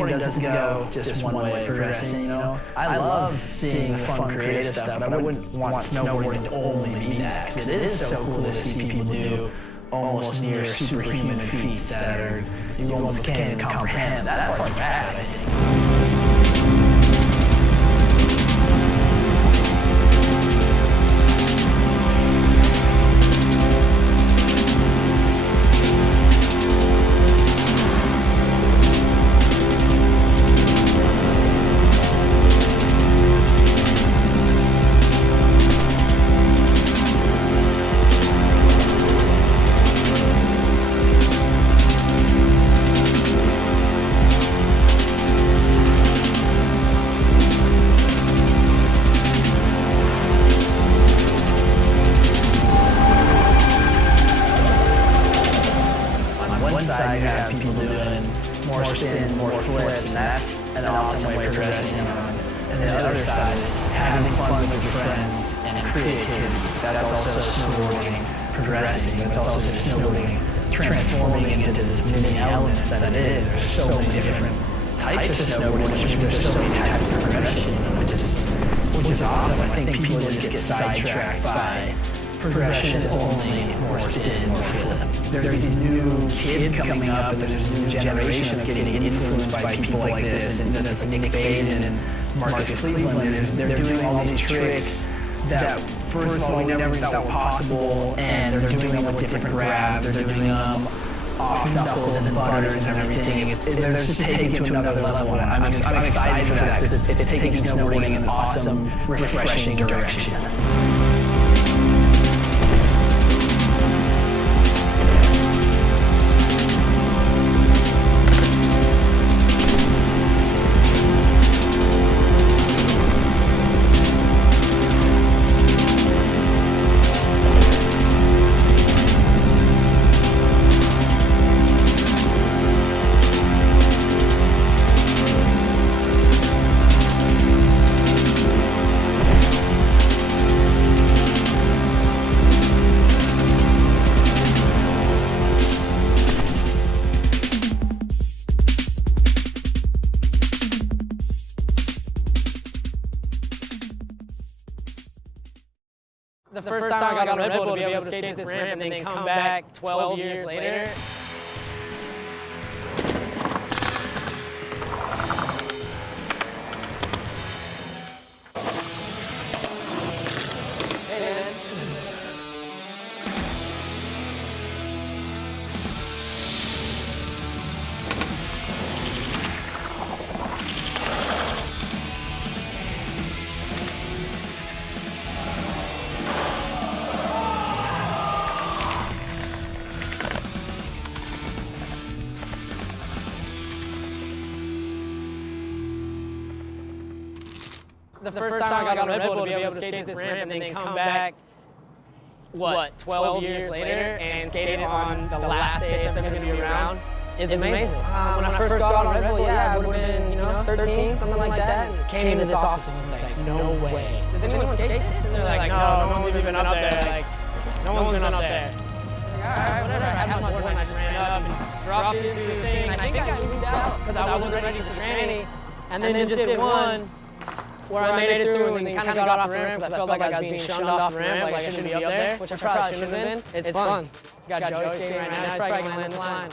snowboarding doesn't go just one way of progressing, you know? I love seeing the fun, creative stuff, but I wouldn't want snowboarding to only be that, because it is so cool to see people do almost near superhuman feats that are, you almost can't even comprehend. That part's rad, I think. There's these new kids coming up, and there's this new generation that's getting influenced by people like this, and that's like Nick Baden and Marcus Cleveland. They're doing all these tricks that, first of all, we never thought were possible, and they're doing them with different grabs, they're doing them off knuckles and butters and everything. They're just taking it to another level, and I'm excited for that, because it's taking snowboarding in an awesome, refreshing direction. The first time I got on Red Bull to be able to skate this ramp and then come back 12 years later. Hey man. The first time I got on Red Bull to be able to skate this ramp and then come back, 12 years later and skate on the last day it's ever going to be around is amazing. When I first got on Red Bull, I would have been, 13, something like that. And came to this office and was like, no way. Does anyone skate this? And they're like, no one's even up there. Like, no one's been up there. Like, all right, whatever. I had my board and I just ran up and dropped it through the thing. And I think I moved out because I wasn't ready for training. And then just did one where I made it through and then kind of got off the ramp because I felt like I was being shunned off the ramp, like I shouldn't be up there, which I probably shouldn't have been. It's fun. Got Joey skating right now, he's probably going to land this line.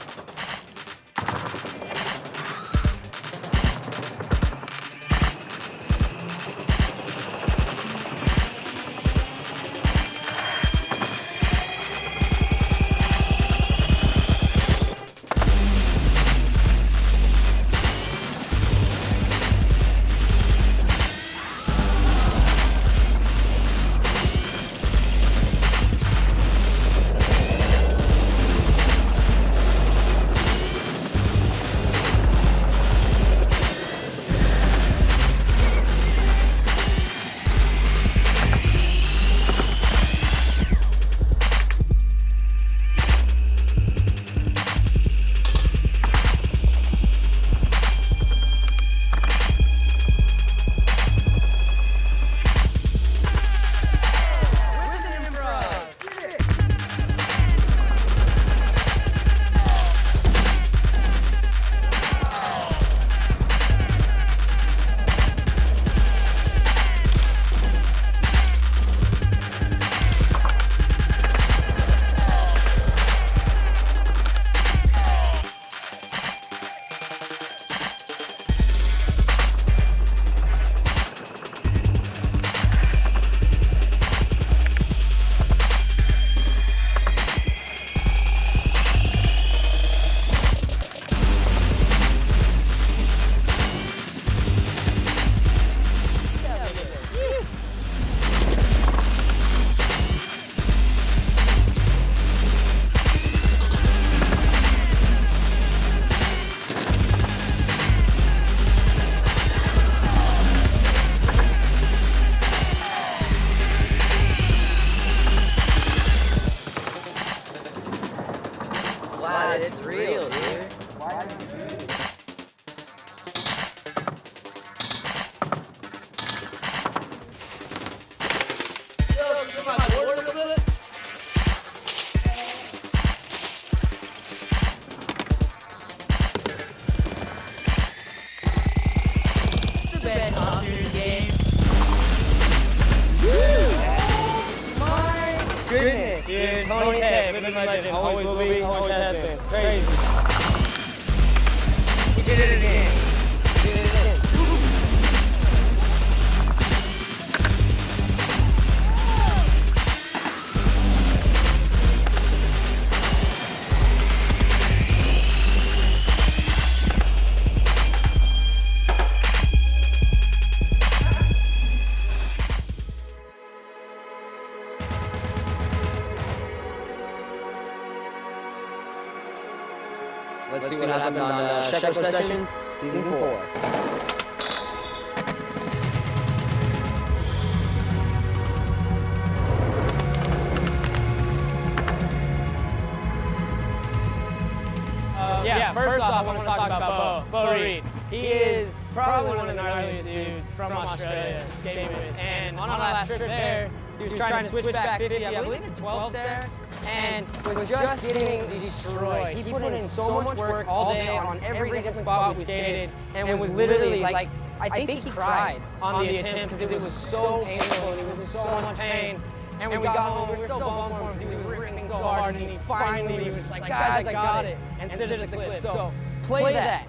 onto the game. Goodness, dude. Tony Ted, living legend. Always will be, always has been. Crazy. We did it again. We did it again. Let's see what happened on Sheckler Sessions, Season 4. First off, I want to talk about Bo Reed. He is probably one of the gnarliest dudes from Australia to skate with. And on our last trip there, he was trying to switch back 50, I believe it's 12 there, and was just getting destroyed. He put in so much work all day on every different spot we skated, and was literally like, I think he cried on the attempts because it was so painful and he was in so much pain. And we got home, we were so bummed for him because he was ripping so hard, and he finally was just like, guys, I got it, and sent us the clip. So play that.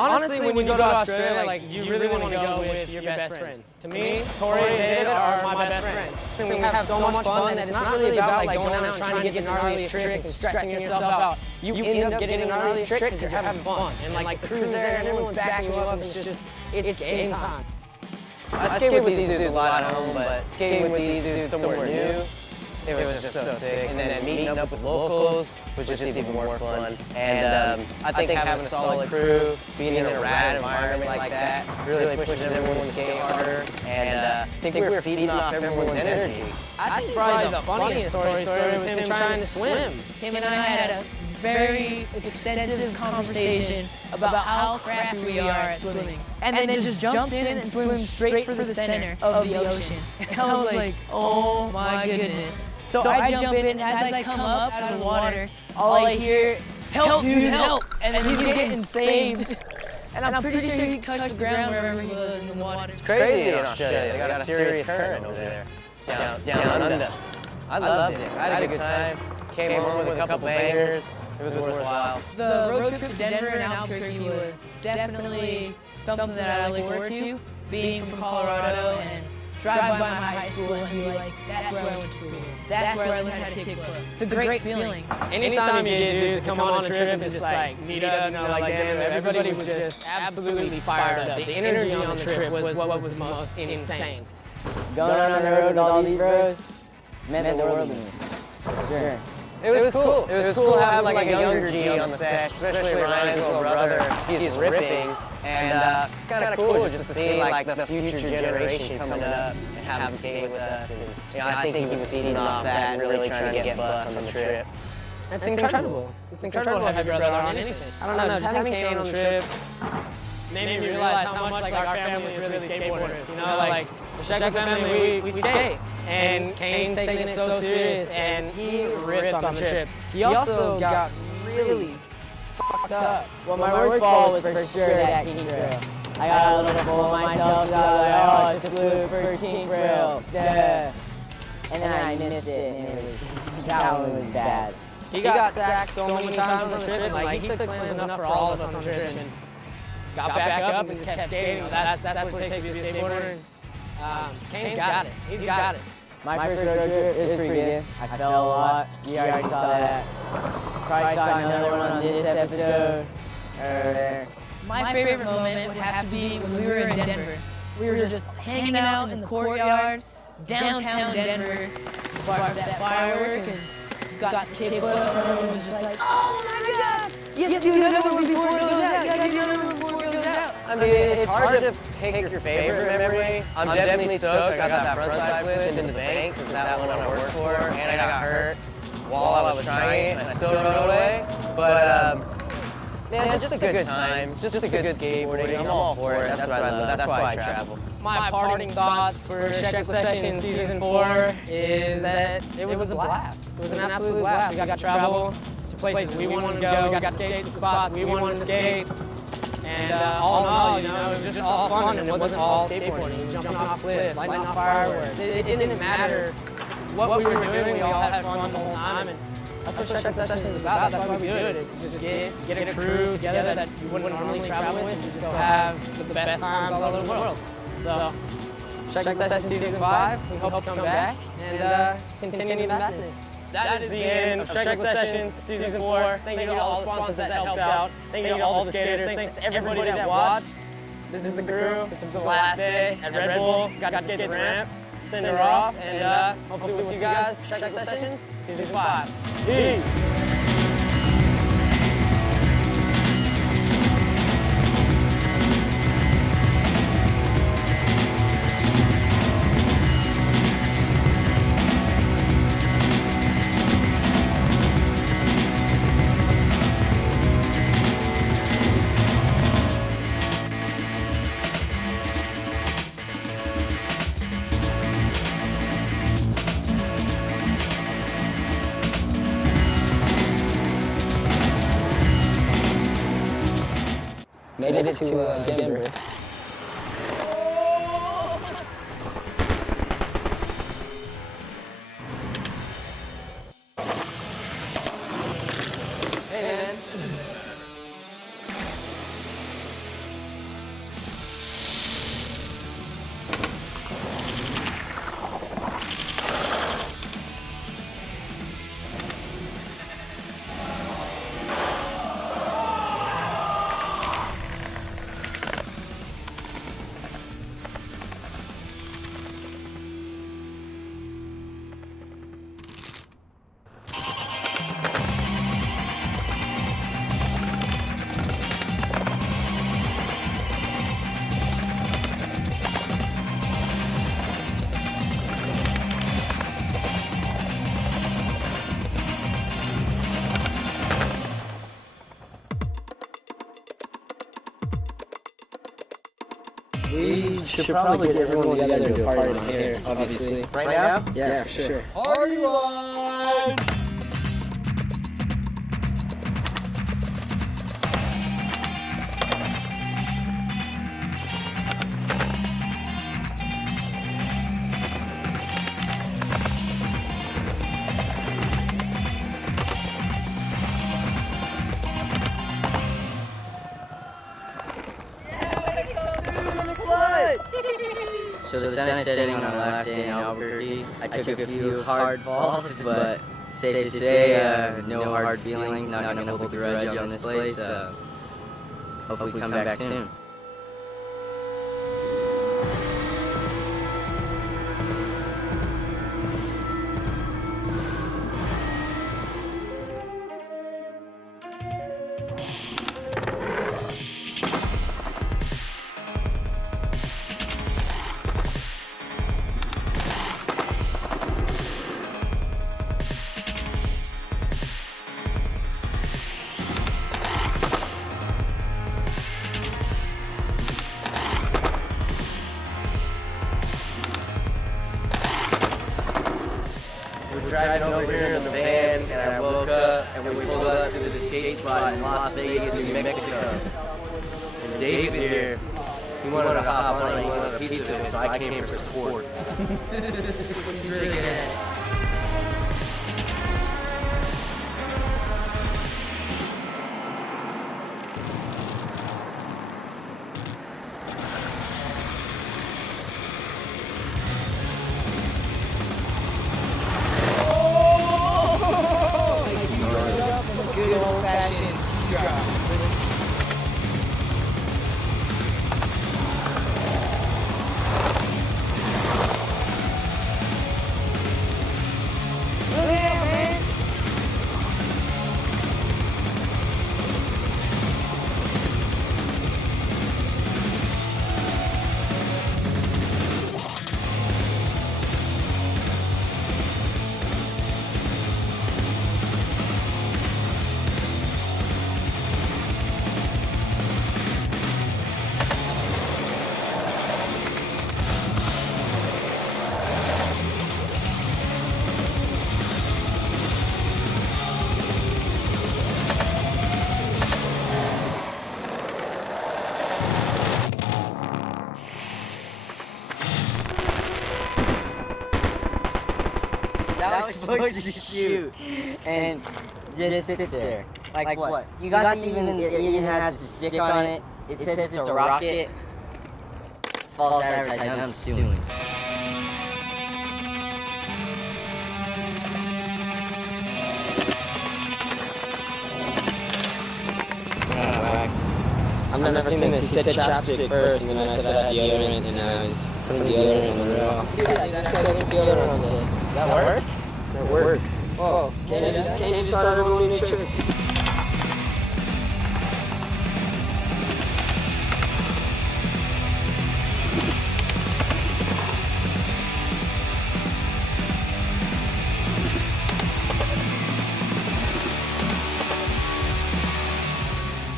Honestly, when you go to Australia, like, you really want to go with your best friends. To me, Tori and David are my best friends. And we have so much fun that it's not really about like going out and trying to get the gnarliest trick and stressing yourself out. You end up getting the gnarliest trick because you're having fun. And like the crew's there and everyone's backing you up, and it's game time. I skate with these dudes a lot at home, but skating with these dudes somewhere new, it was just so sick. And then meeting up with locals was just even more fun. And I think having a solid crew, being in a rad environment like that, really pushes everyone to skate harder. And I think we were feeding off everyone's energy. I think probably the funniest story was him trying to swim. Him and I had a very extensive conversation about how crappy we are at swimming. And then just jumps in and swims straight for the center of the ocean. And I was like, oh my goodness. So I jump in, and as I come up out of the water, all I hear, help, dude, help! And then he's getting saved. And I'm pretty sure he touched the ground wherever he was in the water. It's crazy in Australia. They got a serious current over there. Down under. I loved it. I had a good time. Came home with a couple bangers. It was worthwhile. The road trip to Denver and Albuquerque was definitely something that I look forward to. Being from Colorado and drive by my high school and be like, that's where I went to school. That's where I learned how to kickflip. It's a great feeling. Anytime you get dudes to come on a trip and just like meet up, you know, like damn, everybody was just absolutely fired up. The energy on the trip was what was most insane. Going on the road with all these bros meant the world to me. Sure. It was cool. It was cool having like a younger G on the set, especially Ryan's little brother. He's ripping, and it's kind of cool just to see like the future generation coming up and have him skate with us. And you know, I think he was feeding off that and really trying to get buck on the trip. That's incredible. It's incredible to have your brother on anything. I don't know, just having Kane on the trip made me realize how much like our family is really skateboarders. You know, like the Sheckler family, we skate. And Kane's taking it so serious, and he ripped on the trip. He also got really fucked up. Well, my worst fall was for sure that king grill. I got a little full of myself, oh, it's a fluke, first king grill, duh. And then I missed it, and that one was bad. He got sacked so many times on the trip, and like he took slams enough for all of us on the trip, and got back up and just kept skating. That's what it takes to be a skateboarder. Kane's got it. He's got it. My first road trip is pretty good. I fell a lot. You already saw that. Probably saw another one on this episode. My favorite moment would have to be when we were in Denver. We were just hanging out in the courtyard, downtown Denver, sparked that firework and got kickflip, and everyone was just like, oh my god! You have to do another one before it goes out! You gotta do another one before it goes out! I mean, it's hard to pick your favorite memory. I'm definitely stoked I got that frontside flip into the bank, because that one I worked for, and I got hurt while I was trying it, and I still rode away. But, man, it's just a good time, just a good skateboarding. I'm all for it. That's what I love. That's why I travel. My parting thoughts for Sheckler Sessions Season 4 is that it was a blast. It was an absolute blast. We got to travel to places we wanted to go. We got to skate the spots we wanted to skate. And all in all, you know, it was just all fun, and it wasn't all skateboarding. Jumping off cliffs, lighting off fireworks. It didn't matter what we were doing. We all had fun the whole time, and that's what Check Sessions is about. That's why we do it. It's just get a crew together that you wouldn't normally travel with, and just go have the best times all over the world. So, Check Sessions Season 5. We hope to come back and just continue the madness. That is the end of Check Sessions Season 4. Thank you to all the sponsors that helped out. Thank you to all the skaters. Thanks to everybody that watched. This is the crew. This is the last day at Red Bull. Got to skate the ramp, send her off, and hopefully we'll see you guys Check Sessions Season 5. Peace. Made it to Denver. Hey, man. We should probably get everyone together to do a party down here, obviously. Right now? Yeah, for sure. Party line! So the sun is setting on our last day in Albuquerque. I took a few hard falls, but safe to say, no hard feelings, not gonna hold a grudge on this place. Hopefully come back soon. Driving over here in the van, and I woke up, and we pulled up to the skate spot in Las Vegas, New Mexico. And David here, he wanted to hop on it, he wanted a piece of it, so I came for support. He's really good at it. Good old-fashioned T-drop. supposed to shoot, and just sits there. Like what? You got the it even has a stick on it. It says it's a rocket. False advertising, I'm suing. I've never seen this. He said chapstick first, and then I said I had deodorant, and I was putting deodorant on it all. See, actually, I didn't deodorant on today. That work? That works. Oh, can't you just start everyone in your trick?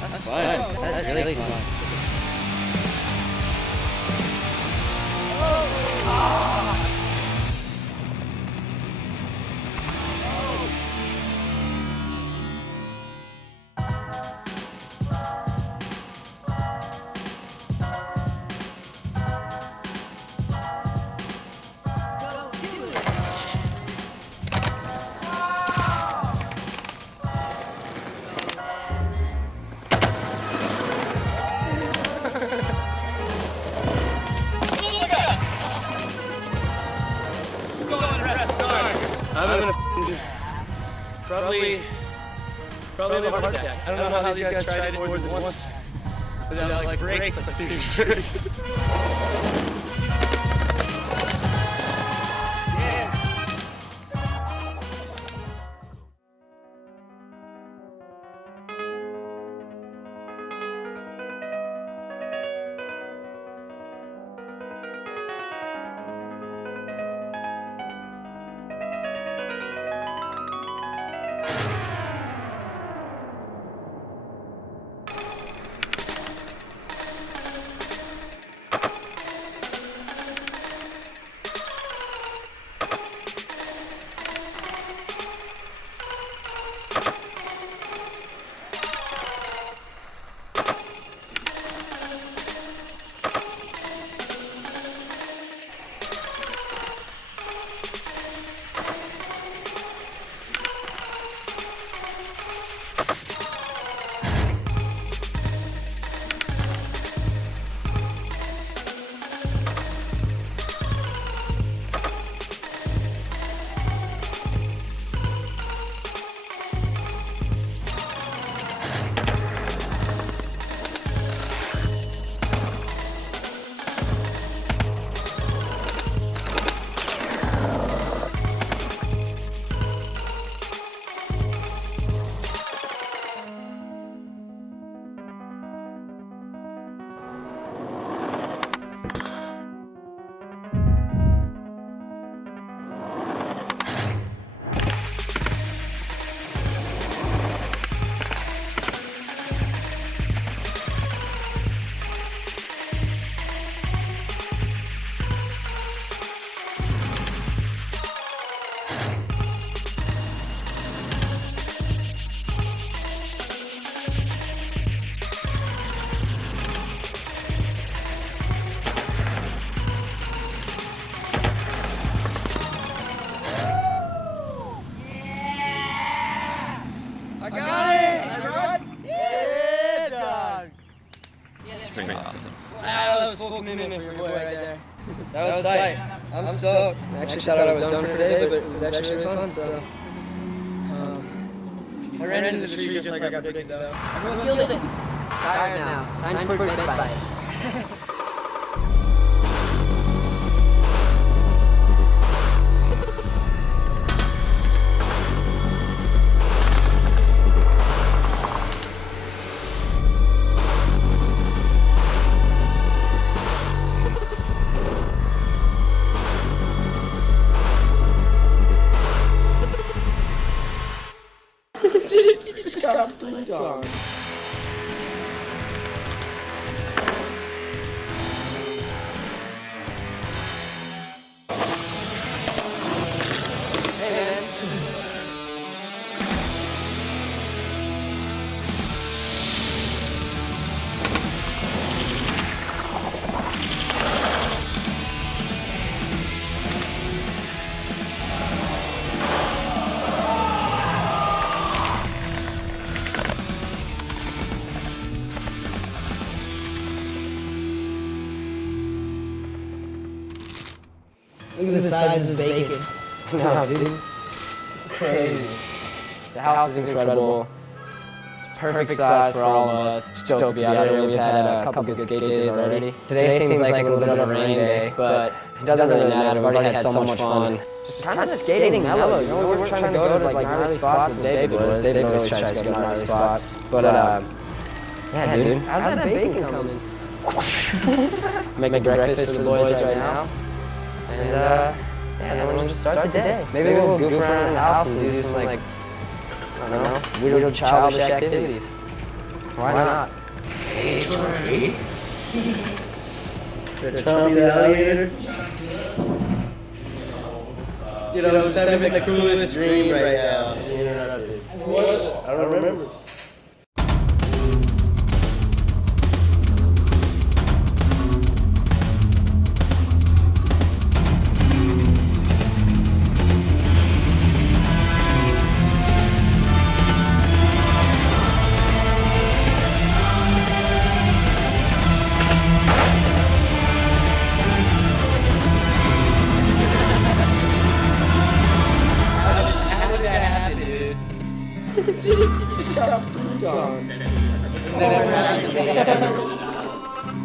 That's fun. That's really fun. I'm gonna probably have a heart attack. I don't know how these guys tried it more than once without like brakes, like serious brakes. Pretty awesome. That was full commitment for your boy right there. That was tight. I'm stoked. I actually thought I was done for today, but it was actually really fun. So I ran into the tree just like I predicted though. Everyone killed it. Tired now. Time for bed bite. Just got bleed on. Look at the size of this bacon. No, dude. Crazy. The house is incredible. It's perfect size for all of us. Stoked to be out here. We've had a couple good skate days already. Today seems like a little bit of a rain day, but it doesn't really matter. We've already had so much fun. Just kind of skating mellow, you know? We weren't trying to go to like gnarly spots with David was. David always tries to go to gnarly spots. But yeah, dude. How's that bacon coming? Making breakfast for the boys right now. And yeah, then we'll just start the day. Maybe we'll goof around in the house and do some like, I don't know, weird childish activities. Why not? Hey, Tommy the alligator. Dude, I was having the coolest dream right now. What was it? I don't remember. Just got pooped on. Never happened to me ever.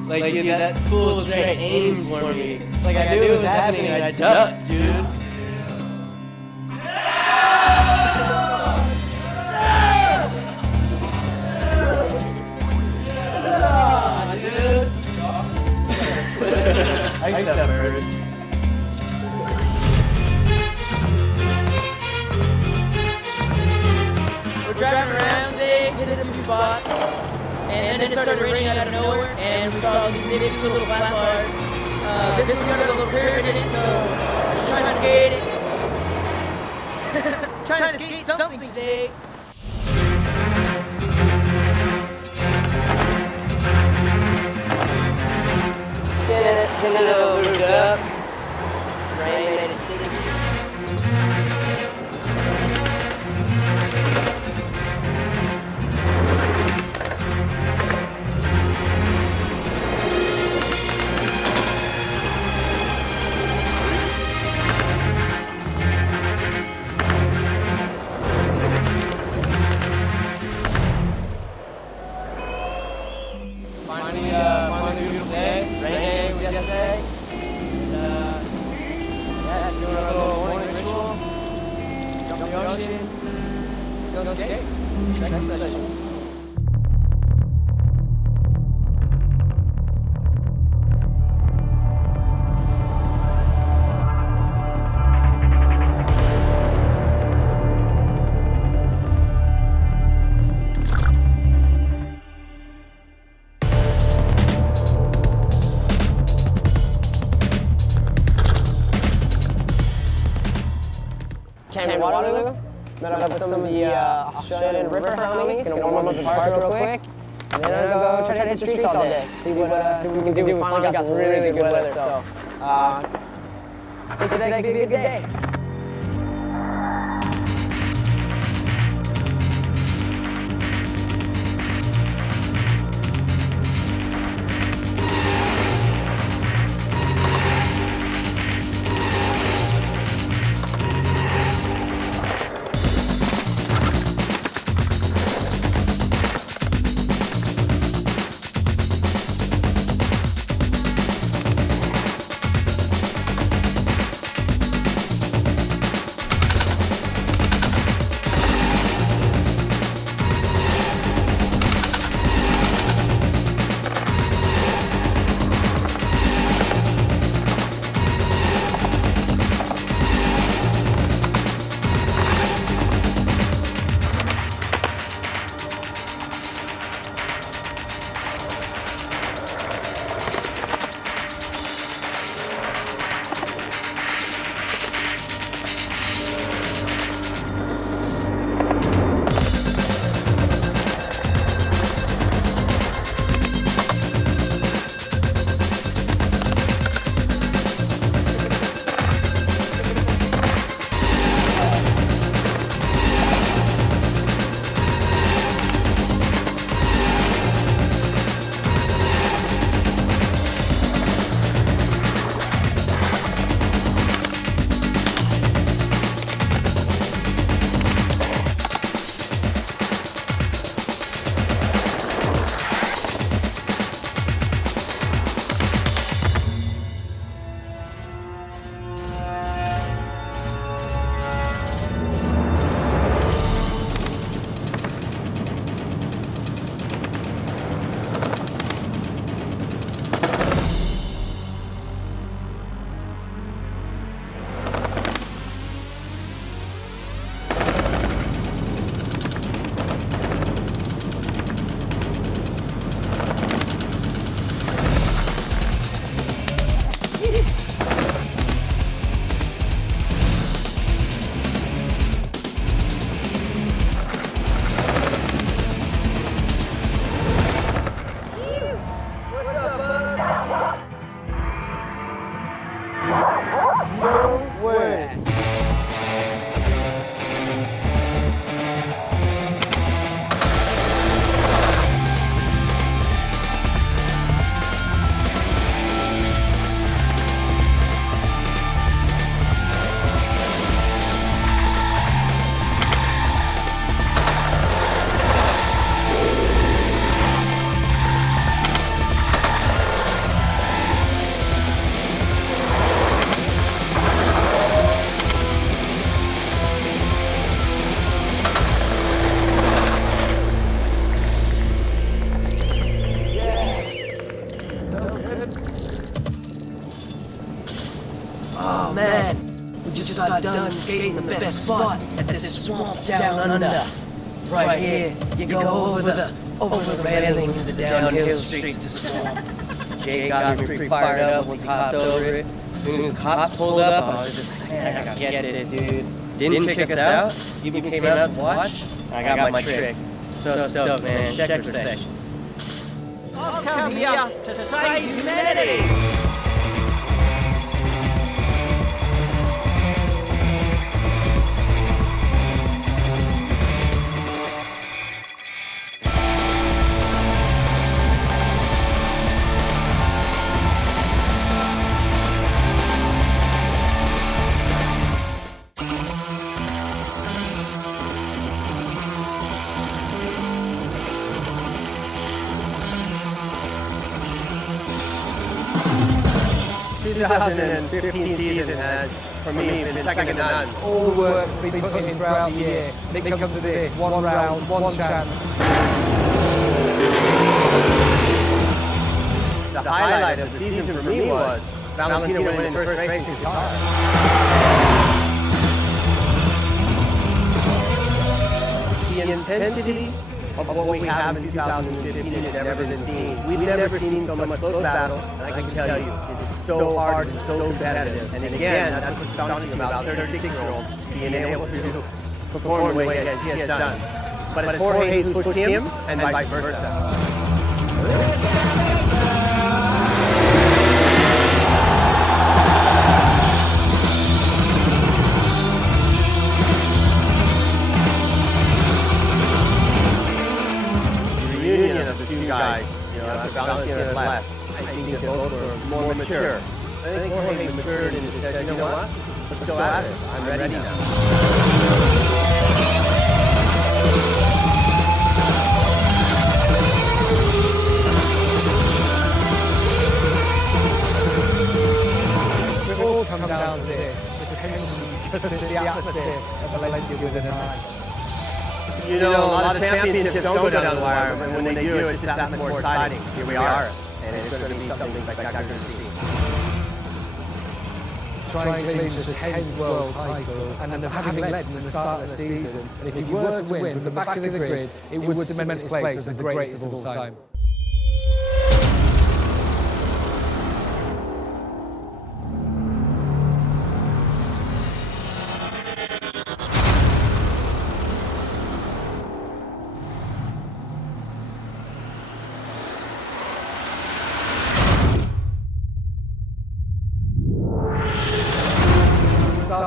Like, dude, that fool straight aimed for me. Like, I knew it was happening and I ducked, dude. I used to have first. We're driving around today, hitting a few spots, and then it started raining out of nowhere, and we saw these big two little flat bars. This one got a little curve in it, so just trying to skate it. Trying to skate something today. Getting it all lubed up. It's raining, it's sticky. Finally a beautiful day. Rain day was yesterday. And yeah, just doing a little morning ritual. Jump in the ocean. Go skate. Next session. Came to Waterloo, met up with some of the Australian river homies, gonna warm up the park real quick, and then I'm gonna go try to hit the streets all day, see what we can do. We finally got some really good weather, so I think today could be a good day. just got done skating the best spot at this swamp down under. Right here, you go over the railing to the downhill street to the swamp. Jay got me pretty fired up once he hopped over it. As soon as the cops pulled up, I was just like, man, I gotta get this, dude. Didn't kick us out, even came out to watch. I got my trick. So stoked, man. Check your sessions. I've come here to save humanity! The 2015 season has, for me, been second to none. All the work's been put in throughout the year. They come to this, one round, one chance. The highlight of the season for me was Valentino winning the first race in Qatar. The intensity of what we have in 2015 has never been seen. We've never seen so much close battles, and I can tell you, it's so hard and so competitive. And again, that's what's astonishing about 36-year-old being able to perform the way he has done. But it's Jorge who's pushed him, and vice versa. Guys, after Valentino had left, I think they both were more mature. I think Jorge matured and said, you know what? Let's go at it. I'm ready now. It all comes down to this. It's the atmosphere of Valencia within a night. You know, a lot of championships don't go down the wire, but when they do, it's just that much more exciting. Here we are, and it's going to be something spectacular to see. Trying to clinch the 10th world title, and having led from the start of the season, and if you were to win from the back of the grid, it would cement its place as the greatest of all time.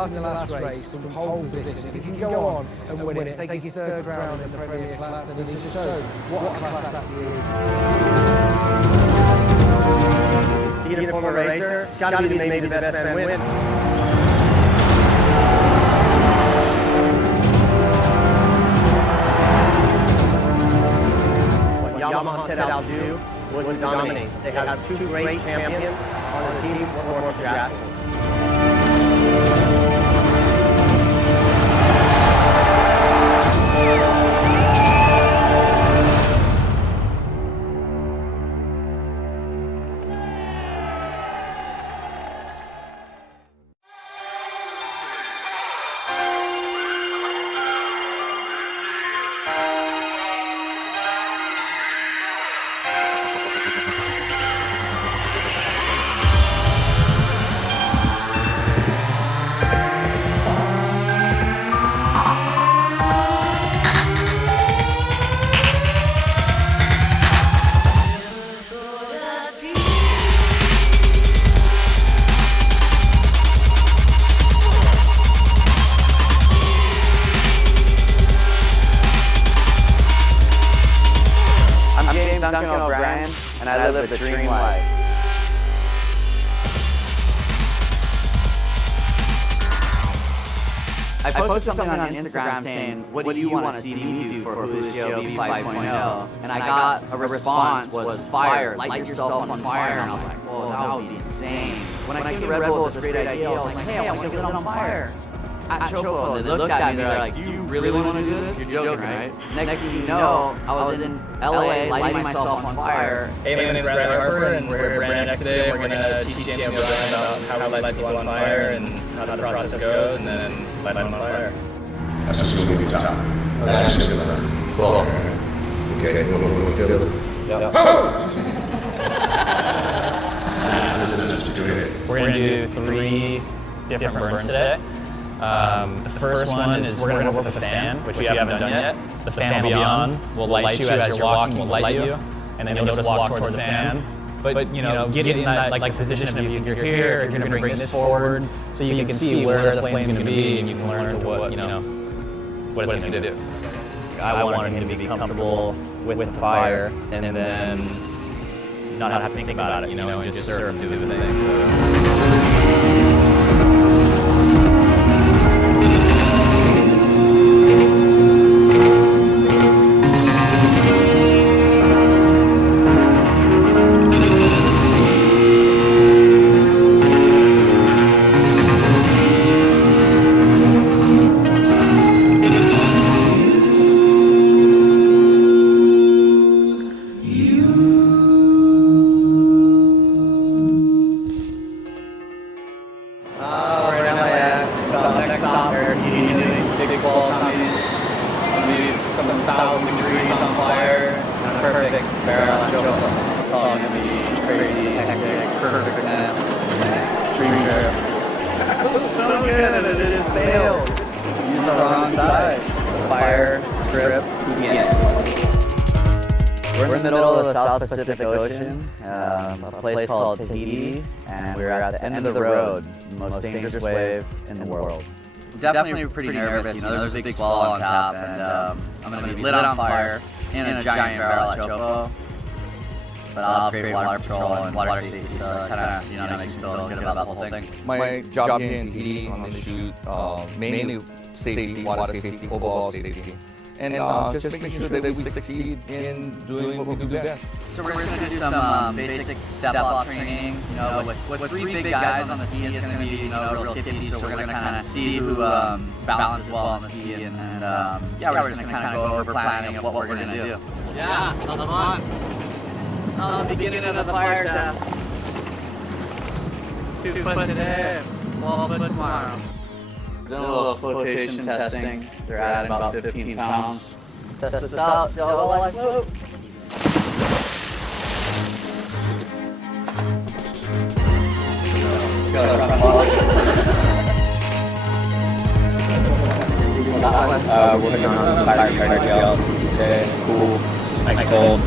The last race from pole position. If you can go on and win it, take his third round in the Premier class, then he just showed what class that he is. Being a former racer, it's got to be maybe the best man win. What Yamaha set out to do was to dominate. They had two great champions on the team. What more could you ask for? And I live the dream life. I posted something on Instagram saying, what do you want to see me do for Boost JLB 5.0? And I got a response was fire, light yourself on fire. And I was like, whoa, that would be insane. When I gave Red Bull this great idea, I was like, hey, I want to get lit on fire. at Chopo, and they looked at me, they're like, do you really want to do this? You're joking, right? Next thing you know, I was in LA lighting myself on fire. Hey, my name is Brad Harper, and we're here at Brand X today. We're going to teach Jamie O'Brien about how we light people on fire and how the process goes, and then light them on fire. That's just going to be tough. That's just going to hurt. Well, okay, we'll feel it. Yep. We're going to do 3 different burns today. The first one is we're going to work with a fan, which we haven't done yet. The fan will be on, we'll light you as you're walking, we'll light you, and then you'll just walk toward the fan. But you know, get in that like position of if you're here, if you're going to bring this forward, so you can see where the flame's going to be, and you can learn to what it's going to do. I wanted him to be comfortable with the fire, and then not have to think about it, and just serve and do his thing. We're in the middle of the South Pacific Ocean, a place called Tahiti, and we're at the end of the road, the most dangerous wave in the world. Definitely pretty nervous, there's a big swell on top, and I'm going to be lit on fire in a giant barrel at Chopo. But I'll operate water patrol and water safety, so it kind of makes me feel good about the whole thing. My job here in Tahiti on the shoot, mainly safety, water safety, overall safety. And just making sure that we succeed in doing what we do best. So we're just going to do some basic step-up training. With 3 big guys on the ski, it's going to be real tippy. So we're going to kind of see who balances well on the ski, and yeah, we're just going to kind of go over planning of what we're going to do. Yeah, that was fun. That was the beginning of the fire test. 2 foot today, 12 foot tomorrow. Doing a little flotation testing. They're adding about 15 pounds. Let's test this out, see how well I float. We're putting on some fire gels, today. Cool, nice cold.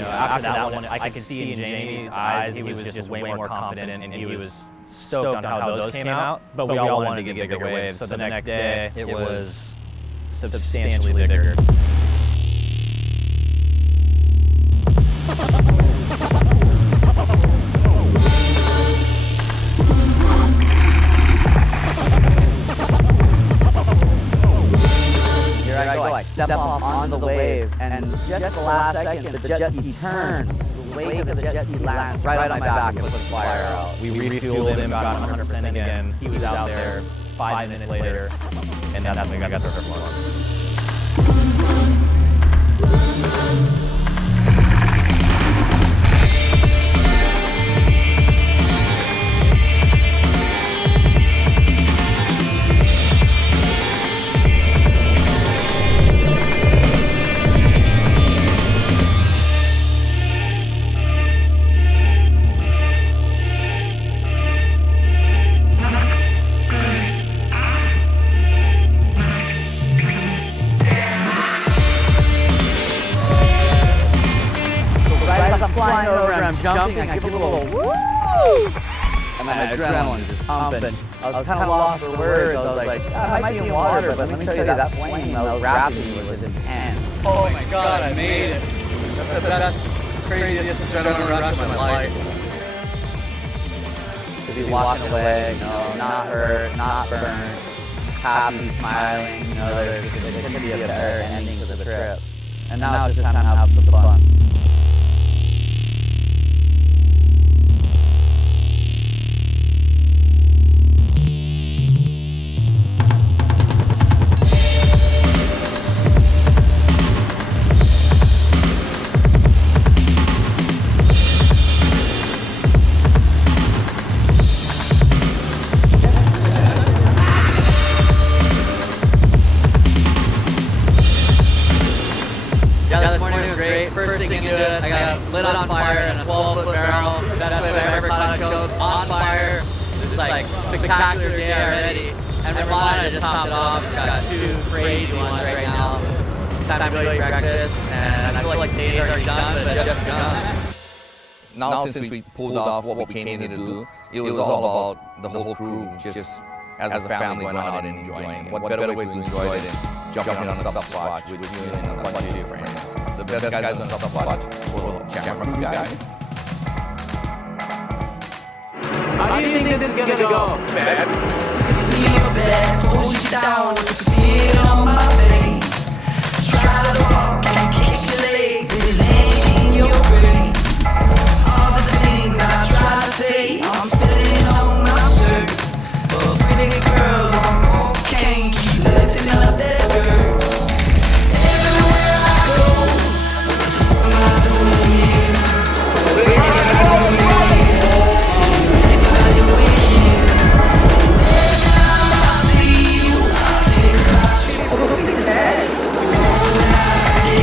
After that one, I could see in Jamie's eyes, he was just way more confident, and he was stoked on how those came out, but we all wanted to get bigger waves. So the next day, it was substantially bigger. Here I go, I step off on the wave, and just the last second, the jet ski turns. The wake of the jet ski lands right on my back and puts fire out. We refueled him, got 100% again. He was out there 5 minutes later, and that's when we got the first blow. Flying over, I'm jumping, I give a little woo! And my adrenaline just pumping. I was kind of lost for words. I was like, I might be in water, but let me tell you, that flame that was wrapping me was intense. Oh my god, I made it. That's the best, craziest adrenaline rush of my life. To be walking away, you know, not hurt, not burned, happy, smiling, you know, there couldn't be a better ending to the trip. And now it's just time to have some fun. I got lit on fire in a 12-foot barrel. Best way I've ever caught a choke. On fire. This is like spectacular day already. And Ramona just topped it off. She's got 2 crazy ones right now. It's time to go eat breakfast. And I feel like the day's already done, but just begun. Now since we pulled off what we came here to do, it was all about the whole crew just as a family going out and enjoying. What better way to enjoy it than jumping on a Sasquatch with you and a bunch of your friends. The best guys on Sasquatch was the camera crew guys. How do you think this is gonna go, Dad? Pulls you down, you see it on my face. Try to walk and kick your legs, it lands in your brain. All the things I try to say, I'm sitting on my shirt. But pretty girls on cocaine keep lifting up their skirts. Everywhere I go, what the fuck am I doing here? What's anybody doing here? Is anybody with here? Every time I see you, I think about you. Going out to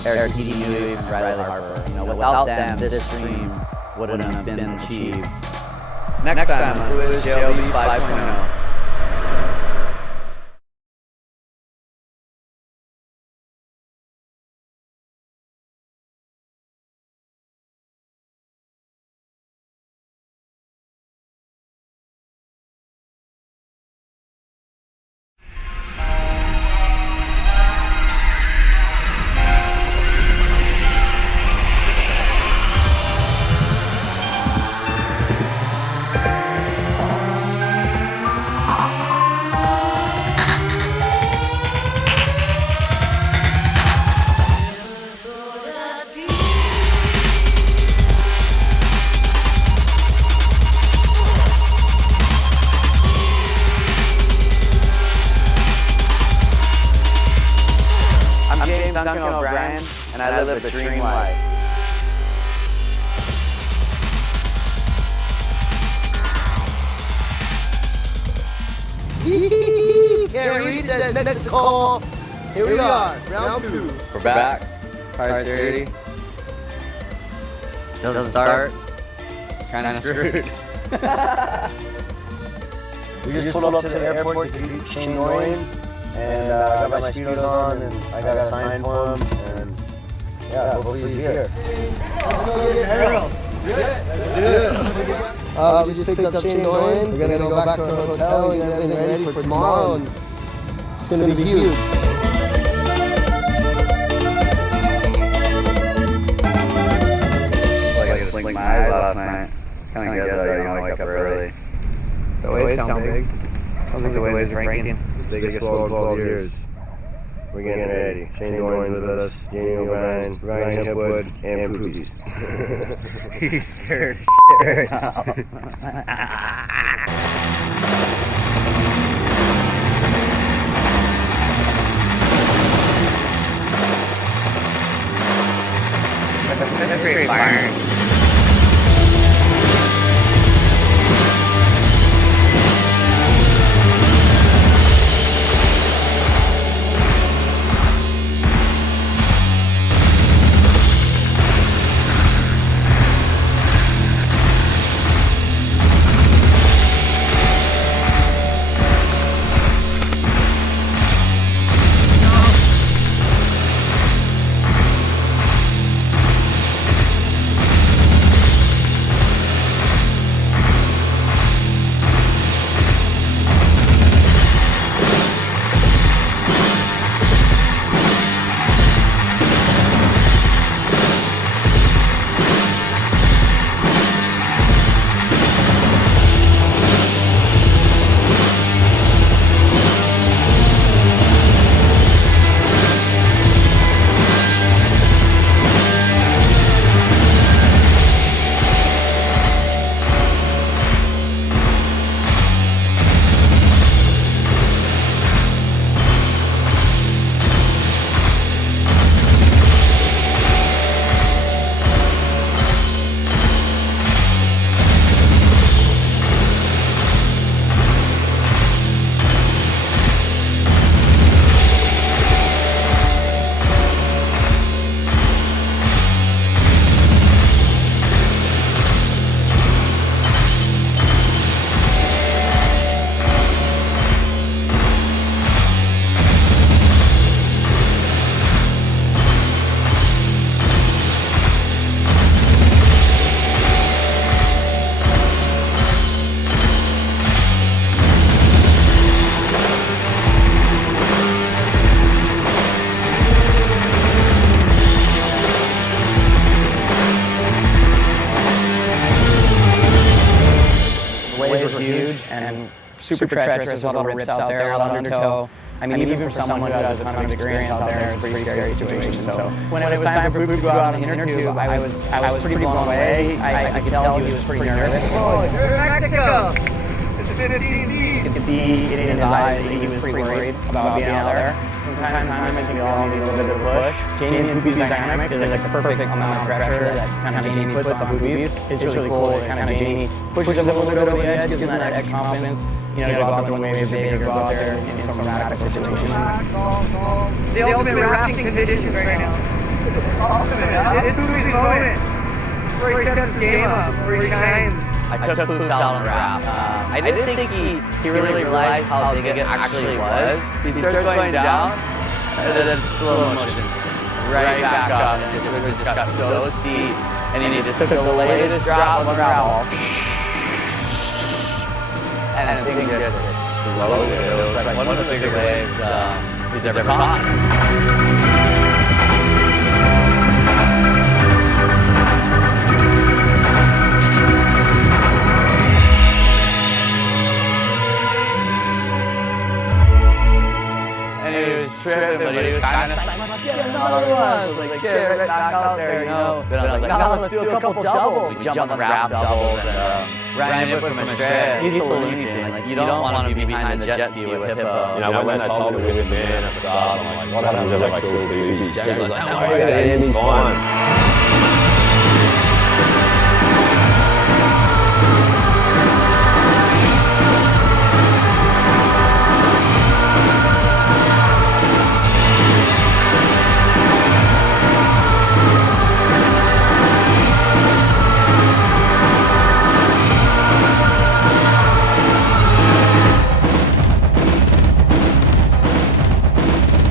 of Eric TDU and Riley Harper. You know, without them, this dream wouldn't have been achieved. Next time on Who is JLB 5.0. And I live a dream life. Can't read, says Mexico. Here we are, round 2. We're back. Car 30. Doesn't start. Kind of screwed. We just pulled up to the airport to greet Shane Dorian, and I got my speedos on, and I got a sign for him, and yeah, hopefully he's here. Let's go get Harold. Let's do it. We just picked up Shane Dorian. We're gonna go back to our hotel and get everything ready for tomorrow, and it's gonna be huge. I just blinked my eyes last night. Kind of good though, you know, wake up early. The waves sound big. Sounds like the waves are breaking. The biggest swell in 12 years. We're getting ready. Shane Dorian's with us, Jamie O'Brien, Ryan Hipwood, and Poopies. He's scared as shit right now. That's pretty fire. super treacherous, with all the rips out there, a lot of undertow. I mean, even for someone who has a ton of experience out there, it's a pretty scary situation. So when it was time for Poop to go out on the inner tube, I was pretty blown away. I could tell he was pretty nervous. Oh, you're in Mexico! It's 15 feet! You could see it in his eyes that he was pretty worried about being out there. From time to time, like, you all need a little bit of a push. Jamie and Poopy's dynamic is like the perfect amount of pressure that kind of Jamie puts on Poopy. It's really cool that kind of Jamie pushes him a little bit over the edge, gives him that extra confidence. You know, to go out there when waves big, or go out there in some of that situation. The ultimate rafting conditions right now. It's Poopy's moment. Where he steps his game up, where he shines. I took Poops out on a raft. I didn't think he really realized how big it actually was. He starts going down, and then slow motion, right back up. This river just got so steep, and then he just took the latest drop on gravel, and the thing just exploded. It was like one of the bigger waves he's ever caught. Tripping, but he was kind of like, let's get another one. I was like, get right back out there, you know. Then I was like, no, let's do a couple doubles. We jumped on the raft doubles and ran it from a strand. He's the Looney Tune. Like, you don't want to be behind the jet ski with Hippo. You know, when I told him to leave the man at the start, I'm like, what happens if I kill babies? James was like, don't worry about it, it's fine.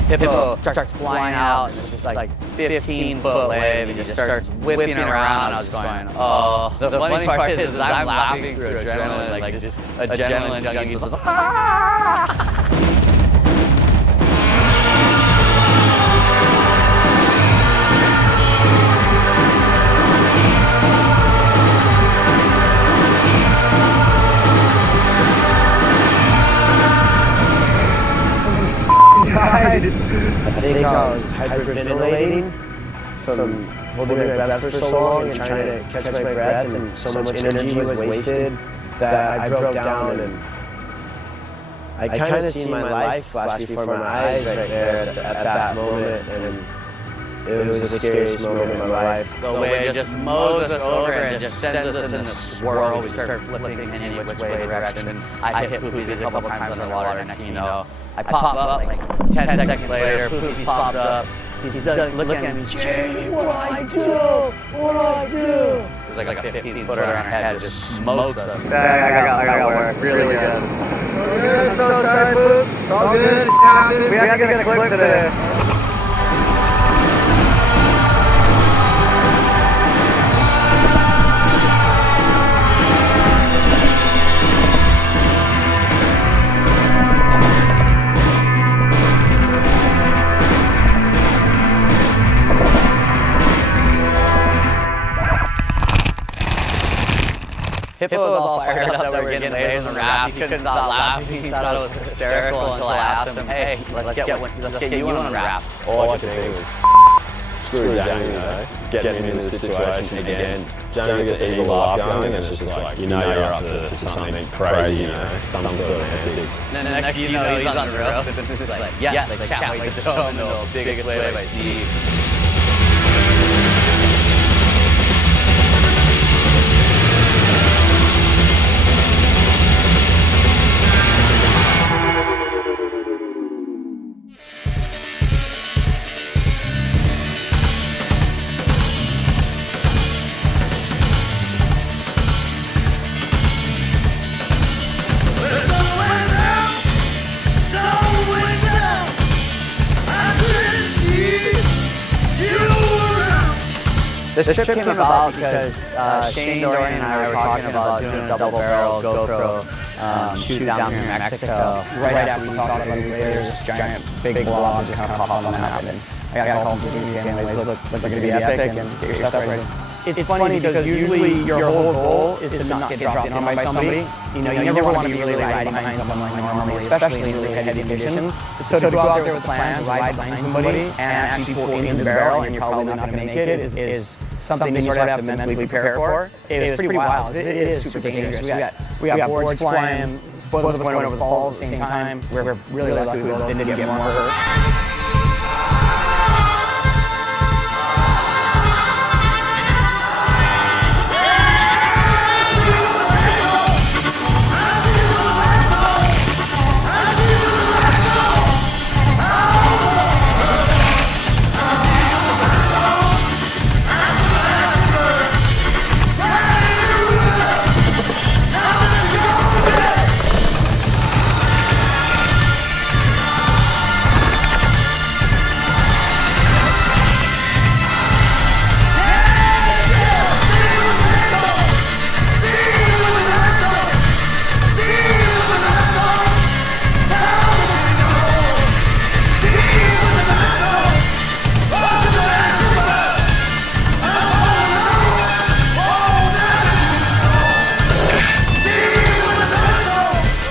Hippo starts flying out, it's just like 15-foot wave, and just starts whipping around. I was going, oh. The funny part is I'm laughing through adrenaline, like just adrenaline junkies. Like, ah! I think I was hyperventilating from holding my breath for so long and trying to catch my breath, and so much energy was wasted that I broke down, and I kind of seen my life flash before my eyes right there at that moment, and it was the scariest moment in my life. The way it just mows us over and just sends us in a swirl. We start flipping in any which way direction. I hit Poopies a couple times on the water, next thing you know, I pop up like 10 seconds later, Poopies pops up. He's looking, Jamie, what do I do? What do I do? It was like a 15-footer on our head, it just smokes us. I got work, really good. We're so sorry, Poops. It's all good, it happens. We have to get a clip today. Hippo was all fired up that we were getting laid on the raft. He couldn't stop laughing. He thought it was hysterical until I asked him, hey, let's get you on the raft. All I could think was, screw Danny, you know, getting him in this situation again. Danny gets a little laugh going, and it's just like, you know you're up to something crazy, you know, some sort of antics. And then the next you know, he's on the rope, and just like, yes, I can't wait to tow him to the biggest wave I see. This trip came about because Shane, Dorian, and I were talking about doing a double-barrel GoPro shoot down here in Mexico. Right after we talked about it, there's this giant big blob just kind of popped on the map, and I got called from GC anyways, look like it's gonna be epic, and get your stuff ready. It's funny because usually your whole goal is to not get dropped in on by somebody. You know, you never want to be really riding behind someone like normally, especially in really heavy conditions. So to go out there with a plan, ride behind somebody, and actually pull in the barrel, and you're probably not going to make it, is something you sort of have to mentally prepare for. It was pretty wild. It is super dangerous. We got boards flying, both of us went over the falls at the same time. We're really lucky we didn't get more hurt.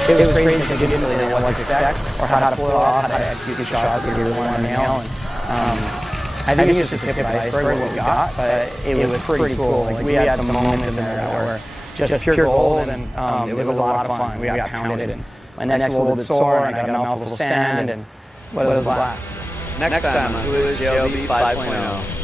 it was crazy because you didn't really know what to expect or how to pull it off, how to execute the shot that you really want to nail. And, I think it's just the tip of the iceberg what we got, but it was pretty cool. Like we had some moments in there that were just pure gold, and it was a lot of fun. We got pounded, and my neck's a little bit sore, and I got a mouthful of sand, and but it was a blast. Next time on Who is JLB 5.0.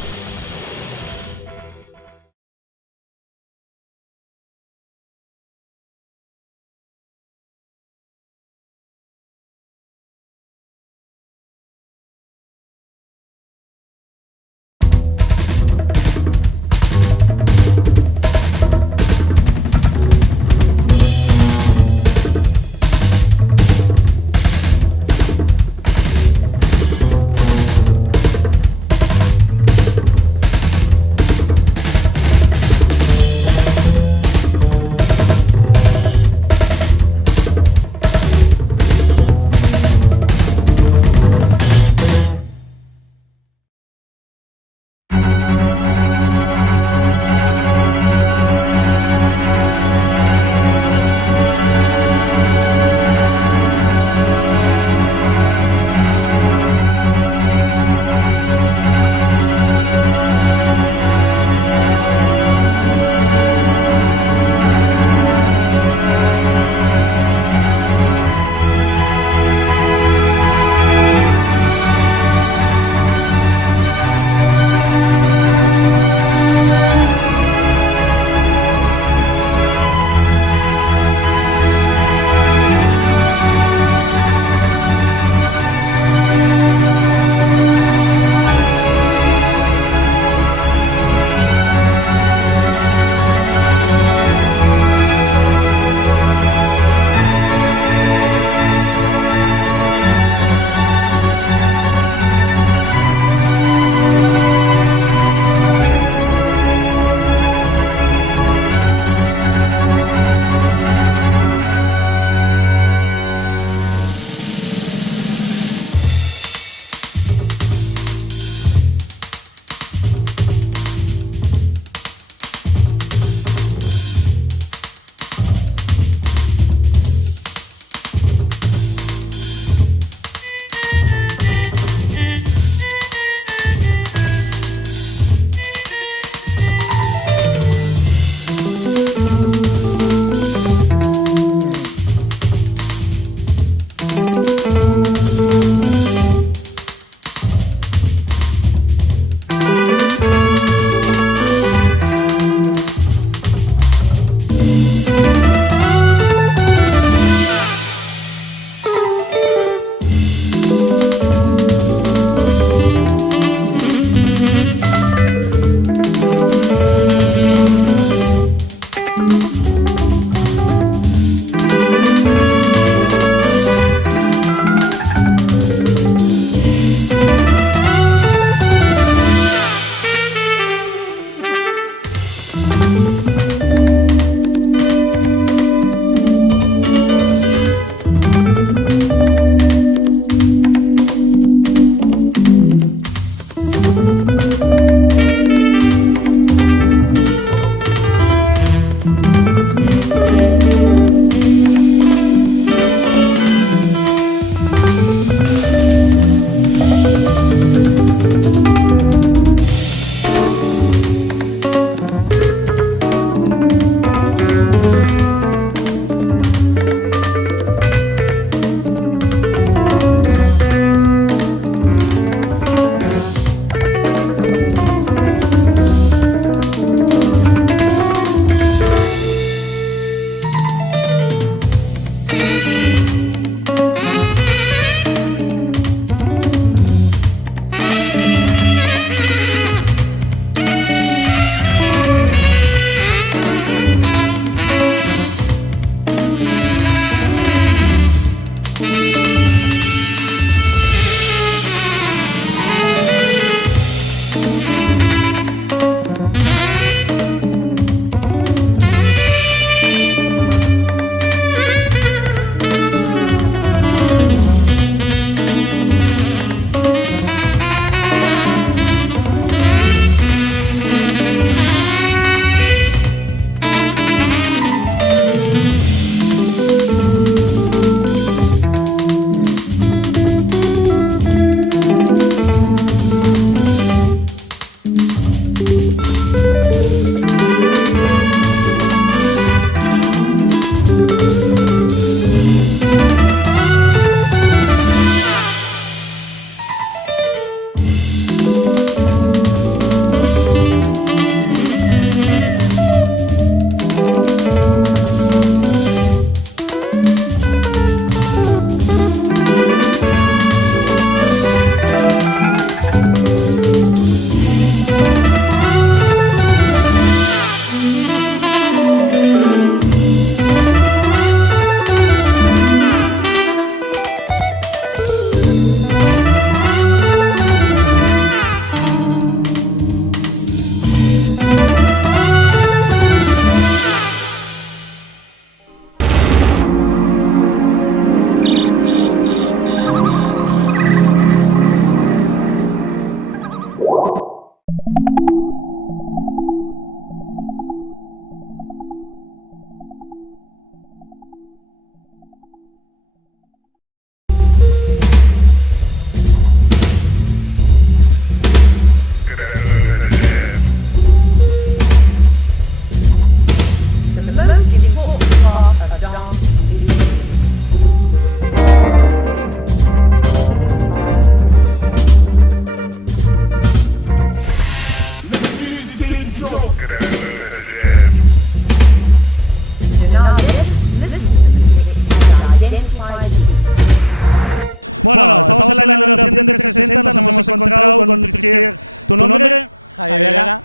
Bueno, estamos en la inauguración de 360, nos hemos encontrado con Prisquier. ¿Tu nombre? Javier Vega.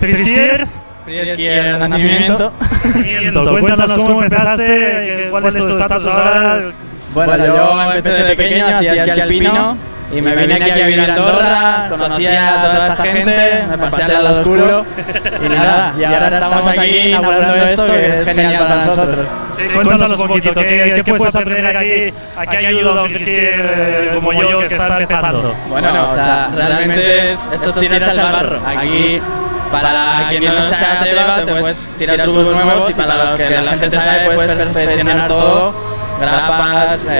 Prisquier. Prisquier, nacimiento. Cuéntanos cómo empezaste, cuál es tu estatus ahora. Bueno, yo empecé de pequeño, hacía esquí alpino y me vine aquí a vivir a Andorra, conocí a toda esta gente, me pasé al lado oscuro y nada, y ahora estamos aquí inaugurando esto que es genial para nosotros. Sí, cuéntanos un poquito, ¿qué puedes aprender aquí? ¿A qué ayuda un Prisquier como yo que está empezando? Bueno, o sea, realmente esto es tirarse al barro. Aquí, para quien no se atreva, te puedes tirar trucos nuevos y para los que la gente sabe, puedes perfeccionar todo. Grapas,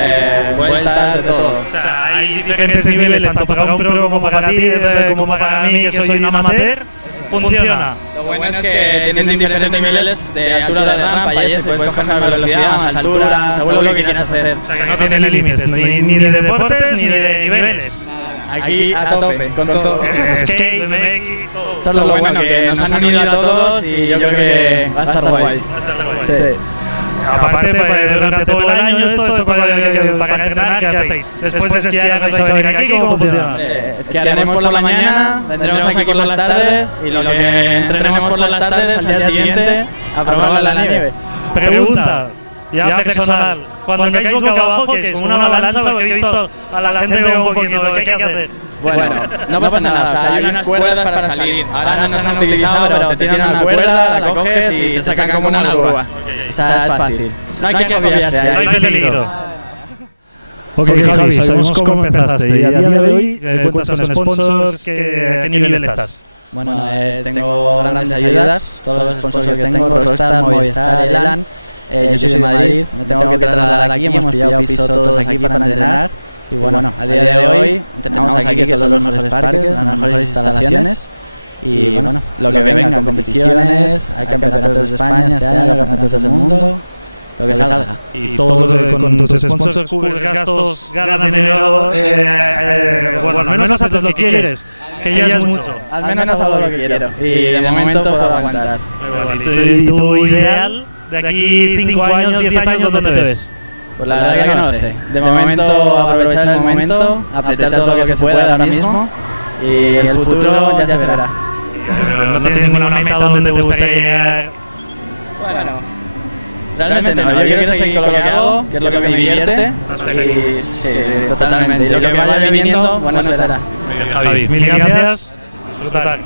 vueltas, de todo. O sea, hay diferentes niveles, tanto para un pro como para ti, como para mí, que soy un amateur. Funciona. Lo bueno es que tienen diferentes niveles de altura de rampa y eso, puedes coger más velocidad, más altura, según lo que quieras hacer. O sea, que no tiene límites, ni de deportes ni de niveles. Aquí a tope, con todo. Skate, BMX, todo. Eso es lo bueno, que nos han unido a todos y yo creo que va a estar guay. Sí. Aparte, durante todo el año esto para entrenar, ¿qué hacéis? Después de esquiar, ¿vais a venir aquí? ¿Cómo funciona? Esquiaremos por la mañana, vendremos aquí por las tardes y lo que entrenemos por las tardes al día siguiente a probar la nieve. Pregunta, ya personal. Cuando caéis boca abajo, que es como una avalancha, porque he visto a la gente ver un poquito, ¿qué hay que hacer? Bueno, no pasa nada, o sea, hay unas cuerdas para salir. Ahora no se han utilizado, pero te tiran una cuerda, la coges y te sacan como una grúa. O sea, es fácil. No hay que agobiarse, no hay peligro. Ok, Javi, sabemos cómo empezaste y a día de hoy cuentas con sponsors, ¿qué nivel estás? Bueno, tengo grandes ayudas, todos los sponsors que tengo, Rockstar, Movistar, Elan. Yo soy de Madrid, me tengo que trasladar aquí, hemos pillado piso todos aquí para entrenar. Y bueno, a día de hoy entrenamos aquí, que son los mejores parques, las mejores instalaciones. Y bueno, lo que venga, competiciones, hay campeonatos de España este año, campeonatos del mundo, lo que salga. Y todo con tus sponsors cubres gastos, ganas dinero, bueno, al menos haces lo que quieres, que ya es mucho. Al menos hago lo que quiero y de momento puedo aguantar. ¿Y tu ideal de aquí 5 años, 10 años, dónde te ves? Pues la verdad que no lo sé. De momento aprovechar el momento, apretar todo lo que se pueda ahora mismo y el futuro ya se verá. ¿No tienes ninguna meta donde te gustaría llegar? Bueno, realmente no. Yo quiero seguir con lo que hago, que es lo que me divierte. Y sí, totalmente. Y lo que vaya viniendo, bueno será. Muy bien, Javi. Mil gracias. Disfrutar.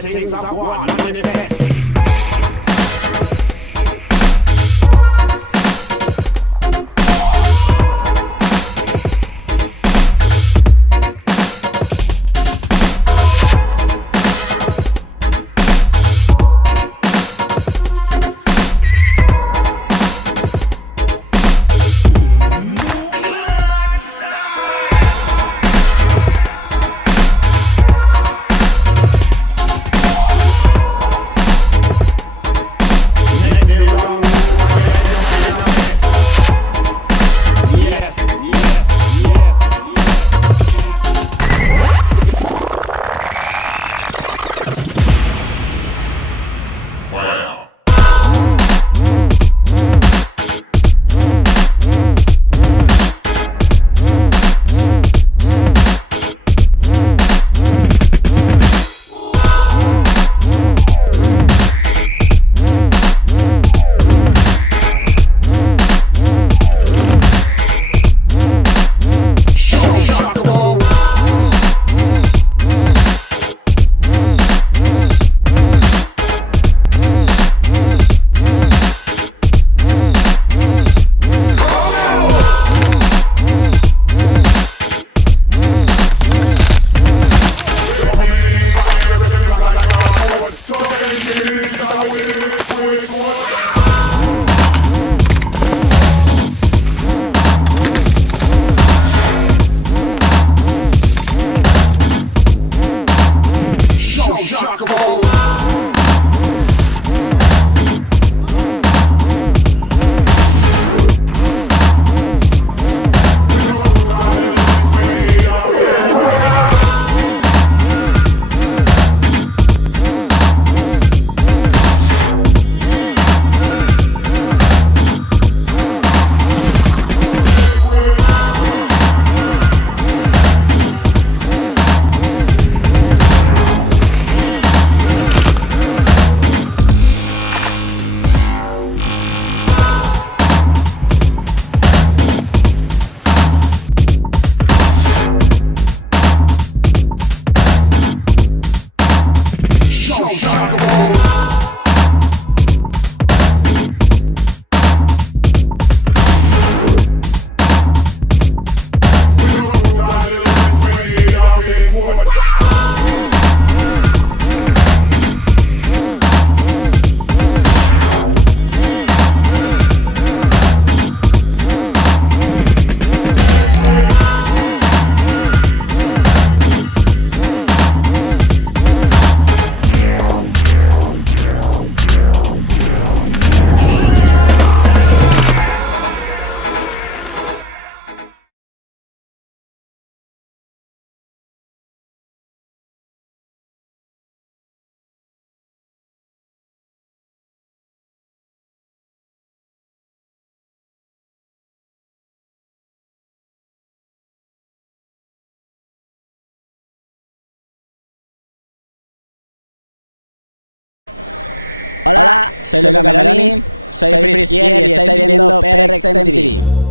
Things are going manifest. Hola, soy Luca Meloni, soy Free Skier y estáis viendo PRExtremeTV.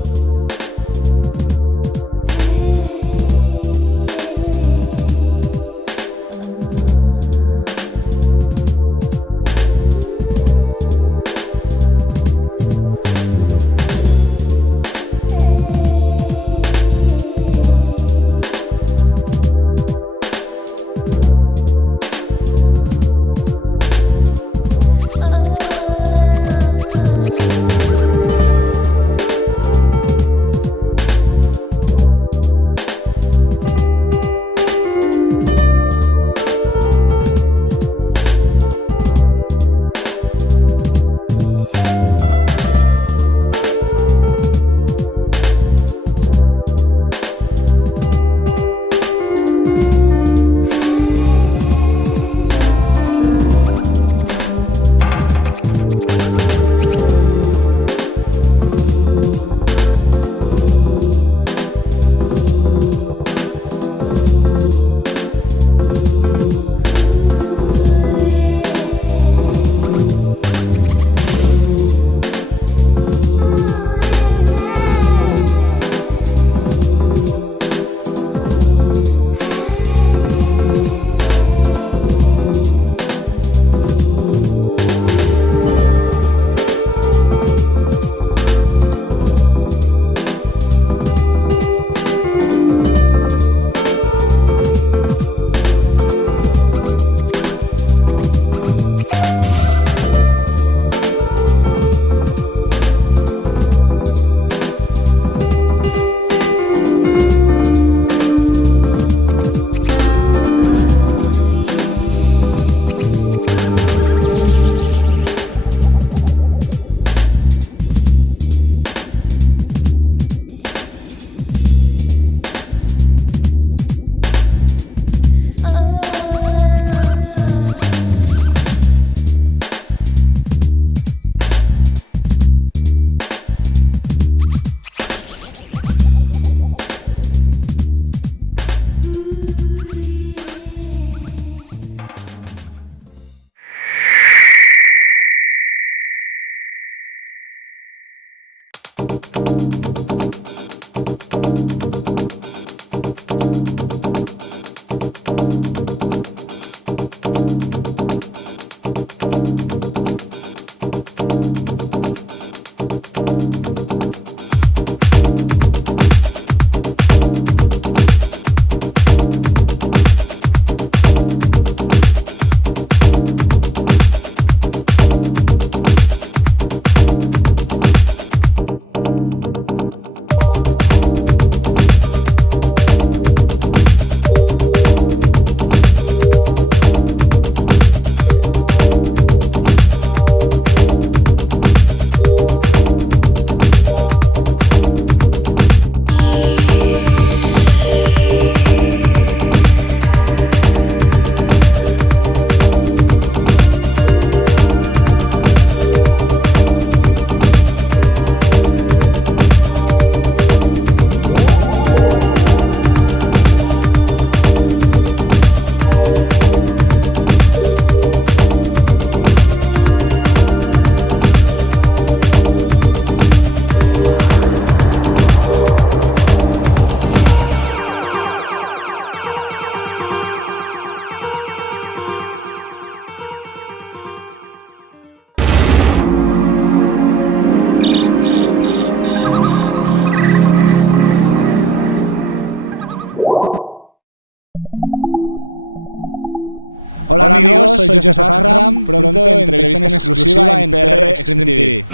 Hola amigos, soy Joseph Agram, pronto entrevista en exclusiva en PRExtremeTV.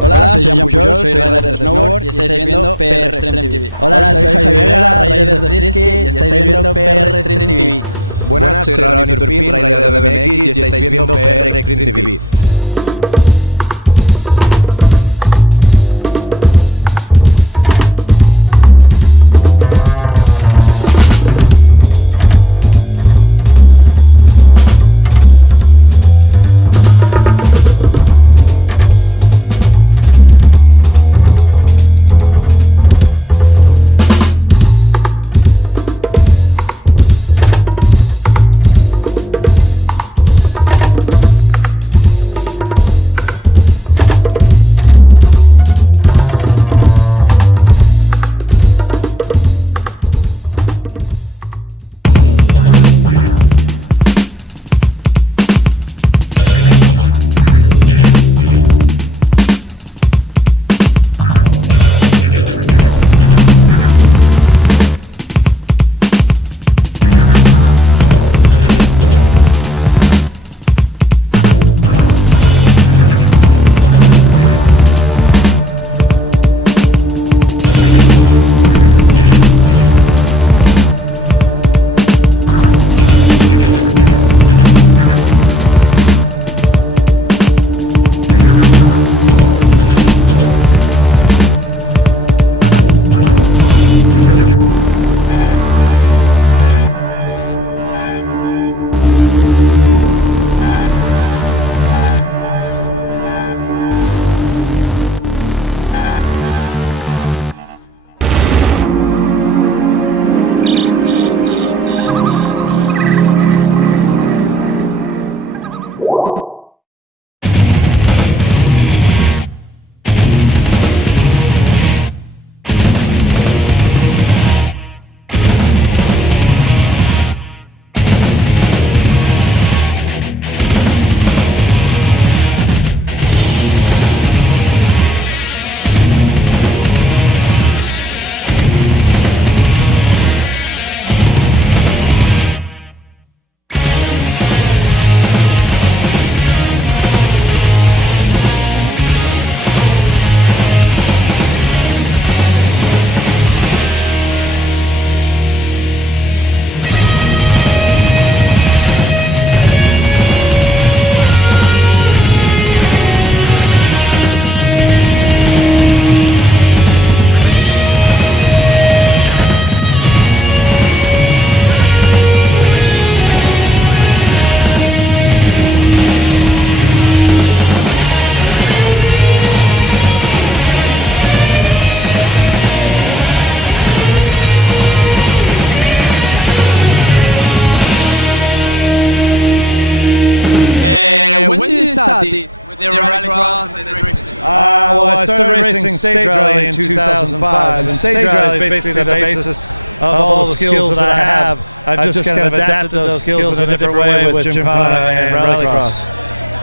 Hola, soy Jean Pujol, soy rider de snowboard y estáis viendo PRExtremeTV. Hola, soy Javier Vega, rider de Risky y estáis viendo PRExtremeTV. Buenas, soy Ronnie Turpin, rider de BMX y estáis viendo PRExtremeTV. start this with the rallycross and the racing? Well, I started racing stage rally in 2005, and stage rally is basically the basis of all the skills that I have. I've just kind of adapted those skills in a different way with Gymkhana and rallycross.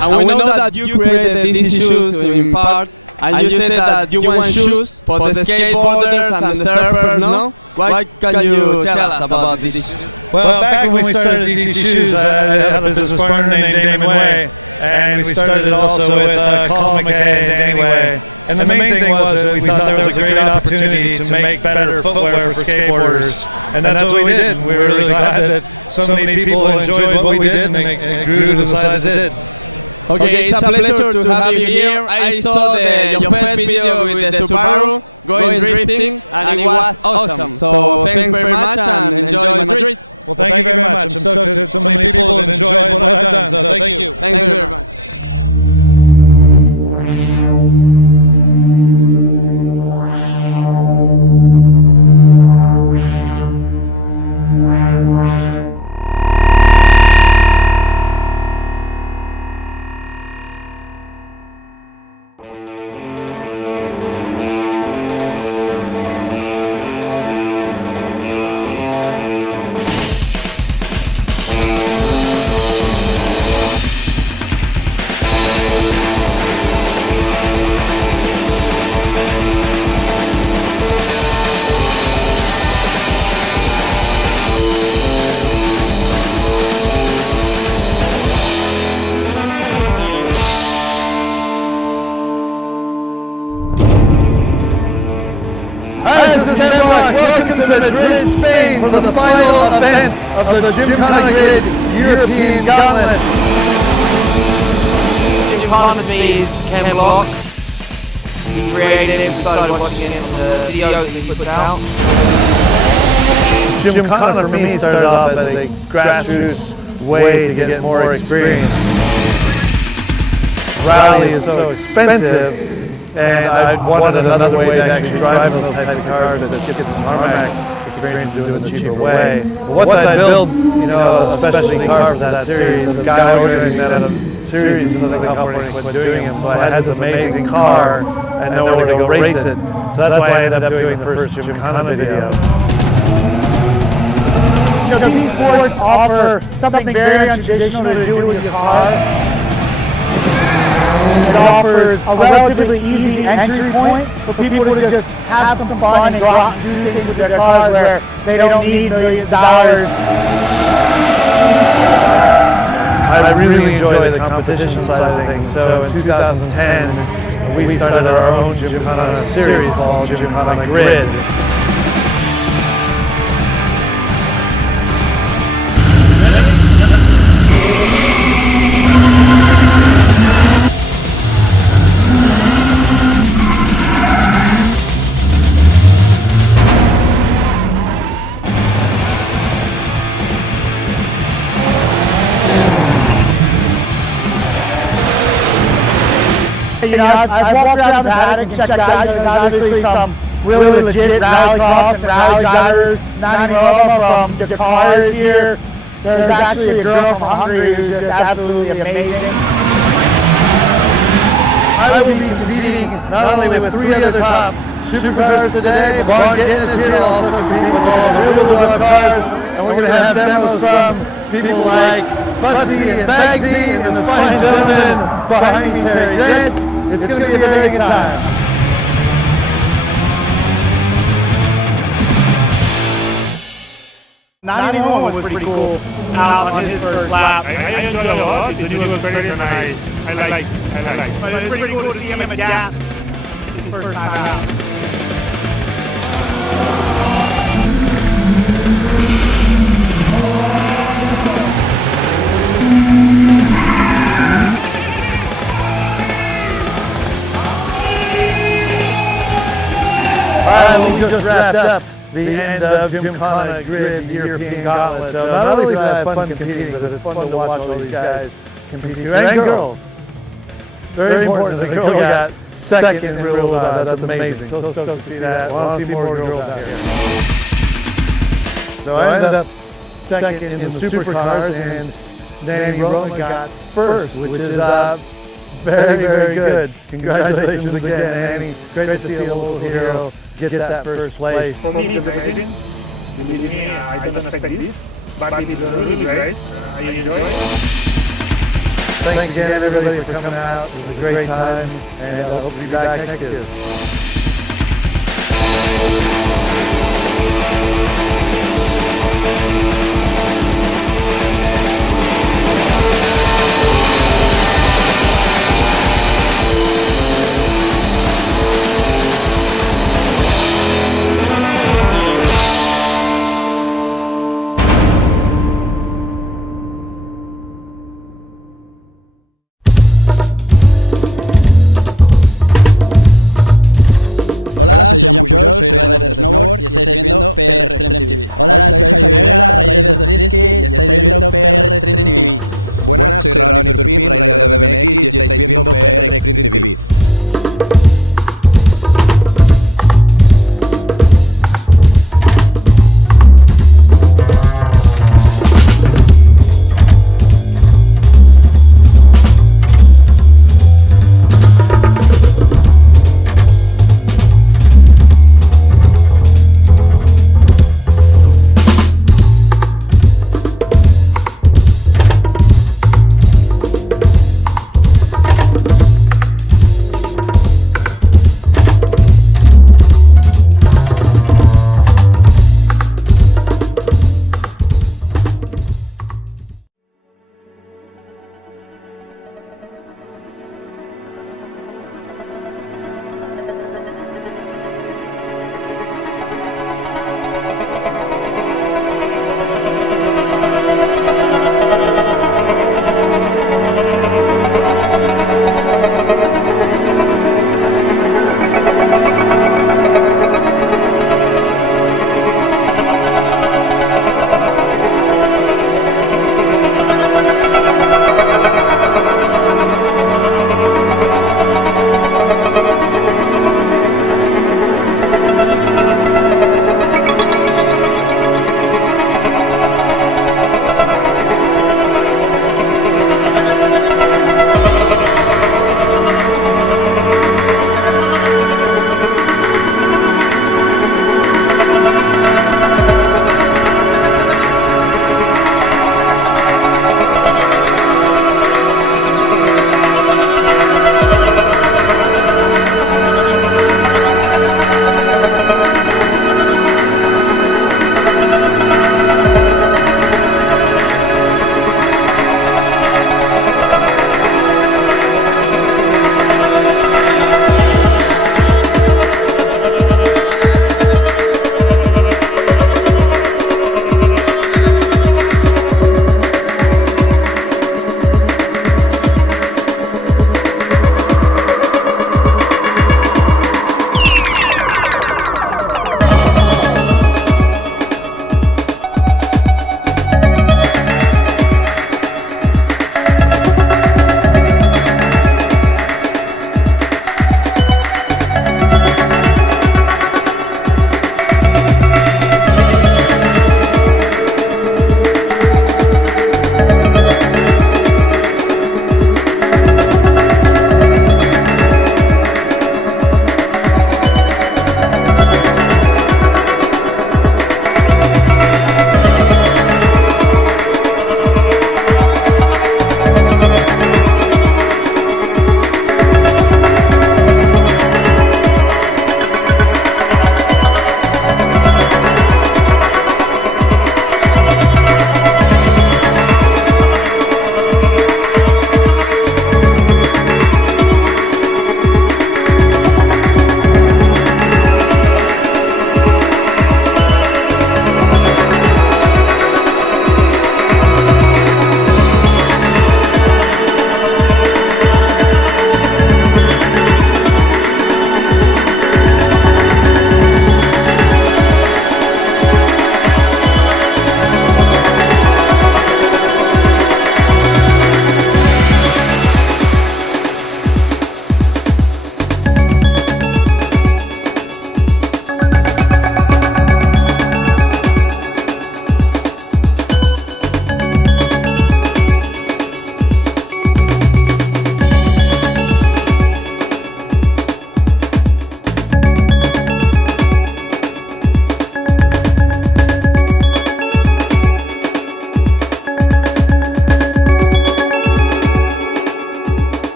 And we know that you created these issues in part And you said that you want shoes for the skateboarders and the surfers, no? What can you tell us about these shoes? Well, back when we started DC Shoes, I had a business partner named Damon Way, and we started also with Colin McKay and Danny Way. And the main thing was that we thought there was a great opportunity to make better footwear for skateboarders, and that's what we did. And we were really glad that so many people enjoyed what we did and it grew to the size it did. Okay, it's a pleasure to have you here. I saw your first video with the Subaru going drifting, and it was awesome. So thanks very much and enjoy Madrid. Well, thank you very much. I'm stoked that so many people have enjoyed what I've done. So thank you. Thank you very much. Welcome to Madrid, Spain for the final event of the Gymkhana Grid European Gauntlet. Gymkhana to me is Ken Block. He created it, we started watching him, the videos he puts out. Gymkhana for me started off as a grassroots way to get more experience. Rally is so expensive, and I wanted another way to actually drive those types of cars that get some tarmac experience to do it in a cheaper way. But once I built, a specialty car for that series, the guy organizing that series in Southern California quit doing it, so I had this amazing car and nowhere to go race it. So that's why I ended up doing the first Gymkhana video. These sports offer something very untraditional to do with your car. It offers a relatively easy entry point for people to just have some fun and go out and do things with their cars where they don't need millions of dollars. I really enjoy the competition side of things. So in 2010, we started our own Gymkhana series called Gymkhana Grid. I've walked around the paddock and checked out, there's obviously some really legit rallycross and rally drivers, not even all from the cars here. There's actually a girl from Hungary who's just absolutely amazing. I will be competing not only with 3 other top supercars today, but Barn Getting is here to also compete with all the real cars, and we're going to have demos from people like Butsy and Bagsy and this fine gentleman behind me, Terry Dent. It's going to be a very good time. '91 was pretty cool out on his first lap. I enjoyed it a lot. The new experience, and I like. But it's pretty cool to see him adapt his first time out. Alright, we just wrapped up the end of Gymkhana Grid European Gauntlet. Not only did I have fun competing, but it's fun to watch all these guys compete too. And girl. Very important, the girl got second in real life. That's amazing. So stoked to see that. I want to see more girls out here. So I ended up second in the supercars, and Danny Roma got first, which is very, very good. Congratulations again, Annie. Great to see a local hero get that first place. For me, it's amazing. Believe me, I don't expect this, but it's really great. I enjoy it. Thanks again, everybody, for coming out. It was a great time, and I hope to be back next year. Hola, soy Jan Pujol, soy rider de snowboard y estáis viendo PRExtremeTV. Hola, soy Javi Vega, rider de ski y estáis viendo PRExtremeTV. Buenas, soy Ronnie Turpin, rider de BMX y estáis viendo PRExtremeTV.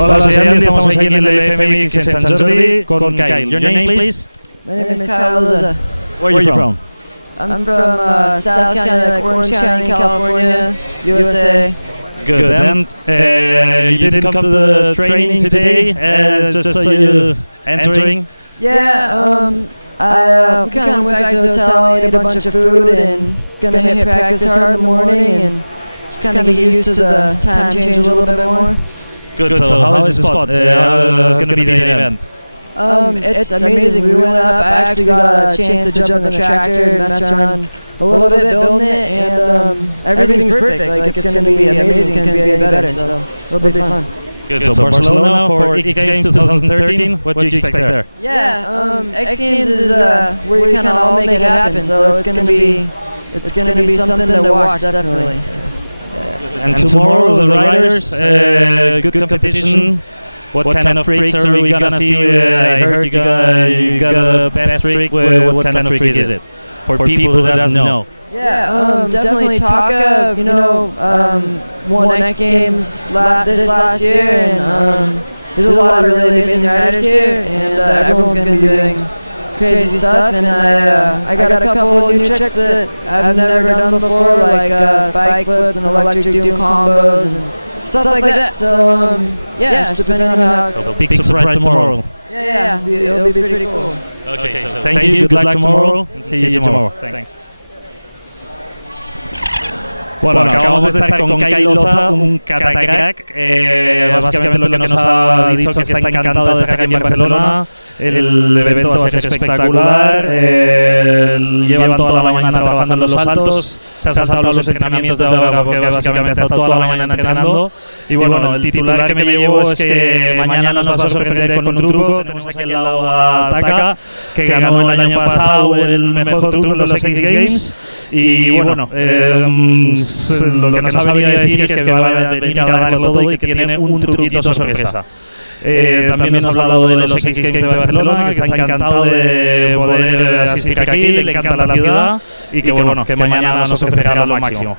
Hola, soy Andy, estamos aquí en el FMX en San Jordi con Kyle. Your name, please? My name is Kyle Liza. Where are you from? I'm from South County, like Orange County, California, USA. Good. And you didn't come to the training today, just so you entering? Yeah, I kind of went back to the hotel, ate a bunch of food, and gonna hit practice hard in the morning, and just kind of get used to the time change a little bit more. Good. So how is the spot? How's going to be the event? It's amazing. We went up. I actually got a chance to jump in the tractor and mess around a little bit building it, and everything's perfect. Like, it's going to be amazing. It's going to be any better, so it'll be fun. Good. So Barcelona for X Games 2013. What do you expect there? Yeah, X Games is where you kind of all make it happen. So it's going to be something to watch, definitely. And tomorrow the riders, good competition. What kind of tricks are we gonna see? I heard you got a best trick. What kind of trick is it? For people who doesn't know. Yeah, definitely Taka, won X Games this last year, and there's a lot of really amazing riders here, and everyone's going to be doing crazy stuff, and I got a couple of new tricks that I've never done before, like bike flips and electric doom combos and stuff like that. So yeah, just depending on how. So big surprise tomorrow. Yeah, it'll be pretty cool. Okay, so thank you. Good luck tomorrow, and see you tomorrow. Thanks. Bueno, acabamos de estar con Kyle Loza, un catacrack. Básicamente lo que nos ha dicho que está encantado de estar aquí en Barcelona. El evento va a ser espectacular. Llevan toda la mañana trabajando en los saltos. Se han saltado los entrenamientos de ahora porque básicamente ha estado toda la mañana entrenando. Y bueno, el titular que me llevo es que mañana nos vas a sorprender con un truco. Tenemos aquí al lado a Taka, que ganó el año pasado el mejor truco en los X Games. Y bueno, lo que nos ha venido a decir es que va a venir a darlo todo y que tiene un truquito sorpresa. También nos ha hablado de los X Games de Barcelona, que está encantado de poder asistir aquí, le encanta la ciudad y que bueno, que mañana nos ofrecerá lo máximo.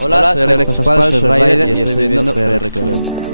Hola, soy Alex Pascual, soy Rider y estoy viendo PRExtreme.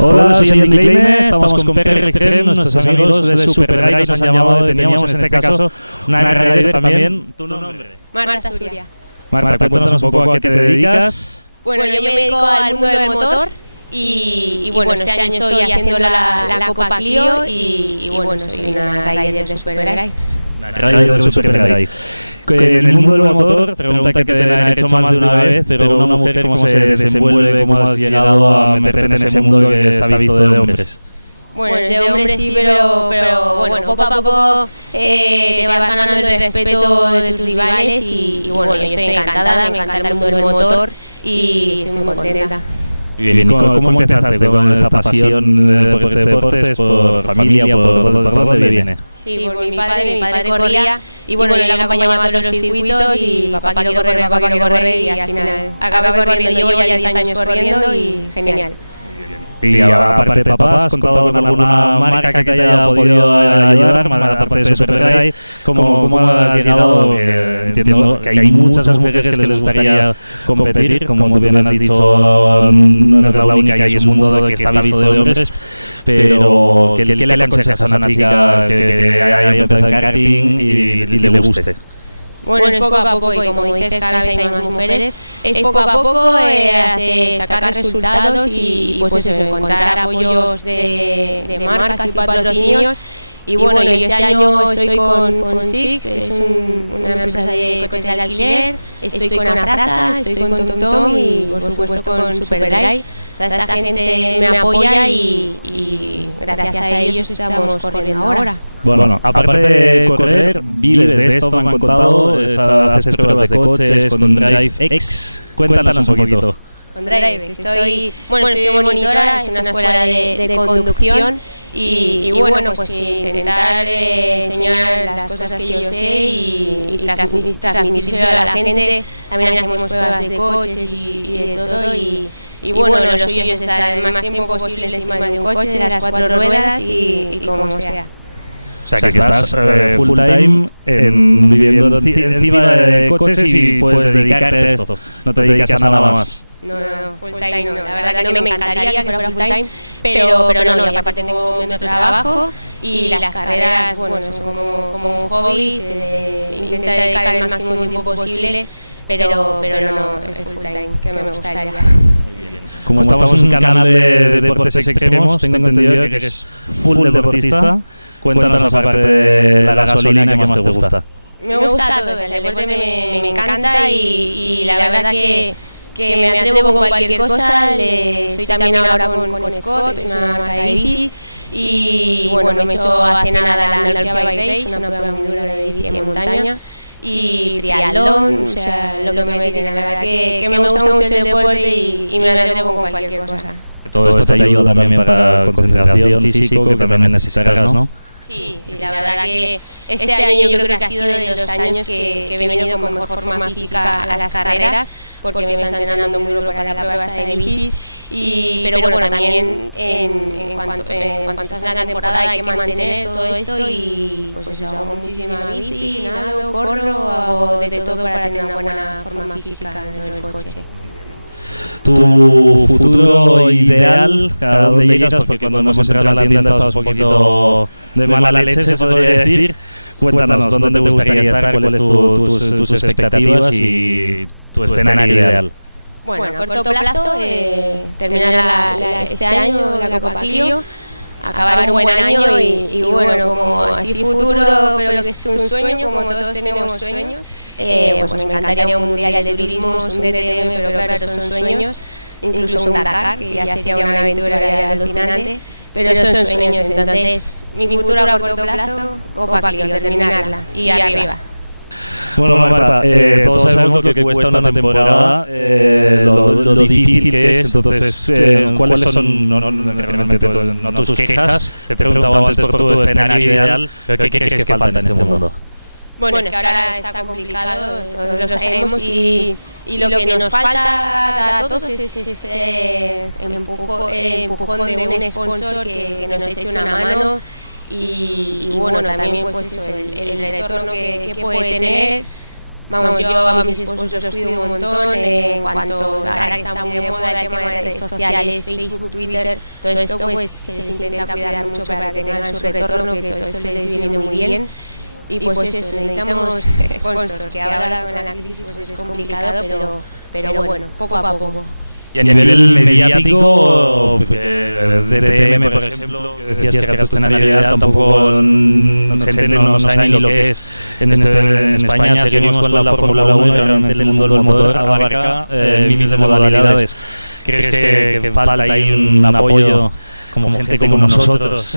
Hola, soy Andy Kleine, estamos con PRExtreme, nuestros amigos de Superdrive nos han llamado y teníamos en este caso una rider también. ¿Tu nombre? Marta Suria. Marta, cuéntanos un poco a qué te dedicas. Bueno, yo me dedico al mundo del motor y bueno, este año estoy haciendo la Copa Clio y bueno, soy una rider de Superdrive. Una rider de Superdrive. En el mundo del motor, pregunta que te han hecho más de una vez, pero una mujer, ¿cómo se desenvuelve? ¿Cómo has llegado a meterte en ese mundo que está visto de hombres? Bueno, de hombres sí, pero bueno, poco a poco te vas ganando el respeto de tus rivales y bueno, yo estoy encantada, me encanta el mundo del motor y estoy muy contenta. Bien, ¿cómo empezaste con esta pasión por este deporte? ¿Por familia? ¿Por dónde viene? Sí, por mi padre corría y bueno, yo le acompañaba a todos los circuitos y papá quiero correr y al final acabé corriendo, llevo ya 10 años corriendo y genial. Y aparte de papá, ¿has contado con alguna marca que te haya podido ayudar, aparte de Superdrive? ¿Cómo has llegado? Entiendo que hay muchas mujeres que les gustaría competir, como tú bien has dicho, no es la única y es un mundo que está visto de hombres, pero ¿qué le aconsejas a una chica que haya empezado en karting y le guste? Bueno, es poco a poco y como dices, cada vez hay más mujeres. Es poco a poco sacar resultados y pues eso, encontrar apoyos de marcas y patrocinios. Y bueno, yo este año estoy con Six, es una empresa de coches de alquiler, estoy con Afrasa, estoy con TomTom y por supuesto con Superdrive. Toda esta gente me apoya y gracias a ellos estamos corriendo ahora. Bueno, aparte de correr, vives de esto, me han contado, haces pruebas de coches con DriveX. Cuéntanos un poquito. Con DriveX estoy monitora, es una escuela de conducción y bueno, pues intentar enseñar las cosas que yo sé y transmitírselo a la gente. También hacemos pruebas de coches y de todo y bueno, lo suyo es estar el más tiempo posible encima de un coche, las 4 ruedas y como sea. O sea, que estás full time viviendo encima de coches y puedes dedicarte a esto. No te dedicas a nada más. No, full time no. La verdad que no me encantaría que fuera full time, pero no, y aparte tengo otro trabajo y las carreras, bueno, son como un hobby, se intenta dedicar el máximo tiempo posible, pero no, el full time que me gustaría. Como estamos en un canal de deportes extremos, tengo entendido que eres full deportista. Cuéntanos aparte de la gasolina que más te gusta. Me gusta todo, el deporte me encanta y la verdad que me atrevo con cualquier cosa. Estoy también ahora con Scott, es una marca de bicis y bueno, me he hecho hace nada la Andalucía Bike Race, una prueba muy dura de bici en montaña y triatlón, o sea, lo que me tiene, la verdad que me gusta mucho el deporte y me atrevo con cualquier cosa. Todo esto te ayuda también para concentración físico, que también necesitarás, ¿no? Sí, la verdad que este año yo creo que ha sido de los años que he venido con mejor forma física a las carreras, porque me están entrenando muy duro para la prueba esta de bicis, pero bueno, también en cuanto estás en la temporada hay que mantener todo esto y pues eso, hago muchísima bici, nado, corro, hago de todo para tener una buena forma física dentro del coche. tu futuro ideal, ¿a dónde llegas? Porque cuando hemos entrado a la tienda estabas un poquito de mala leche, se podría decir. Cuéntanos, ¿dónde te gustaría estar? ¿Cuáles tus expectativas y tu escenario ideal? Bueno, a corto plazo, terminar este año la Copa Clio, acabar un buen año y bueno, como así futuro, pero que es un sueño, como todos tenemos sueños, pues me encantaría un mundial de turismo, un DTM, pero claro, son sueños, incluso un Dakar, que ya sería una aventura alucinante, pero son sueños, entonces mi futuro a corto plazo, Copa Clio, terminarla y arriba. Bueno, Marta, todos sabemos lo que cuesta una temporada, lo difícil que es, entonces, ¿cuáles son, no tus quejas? Te preguntaba antes por tu escenario ideal, pero ¿qué crees que falta en este mundo? Bueno, es que ahora está complicado, todos lo sabemos, y lo que nos falta a todos es ese empujón de un sponsor que nos eche una mano. Y bueno, también pues eso, el retorno que puede tener. Vamos, yo a mis sponsors los cuido un montón en cuanto ahora que está muy de moda el tema de redes sociales, Facebook, Twitter, todo esto pues se les intenta cuidar mucho para que tengan su retorno, que todo esto les viene muy bien. Y pues eso, necesitamos sponsors, que ahora con la crisis pues es complicado, pero bueno, poco a poco. Y a nivel mediático, DTM, por ejemplo, que decías que era tu escenario ideal, tampoco gente no sabe ni lo que es. En España seguimos con la Fórmula 1 y realmente el mundo del motor abarca miles de modalidades. ¿Crees que falta ahí un apoyo como gente como nosotros?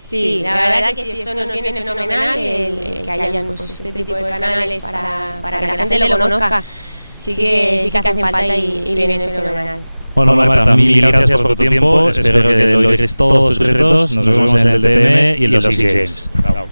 Sí, la verdad que si esto nos viene fenomenal, el que hayan pues este tipo de canales para que la gente lo conozca. Sí que hacen falta y vienen fenomenal. Bueno, Marta, mil gracias por tu tiempo. Espero que logres todos tus retos. Nos vemos en el DTM y en los X Games. Chao.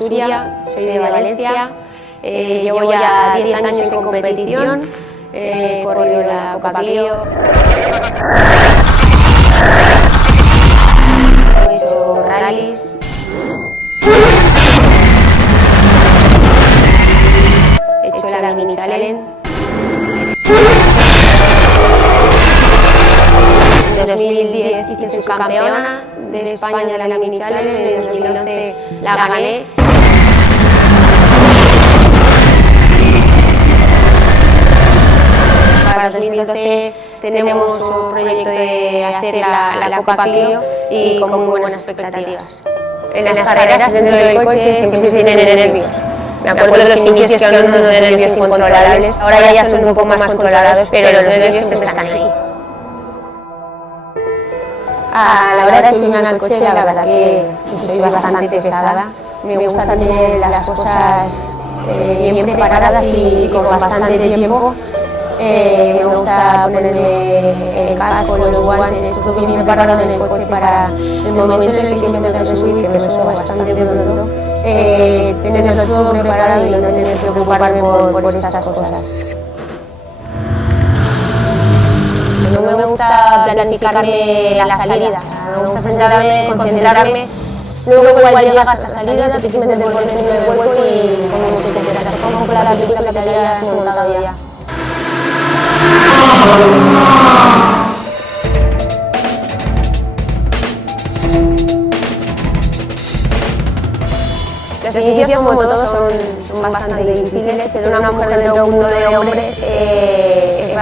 Soy de Valencia, llevo ya 10 años en competición, he corrido la Copa Clio, he hecho rallies, he hecho la mini challenge. En 2010 hice subcampeona de España de la mini challenge, en 2011 la gané. Para 2012 tenemos un proyecto de hacer la Copa Clio y con muy buenas expectativas. En las carreras dentro del coche siempre se tienen nervios. Me acuerdo de los inicios que eran unos nervios incontrolables, ahora ya son un poco más controlados, pero los nervios siempre están ahí. A la hora de subirme al coche, la verdad que soy bastante pesada. Me gusta tener las cosas bien preparadas y con bastante tiempo. Me gusta ponerme el casco, los guantes, todo bien preparado en el coche para el momento en el que me tenga que subir, que me subo bastante pronto, tenerlo todo preparado y no tener que preocuparme por estas cosas. No me gusta planificarme la salida, me gusta sentarme, concentrarme. Luego igual llegas a la salida, te quieres meter por dentro del hueco y como si te quedas con la película que te hayas montado ya. Los inicios, como todos, son bastante difíciles. Ser una mujer dentro de un mundo de hombres es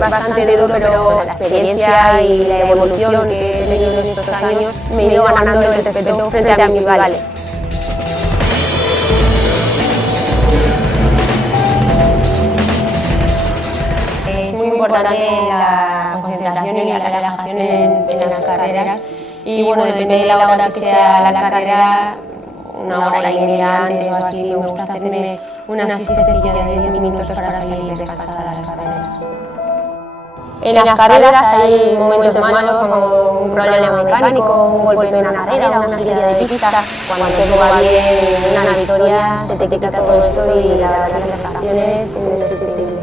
bastante duro, pero la experiencia y la evolución que he tenido en estos años me he ido ganando el respeto frente a mis rivales. Es muy importante la concentración y la relajación en las carreras y bueno, depende de la hora que sea la carrera, una hora y media antes o así, me gusta hacerme una siestecilla de 10 minutos para salir descansada de las carreras. En las carreras hay momentos malos como un problema mecánico, un golpe en una carrera, una salida de pista. Cuando todo va bien, una victoria, se te quita todo esto y la verdad que las sensaciones son indescriptibles.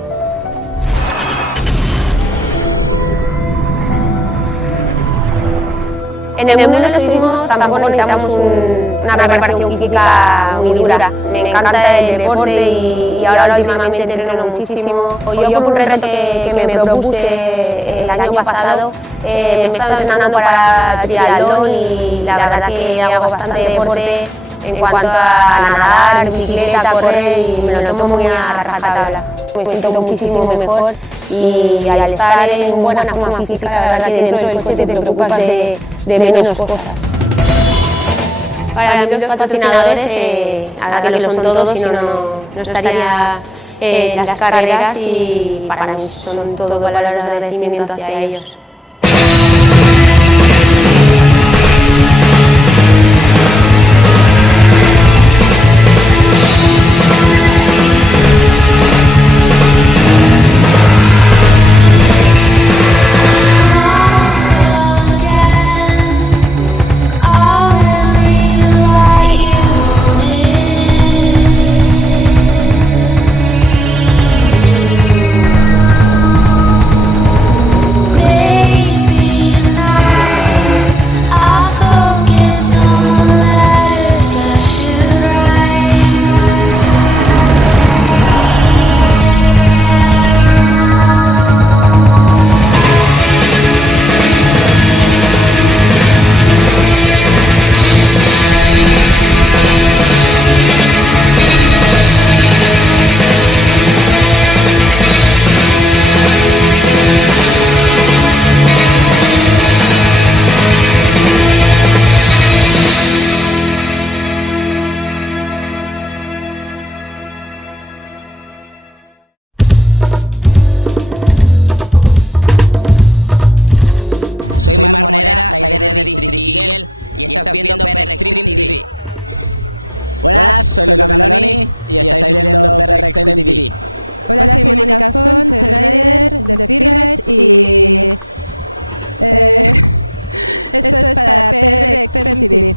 En el mundo de los turismos tampoco necesitamos una preparación física muy dura. Me encanta el deporte y ahora últimamente entreno muchísimo. Yo por un reto que me propuse el año pasado, me estaba entrenando para triatlón y la verdad que hago bastante deporte en cuanto a nadar, bicicleta, correr y me lo tomo muy a rajatabla. Me siento muchísimo mejor y al estar en buena forma física, la verdad que dentro del coche te preocupas de menos cosas. Para mí los patrocinadores, ahora que lo son todos, si no estaría en las carreras y para mí son todo palabras de agradecimiento hacia ellos. Soy Mar Monera, rider de District Eagle y estás viendo PRExtremeTV. Buenas, soy Luca Meloni y estáis viendo PRExtremeTV. Hola, soy Mónica Fon, soy rider de Speedride y esto es para PRExtremeTV.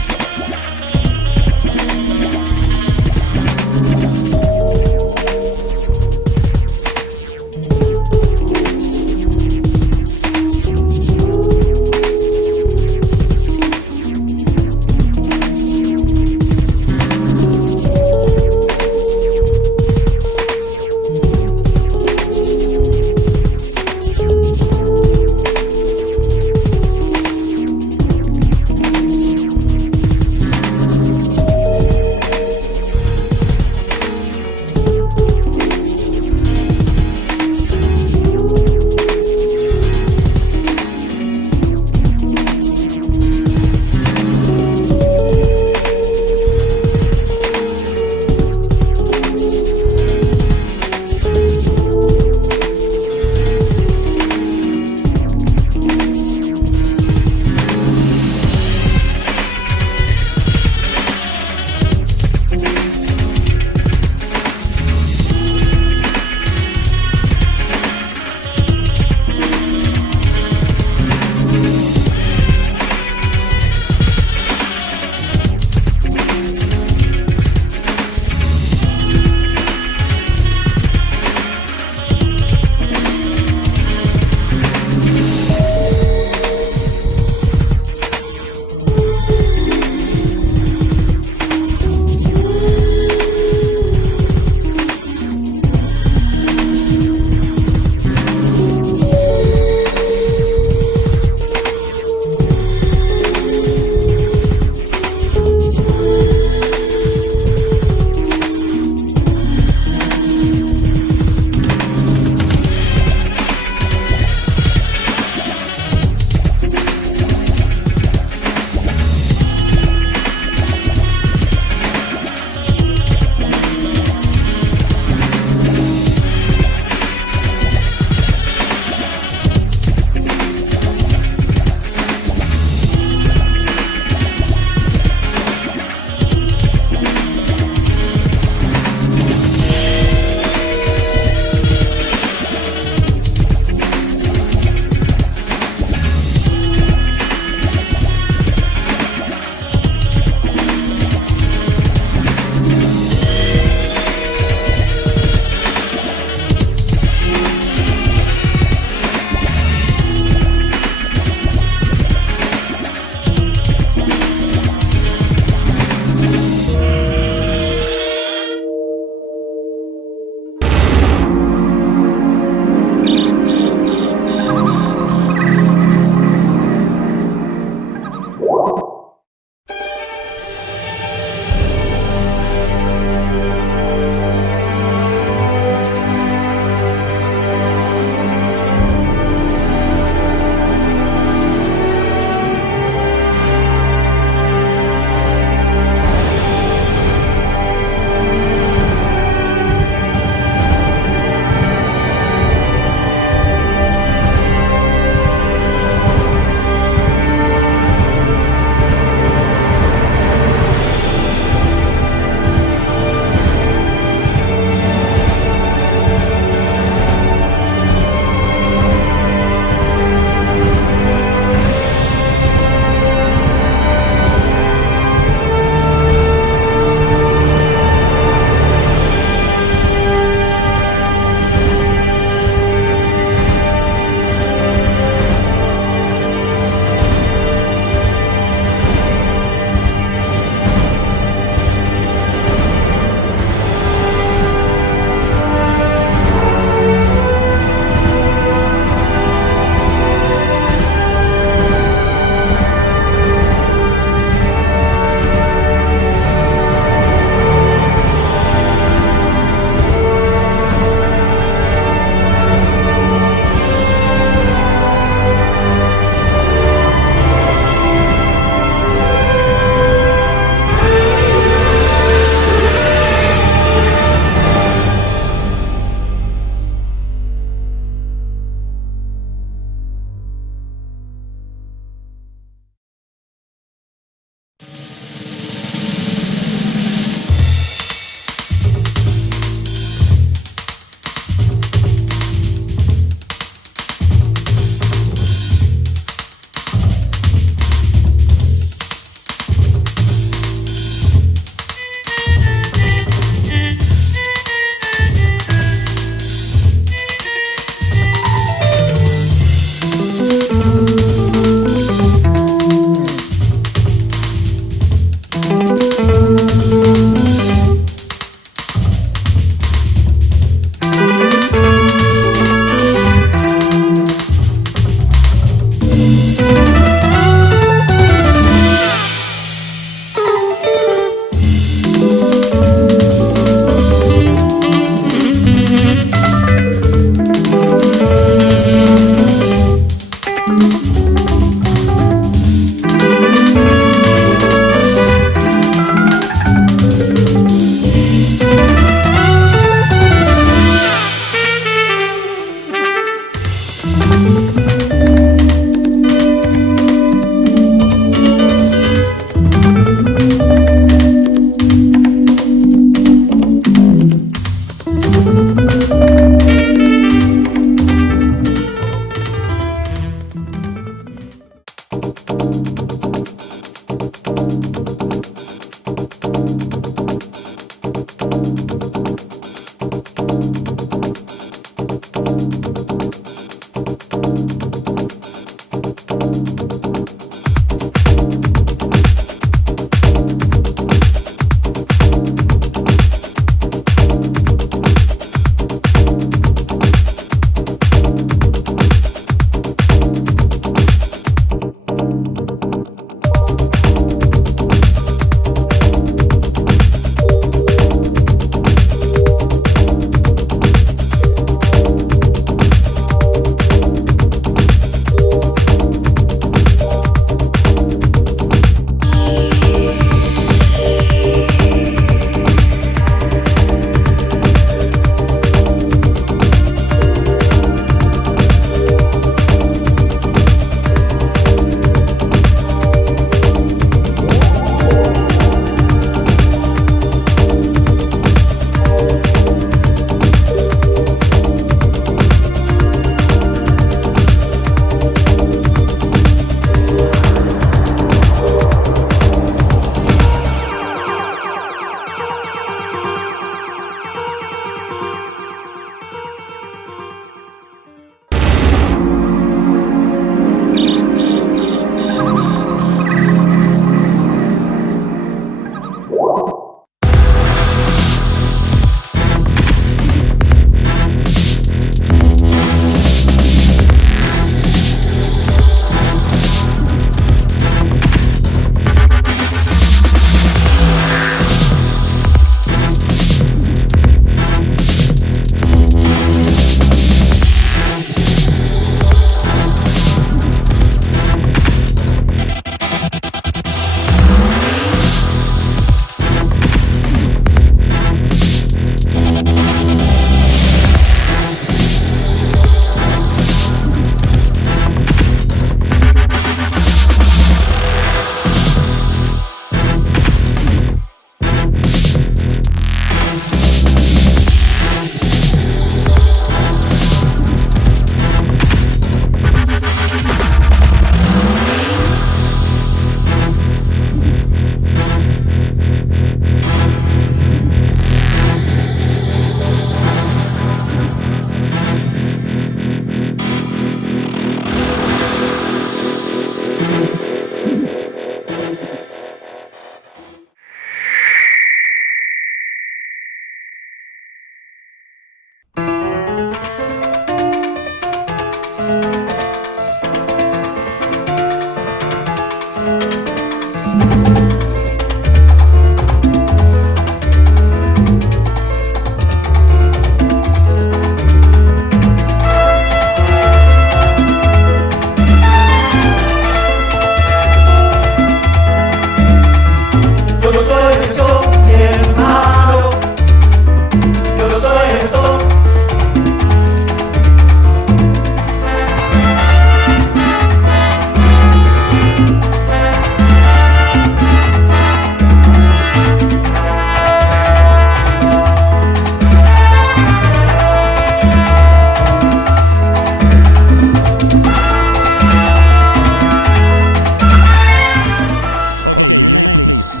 please.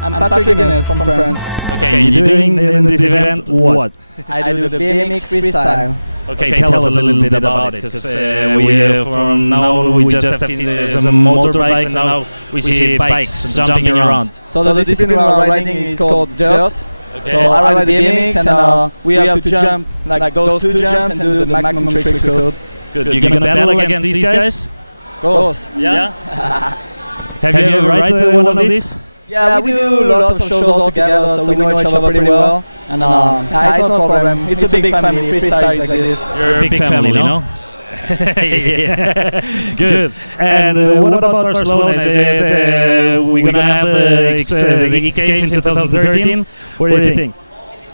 I'm Patrick Guinness from France. Okay, you're doing in this event what? I do the BMX freestyle. Okay, tell us a little bit about it, because we just have seen some motorbikes, and now we see bikes jumping around. So the discipline we are riding is called dirt. Okay. So I ride the BMX, and we have to jump like those 2 jumps and do the maximum trick record. Good. You're gonna battle against these guys? Of course. Yeah? Have you ever ridden one of these? Yeah, we do lots of shows all together, so we know each other pretty well. And it's no problem. It's a big family. Freestyle is like this. You're a big family, no? Yeah. Good. And what about Barcelona? We're gonna have the X Games in 2013. What do you think?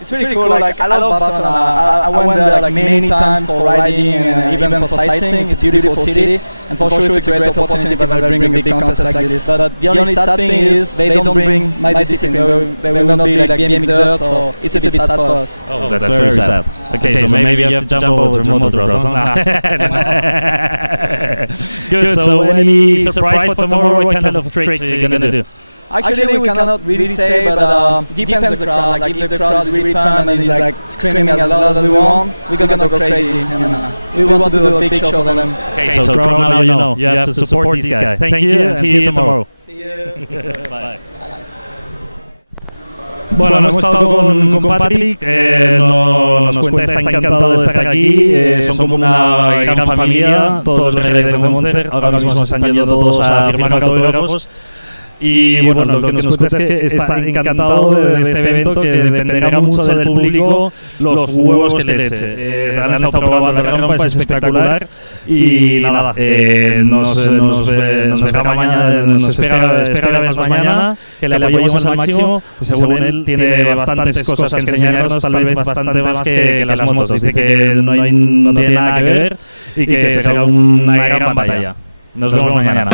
It's really cool. Like I love Barcelona. I went there like many times for riding and even for sightseeing. It's a beautiful city, and for sure it's a great opportunity by bringing big contests like this. But the only sad thing is they don't bring my discipline. They will not be like BMX dirt, so it's a bit sad for us. Oh, that's very sad. Okay, so maybe you have to jump over to motocross. Good. So any surprise for tomorrow? What kind of tricks are you gonna do? Actually, we cannot really say, but depends the crowd. Like if the crowd is really fun and is like screaming as loud as we want, we're gonna go crazy. And we want to do a big show for them. Okay, so crowd now you know. You have to support these guys. Thank you, and see you tomorrow. See you. Bye. Bueno, hemos estado con Patrick, nos cuenta, está encantado de estar aquí, son como una gran familia, todos los riders de Monster, ahora mismo están yendo todos a firmar autógrafos. Y bueno, lo que nos cuenta es que está encantado de este evento, que dependerá mucho del público los huevos que le eche. Han estado probando la rampa, es espectacular. Y nada, nos verá mañana, nos espera vernos mañana, que le apoyemos al máximo. Según él, tiene bastantes cosas que enseñarnos, tal vez bastante más que las motos. Dice que no tiene nada que ver y que será una gran batalla. Nos vemos mañana.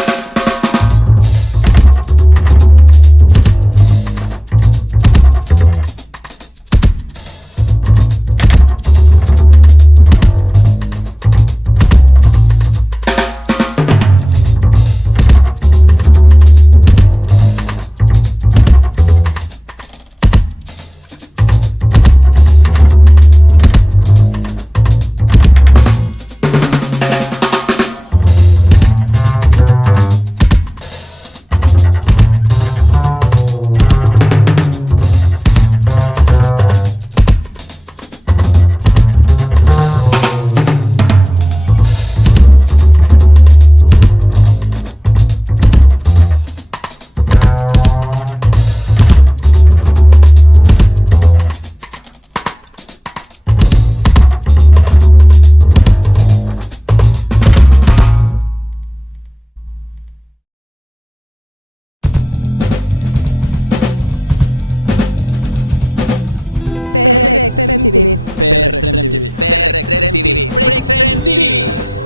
PRExtremeTV. PRExtremeTV. PRExtremeTV. PRExtremeTV.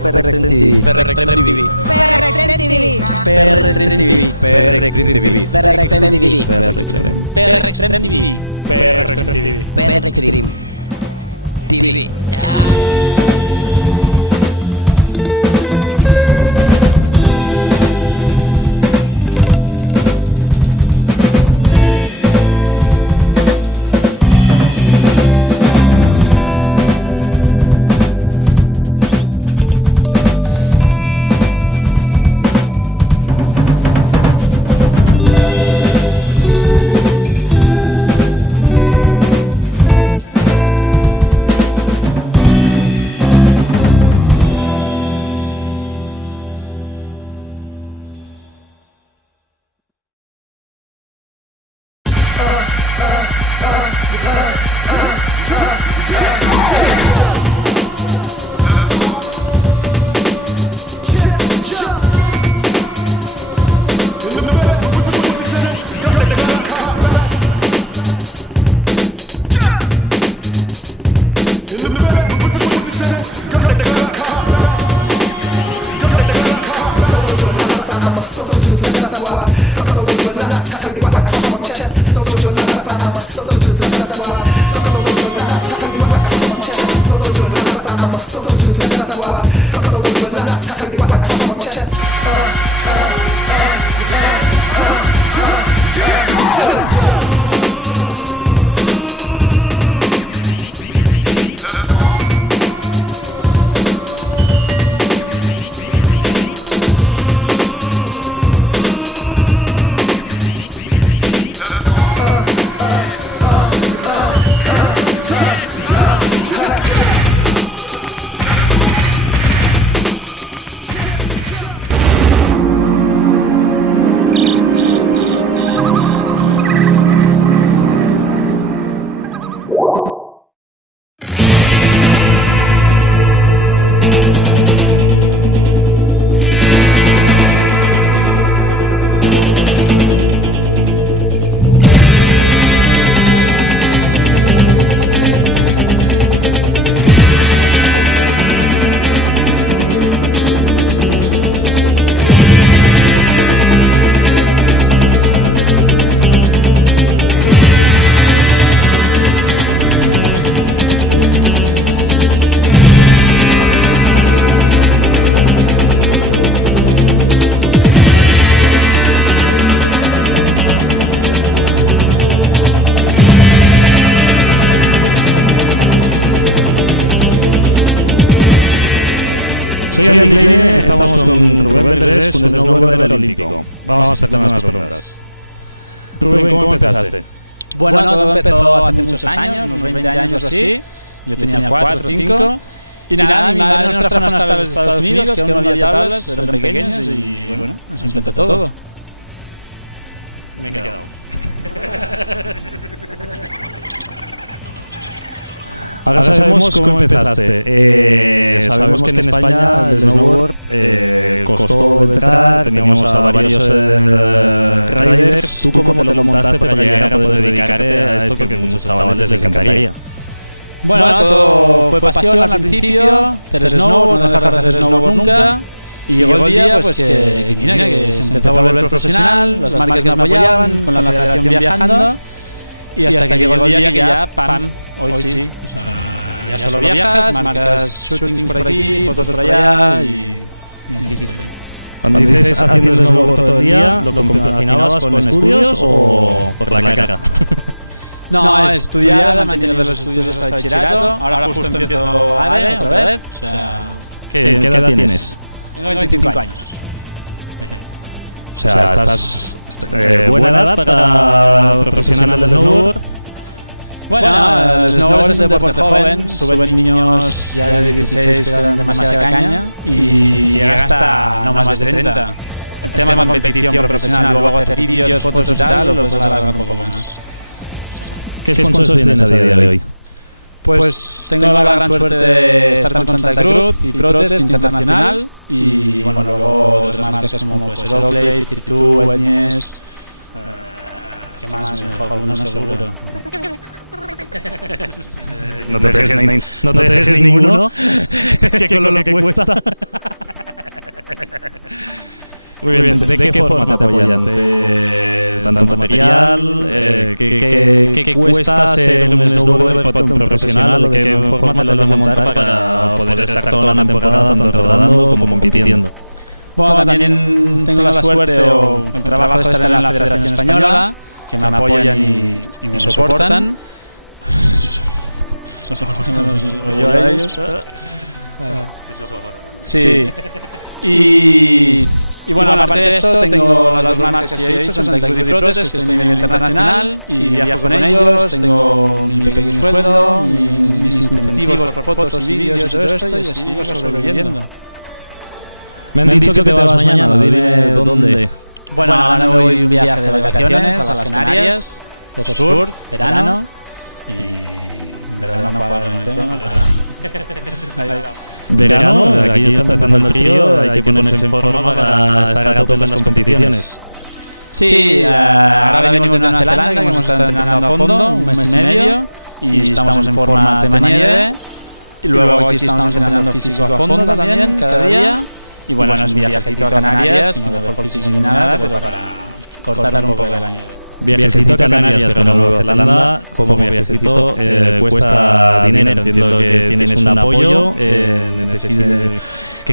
PRExtremeTV. PRExtremeTV. PRExtremeTV. PRExtremeTV. PRExtremeTV. PRExtremeTV. PRExtremeTV. PRExtremeTV. TV. I'm a soldier, that's why I'm so good, I'm not tired, I'm so good, I'm Soy Andy Kleine, estamos con Rubén Pérez, un snowboarder olímpico. Vamos a hacerte unas preguntas. Rubén, ¿cómo empezaste? Bueno, todo empezó hace muchos años, unos 20 años o así. Yo tenía 4 o 5. Y nada, mi madre nos trajo unas tablas de Estados Unidos, que aún no había tablas, eran pequeñas y bueno, así empezó todo. Me he quedado. Ahora sabemos cómo empezaste. Sabemos que en España el snowboard costó de entrar, teníamos a varios riders. ¿Tú cómo te lo montaste para llegar a poder dedicarte a esto que a muchos chavales les encantaría? Bueno, todo fue pasión al principio, hacer snowboard, no dejar de hacer snowboard nunca. Y llegó el día pues que se empezó a volver profesional, las marcas me apoyaban, con la federación viajando. Y hasta que llegó el día que ya, ¡pam!, hoy sí. O sea, ya solo viajas, marcas shootings por aquí, fotos por allá y aquí estoy. Cuando dices haciendo snowboard todo el día, ¿lo compaginabas con estudios o por la cara? No, estudiar, mantener los estudios hasta el bachillerato. Ahora justo empiezo ADE otra vez. O sea, ¿Qué edad tienes? Tengo 25 años. O sea, estás buena edad para profesional del snowboard. Bueno, el snowboard es un deporte joven, suben niños ya de 16 que dan demasiada caña y llega hasta no más de 30. El tema de competición profesional, luego hacer vídeos, fotos y tal, lo puedes alargar un poco más. ¿Qué sponsors tienes a día de hoy? Pues tengo la gran suerte de estar con Santa Cruz y Protest Internacional y bueno, luego otras marcas como pues Oakley, Tirtu, Eñes, ¿qué más? Mejor alguno seguro. No te dejes ninguno, que con lo que cuesta. Muy bien, ¿de qué forma te apoyan? ¿Tanto material? ¿Qué cuesta ser un snowboarder profesional? ¿De qué forma te lo has de montar para poder estar toda una temporada tanto rodando como compitiendo? Bueno, también tengo la suerte o el trabajo de estar en la Federación Española, que me apoyan y me soportan. ¿O yo a ellos? Sí. Y bueno, aparte de esto, tengo las dos marcas que he dicho, Santa Cruz y Protest, que estoy a nivel internacional y viajo con ellos, tengo mi pequeño sueldo, mis incentivos por fotos y vídeos y todo esto, y así voy sobreviviendo. Me han dicho que te vas mañana, dime dónde. Bueno, ahora me voy un viaje de vacaciones a las Canarias, hacer surf, verano, y en verdad no paro en el tema, pero... Verano, aquí está empezando el frío, hay que ponerse en forma para estar a tope en las competiciones. Sí, ahora venimos de Nueva Zelanda, que hemos estado entrenando a fondo, un mes y medio, y estamos en forma tema nieve. Y luego aquí estamos entrenando físico a fondo también, cada día. Y bueno, es un viajecito a Canarias, que no dejo el físico ni nada, pero para cortar un poco de la nieve. Viajecito a Canarias, pero en Nueva Zelanda, como viajecito, cuesta dinero. Entiendo que tienes un apoyo,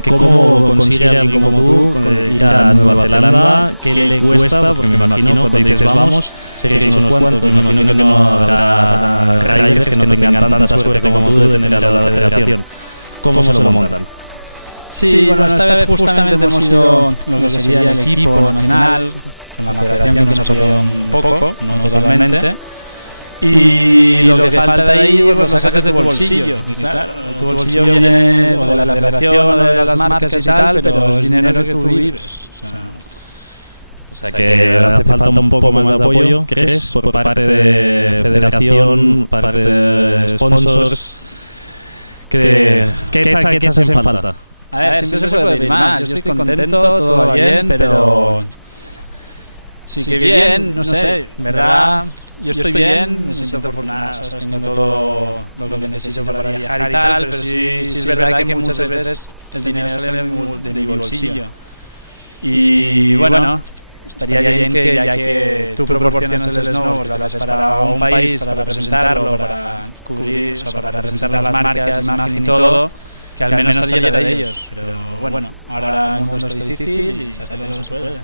¿cómo consigue alguien como tú ir a Nueva Zelanda? ¿Qué le cuesta? Porque me imagino, cuando dices vamos, seréis unos cuantos, me imagino que no habrá riders que no tengan tanta suerte como tú de tener a la federación. ¿Cómo se lo montan? Sí, bueno, esta vez justamente hemos ido lo que sería el equipo nacional, con la federación que nos apoya un poco, no totalmente. Y lo que falta de ahí pues lo sacas de tu bolsillo. Y claro, tu bolsillo viene o de la federación o de las marcas y tal, pero es dinero que tú vives. O sea que hace falta un poco más de apoyo, ¿crees? Por parte de federación, parte de sponsors. ¿Qué echas en falta? A ver, siempre se puede pedir más. Yo estoy contento, todo va bien, pero... Sí que bien, no sé, en verdad, yo estoy bien, me siento afortunado, tengo todo lo que necesito para viajar y tal, pero sí es verdad que muchas veces el dinero sale de mi bolsillo. Y bueno, estaría bien que ya que tú proporcionas el snowboard, lo haces para un país, para presentarlo, para cubrir, o sea, para presentar las marcas, imagen y todo, que al menos saliera de ellos. Pero bueno, ahora el mundo está difícil y se hace lo que se puede.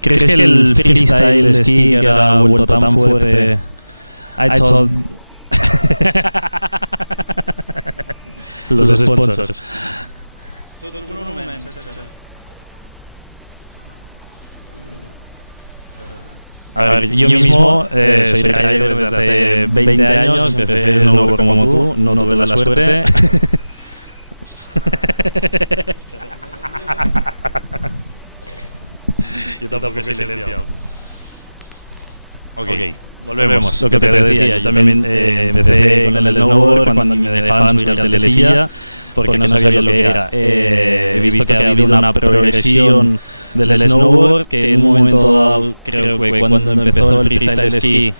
¿Crees que el freestyle, el esquí que ha vuelto tan fuerte ha hecho los sponsors. A ver, yo mismo soy rider desde hace 20 años, empecé snowboard como tú, no tuve la suerte. Yo tampoco he silenciado. Ok, volvemos. Lo que te decía, yo también empecé con el snowboard cuando me dejaban subir al telesilla, porque no sabía lo que era. He visto que ha habido una progresión del snowboard que en un momento dado, creo que cuando empezó el freestyle ski,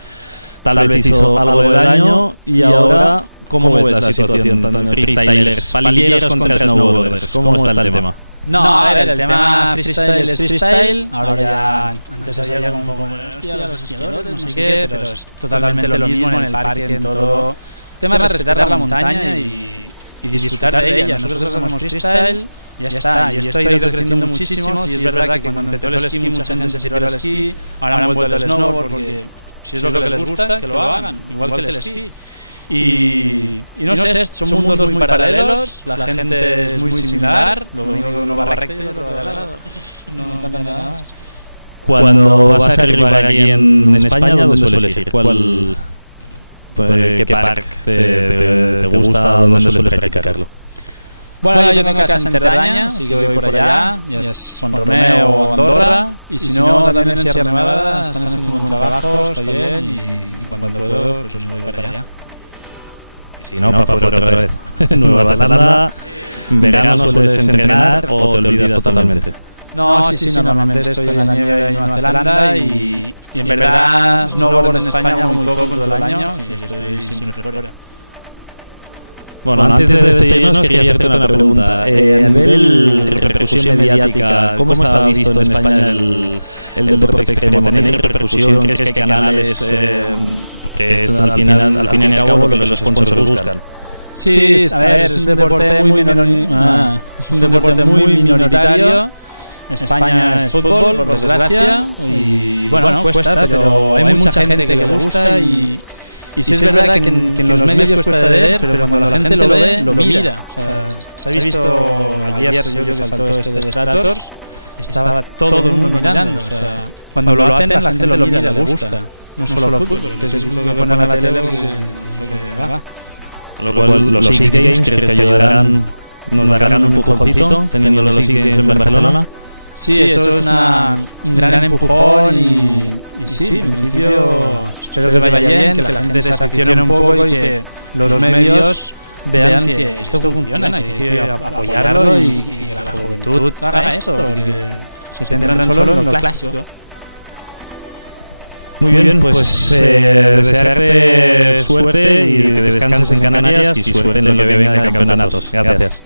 tal vez hizo algo de daño, y ahora, ¿cómo ves la situación tanto en freestylers, palilleros contra snowboarders? ¿Cómo está el tema? No, a ver, el tema freestyle es freestyle. Ahora ya, antes había como un poco, hostia, los esquiadores, no sé qué, pero es totalmente lo mismo en el parque, en todo. El tema es respetar la montaña y disfrutar de ella. Nosotros hacemos freestyle, ya está. Y esto ha ido creciendo muchísimo. Y es verdad que cuando empezó el esquí, mucha gente se tiró al esquí. Ahora han vuelto al snowboard porque si es lo que les gusta, que lo hagan, igual que el esquí. Y no sé, son mundos muy paralelos, la gente es muy similar, lo único que uno va recto y otro va de lado. No cambia nada más. Cuando vas a arribar aquí en España, ¿dónde sueles ir? ¿Qué park te gusta? ¿Dónde sueles practicarlo? Bueno, yo tengo casa en Cerdaña, así que voy por allá, ya es Juan Romeo o Andorra, y si no, también en Sierra Nevada, están haciendo un buen trabajo, está bien, y cuando puedo, pues me voy para allá. Si no, para fuera otra vez. Nueva Zelanda, en verano sueles entrenar o te olvidas totalmente. No, sí, normalmente estoy en la nieve en Nueva Zelanda y en verdad snowboard en España muy poco todo el año y estoy siempre fuera. Bueno, antes de despedirnos quería hacerte una pregunta. A nivel repercusión mediática, ¿cómo está visto en España el deporte extremo? ¿Tenéis repercusión? ¿Crees que hay canales que es al fin y al cabo lo que los sponsors buscan? Sí, a ver, es un deporte muy minoritario. España es fútbol, por desgracia, y bueno, cuesta, pero hay mucha gente que le gusta y sí es verdad que en los medios cuesta de ver, pero cuando la gente lo ve, lo mira. O sea, se ha visto ayer, yo que saltó este de Strators, estaba todo el mundo mirando. O sea, cuando lo hacen, la gente lo mira, le gusta. No solo fútbol, que es lo que ponen en la tele, porque es lo que va. Lo cual, los Six Games, ¿crees que ayudarán, nos darán un empujoncito teniendo los Six Games en Barcelona? Sí, eso es un gran empujón y sí, en principio espero que vaya bien, que la gente se aficione un poco y que los medios vean que esto funciona, que hay que apoyarlo y que la juventud haga esto, porque se centran solo en lo clásico. Muy bien, pues desearte suerte y que descanses en Canarias y suerte en lo que venga de campeonatos. Gracias.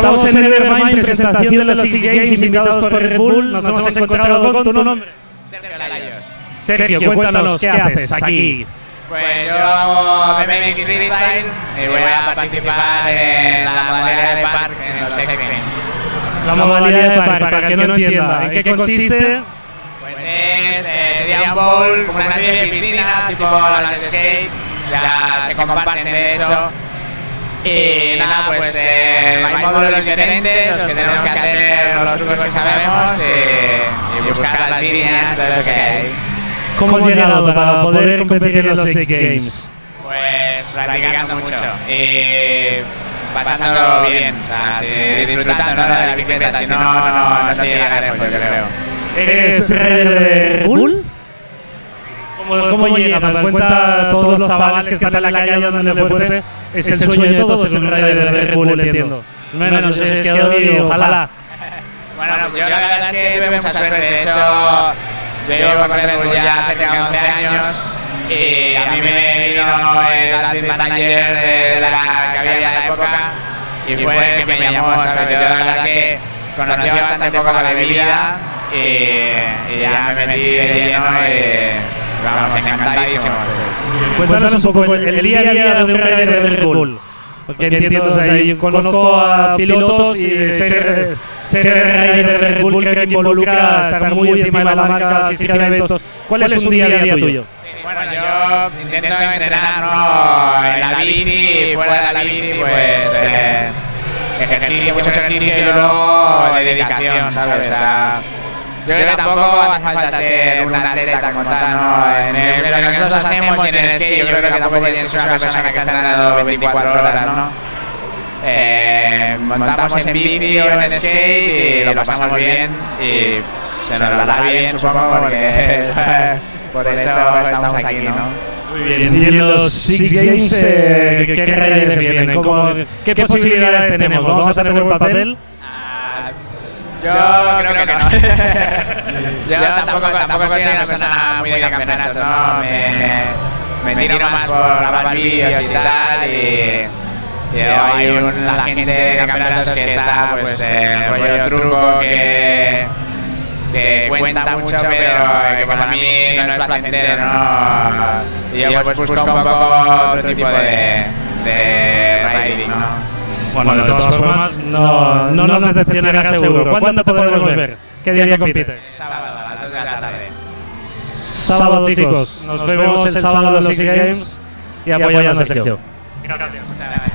Estamos en Nevermind, presentación de los Six Games, invitados por Red Bull. Nos hemos encontrado con tu nombre. Sergio Layos. Sergio, cuéntanos, ¿qué haces aquí? Pues yo hago BMX Freestyle y voy a participar en la modalidad de park en los X Games. La modalidad de park, para que no entienda, ¿en qué consiste? Pues sería un bowl como una especie de piscina, tipo las de skate, ya se comparten de hecho. Y nada, pues hay módulos diferentes, los que tenemos que hacer los trucos que sabemos y buscar las líneas, todo eso que hay. ¿Cómo has llegado para poder competir en los X Games? Pues practicando mucho y pasándolo bien, o sea, disfrutando, ¿no?, de la bicicleta, si no se llega lejos, yo creo. ¿Eres rider de Red Bull? ¿Cómo llega? Me cuenta todos los chavales que están en la calle donde el deporte es el sueño de todos, ser un rider de Red Bull, entiendo. Menos yo soy esquiador y ojalá. Bueno, pues yo la verdad es que tuve mucha suerte, de hecho yo llevo con Red Bull ya cerca de 11 años y a mí me vino el athlete manager de la que había en la época y fue el que me llamó, ¿sabes? Yo la verdad que conocía bastante poco la bebida y ya me metí de lleno y vamos, encantadísimo. Cuéntanos un poco el día a día de un rider de Red Bull. Porque entiendo, o sea, yo conozco a pilotos y ser rider de Red Bull creo que involucra estar muy encima de la marca, asistir a eventos. ¿Cuál es un día a día tuyo? Bueno, yo intento entrenar, ¿no?, en la bici y fuera de la bici, pues ejercicio, mucho ejercicio y luego dedicación, ¿sabes? O sea, yo creo que tampoco hace falta ser un atleta como tal, ¿no? En lo que nosotros hacemos y en el skate, yo creo que tampoco tienes que ser una persona que está entrenando 24 horas, ¿no? Montamos en bici o en skate y lo pasamos bien y se nos dará bien, supongo, porque por eso estamos aquí, ¿no? Muy bien, y en los Six Games, ¿qué riders vienen? ¿Qué posibilidades tenemos? ¿Vamos a tener buen papel? Yo creo que no. Yo tampoco soy una persona muy de campeonatos, ¿no? Me tiro más por grabar vídeos y tal y hay la gente de campeonatos que está pues rollo truco que cuenta mucho pero que para mí no es placentero, ¿no? Y yo pues busco un poco otro tipo de riding, ¿no? Bueno, de todas formas, no nos decepcionará seguro. ¿Cuándo te podemos ver? ¿Qué día compites? Sábado, a las 2 de la tarde. Sábado, chicos. Nos vemos el sábado en los Six Games y apoyando a Sergio. Gracias. Muchas gracias.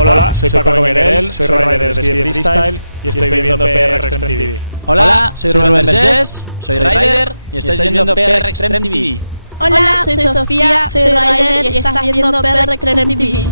Hola, soy Paco Benguerel, soy rider de esquí de freestyle y estoy viendo PRExtremeTV. Hola, soy Rubén Vergés, soy rider y estáis viendo PRExtremeTV. Hola, soy Sofía, soy rider y estás viendo PRExtremeTV.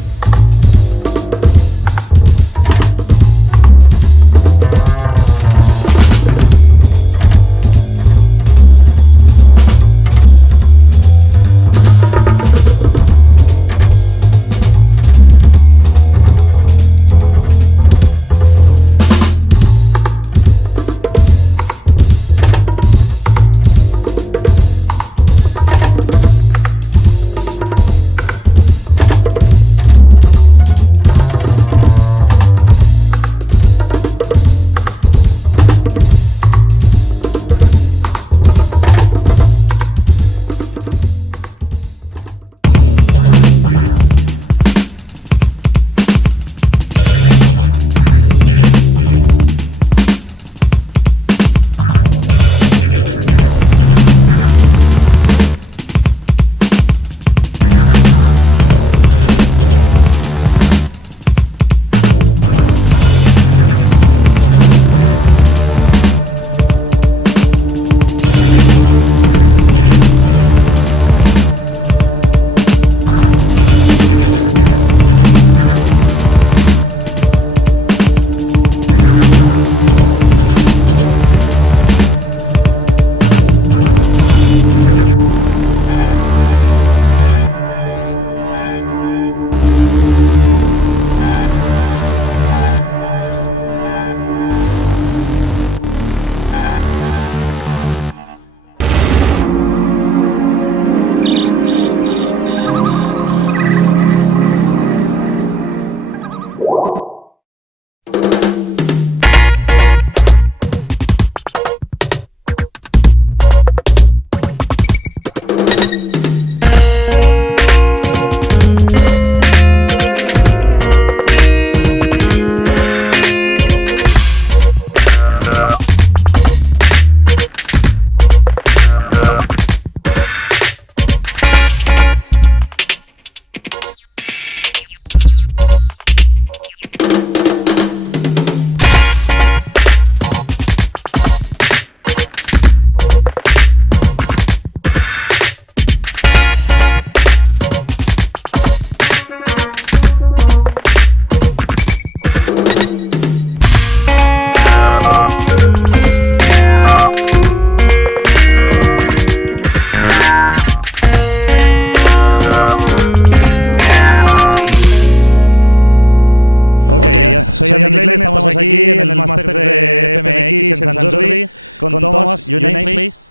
Soy Andy, estamos aquí en el máster de FMX en San Jordi con Thomas. Your name, please?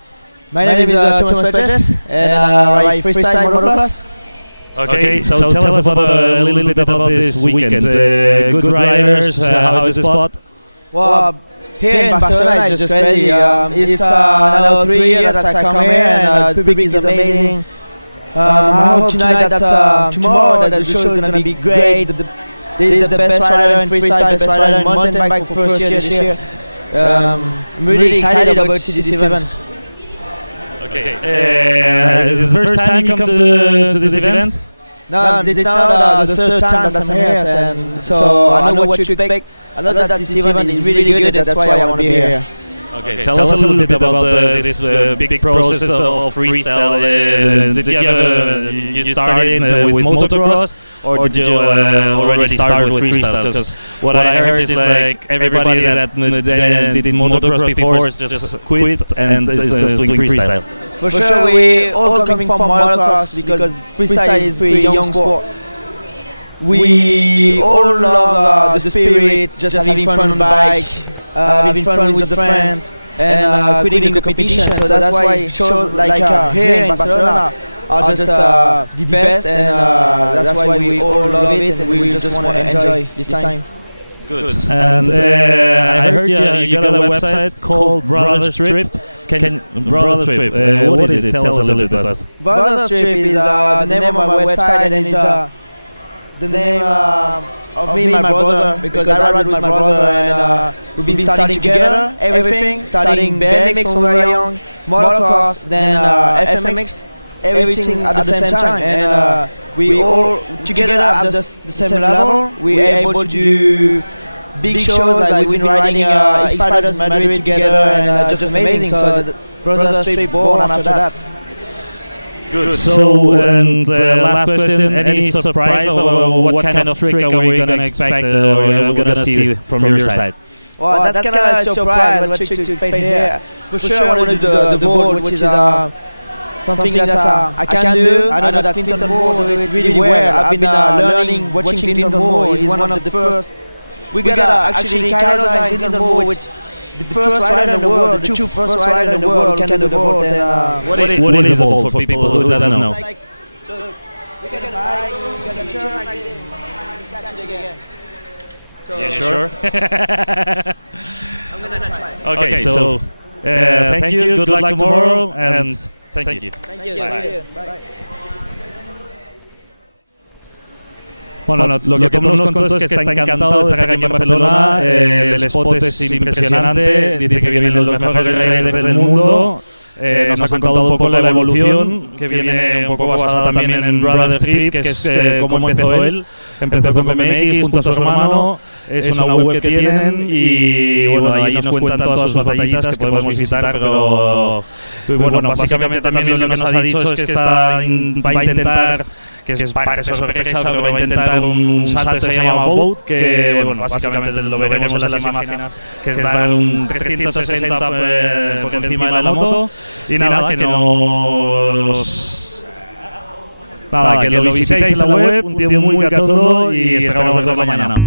My name is Thomas Perez, and I ride freestyle motocross. Okay, so tell us about a little bit about this weekend. Good riders, how is the spot? Well, here in Barcelona it's just crazy. It's another 3 years that I come here, and the public is amazing. I hope tonight that tomorrow that the show is gonna be great. This is the best rider in freestyle, best rider in mountain bike for first year this year. I'm really excited about this event. Okay, is this the first time you come to this event? No, it's now the third time that I'm here, and so I know what to expect. I know that this event is really good, that's why I want to be here. Okay, tell us a little bit about this big process of freestyle. Did you started with motocross, or did you already start with freestyle? Because what I heard is like everybody that did motocross before just quit and is doing freestyle. For sure, we all coming from motocross because freestyle is a pretty young sport. We all love the spirit, just having fun on bike, having fun with the friend, and quitting the competition. So that's why shows like here in Barcelona are just the best, and that's why we all love it, and we just want to enjoy this time. Good. And I heard you got a website called Brothers Trip. Brothers Trip, what is it? Tell us a little bit about it. Brothers Trip is the name of my website, and is the name of me and my brother, because I ride with my brother, and we've been studying together, everything, studying BMX when we were young, motocross, then FMX, everything at the same time, and we all together at the same level. We are able to do big shows, like we've been riding X-Fighters in Madrid together, and just amazing. So the brothers straight born after that. Good. So, and last question, any surprise or what kind of trick are we going to expect or are we going to see from your side? Well, that's kind of a surprise, what trick to explain here. For sure, I want to do the vault, which is something that I can do. I know that Clinton Moore do it really well. I've been learning, watching Clinton Moore. He's one of the first. We got actually Carlos and Clinton Moore, which the first rider in the world, the two first rider in the world can do the vault. What is the vault for people who doesn't know? Like, we get high, we get a turn like this, and catch it again. So, yeah, sure. I'm gonna try. Okay, so thank you, good luck tomorrow, and thank you. Thank you. Bye. Bueno, lo que Tom nos contó es que está encantado de estar aquí en Barcelona, el spot es impresionante, dice que vienen los mejores riders del mundo, nos ha contado un poco la evolución, que viene un poco basada también en Brother Strip, que es cómo empezó él. Empezó con BMX junto a su hermano, es una web que tienen y bueno, ahí nos cuentan todas sus batallitas que podemos visitar, pero bueno, básicamente también lo que nos ha dicho es que va a intentar, que es parte sorpresa, pero va a intentar un salto que se llama Boat, que bueno, básicamente lo veremos en las imágenes, que es dar un 360 por encima de la moto y nada, que lo visitéis en la web, un tío muy cachondo y esperamos verlo mañana.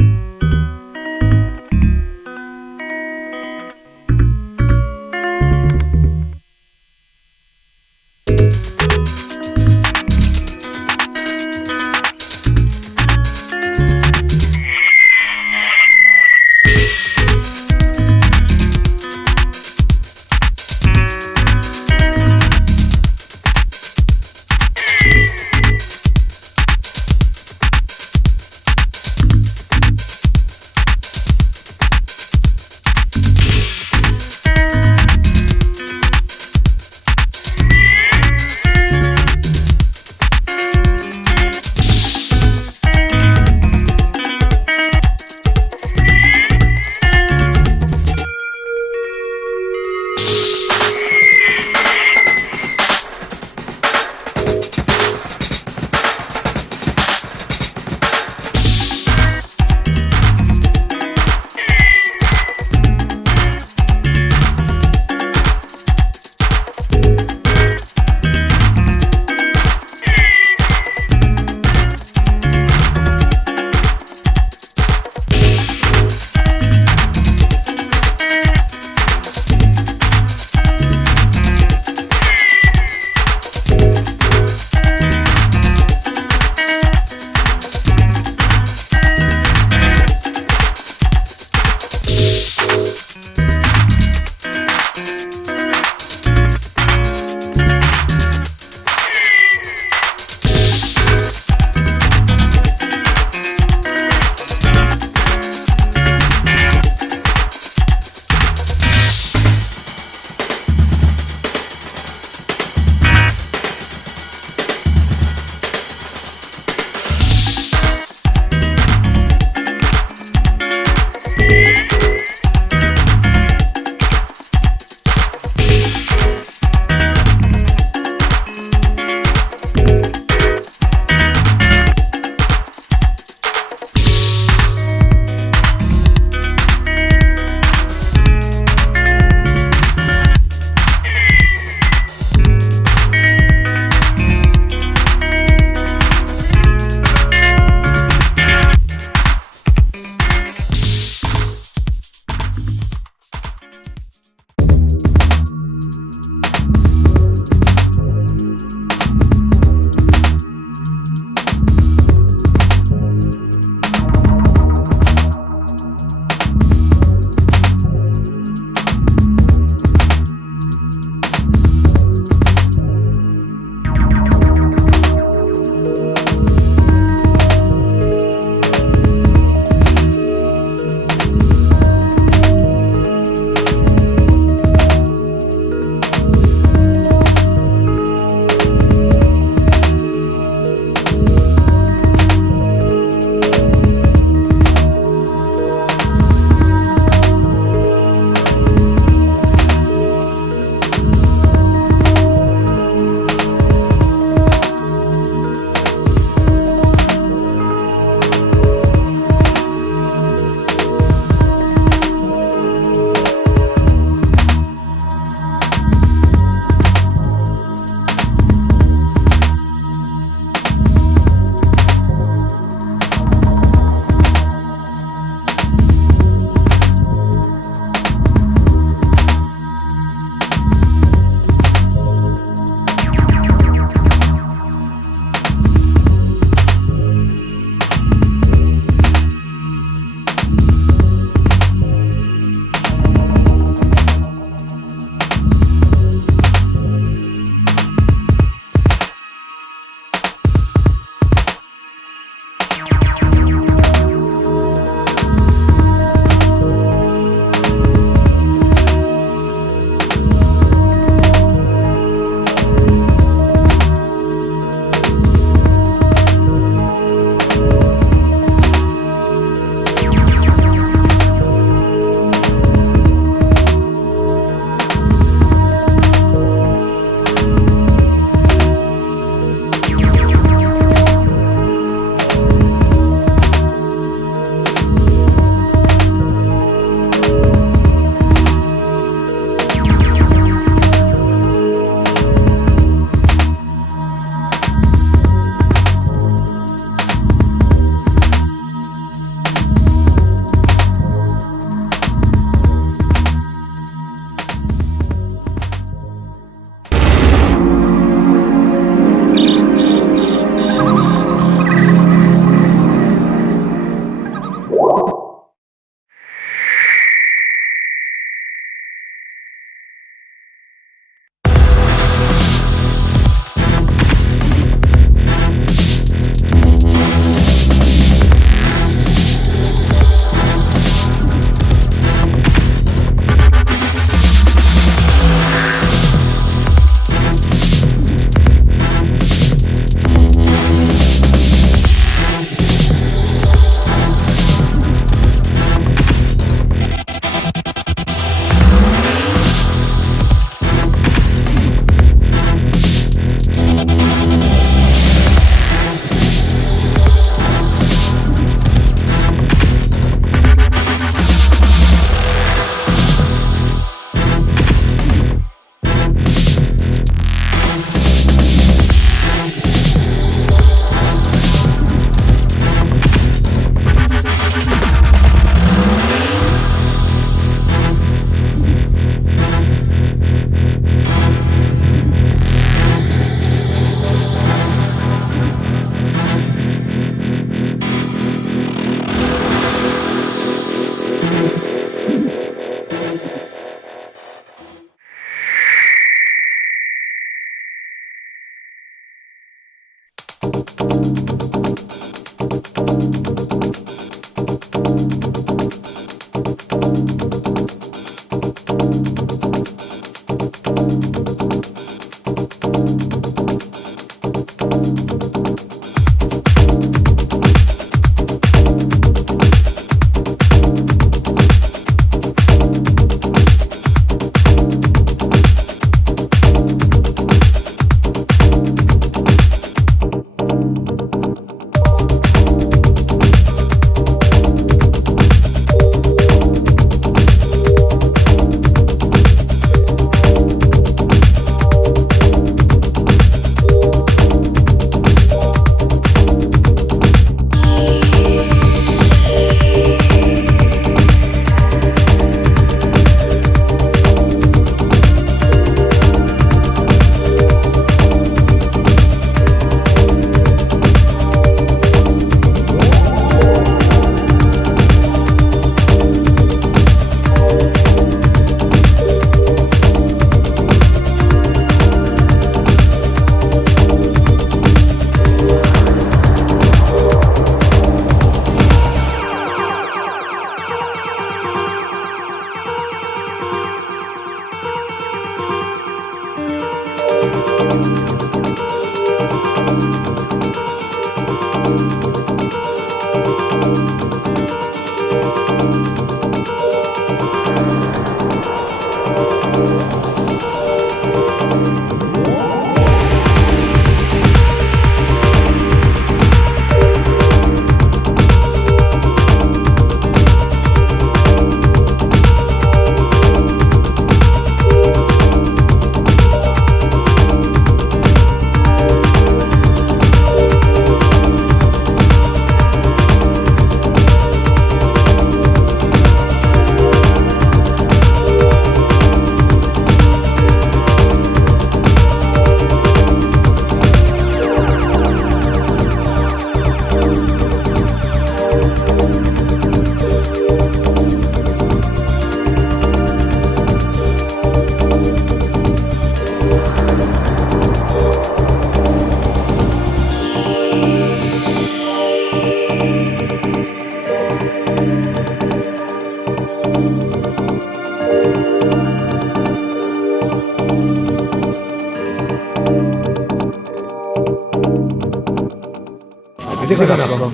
te conozco.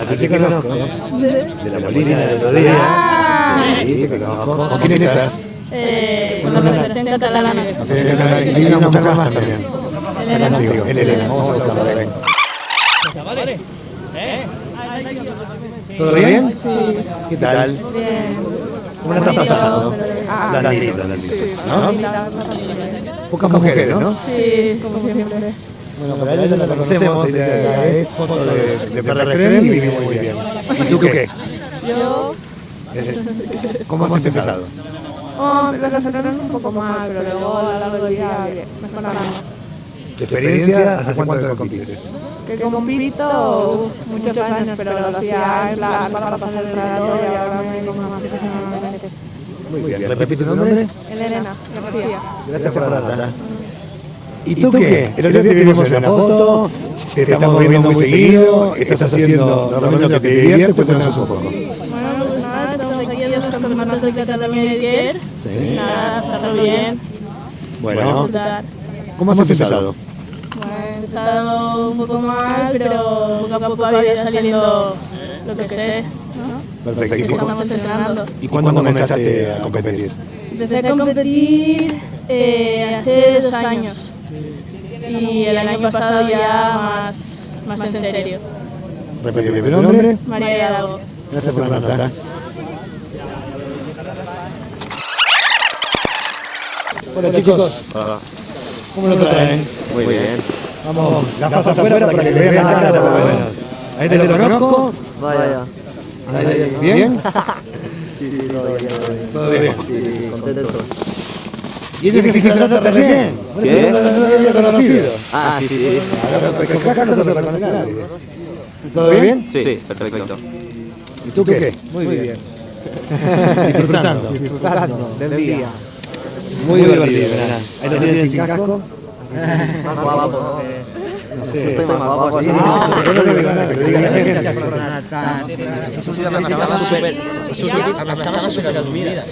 Aquí te conozco. De la Molina del otro día. Sí, te conozco. ¿Con quién estás? Con la representación catalana. Y una mujer más también. Contigo. Elena, vamos a buscarla, ven. Chavales, ¿Todo bien? Sí. ¿Qué tal? Bien. ¿Cómo la estás pasando? Blandito, ¿no? Pocas mujeres, ¿no? Sí, como siempre. Bueno, para ella la conocemos, ella es foto de PRExtreme y vive muy bien. ¿Y tú qué? Yo... ¿Cómo has empezado? PRExtreme un poco mal, pero luego a lo largo del día mejorando. ¿Tu experiencia hace cuánto compites? Que compito muchos años, pero lo hacía en plan para pasar el rato y ahora me pongo más profesionalmente. Muy bien, ¿repite tu nombre? Elena, García. Gracias por la data. ¿Y tú qué? El otro día te vimos en una foto, te estamos viendo muy seguido, estás haciendo normalmente lo que te divierte, cuéntanos un poco. Bueno, pues nada, estamos aquí en los campeonatos de Cataluña de ayer. Sí. Nada, pasarlo bien. Bueno, ¿cómo has empezado? Bueno, he empezado un poco mal, pero poco a poco ha ido saliendo lo que sé, ¿no? Perfecto. Estamos entrenando. ¿Y cuándo comenzaste a competir? Empecé a competir hace 2 años. Y el año pasado ya más en serio. ¿Repetime tu nombre? María Hidalgo. Gracias por la nota. Hola chicos. ¿Cómo lo traen? Muy bien. Vamos, la paso afuera para que le vean la cara por lo menos. Ahí te lo conozco. Vaya. ¿Bien? Sí, Todo bien. Sí, contento. ¿Y ese que se trata recién? ¿Qué? No lo había conocido. Ah, sí. Acá no se reconoce nadie. ¿Todo bien? Sí, perfecto. ¿Y tú qué? Muy bien. Disfrutando Disfrutando del día. Muy divertido, ¿verdad? Ahí lo tienen sin casco. Más guapo, ¿no? No sé. Estoy más guapo aquí. Que no lo digan nada, que lo digan la gente. Eso sí, las cámaras súper aluminadas.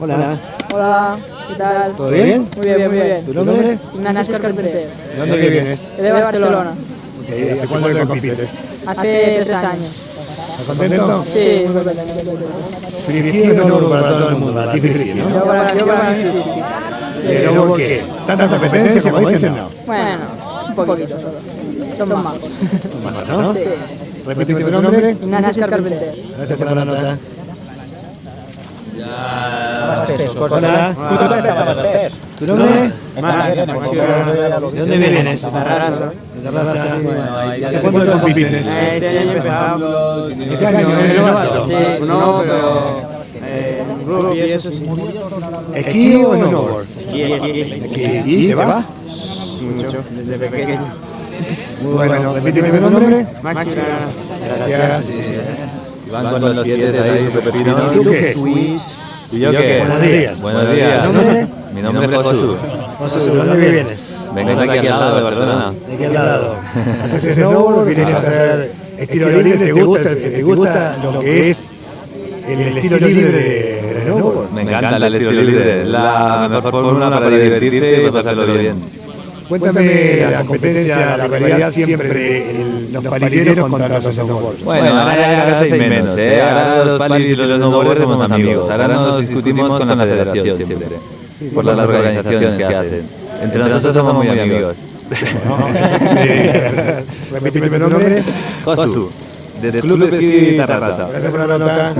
Hola. Hola, ¿qué tal? ¿Todo bien? Muy bien, muy bien. ¿Tu nombre? Ignacio Carpenter. ¿De dónde vienes? De Barcelona. Ok, ¿hace cuándo compites? Hace 3 años. ¿Estás contento? Sí, muy contento. Free es nuevo para todo el mundo, a ti free, ¿no? Yo para mí sí. ¿Pero por qué? ¿Tanta competencia como dicen? No. Bueno, un poquito solo. Son más. Más, ¿no? Sí. Repíteme tu nombre. Ignacio Carpenter. Gracias por la nota. Hola. ¿Tu nombre? ¿De dónde vienes? De Tarrasa. ¿Hace cuánto compites? Este año empezamos. ¿Este año eres novato? Sí, no, pero... rugby y eso sí. ¿Esquí o snowboard? Esquí. ¿Y te va? Mucho, desde pequeño. Muy bueno, repíteme tu nombre. Máxima. Gracias. Van con los 7 ahí, Pepino. ¿Y tú qué? ¿Y yo qué? Buenos días. Buenos días. ¿Nombre? Mi nombre es Josu. José, ¿de dónde vienes? Vengo de aquí al lado de Barcelona. De aquí al lado. ¿Haces snowboard? ¿Vienes a hacer estilo libre? ¿Te gusta lo que es el estilo libre de snowboard? Me encanta el estilo libre. Es la mejor fórmula para divertirte y pasarlo bien. Cuéntame la competencia, la rivalidad siempre, los palilleros contra los snowboarders. Bueno, ahora cada vez hay menos, ¿eh? Ahora los palis y los snowboarders somos amigos. Ahora nos discutimos con la federación siempre, por las organizaciones que hacen. Entre nosotros somos muy amigos. Repíteme tu nombre. Josu, del Club de Esquí Tarrasa. Gracias por la nota.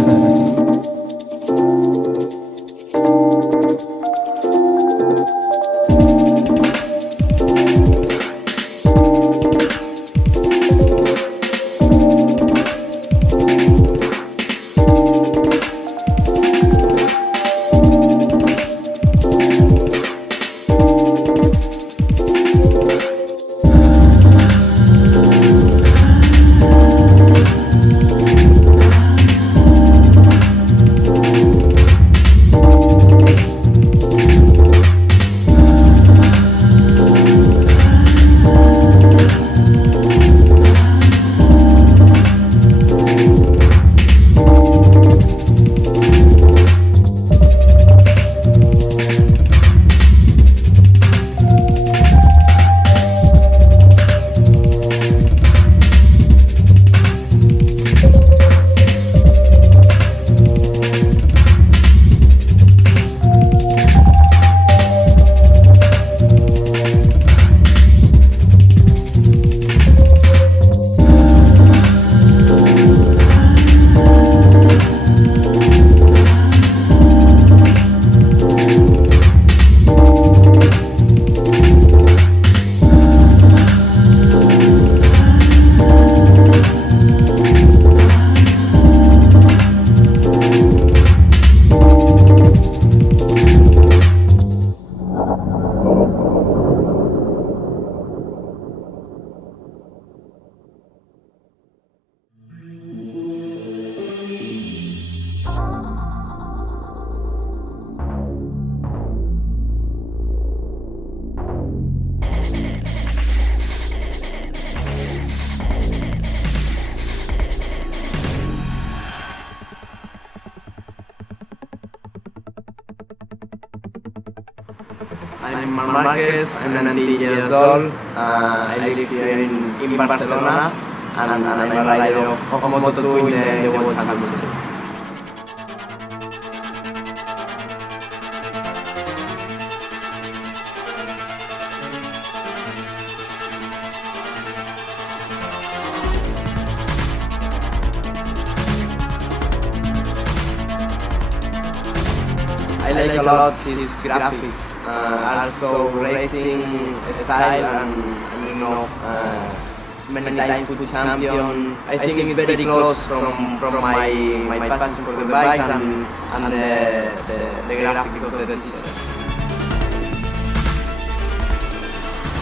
I'm Marquez, I'm 19 years old. I live here in Barcelona, and I'm a rider of Moto2 in the World Championship. I like a lot his graphics, also racing style, and you know, many times food champion. I think it's very close from my passion for the bikes and the graphics of the t-shirt.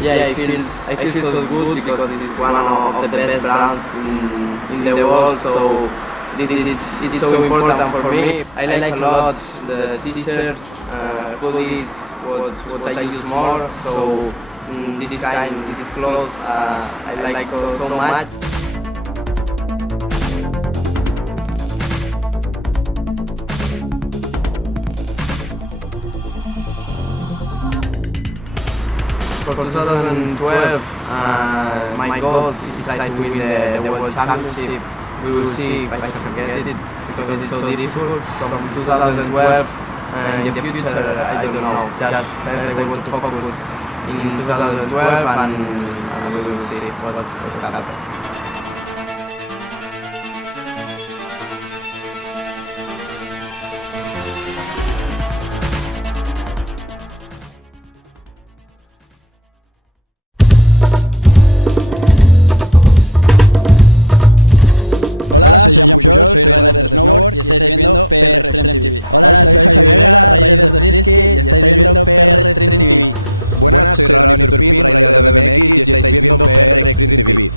Yeah, I feel so good because it's one of the best brands in the world. So it's so important for me. I like a lot the t-shirts, hoodies, what I use more. So this clothes I like so much. For 2012, my goal is to win the World Championship. We will see if I can get it because it's so difficult. From 2012 and in the future, I don't know. Just I want to focus in 2012 and we will see what's happening. Hola, soy Jan Pujol, soy rider de snowboard y estáis viendo PRExtremeTV. Hola, soy Javier Vega, rider de ski y estáis viendo PRExtremeTV. Buenas, soy Ronnie Turpin, rider de BMX y estáis viendo PRExtremeTV.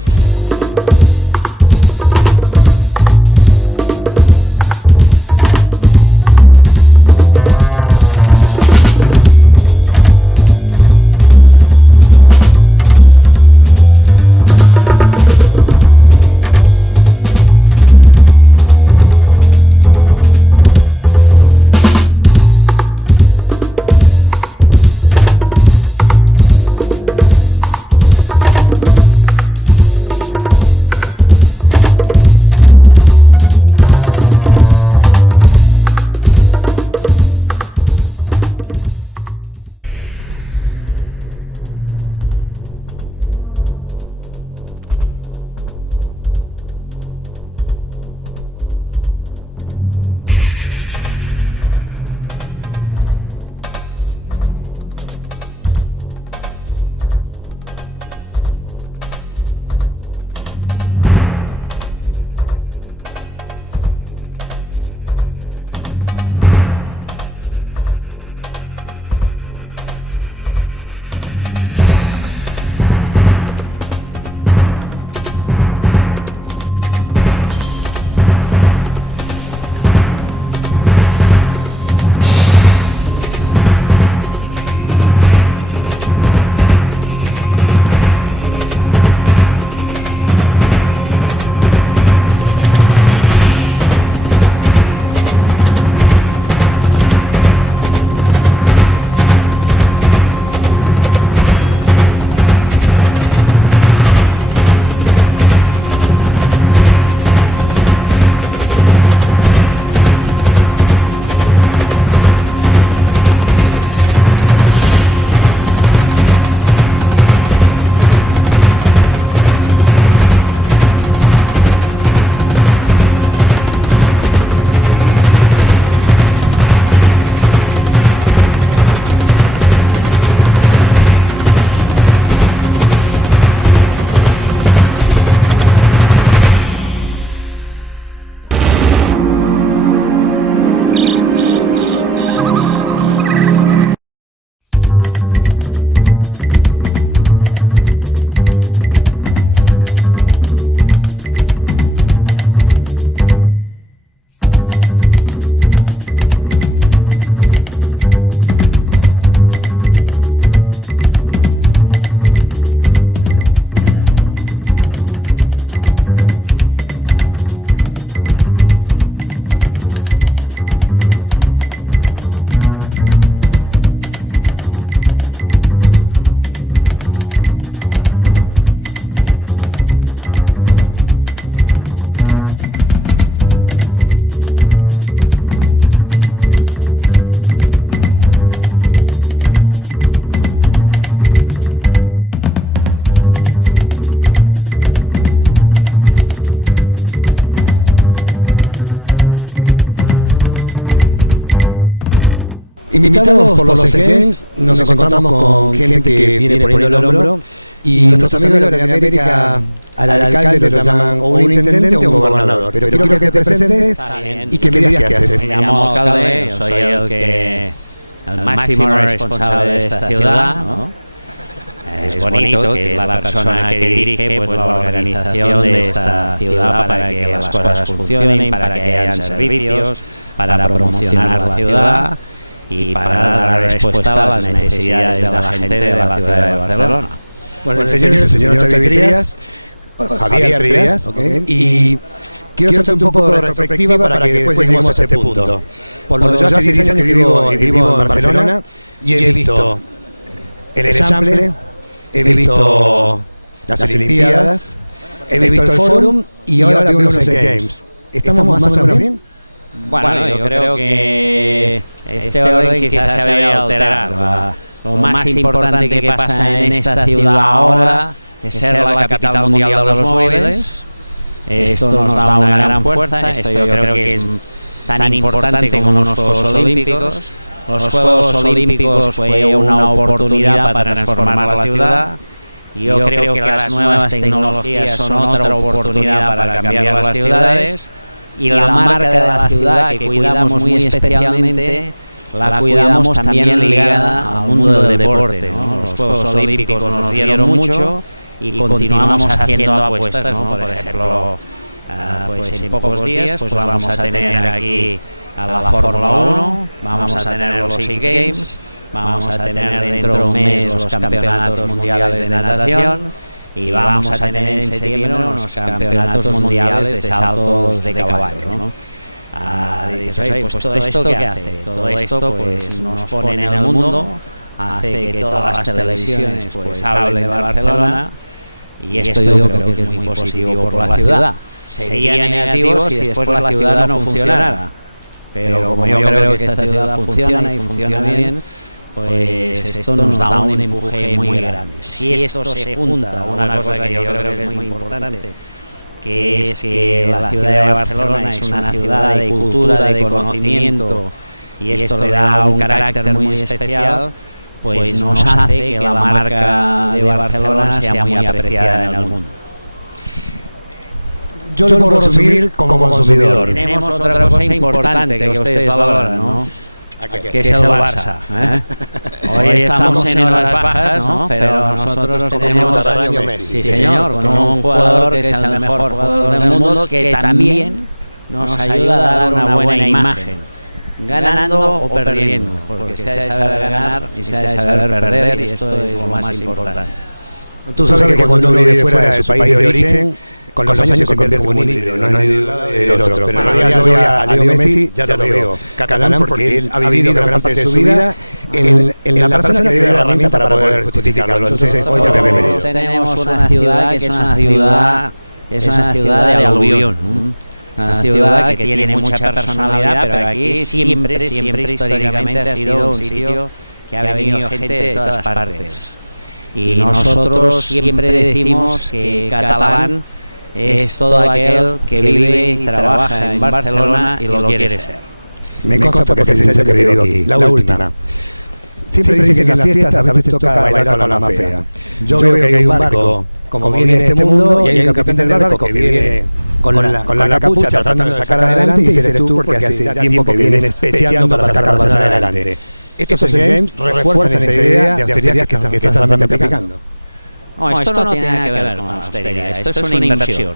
Invitados por los Games, nos encontramos con gente que viene poniendo el hombro y nuestros amigos de Latinoamérica, al alcalde lo llaman o un intendente o un gobernador. Pero quiero que te presentes y que me digas qué haces. Me llamo alcalde, yo soy el máximo responsable de esta ciudad, ¿no? es bonito que es la persona que dirige pues, la organización de esta ciudad para que las cosas funcionen, para que hayan servicios, para promocionar la ciudad y para dar respuesta a las necesidades de la gente de la ciudad de Barcelona. Bueno, el señor Javier Trías, ¿okay? Y quiero hacer un poco de retrospectiva para que después lleguemos a este punto. Por lo que yo hace 10 años que vivo en Barcelona y he visto el ensamble, he visto las Olimpiadas, he visto el Fórum y ahora veo los Games. ¿Estamos más o menos bien? Bueno, yo creo que este orden quizás se vaya a alterar. Lo más importante que pasa en esta ciudad ahora es ser la capital mundial de los móviles. Esto nos da una gran fuerza. Esto yo creo que es tan importante como los Juegos Olímpicos. Los Juegos Olímpicos fue una oportunidad para transformar la ciudad. Yo creo que las nuevas tecnologías son otra oportunidad para cambiar las ciudades. Y la marca de la ciudad que cuidamos muy especialmente, la cuidamos también ligada al mundo del deporte, ¿no? Los Juegos Olímpicos nos dieron mucho y continuamos haciendo apuestas, ¿no? Por ejemplo, pues en pocos días pues vamos a tener aquí a la Fórmula 1, vamos a tener los X Games, vamos a tener dentro de un mes los campeonatos mundiales de natación y vamos a tener en septiembre los campeonatos mundiales de saltos de caballo, ¿no? Dices, oye, pues todo esto ¿qué hace? Todo esto pues nos pone en el mundo, hace que todas las televisiones pues hablen de Barcelona y esto yo creo que es muy positivo por la ciudad. Sería negativo si después la ciudad no funcionara, pero como yo creo que esta ciudad funciona y funciona bien, pues esto nos da un empuje muy grande. Si esto se junta a una cosa que yo creo que es muy importante, que es que la ciudad de Barcelona es una ciudad de cultura, de conocimiento, y esto le da un carácter muy especial, pues nos hace que la marca de Barcelona sea muy apreciada en el mundo. Yo lo puedo resumir como consumidor. Tenemos otra cosa importante que ustedes valoran, ¿no? Que es el Barça. Hoy estamos en horas bajas, ¿no? Pero nosotros tenemos sí señor, con un jugador que es el mejor jugador del mundo, que también nos ayuda a dar una buena imagen, ganando o perdiendo, porque se ha de saber ganar y se ha de saber perder, y esto es lo más importante. Tú sabes que cuando uno vive fuera de su país de origen, con los años se convierte como un híbrido, no hay el otro. Pero ahora yo veo a Leo Messi, ya lo veo catalán porque él ha vivido gran parte de su vida en la persona que tiene la herramienta para poder justificarlo. Entonces, hoy ya te bienvenido. Tenemos una ciudad que es una ciudad de aluvión, una ciudad que tiene mucha personalidad, pero aquí siempre históricamente ha sido un sitio que ha venido gente de todas partes. Y nosotros siempre decimos que catalán es todo aquel que vive y trabaja en Barcelona y lo quiere ser. Me consta porque es el sencillo que vivo aquí, la última. Siempre dicen que en las fiestas a veces toca bailar con la más fea. Yo veo que hay un barco como viene este mundo y hay un capitán del barco que viene con la capucha tratando de sacar adelante y ese eres tú porque hace ya tiempo que vienes especheando para sacar la adelante. Estos games refuerzan esa idea de austeridad que estás realmente aplicando. No, esto no tiene nada que ver con la austeridad, esto es una inversión.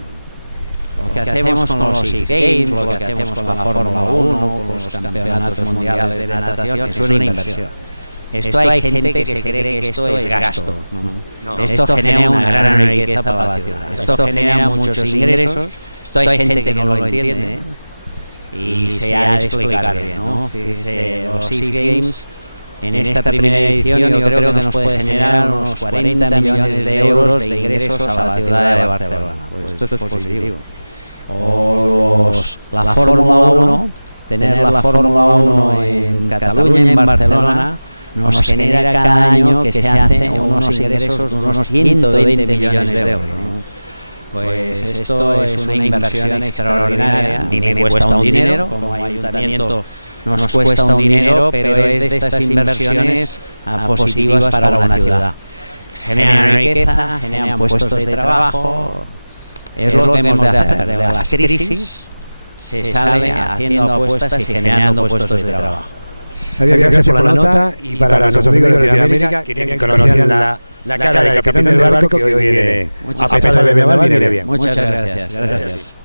Lo que hacemos con los X Games, lo que hacemos con la Fórmula 1, con los campeonatos mundiales de natación, es una inversión. Esto hay gente que se cree que esto es gasto. Esto genera una gran riqueza para la ciudad. Esto genera muchos ingresos. Esto hay gente que no lo entiende y se ha de explicar bien, ¿no? Fíjese, los X Games en esta primera edición yo creo que nos puede generar unos 40 millones de euros de ingresos a la ciudad de Barcelona. Pues esto es positivo. O la Fórmula 1, tener la Fórmula 1 en Cataluña y en Barcelona nos genera cada año que se hacen unos ingresos de unos 120 millones de euros, ¿no? Pues esto es una inversión extraordinaria, ni me cuesta un dinero, como ayuntamiento nos cuesta un dinero, pero es de estas inversiones positivas para una ciudad. Generan riqueza, generan puestos de trabajo, es lo que hemos de hacer. De las crisis se sale haciendo apuestas y generando puestos de trabajo. Javier, gracias por la nota y para nuestros amigos de Latinoamérica querían que conocieran la cara del capitán del barco que hoy viene, a pesar de vendaval, viene bien. Muchas gracias. Gracias.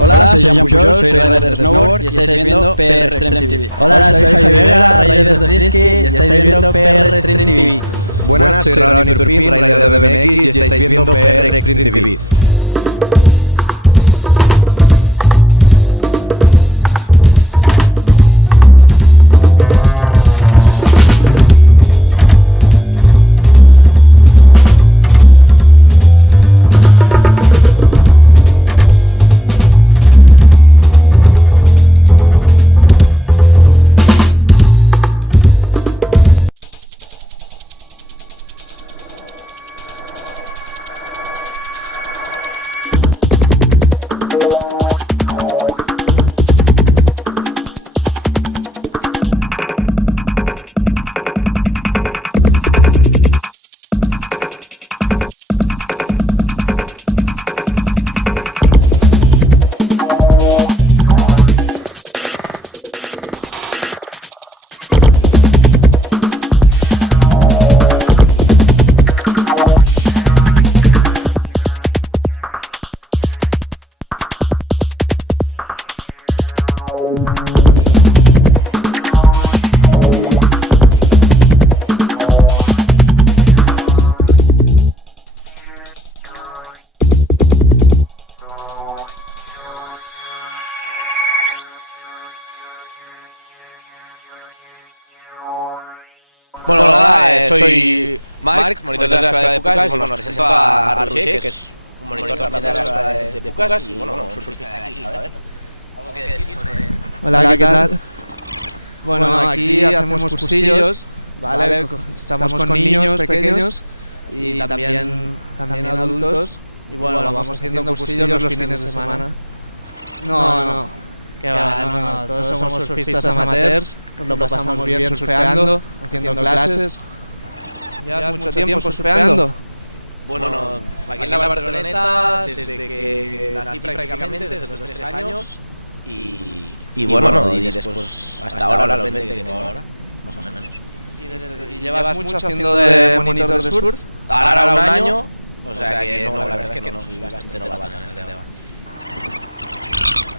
Hola, soy Jean Pujol, soy rider de snowboard y estáis viendo PRExtremeTV. Hola, soy Javier Vega, rider de ski y estáis viendo PRExtremeTV. Buenas, soy Ronnie Turpin, rider de BMX y estáis viendo PRExtremeTV. Bueno, hola, soy Marc, monitor de la escuela de Pucas, y bueno, os presento a Roger, que es un monitor también de la escuela de Pucas, y bueno, un surfista de aquí, a ver. ¿Algo que decir sobre...? Hola, ¿qué tal? Bueno, aquí hacemos cursillos, ¿vale? Estamos con niños pequeños y también adultos. Y bueno, vamos haciendo cursillos los fines de semana. No, que va, no, todos somos surfistas amateurs, nos lo pasamos bien surfeando, haciendo clases. ¿Llevas mucho tiempo surfeando? Bueno, aquí en la Barceloneta, desde que nací prácticamente, desde los 3 años, y bueno, y después hasta ahora, los 20 que tengo ahora, más o menos. ¿Y llevas mucho haciendo de monitor de surf? Ahora un año, o sea que no, la verdad es que no soy bastante novato en este tema.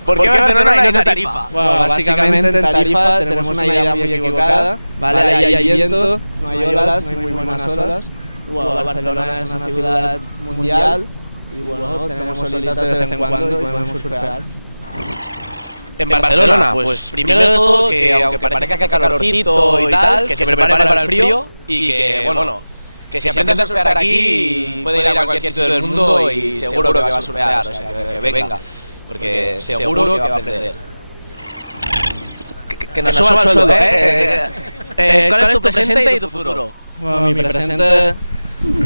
¿Por qué Barcelona y no Tarifa? Bueno, básicamente en Tarifa tenemos una idea muy equivocada, ¿vale? Ahí hay viento, no hay olas, no hay muy buenas olas. Bueno, Barcelona es una ciudad mundial y bueno, tenemos olitas de vez en cuando y podemos surfear. En Barcelona, pues primero de todo que aunque parezca que hace calorcito y tal, que se prepare para el frío y que, bueno, que si aprendes a surfear aquí puede ir a cualquier sitio del mundo y seguro que va a surfear, o sea, que venga, porque seguro que va a aprender. Que nos suba el sueldo, ¿cuál es tu presente y tu futuro? Bueno, mi presente de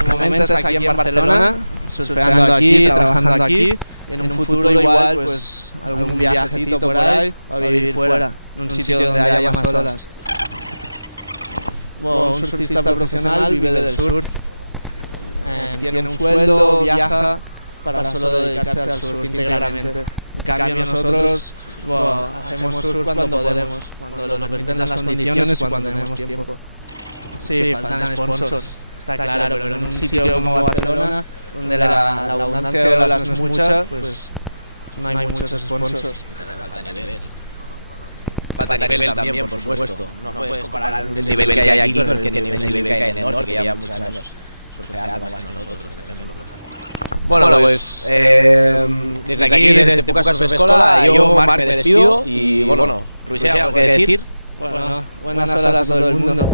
momento es aquí en Barcelona, surfeando aquí, trabajando aquí. En un futuro igual, pues algún viajecito por ahí, a vivir fuera, en un sitio donde haya más olas. Bueno, un surfista profesional vive del surf, tiene un sueldo, viaja para solo dedicarse al surf íntegramente. En cambio nosotros hacemos surf cuando podemos, cuando nos permiten las condiciones y cuando tenemos tiempo. Sí, faltan sponsors, está claro, pero en un sitio como Barcelona, donde la abundancia de olas no es mucha, pues no hay muchos sponsors. Falta nivel también, por supuesto. No puedes comparar el nivel que hay aquí con el nivel que hay en el norte, que lleva muchos años surfeando más que nosotros, por ejemplo. Bueno, pues desde aquí, desde Pucas Surf Escola, yo, Marc, me despido y bueno, Roger, ¿algo que decir? Bueno, buenas olas a todo el mundo.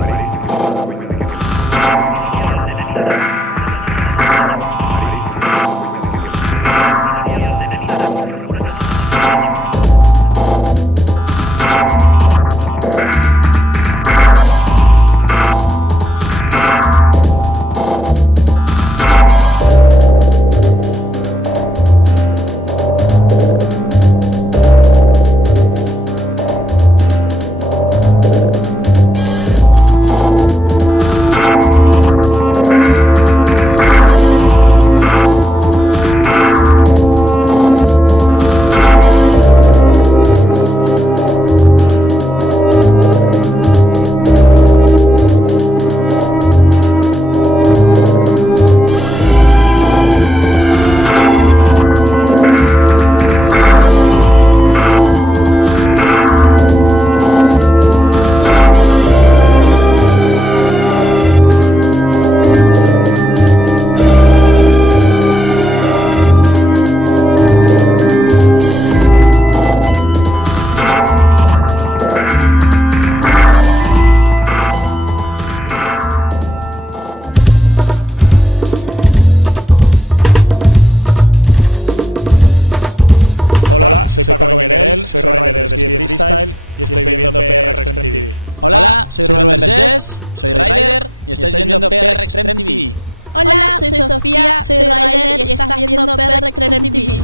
Hola, soy Paco Miguel, soy rider de esquí de freestyle y estoy viendo PRExtremeTV. Hola, soy Rubén Vergés, soy rider y estáis viendo PRExtremeTV. Hola, soy Sofía, soy rider y estás viendo PRExtremeTV.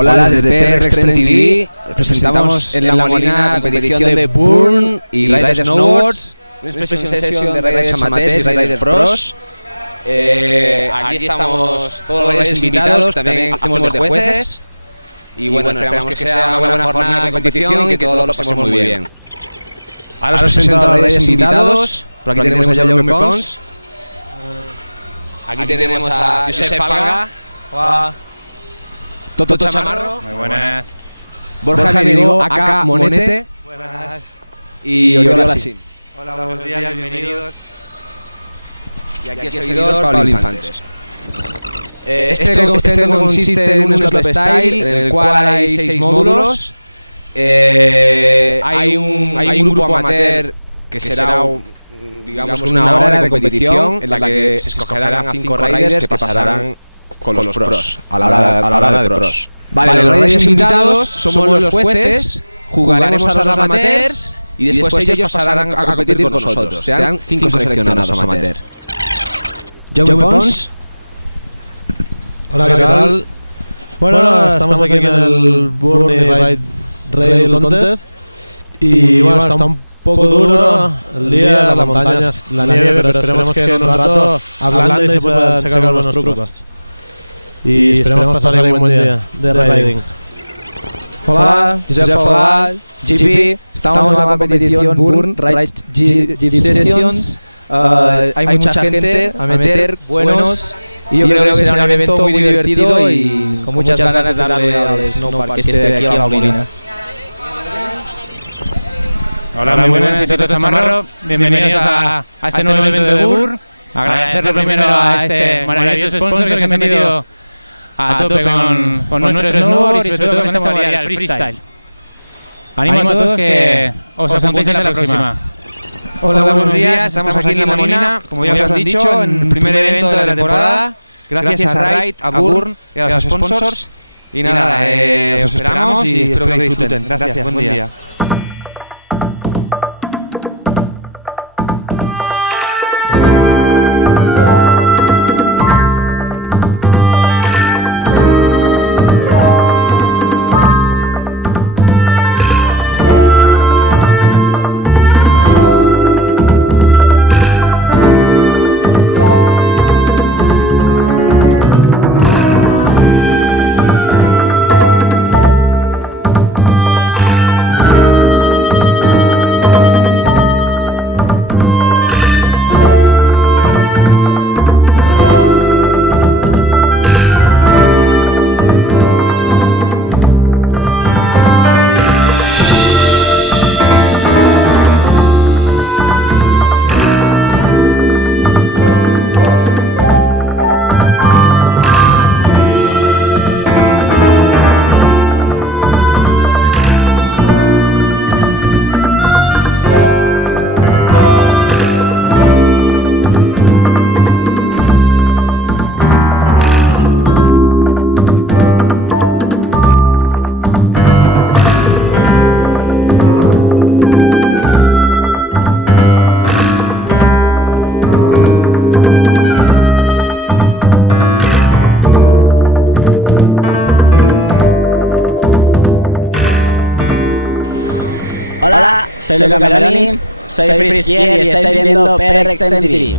Hola, desde PRExtremeTV presentamos en La Molina la competición de Burn y Rider Snowboards, una special session de riders amateurs y riders pros. Aquí estamos todos los riders invitados, también hacemos de jueces. Y bueno, esperamos que sea una buena jornada de competición y que todos lo pasemos muy bien. Ahora os presento a los riders invitados. Por aquí tenemos a Jaume Pons. Aquí tenemos a Josep Falga. Hola. Toto Chamarro. Muy buenas. Borja Generigo, acá Monete. Buenas. Y Oriol Asín. Hola, buenos días, bienvenidos. Y aquí el seguidor, Pablo Infantes. Este consiste en un slopestyle en el cual hay 6 módulos. Hay un grupo amateur que será, digamos, una hora de competición en la que se escogerán a 5 riders que pasarán con los pros, a la hora de pros. Vale, los riders invitados somos los jueces, jugaremos a los amateurs y después ellos pasarán a competir con nosotros. Serán 5 seleccionados amateurs. Jaume Pons. Hola, ¿qué tal? Bueno, estamos aquí en el Burn y Ride Rail Contest y bueno, está un poco duro el día, las montañas, la nieve, pero esperemos que en un rato hablando y se puedan sacar algunos trucos. Y esperemos pasar un buen día de riding. Hola, Josep Falga, GP. Estamos en la competición Burn Ride GP Sessions. Hay mucha gente a meter, buenos. Y yo creo que será un evento muy divertido y con muchas ganas de darle al snowpark que esté aquí a La Molina. Hola, muy buenas, soy Toto Chamarro. Bienvenidos a este nuevo evento de Burn. Agradecerle primero a este maravilloso sponsor que se ha metido a tope con nuestro snowboard y sobre todo con esta modalidad del freestyle. Animo a todos que os apuntéis a la próxima. Hola, buenos días, estamos aquí en La Molina, como ya os han dicho, en el primer evento de la temporada, gracias a Ride, a Burn y a los sponsors. Y nada, os esperamos y espero que disfruten. Gracias, buen día. Hola, soy Luca Meloni, soy freeskier y estáis viendo PRExtremeTV.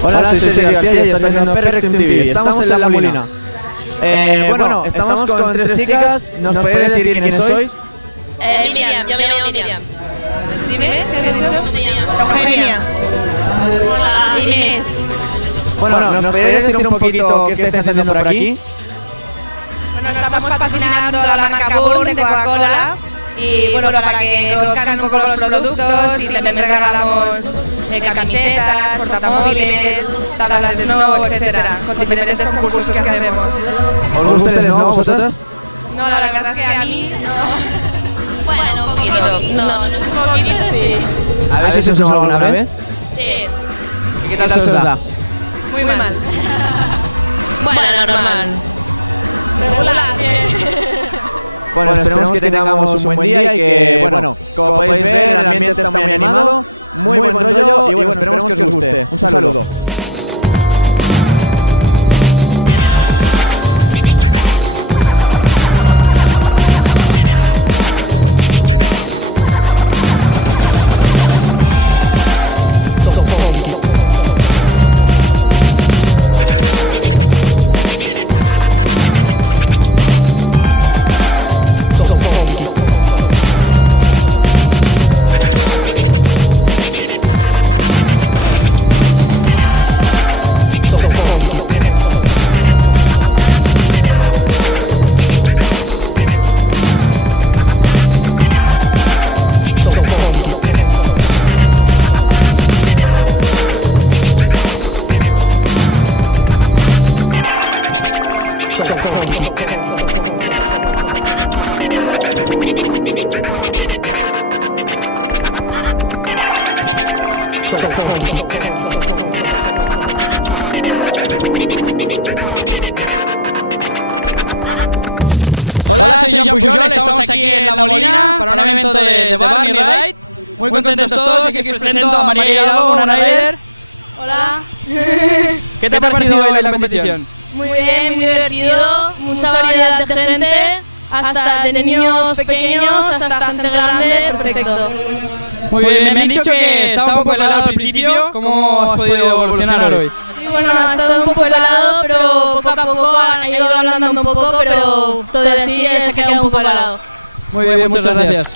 Hola, soy Sergio García y estoy viendo PRExtremeTV. Estamos en La Molina. Bueno, estamos con tres chicas. ¿Nos podéis decir quiénes sois? Miriam, yo me llamo Miriam. Dime, ¿qué has dicho? Eugenia. Hola, Inés. Bueno, ¿nos podéis decir un poquito qué estáis haciendo por aquí? Bueno, estamos patrocinando a la marca Burn de Coca-Cola y bueno, para que conozcan un poco los productos y también regalamos camisetas, portamóviles, tablas de snow, etcétera, con diferentes concursos que hacemos. ¿Os gusta el snow a vosotras? No, la verdad es que a mí no. Bueno, un poquito. No, un poquito sí. ¿Habéis hecho eso alguna vez? Sí. ¿Y qué tal se os da? Muy mal. Bueno, normal. Regular. Bueno, esperemos que tengamos un buen día y que, bueno, como podéis ver, el ambiente está muy animado, muy buen rollo y bueno, esperemos que os guste. Un saludo. Hola, soy Jean Pujol, estamos aquí en La Molina para un evento de Barney Ride. Muy contentos todos y aquí os presento a María Hidalgo, una rider. Hola. ¿Qué te ha parecido hoy la competición? Muy bien, muy divertido, mucha variedad de gente, hasta de niños pequeños hasta gente grande, perfecto. Muy bien, me han dicho que estaba un poco helado al principio. ¿Cómo has podido evolucionar hoy? Sí, bueno, ha estado un poco helado, pero poco a poco ha ido ablandando un poco, pero todavía así se queda un poco helado. Muy bien, muchas gracias.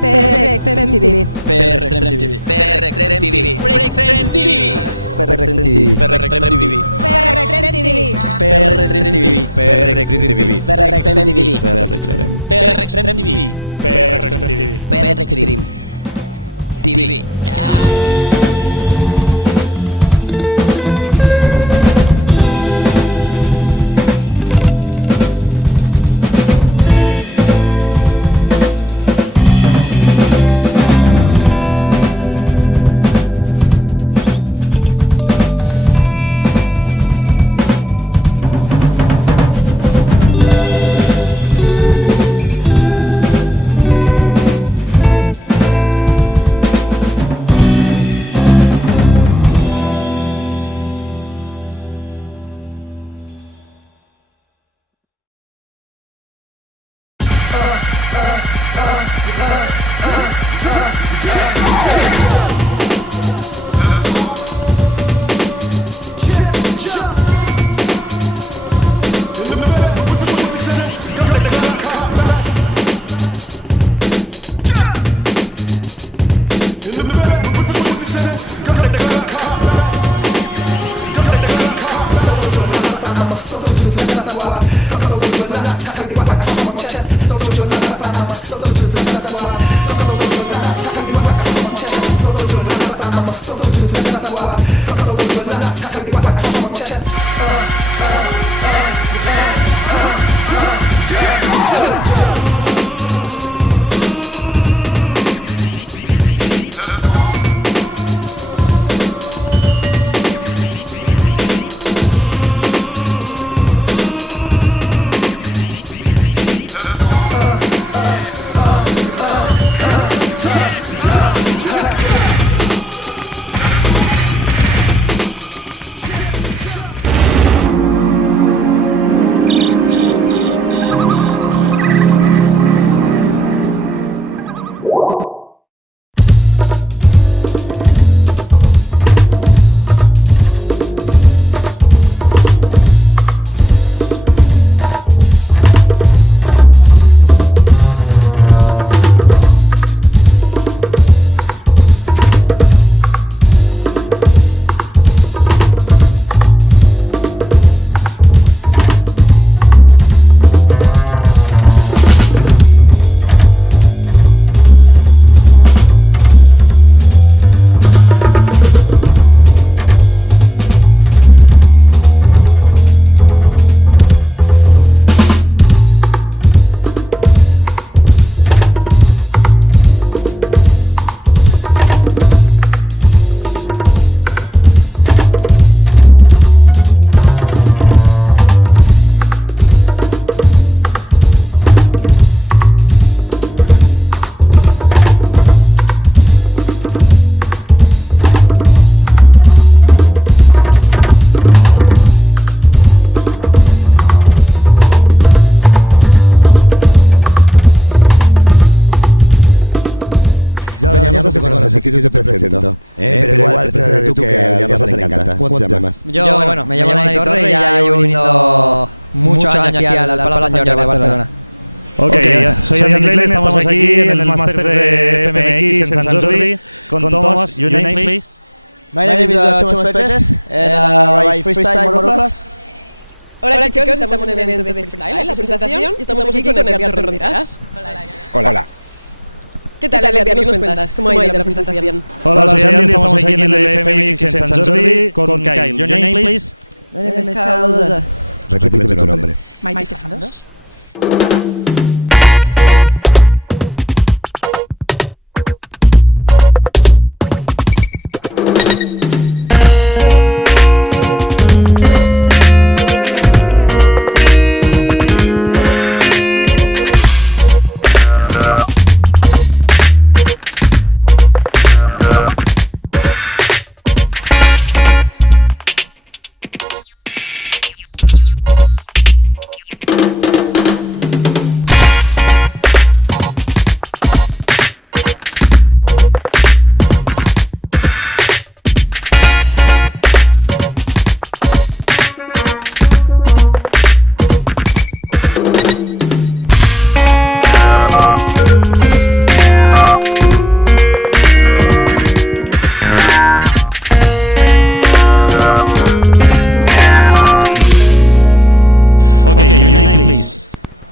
PRExtremeTV. PRExtremeTV. PRExtremeTV. PRExtremeTV. PRExtremeTV. PRExtremeTV. PRExtremeTV. PRExtremeTV. PRExtremeTV. PRExtremeTV. PRExtremeTV. PRExtremeTV. TV. Ya no te conoces, así que yo te presento. Pero igual, preséntate tú que a nosotros nos encanta. ¿Cómo te llamas? Yo, bueno, me llamo Dani Torre y ya llevo viniendo muchos años aquí al Palacio de Barcelona. Ok, soy Andy Klein, estamos aquí en el máster de FMX en Sant Jordi con Thomas. Your name, please? My name is Thomas Pedres and I ride freestyle motocross. Hola chicos, estamos en el evento de freestyle, la presentación, y estamos aquí con Edgar Torronderas. Hola. ¿Qué tal, Edgar? ¿Qué nos cuentas? ¿Cómo ha ido la presentación? Hola, soy Andy, estamos aquí en el FMX en Sant Jordi con Kyle. Your name, please? My name is Kyle Loza. Repíteme tu nombre. Maite Cefalos.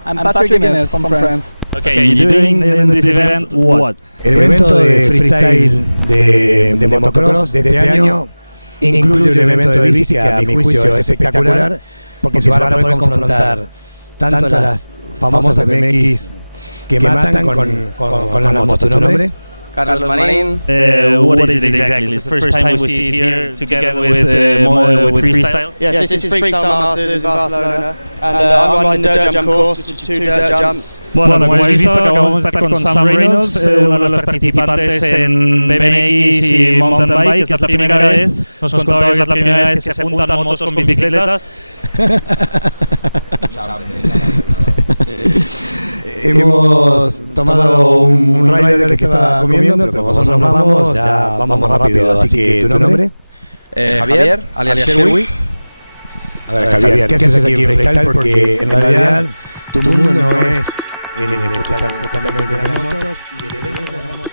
I'm Patrick Jimenez from France. Okay, you're doing in this event what? El evento de freestyle de motocross de este año incluye el evento de bici, que a mi juicio es espectacular, porque se van a poder confrontar tanto las famosas BMX que matan con las motos. ¿Tu nombre? Carlos Marín. What is it exactly? It's the first time we see it here together with freestyle? Yes, this is Freestyle Masters in Barcelona, and I'm running the dirt jump course, which is 2 dirt jumps. Bueno, como habéis visto, acabamos de estar con Sam Reynolds, uno de los participantes en BMX y mountain bike, que es la primera vez, nos contaba que es la primera vez que se juntan motos con bicicletas. Hemos tomado un rider que estaba comiendo, pero como nosotros nos vamos, ya vamos rápido. Así que, ¿tu nombre? Javier, alias Sherwi. A ver, Javier, ¿qué haces aquí en freestyle? Porque en realidad tu mundo no es el estar totalmente de las motos y el evento de las motos.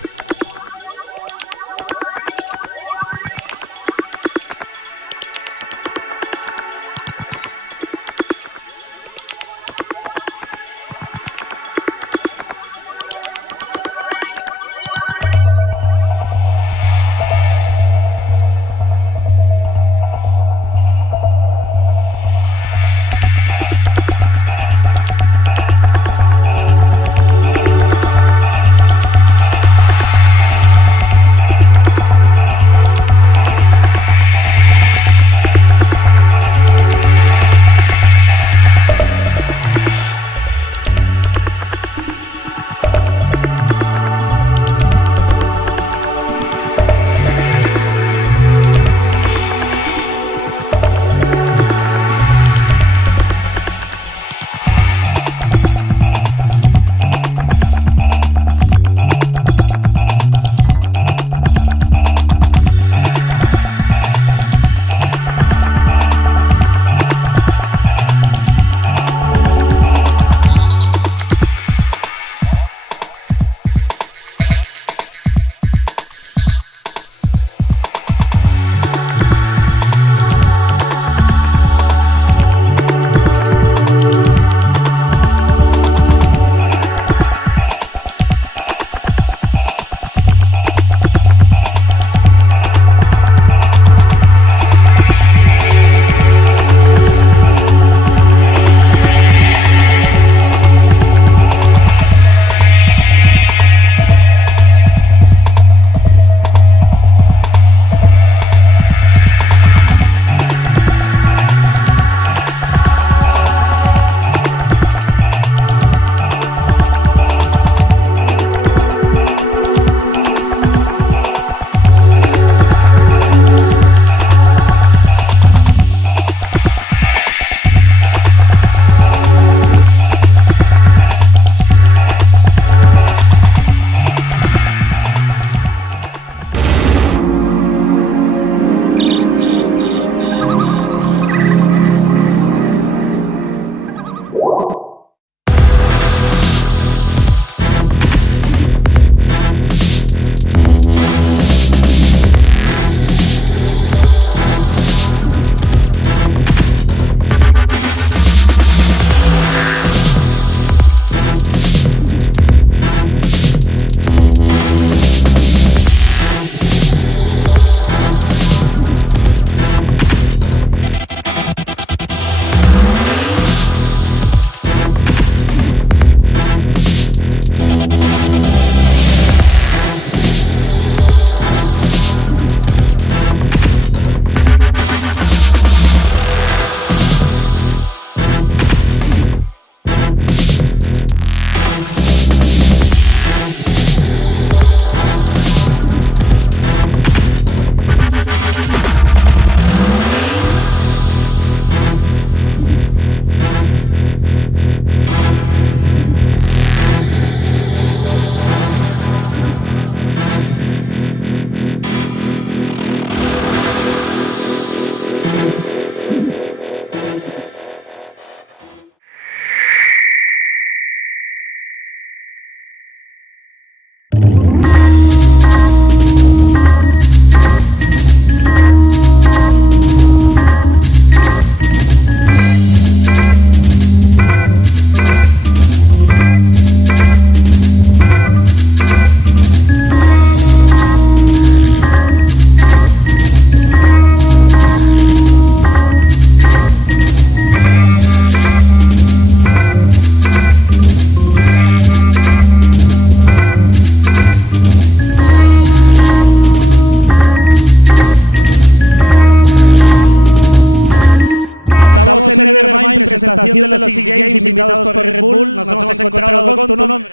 Estamos en Nevermind, presentación de los X Games, invitados por Red Bull. Nos hemos encontrado con tu nombre.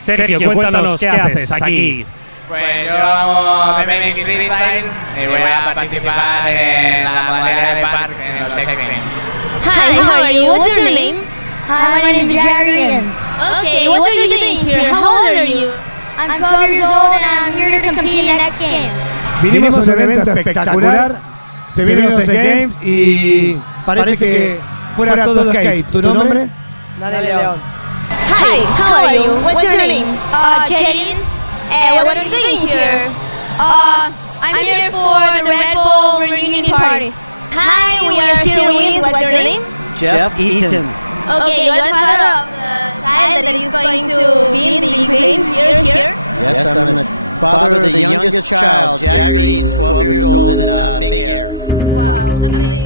Sergio, cuéntanos, ¿qué haces aquí? Pues yo hago BMX Freestyle y voy a participar en la modalidad de park en los X Games. Hi, how are you? What's your name? Hi, my name is Jarian. Okay, what are you doing here? How old are you? I'm 12 years old and I'm here to compete in X Games. Vinimos a un evento espectacular, se vienen los X Games y parece que fuera todo skate. ¿Tu nombre? Dale León. Hi, how are you? What's your name? Jaden. What are you doing here? I'm here for the Red Bull reunion party. Hi, we are here with, what's your name? Jeff Eaton. Okay, you're part of the child that is going to be in the games here? Yes, I'm the father of the youngest child, Jagger Eaton, 12 years old, in Big Air. Wow, amazing.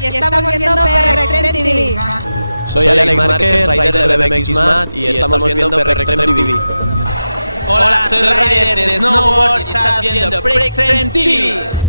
Y estamos viendo PRExtremeTV. Soy Alex Márquez, rider de BMX Mat y estamos viendo PRExtremeTV. Hola, soy rider de snowboard y estás viendo PRExtremeTV.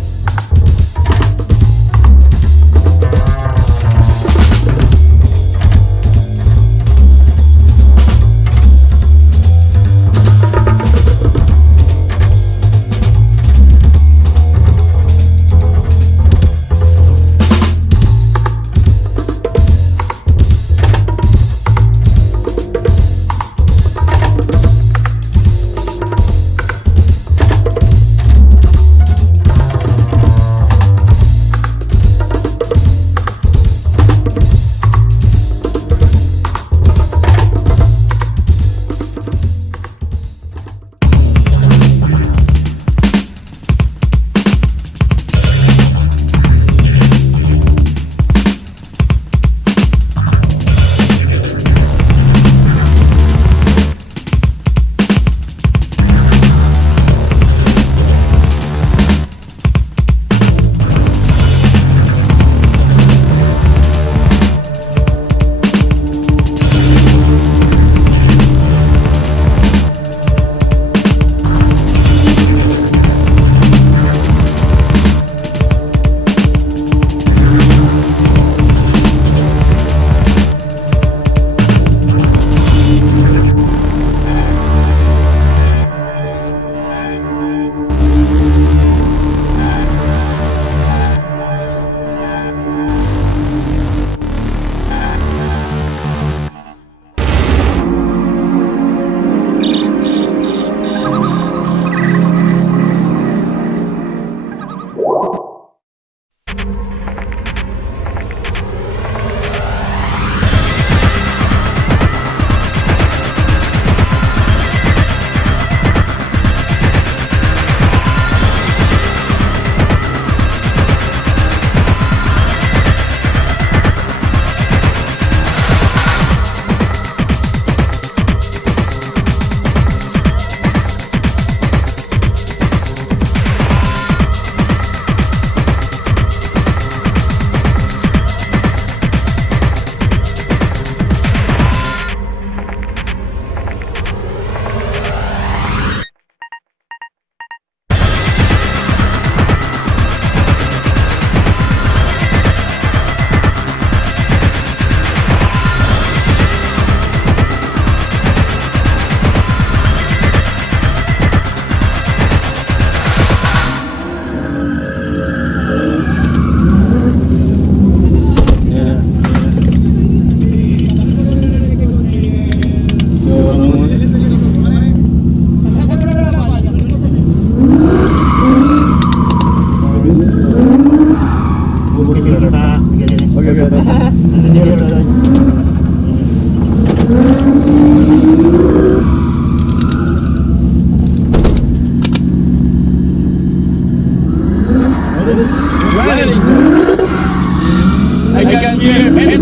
I can hear it.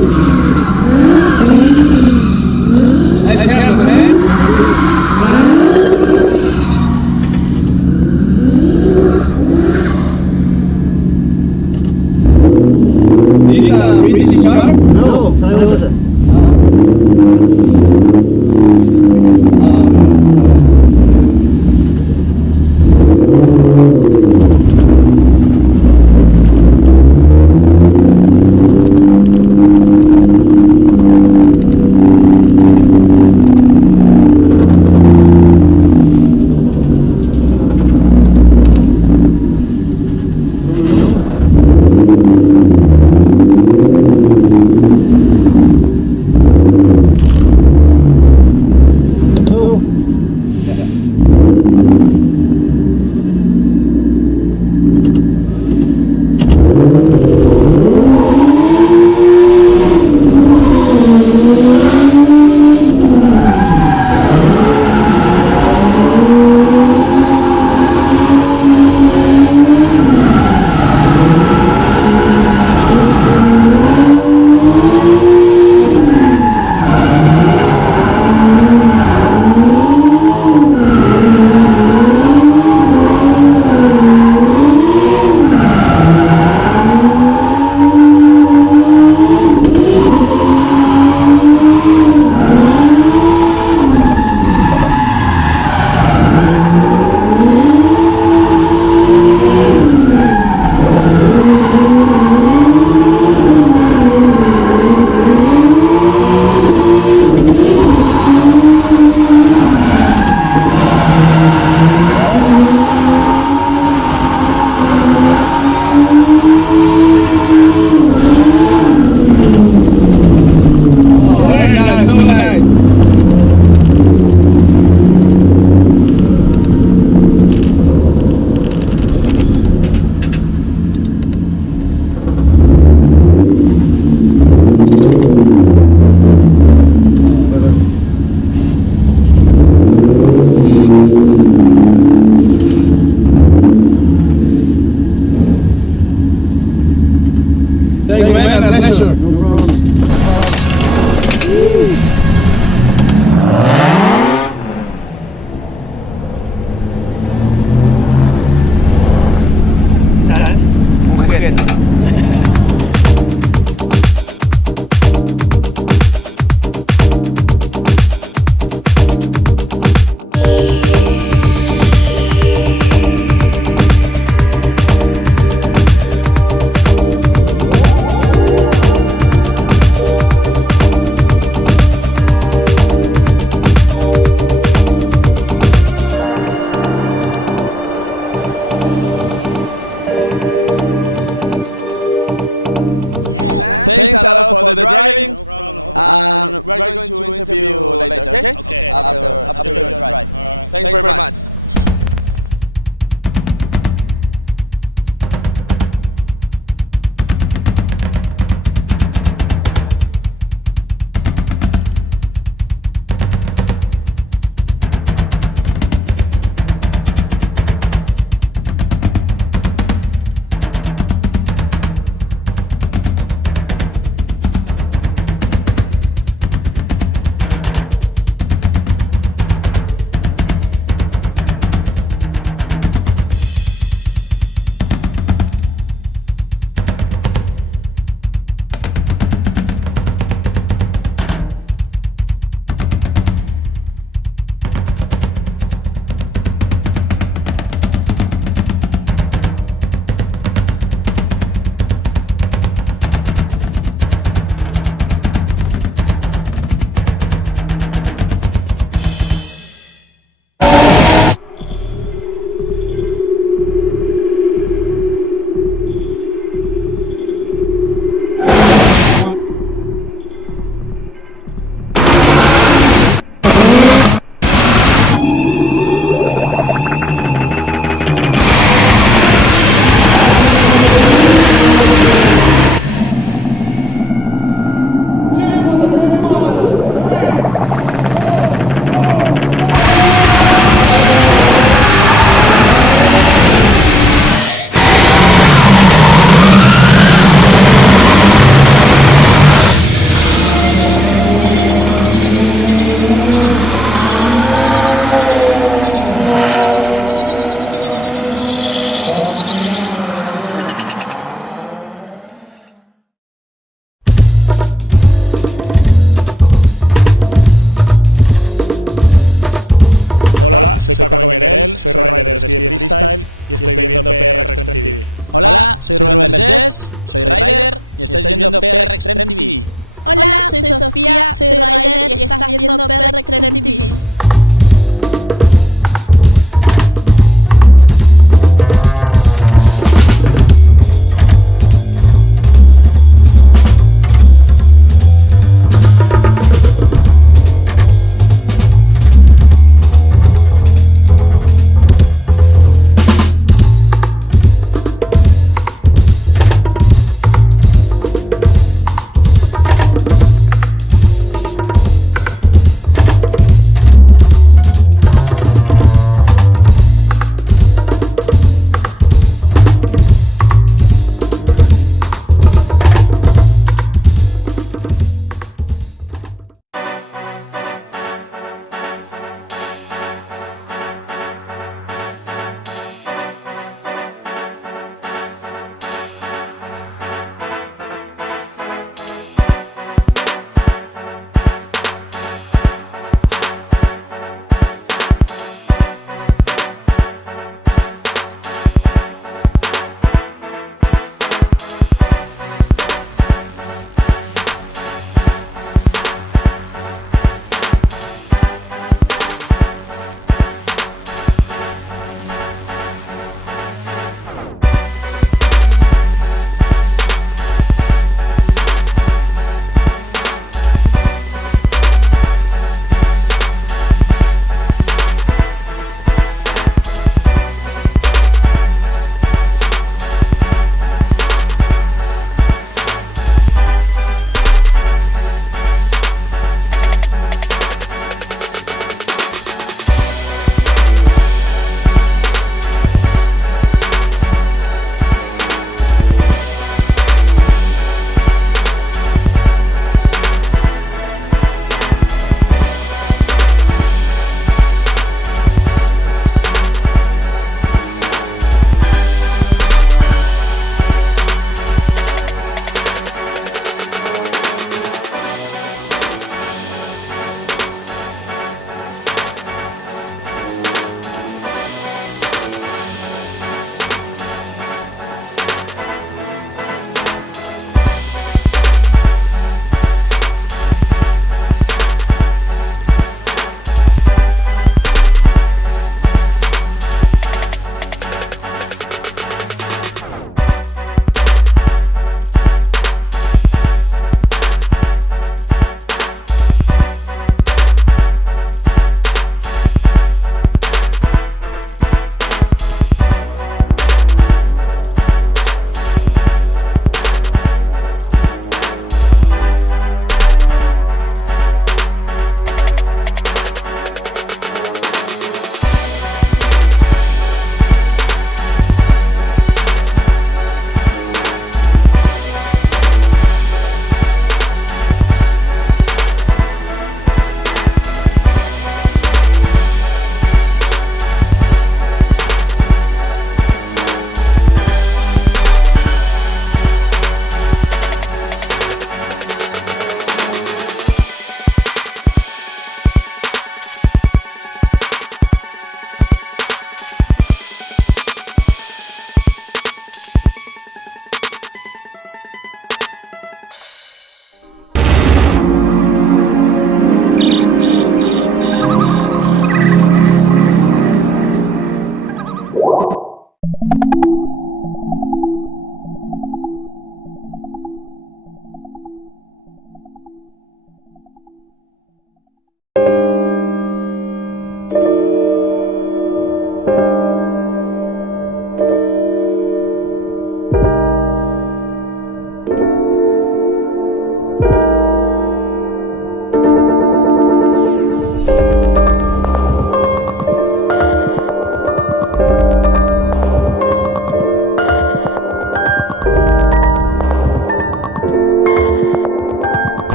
Let's go, man. Is it a British car? No, Toyota. Thank you, man. A pleasure. No problem. Un juguete. Thanks a lot for the driving. And we're going to interview later, okay? Okay. After the drive. Thank you very much. soy Paco Benguerel, soy rider de esquí freestyle y estoy viendo PRExtremeTV. Hola, soy Rubén Versés, soy rider y estáis viendo PRExtremeTV. Hola, soy Sofía, soy rider y estás viendo PRExtremeTV.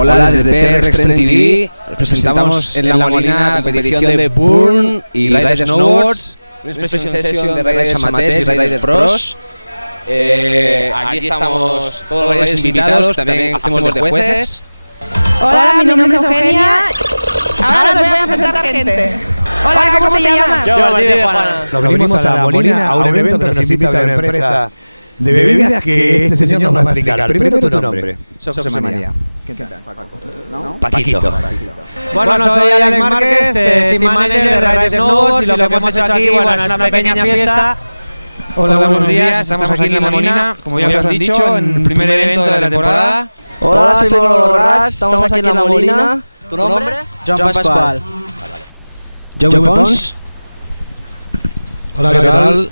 Hola, desde PRExtremeTV presentamos en La Molina la competición de Burn y Ride Snowboards, una special session de riders amateurs y riders pros. Aquí estamos todos los riders invitados, también hacemos de jueces. Hola, mi nombre es Eugenia. Ahora os voy a presentar gente. Hola, ¿cómo te llamas? Yo, Juana. Nos venimos a La Molina a un evento que nos invita una empresa de bebidas que este señor nos va a explicar. Primero tu nombre. José María. ¿Qué tal? ¿No? Paquito. Bueno, soy Alex Márquez, team manager de Ride Snowboards, y lo que hemos hecho aquí, bueno, es una pequeña fiesta. Hola, buenos días, estamos aquí en La Molina, como ya os han dicho, en el primer evento de la temporada. Hola, soy Manolo Borràs, estamos aquí en La Molina. ¿Tu nombre? Joan Pascual. Joe Pons. Hola, ¿qué tal?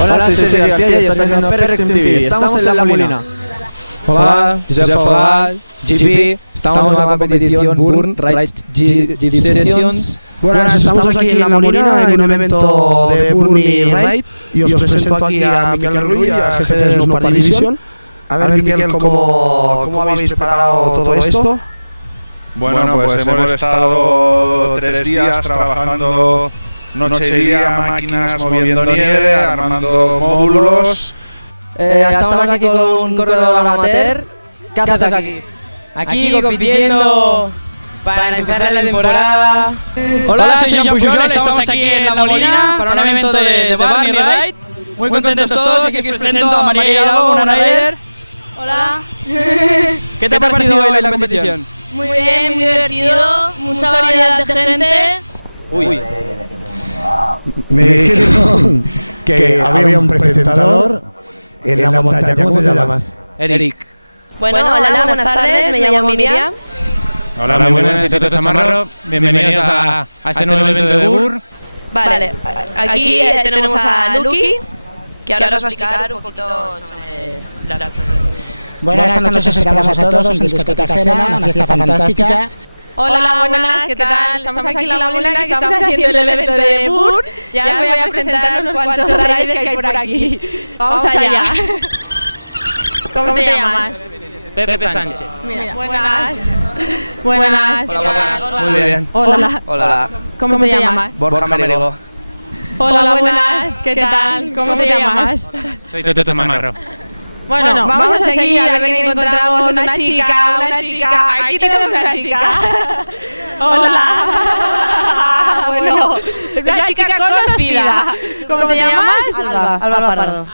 Hola, soy César García y estás viendo PRExtremeTV. Estamos en La Molina. Hola, Josep Fogal, GP. Estamos en la competición Burn Ride Jeep Sessions. Buenas, estamos aquí en La Molina en un evento de Burn y Ride y os presento aquí a Miquel Ruiz, jefe de Snowboard Division. A ver, Miquel, ¿cómo habéis preparado todo esto? Bueno, pues hemos estado 3 días trabajando noche y día, máquinas moviendo nieve, armando módulos. Estamos aquí con un corredor amateur. ¿Qué haces aquí? Aquí compitiendo para empezar la temporada. Hola, soy Jean Pujol, estamos aquí en La Molina para un evento de Barney Ride. Muy contentos todos y aquí os presento a María Hidalgo, una rider. Hola. ¿Qué te ha parecido hoy la competición? Muy bien, muy divertido, mucha variedad de gente. Uy. Me dijeron que había un presentador en la montaña. ¿Cómo te llamas? Eric. Bueno, hola, buenas tardes, me llamo Miriam. Hola, muy buenas, soy Toto Chamarro. Bienvenidos a este nuevo evento de Burn. Vale, aquí tenemos a Lucky, que ahora os va a explicar un poquito sobre las... Buenas noches, os esperamos a todos en Discoteca Sena, una fiesta fantástica. Hola, buenas, ¿qué tal? Estamos aquí en La Molina, que estamos haciendo el evento de Burn. Y ahora os voy a presentar unos cuantos riders que hay por aquí. Vamos allá. ¿Cómo te llamas? Pepe Sánchez. Mira, buenas. Buenas. Muy bien. Hola. Hola. ¿Cómo te llamas? Borja Merigo. Hola, buenas. ¿Qué tal? ¿Cómo te llamas? Soy Toto Chamarro. Bueno, vamos a seguir a ver que encontramos una chica. Aquí tenemos una chica. Hola. Bueno, una chica conocida. ¿Cómo te llamas? Alba Pardo.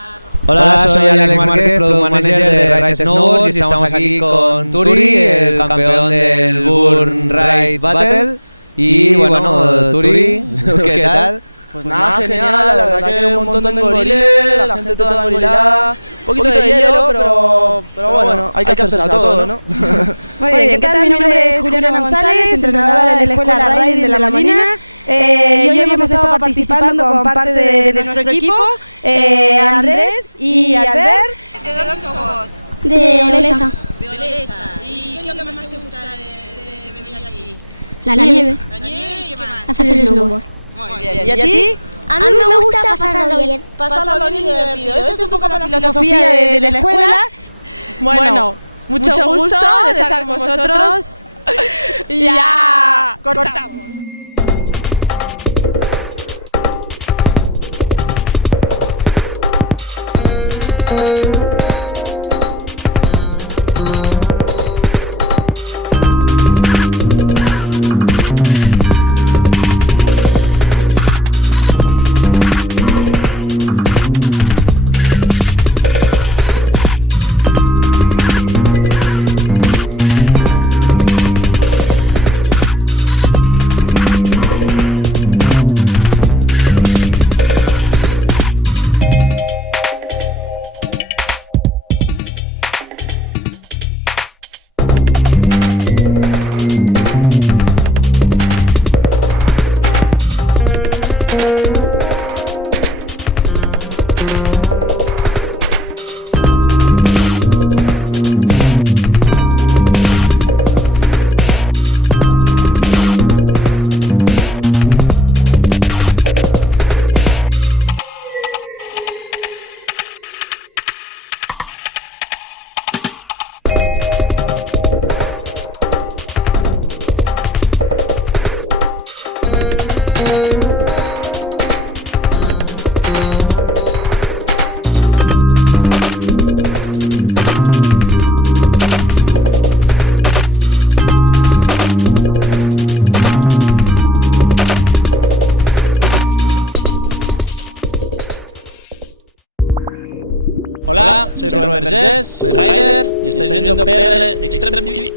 Hola, soy Alex Márquez, product manager de Ride Snowboards, y estamos aquí con Turi, el campeón del Burn Ride Battle. Y bueno, Turi, ¿qué tal? Pues nada, genial, la verdad que hay un montón de goriles, la gente toda gorilada, un poquito de hielo, pero bueno, hay que hacerse a todo, ¿no? Muy bien, ¿qué tal? Mi nombre es Juliana González, entrenadora de la Escuela Ride de La Molina. Y hoy hemos estado participando con parte de nuestro equipo, Andrés y Albert. ¿De dónde somos? De Olesa. De Olesa. ¿Y qué es lo que más te gusta de venir aquí? La nieve. La nieve y qué más. Hacer snowboard. Muy bien. ¿Y a ti? A mí me gusta pasarlo bien. Pasarlo bien y divertido. Esa es un poco la filosofía de la escuela. Bueno, mucho gusto de estar con vosotros. Y ya cortamos. Hola, soy Rubén Vergés, soy rider y estáis viendo PRExtremeTV.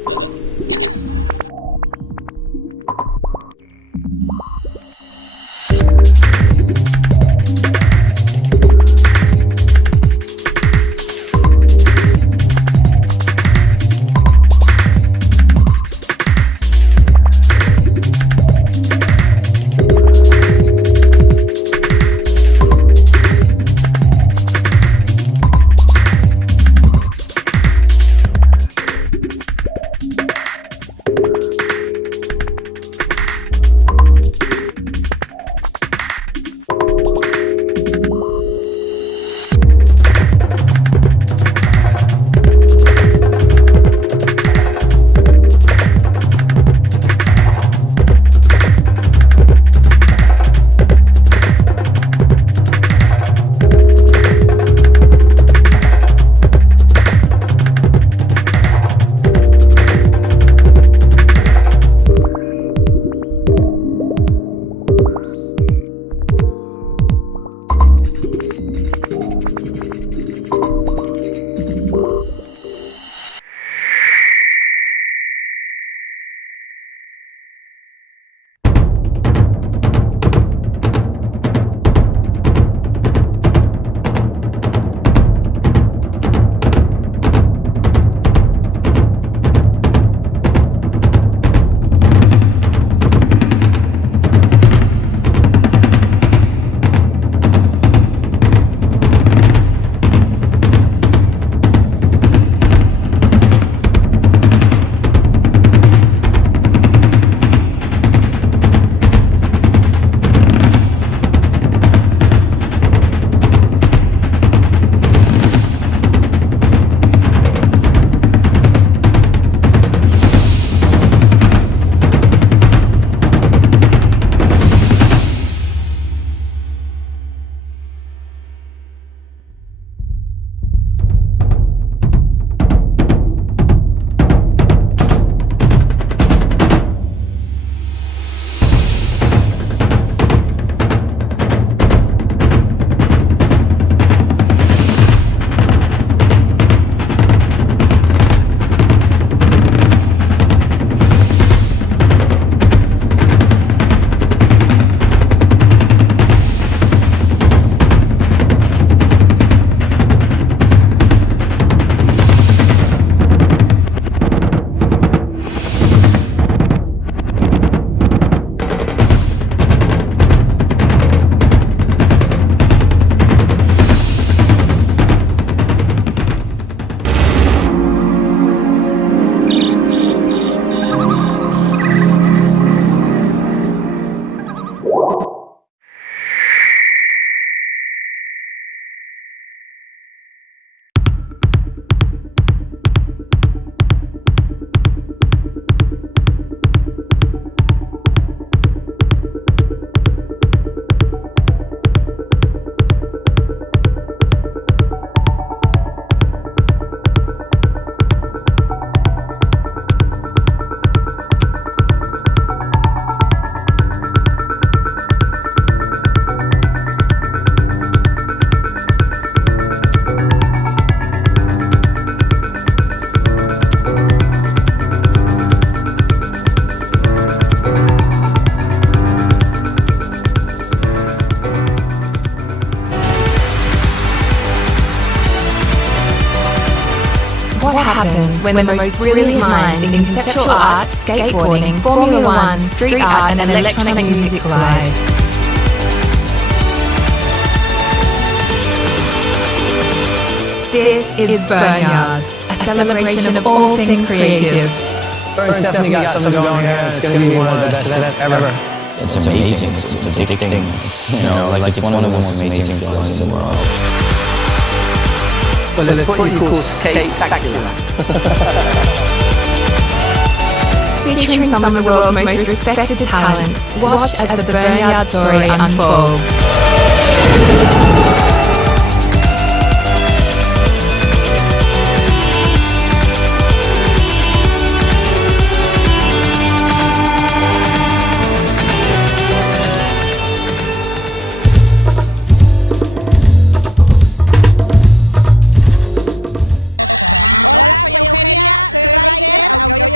What happens when the most brilliant minds in conceptual art, skateboarding, Formula One, street art and electronic music collide? This is Burnyard, a celebration of all things creative. Burns definitely got something going here. It's going to be one of the best ever. It's amazing. It's addicting. It's one of the most amazing feelings in the world. Well, it's what you call spectacular. Featuring some of the world's most respected talent, watch as the Burnyard story unfolds.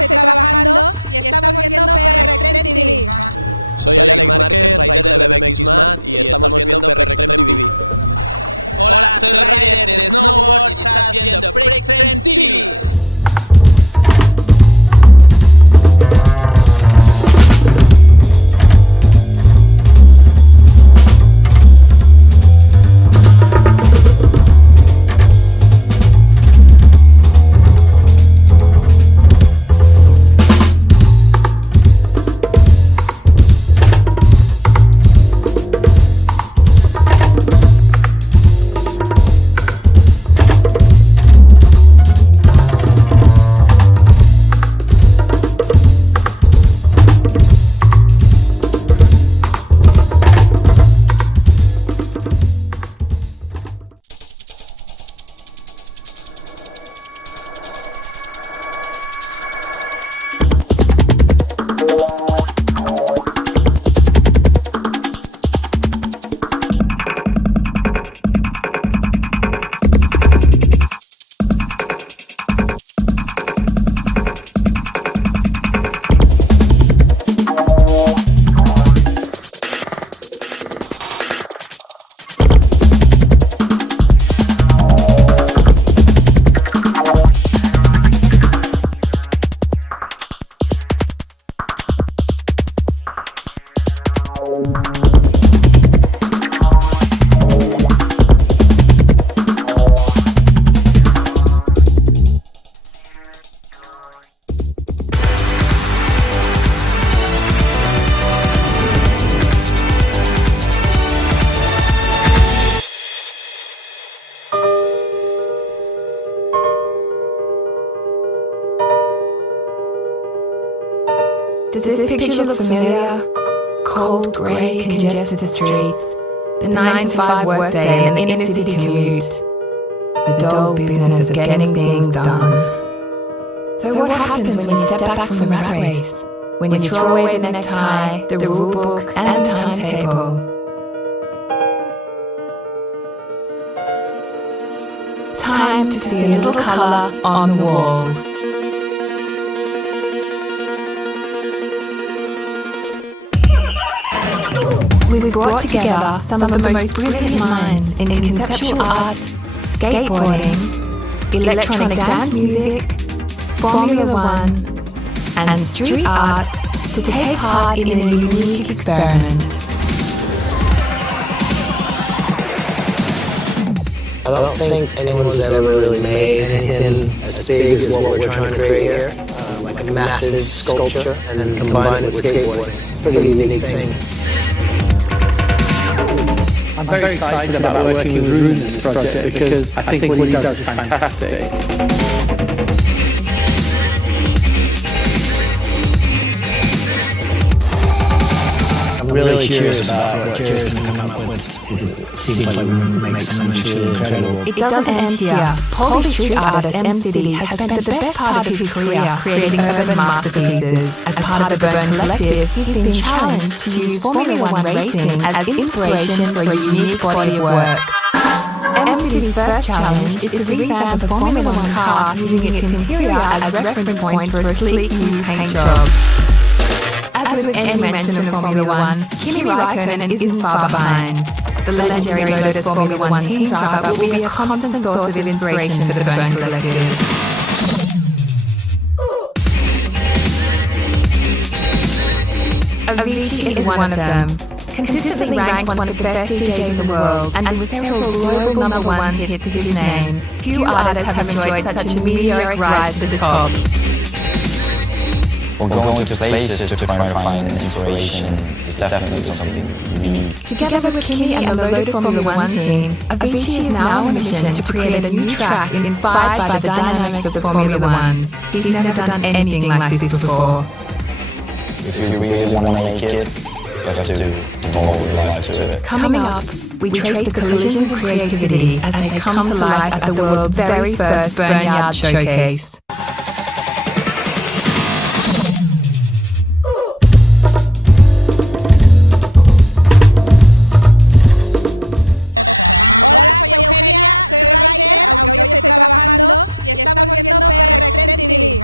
estoy trabajando y estamos viendo PRExtremeTV. Soy Alex Márquez, rider de BMX Mat y estamos viendo PRExtremeTV. Hola, soy rider de snowboard y estás viendo PRExtremeTV. Does this picture look familiar? Cold, grey, congested streets, the 9-to-5 workday and the inner-city commute, the dull business of getting things done. So what happens when you step back from the rat race? When you throw away the necktie, the rulebook and the timetable? Time to see a little colour on the wall. We've brought together some of the most brilliant minds in conceptual art, skateboarding, electronic dance music, Formula One, and street art to take part in a unique experiment. I don't think anyone's ever really made anything as big as what we're trying to create here. Like a massive sculpture and then combine it with skateboarding. It's a pretty unique thing. I'm very excited about working with Rune in this project because I think what he does is fantastic. I'm really curious about what Joe's going to come up with. It seems like Rune makes something truly incredible. It doesn't end here. Polish street artist MC has spent the best part of his career creating urban masterpieces. As part of the Burn Collective, he's been challenged to use Formula One racing as inspiration for a unique body of work. MC's first challenge is to revamp a Formula One car using its interior as reference point for a sleek new paint job. As with any mention of Formula One, Kimi Raikkonen isn't far behind. The legendary Lotus Formula One team driver will be a constant source of inspiration for the Burn Collective. Avicii is one of them. Consistently ranked one of the best DJs in the world, and with several global #1 hits to his name, few artists have enjoyed such a meteoric rise to the top. Or going to places to try to find inspiration is definitely something unique. Together with Kimi and the Lotus Formula One team, Avicii is now on a mission to create a new track inspired by the dynamics of Formula One. He's never done anything like this before. If you really want to make it, you have to devote your life to it. Coming up, we trace the collisions of creativity as they come to life at the world's very first Burnyard Showcase. Hola, soy Eugenia, soy rider, aunque hoy estoy trabajando y estamos viendo PRExtremeTV.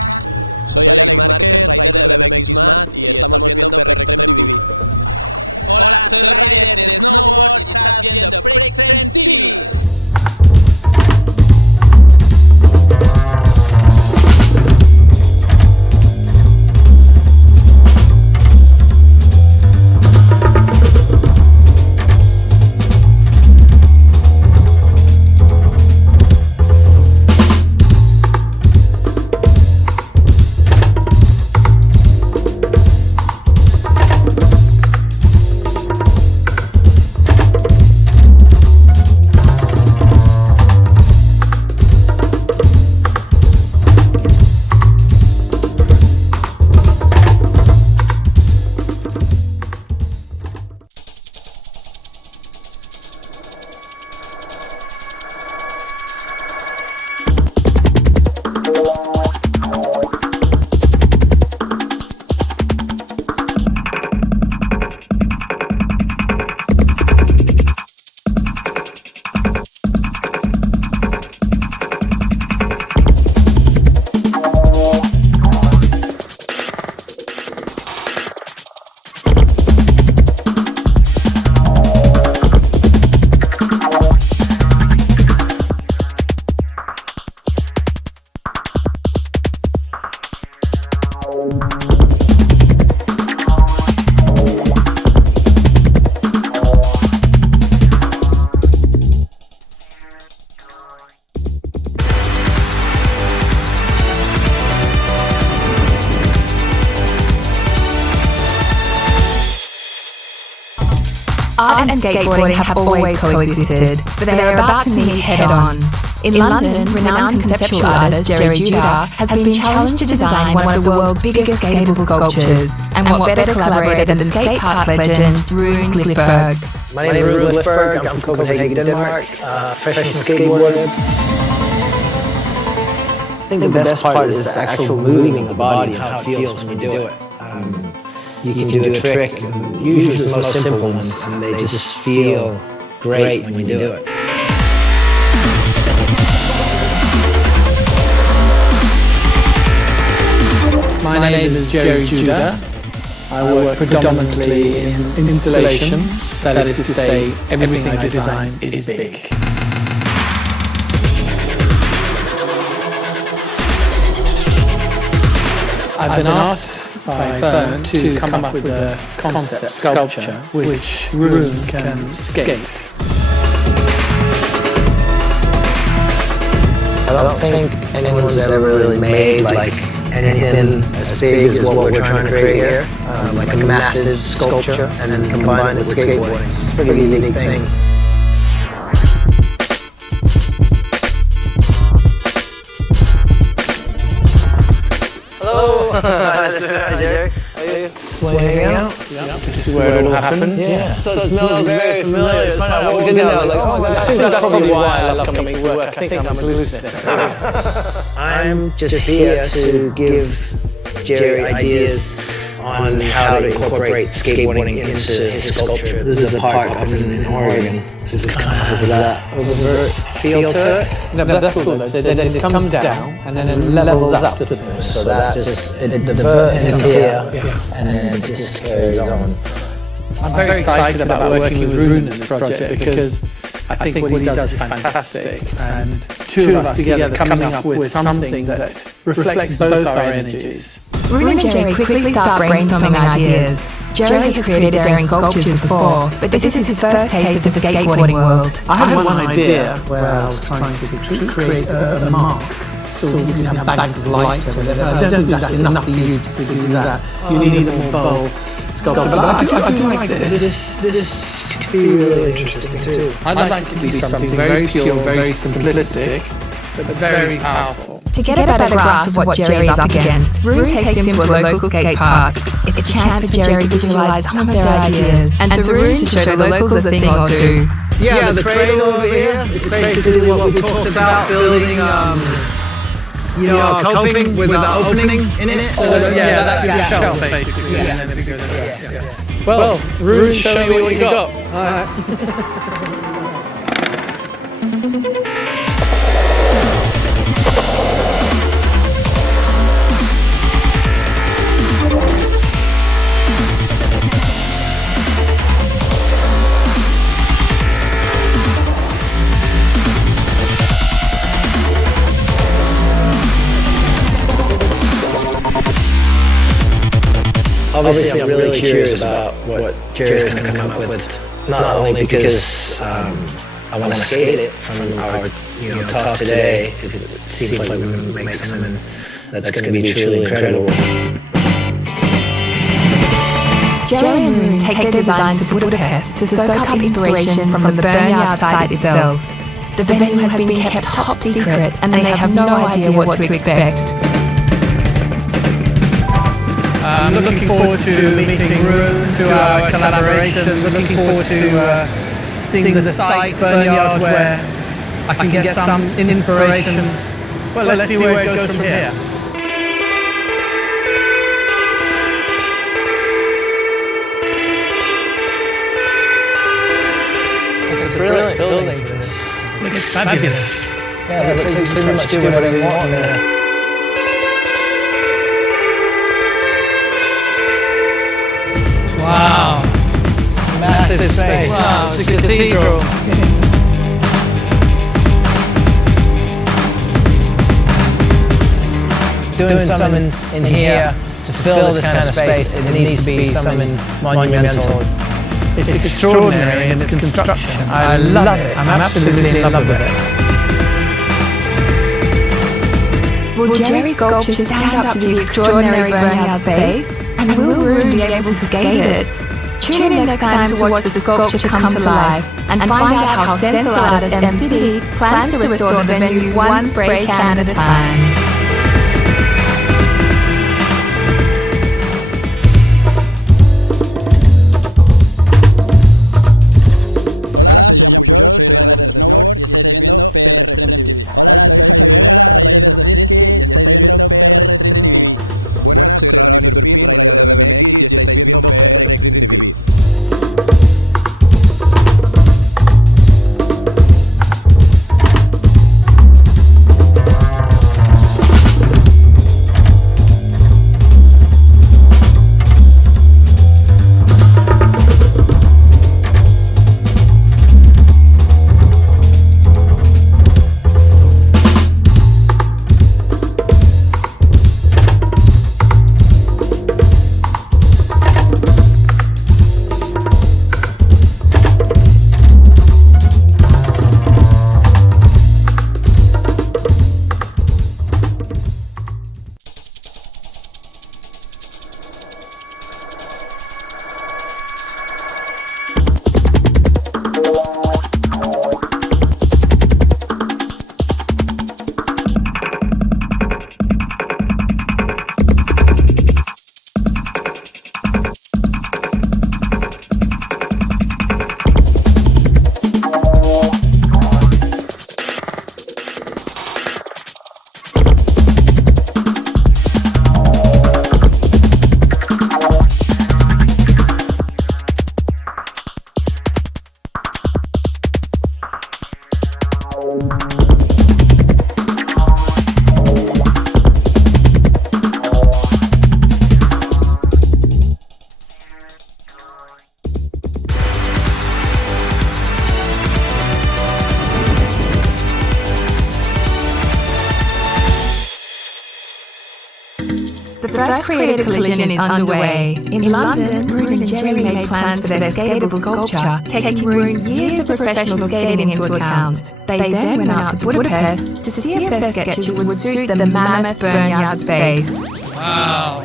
Soy Alex Márquez, rider de BMX Mat y estamos viendo PRExtremeTV. Hola, soy rider de snowboard y estás viendo PRExtremeTV. Art and skateboarding have always coexisted, but they are about to meet head-on. In London, renowned conceptual artist Jerry Judah has been challenged to design one of the world's biggest skatable sculptures, and what better collaborator than skate park legend Rune Glifberg. My name is Rune Glifberg, I'm from Copenhagen, Denmark, professional skateboarder. I think the best part is the actual moving of the body and how it feels when you do it. You can do a trick, and usually it's the most simple ones, and they just feel great when you do it. My name is Jerry Judah. I work predominantly in installations, that is to say, everything I design is big. I've been asked by Bern to come up with a concept sculpture which Rune can skate. I don't think anyone's ever really made like anything as big as what we're trying to create here. Like a massive sculpture and then combine it with skateboarding. It's a pretty unique thing. Hello! Hi Jerry. How are you? Want to hang out? Yeah. This is where it all happened. Yeah. So it smells very familiar. It's funny, I walk in there, like, oh my gosh. I think that's probably why I love coming to work. I think I'm elusive. I'm just here to give Jerry ideas on how to incorporate skateboarding into his sculpture. This is a park up in Oregon. So it kind of has that overt feel to it. No, but that's cool. Then it comes down and then it levels up. So that just, the vert is here and then it just carries on. I'm very excited about working with Rune in this project because I think what he does is fantastic, and two of us together coming up with something that reflects both our energies. Rune and Jerry quickly start brainstorming ideas. Jerry has created daring sculptures before, but this is his first taste of the skateboarding world. I had one idea where I was trying to create a mark. So you can have bags of lights and I don't think that's enough leads to do that. You need a more bold sculpture. But I do like this. This could be really interesting too. I'd like to do something very pure, very simplistic, but very powerful. To get a better grasp of what Jerry is up against, Rune takes him to a local skate park. It's a chance for Jerry to visualise some of their ideas, and for Rune to show the locals a thing or two. Yeah, the cradle over here is basically what we talked about, building coping with the opening in it. So that's the shelf, basically. Yeah. Well, Rune, show me what you got. obviously I'm really curious about what Jerry's going to come up with. Not only because I want to skate it from our talk today. It seems like we're going to make something that's going to be truly incredible. Jerry and Roon take their designs to Budapest to soak up inspiration from the Burnyard site itself. The venue has been kept top secret and they have no idea what to expect. I'm looking forward to meeting Roon, to our collaboration, looking forward to seeing the site, Burnyard, where I can get some inspiration. Well, let's see where it goes from here. It's a brilliant building. Looks fabulous. Yeah, it looks like you pretty much do whatever you want in there. Wow. Massive space. Wow, it's a cathedral. Doing something in here to fill this kind of space, it needs to be something monumental. It's extraordinary in its construction. I love it. I'm absolutely in love with it. Will Jerry's sculpture stand up to the extraordinary Burnyard space? And will Roon be able to skate it? Tune in next time to watch the sculpture come to life and find out how stencil artist MCD plans to restore the venue one spray can at a time. Hola, soy Jean Pujol, soy rider de snowboard y estáis viendo PRExtremeTV. Hola, soy Javier Vega, rider de ski y estáis viendo PRExtremeTV. Buenas, soy Ronnie Turpin, rider de BMX y estáis viendo PRExtremeTV. The first creative collision is underway. In London, Roon and Jerry made plans for their skatable sculpture, taking Roon's years of professional skating into account. They then went out to Budapest to see if their sketches would suit the mammoth Burnyard space. Wow.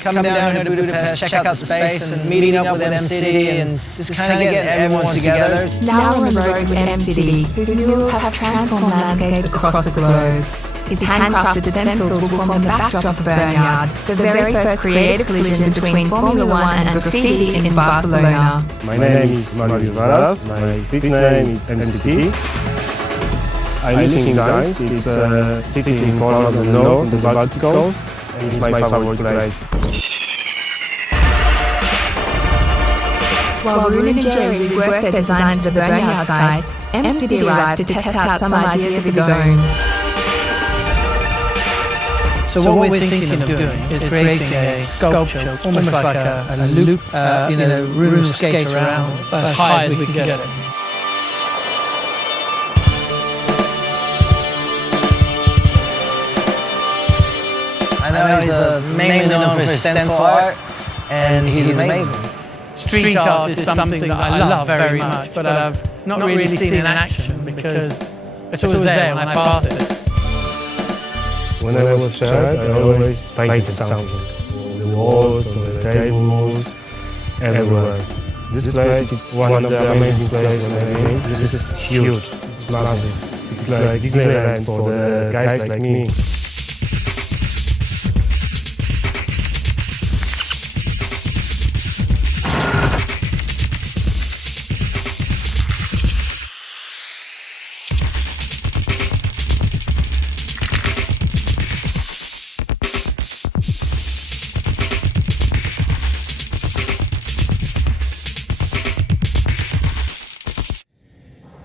Come down here to Budapest, check out the space, and meeting up with MCD and just kind of getting everyone together. Now on the road with MCD, whose murals have transformed landscapes across the globe. His handcrafted stencils will form the backdrop of Burnyard, the very first creative collision between Formula One and graffiti in Barcelona. My name is Marius Varas, my street name is MCT. I live in Gdańsk, it's a city in Poland on the north, on the Baltic coast, and it's my favorite place. While Roon and Jerry reworked their designs for the Burnyard site, MCD arrived to test out some ideas of his own. So what we're thinking of doing is creating a sculpture, almost like a loop, Roon skate around as high as we can get it. And know he's mainly known for his stencil art, and he's amazing. Street art is something that I love very much, but I've not really seen in action because it's always there when I pass it. When I was a child, I always painted something. The walls, on the tables, everywhere. This place is one of the amazing places when I mean. This is huge, it's massive. It's like Disneyland for the guys like me.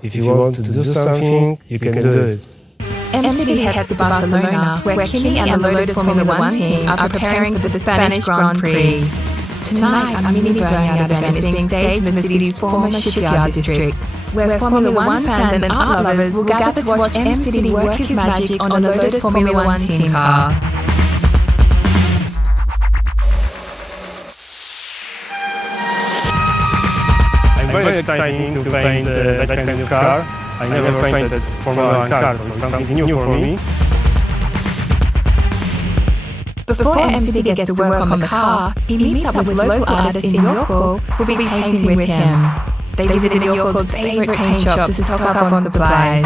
If you want to do something, you can do it. MCD heads to Barcelona, where Kimi and the Lotus Formula 1 team are preparing for the Spanish Grand Prix. Tonight, a mini burnout event is being staged in the city's former shipyard district, where Formula 1 fans and art lovers will gather to watch MCD work his magic on the Lotus Formula 1 team car. Very exciting to paint that kind of car. I never painted Formula 1 cars, so it's something new for me. Before MCD gets to work on the car, he meets up with local artists in Yorko who will be painting with him. They visit Yorko's favourite paint shop to stock up on supplies.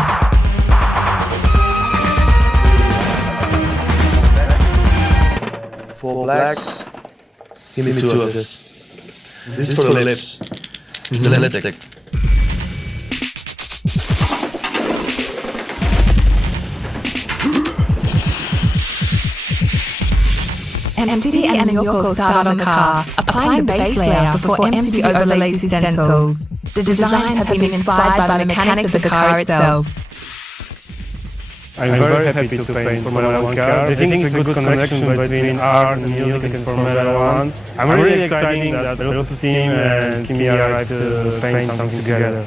Four blacks. Give me two of this. This is for the lips. This is lipstick. MCD and Yorko start on the car, applying the base layer before MCD overlays his stencils. The designs have been inspired by the mechanics of the car itself. I'm very happy to paint Formula 1 car. I think it's a good connection between art and music and Formula 1. I'm really excited that Lotus team and Kimi arrived to paint something together.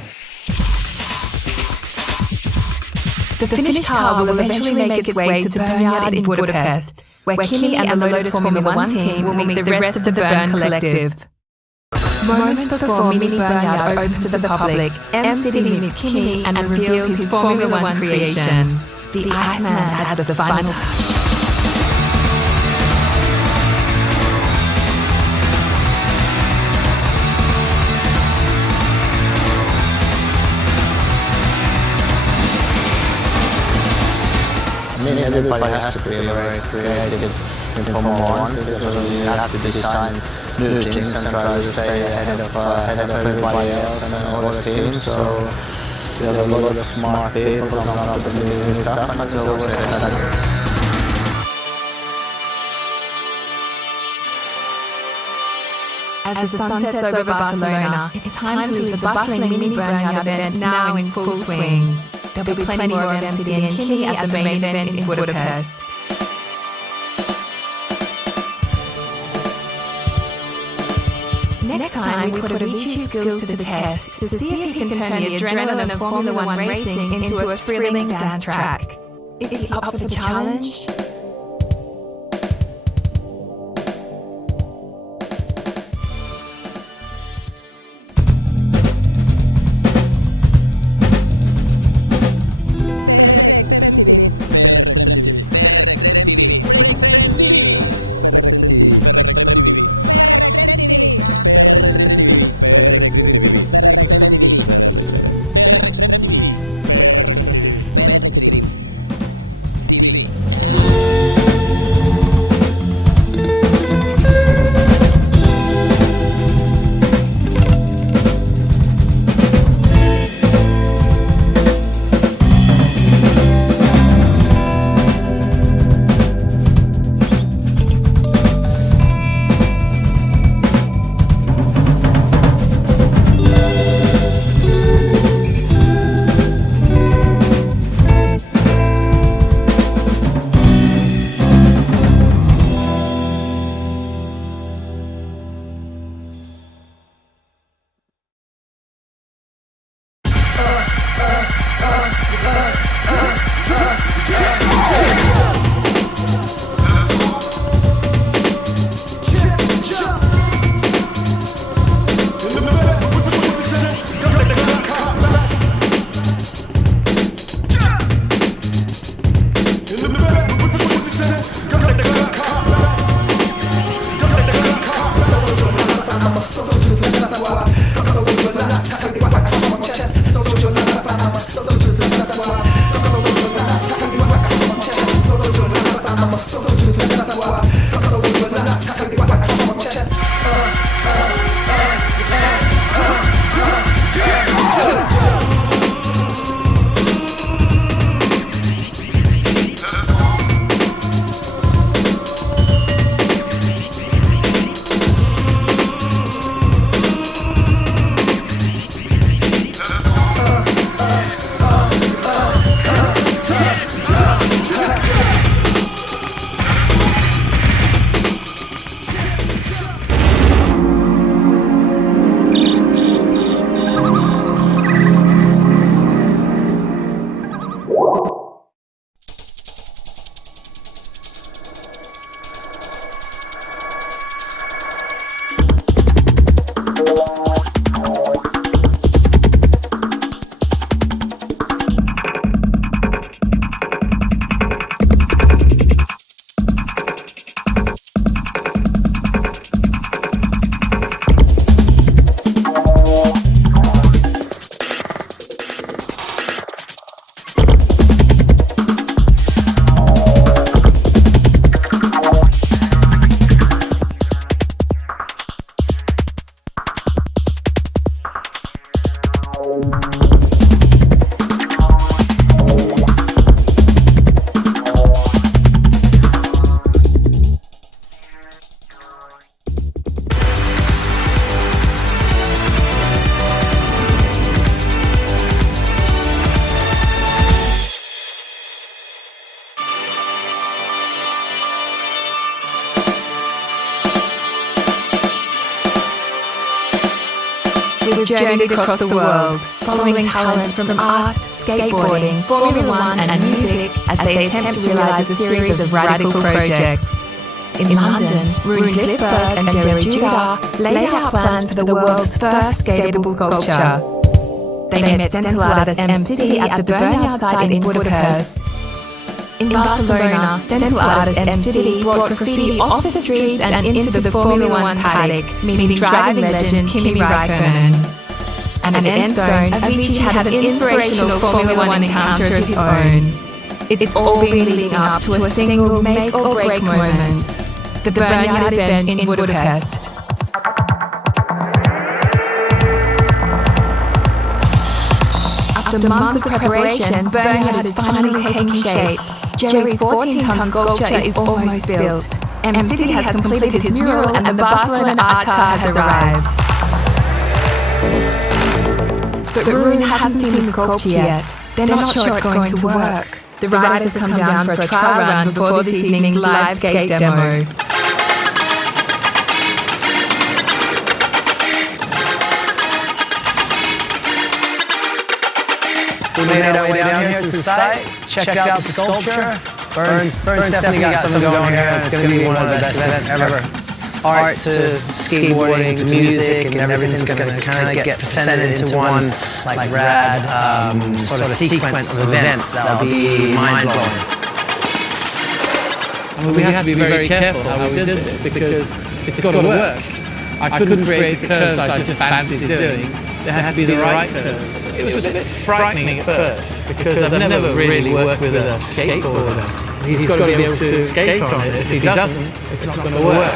The finished car will eventually make its way to Burnyard in Budapest, where Kimi and the Lotus Formula 1 team will meet the rest of the Burn collective. Moments before Mini Burnyard opens to the public, MCD meets Kimi and reveals his Formula 1 creation. The Iceman adds the final touch. I mean, everybody has to be very creative in Formula 1 because you have to design new things and try to stay ahead of everybody else and other teams. So you have a lot of smart people coming up with new stuff, and it's always exciting. As the sun sets over Barcelona, it's time to leave the bustling Mini Burnyard event now in full swing. There'll be plenty more of MCD and Kimi at the main event in Budapest. Next time, we put Avicii's skills to the test to see if he can turn the adrenaline of Formula 1 racing into a thrilling dance track. Is he up for the challenge? PRExtremeTV. PRExtremeTV. PRExtremeTV. PRExtremeTV. PRExtremeTV. PRExtremeTV. PRExtremeTV. PRExtremeTV. PRExtremeTV. PRExtremeTV. PRExtremeTV. PRExtremeTV. We've journeyed across the world, following talents from art, skateboarding, Formula One and music as they attempt to realise a series of radical projects. In London, Rune Clifford and Jerry Judah laid out plans for the world's first skatable sculpture. They met stencil artist M-City at the Burnout site in Budapest. In Barcelona, stencil artist M-City brought graffiti off the streets and into the Formula One paddock, meeting driving legend Kimi Raikkonen. And in Enstone, Avicii had an inspirational Formula One encounter of his own. It's all been leading up to a single make-or-break moment, the Burnout event in Budapest. After months of preparation, Burnout is finally taking shape. Jerry's 14-ton sculpture is almost built. M-City has completed his mural and the Barcelona art car has arrived. But Rune hasn't seen the sculpture yet. They're not sure it's going to work. The riders have come down for a trial run before this evening's live skate demo. We made our way down here to the site, checked out the sculpture. Burns definitely got something going here. It's going to be one of the best events ever. Art to skateboarding to music, and everything's going to kind of get presented into one like rad sort of sequence of events that'll be mind-blowing. I mean, we have to be very careful how we did this because it's got to work. I couldn't create the curves I just fancied doing. They had to be the right curves. It was a bit frightening at first because I've never really worked with a skateboarder. He's got to be able to skate on it. If he doesn't, it's not going to work.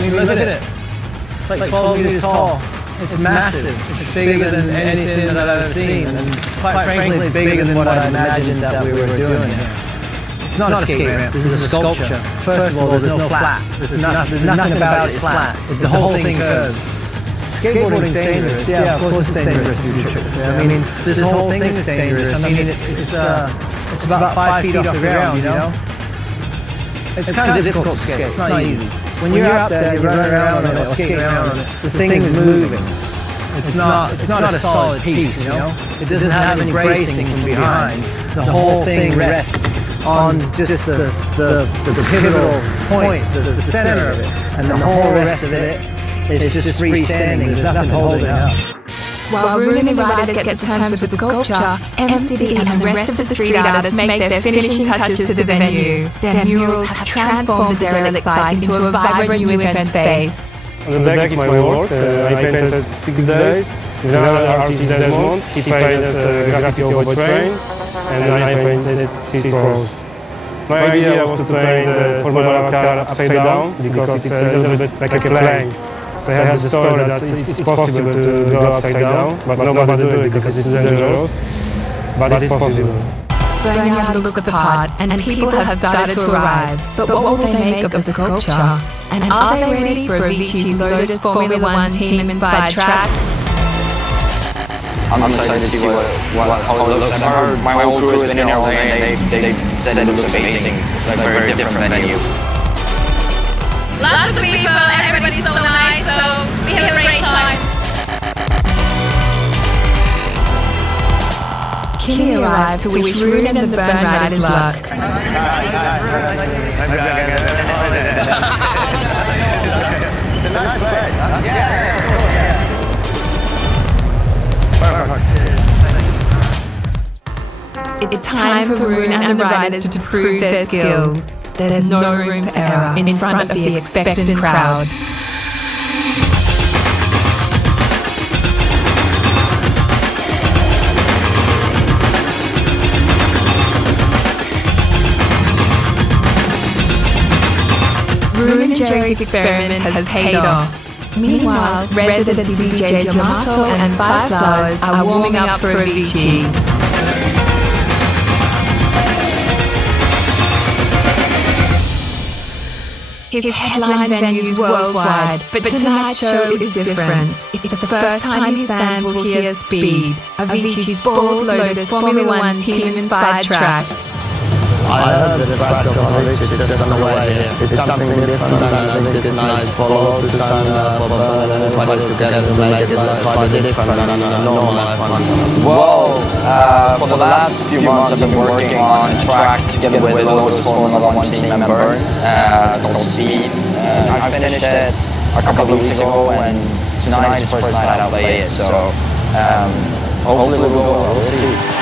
I mean, look at it. It's like 12 meters tall. It's massive. It's bigger than anything that I've ever seen. And quite frankly, it's bigger than what I imagined that we were doing here. It's not a skate ramp. This is a sculpture. First of all, there's no flat. There's nothing about it is flat. The whole thing curves. Skateboarding's dangerous. Yeah, of course it's dangerous to do tricks. I mean, this whole thing is dangerous. I mean, it's about 5 feet off the ground, you know? It's kind of difficult to skate. It's not easy. When you're out there, you run around on it or skate around on it, the thing is moving. It's not a solid piece, you know? It doesn't have any bracing from behind. The whole thing rests on just the pivotal point, the center of it. And the whole rest of it is just freestanding. There's nothing holding it up. While Rune and the riders get to terms with the sculpture, M-City and the rest of the street artists make their finishing touches to the venue. Their murals have transformed the derelict site into a vibrant new event space. On the back is my work. I painted 6 days. The other artist Desmond, he painted graffiti over train, and I painted 3 floors. My idea was to paint the Formula car upside down because it's a little bit like a plane. So I had the story that it's possible to go upside down, but nobody do it because it's dangerous, but it's possible. Burnout looks the part, and people have started to arrive. But what will they make of the sculpture? And are they ready for Avicii's Lotus Formula One team-inspired track? I'm excited to see how it looks. I've heard my whole crew has been here all day, and they said it looks amazing. It's like very different than you. Lots of people, everybody's so nice, so we have a great time. Kimi arrives to wish Rune and the Burn Riders luck. It's time for Rune and the riders to prove their skills. There's no room for error in front of the expectant crowd. Rune and Jerry's experiment has paid off. Meanwhile, resident DJs Yamato and Fireflowers are warming up for Avicii. His headline venues worldwide, but tonight's show is different. It's the first time his fans will hear Speed, Avicii's Bald Lotus Formula One team-inspired track. I heard the track of Avicii just on the way here. It's something different, and I think it's nice for all to sign for Burn and everybody together to make it slightly different than normal ones. Well, for the last few months I've been working on a track together with the Lotus Formula One team member. It's called Speed. I finished it a couple of weeks ago, and tonight is the first night I'll play it, so hopefully we'll go well. We'll see.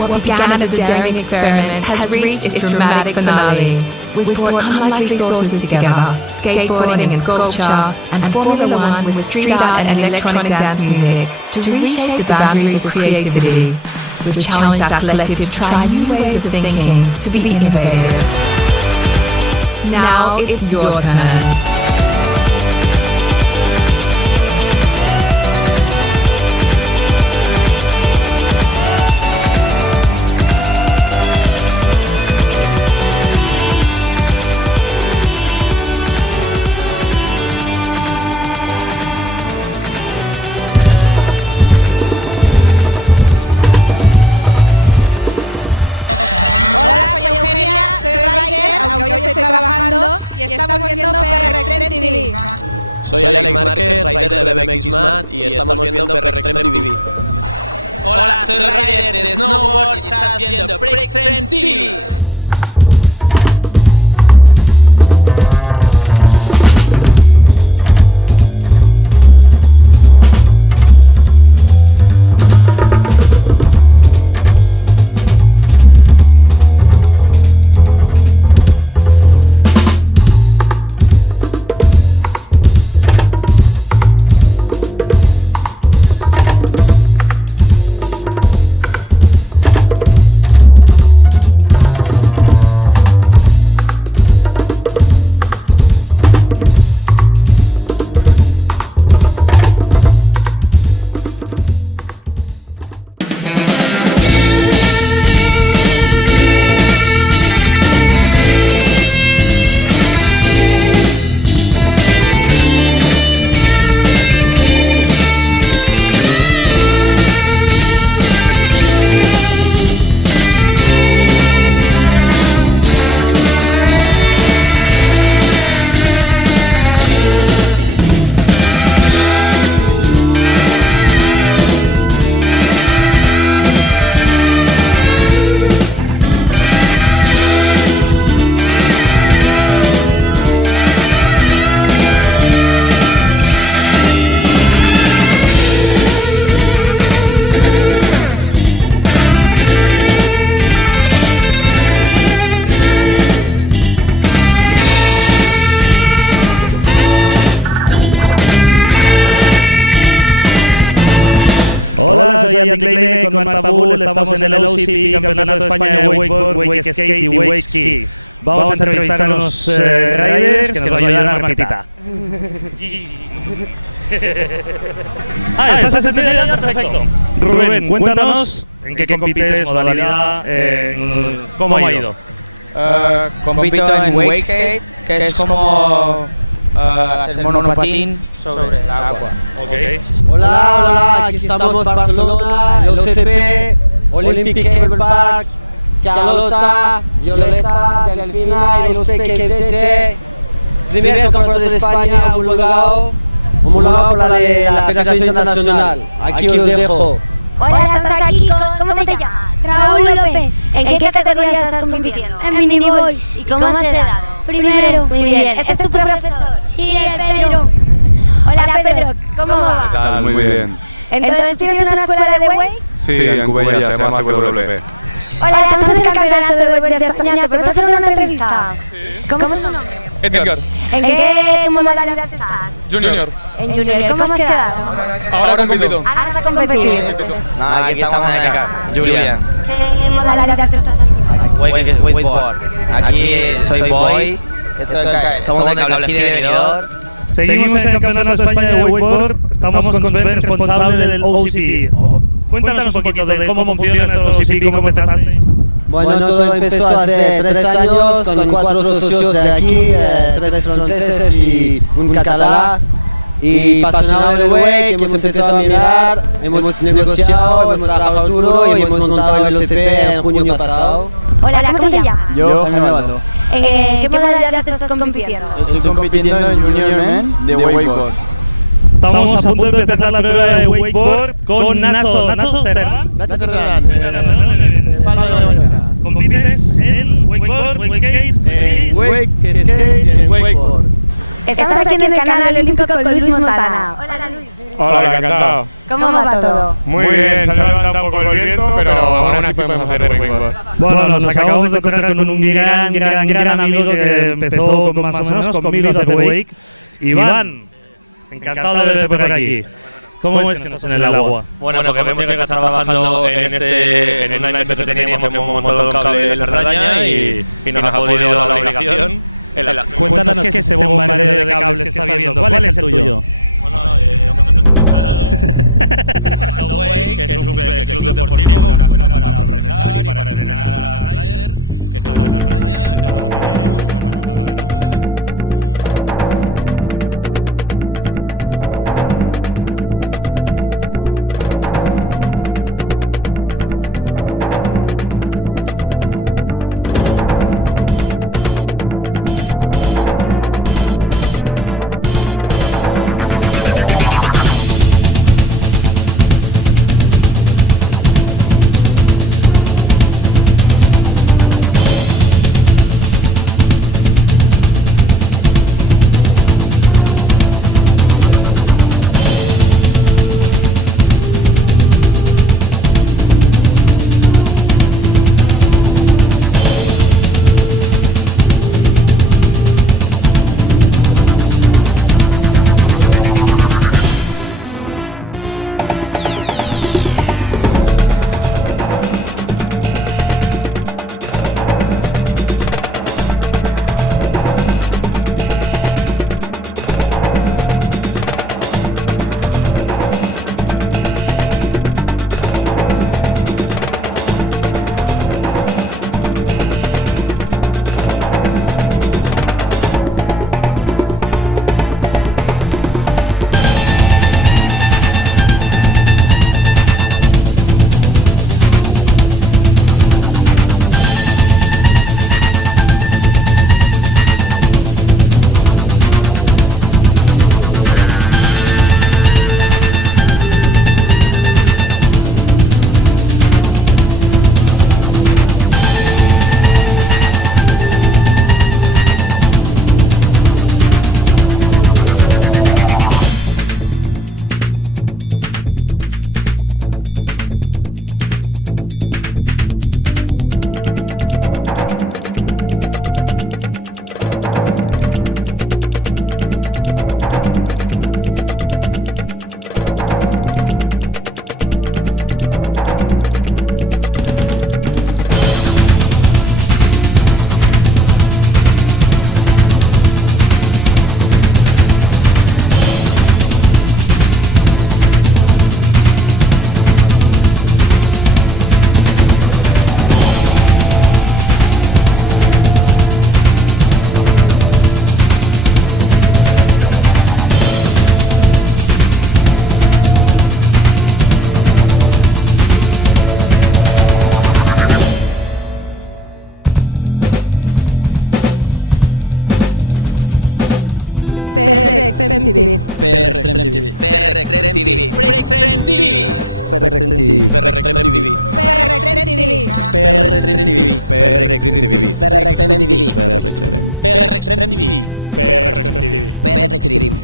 What began as a daring experiment has reached its dramatic finale. We've brought unlikely sources together, skateboarding and sculpture, and Formula One with street art and electronic dance music, to reshape the boundaries of creativity. We've challenged our collective to try new ways of thinking, to be innovative. Now it's your turn. Hola, soy Eugenia, soy Rider, aunque hoy estoy trabajando y estamos viendo PRExtremeTV. Soy Alex Márquez, Rider de BMX Mat y estamos viendo PRExtremeTV. Hola, soy Rider de Snowboard y estás viendo PRExtremeTV. Hola, soy Andy Kleine con Matabul, estamos en el OCP Campeonato de España de Wakeboard, Wake Skate y Wake Ski. Vamos a entrevistar a unos riders que nos va a ayudar a Martita. ¿Estás encendido ya? Perfecto. Rubén, cuéntanos en qué compites, modalidad, cómo ha ido. Compito en Wake Skate, que es como hacer monopatín sobre el agua. Okay. Hola, aquí estamos Barcelona, el OCP, Olympic Cable Park, Carlota, Violeta, Delfina y los PKTT. Primer campeonato de España homologado por la Federación Internacional. Aquí os dejo. Hola, estás aquí, ¿cómo te llamas? Raúl López. ¿En qué categoría estás compitiendo? En miniboys. ¿Y cómo has quedado? Primero. Muy bien. ¿Este es tu profesor? Sí, el Pedro. Hola, Pedro. ¿Cómo va? ¿Qué tal? Muy bien. Entonces, ¿tienes una escuela de wake? Sí, en Cubella se llama CWP. Hola, estamos en el campeonato de web de España. ¿Te puedes hacer una entrevista? ¿Cómo es tu nombre? Edgar. ¿En qué modalidad estás? Junior. En Junior. ¿Cómo has quedado? Ahora compito. Ahora vas a competir. No, aquí estamos acá. Julian. ¿Qué modalidad estás haciendo? Wakeboard. Aquí soy boy. Somos de cable aquí de venidor. Seguimos en el Campeonato de España de Wakeboard. Estamos con Sven, responsable del OCP. Cuéntanos un poquito de cómo funciona esto OCP, cómo empezasteis. Bueno, todo empezó hace 3 años con 4 socios de aquí, 3 franceses y un catalán. Y apasionado el wake, hemos empezado a mirar, hemos negociado, hemos trabajado duro y hemos montado el OCP en junio pasado. Hola, ¿cómo te llamas? Yo, Jaime Baldo. ¿En qué modalidad estás compitiendo? Estoy compitiendo en Junior Men de wakeboard. Estamos a punto de empezar la prueba de wakeboard con Nacho. ¿Nacho Terran? Nacho Terran. ¿Compites en wakeboard, wakeskate? Wake, skate y en wakeboard. Estamos aquí en el canal olímpico con Luis Montana. Hola Luis. Hola, encantado. ¿Cómo va todo? Muy bien, se ha levantado un poco el viento, pero aún así podemos hacer wakeboard. Bueno, nos acabamos de encontrar con un gran amigo que empezó más o menos conmigo a hacer wake. Iván, encantado de verte por aquí. ¿Cómo es que estás en el agua? Bueno, porque hemos llegado trabajando en una empresa que teníamos, hemos montado un cable de la raya y nos ha podido dar la obligación. Cuéntanos qué es este bombardeo de cables que está viendo. ¿Cuál es el tuyo? Bueno, hemos Way, que es un club deportivo, una escuela para progresar y para entrenar a rider, que está en las rayas, en todos los Pirineos, bueno, cable de radar. PRExtremeTV. PRExtremeTV. PRExtremeTV. PRExtremeTV. PRExtremeTV. PRExtremeTV. PRExtremeTV. PRExtremeTV. PRExtremeTV. PRExtremeTV. PRExtremeTV. PRExtremeTV.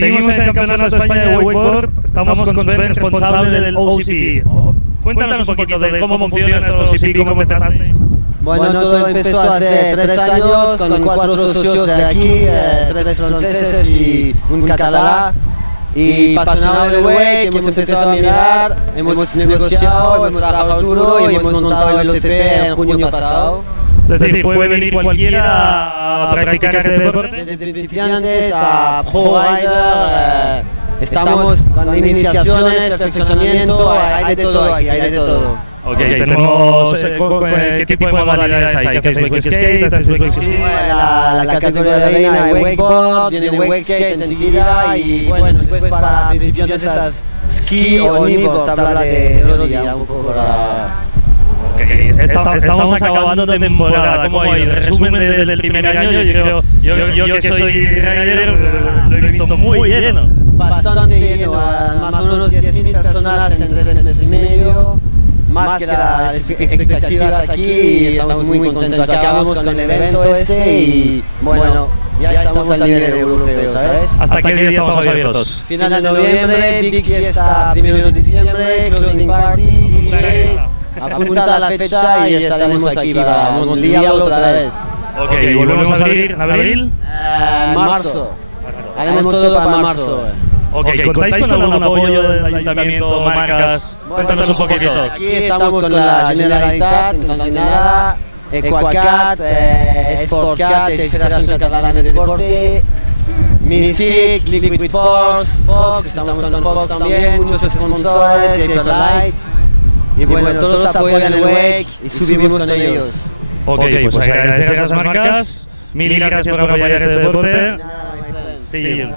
Seguimos en el Campeonato de España de Wakeboard. Estamos con Sven, responsable del OCP. Cuéntanos un poquito de cómo funciona esto OCP, cómo empezasteis. Bueno, todo empezó hace 3 años con 4 socios de aquí, 3 franceses y un catalán. Y pasionado el wake, hemos empezado a mirar, hemos negociado, hemos trabajado duro y hemos montado el OCP en junio pasado. Es decir, puede venir cualquiera a practicar este deporte. Desde principiantes a pro rider, estamos con iniciaciones, perfeccionamiento, hay de todo aquí, hay de todo. Ok, tenemos ¿qué tipo de modalidades hay? ¿Qué hacéis? ¿Wake skate? ¿Hacéis wake ski? La categoría de reina de wakeboard, viene wake skate enseguida y bueno, después para principiantes ski o kneeboard, tabla de rodilla, un poco para estamos acabando temporada. ¿Cómo ha ido? Resumen del primer año. Yo que soy rider lo he visto muy lleno. Bastante lleno, más o menos 10.000 personas en 3 meses y medio, más que las expectativas aquí, y estamos muy contentos. Acabamos con el evento y bueno, ya estamos al nivel europeo, ¿sabes? ¿Hasta qué día estamos abiertos? Final de noviembre, Big Fiesta, 1 de diciembre, Closing Party, DJs, apunta la fecha y estaremos aquí para liarlo otra vez. Ok, ¿y volvemos a abrir en abril? Marzo. Haremos todo para marzo. Ok, ¿contáis con algún apoyo del ayuntamiento, marcas? Cuéntanos un poquito. Aquí estamos con la Generalitat, Entoncinada, Equacat, Sportcat, Federación Catalana de Deporte, Mystic, Liquid Force, Fox, estamos con Fox también, muchos sponsores, Light. Y bueno, todos apoyan el Wake y subimos con ellos. Ok, pues agradecer a esas marcas. Mil gracias por apoyar este deporte. Siguiente.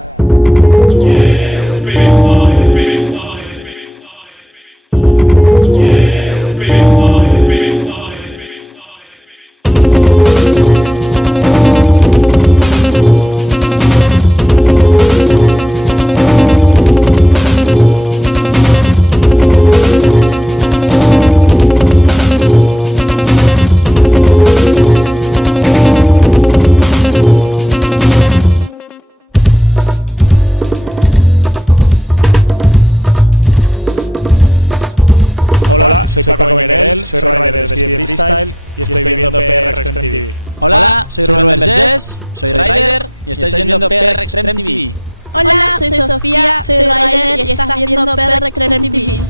Hola, soy Paco Benguerel, soy rider de esquí de freestyle y estoy viendo PRExtremeTV. Hola, soy Rubén Vergés, soy rider y estáis viendo PRExtremeTV. Hola, soy Sofía, soy rider y estás viendo PRExtremeTV.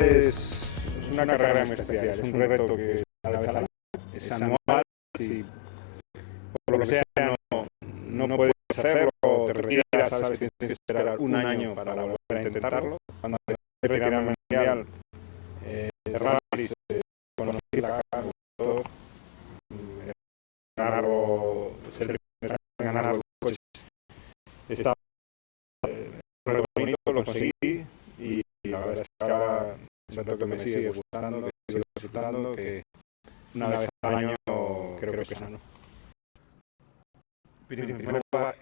es una carrera muy especial, es un reto que una vez al año es anual y por lo que sea no puedes hacerlo, te retiras, sabes que tienes que esperar un año para volver a intentarlo. Cuando te retirarme mundial de rallies, conocí la carrera, ganar los coches. Estaba muy bonito, lo conseguí y la verdad es que ahora siento que me sigue gustando, que sigo disfrutando, que una vez al año creo que es sano. En primer lugar,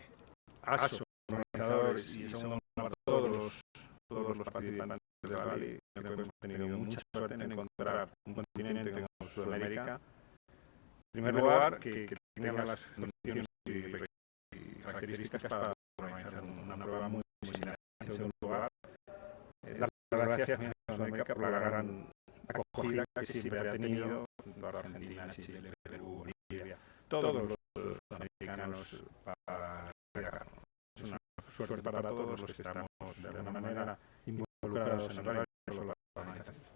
a sus organizadores y en segundo lugar a todos los participantes del rally, creo que hemos tenido mucha suerte en encontrar un continente como Sudamérica. En primer lugar, que tenga las condiciones y características para organizar una prueba muy similar. En segundo lugar, dar las gracias a Sudamérica por la gran acogida que siempre ha tenido tanto Argentina, Chile, Perú, Bolivia, todos los americanos para viajar. Es una suerte para todos los que estamos de alguna manera involucrados en el rally, no solo la organización.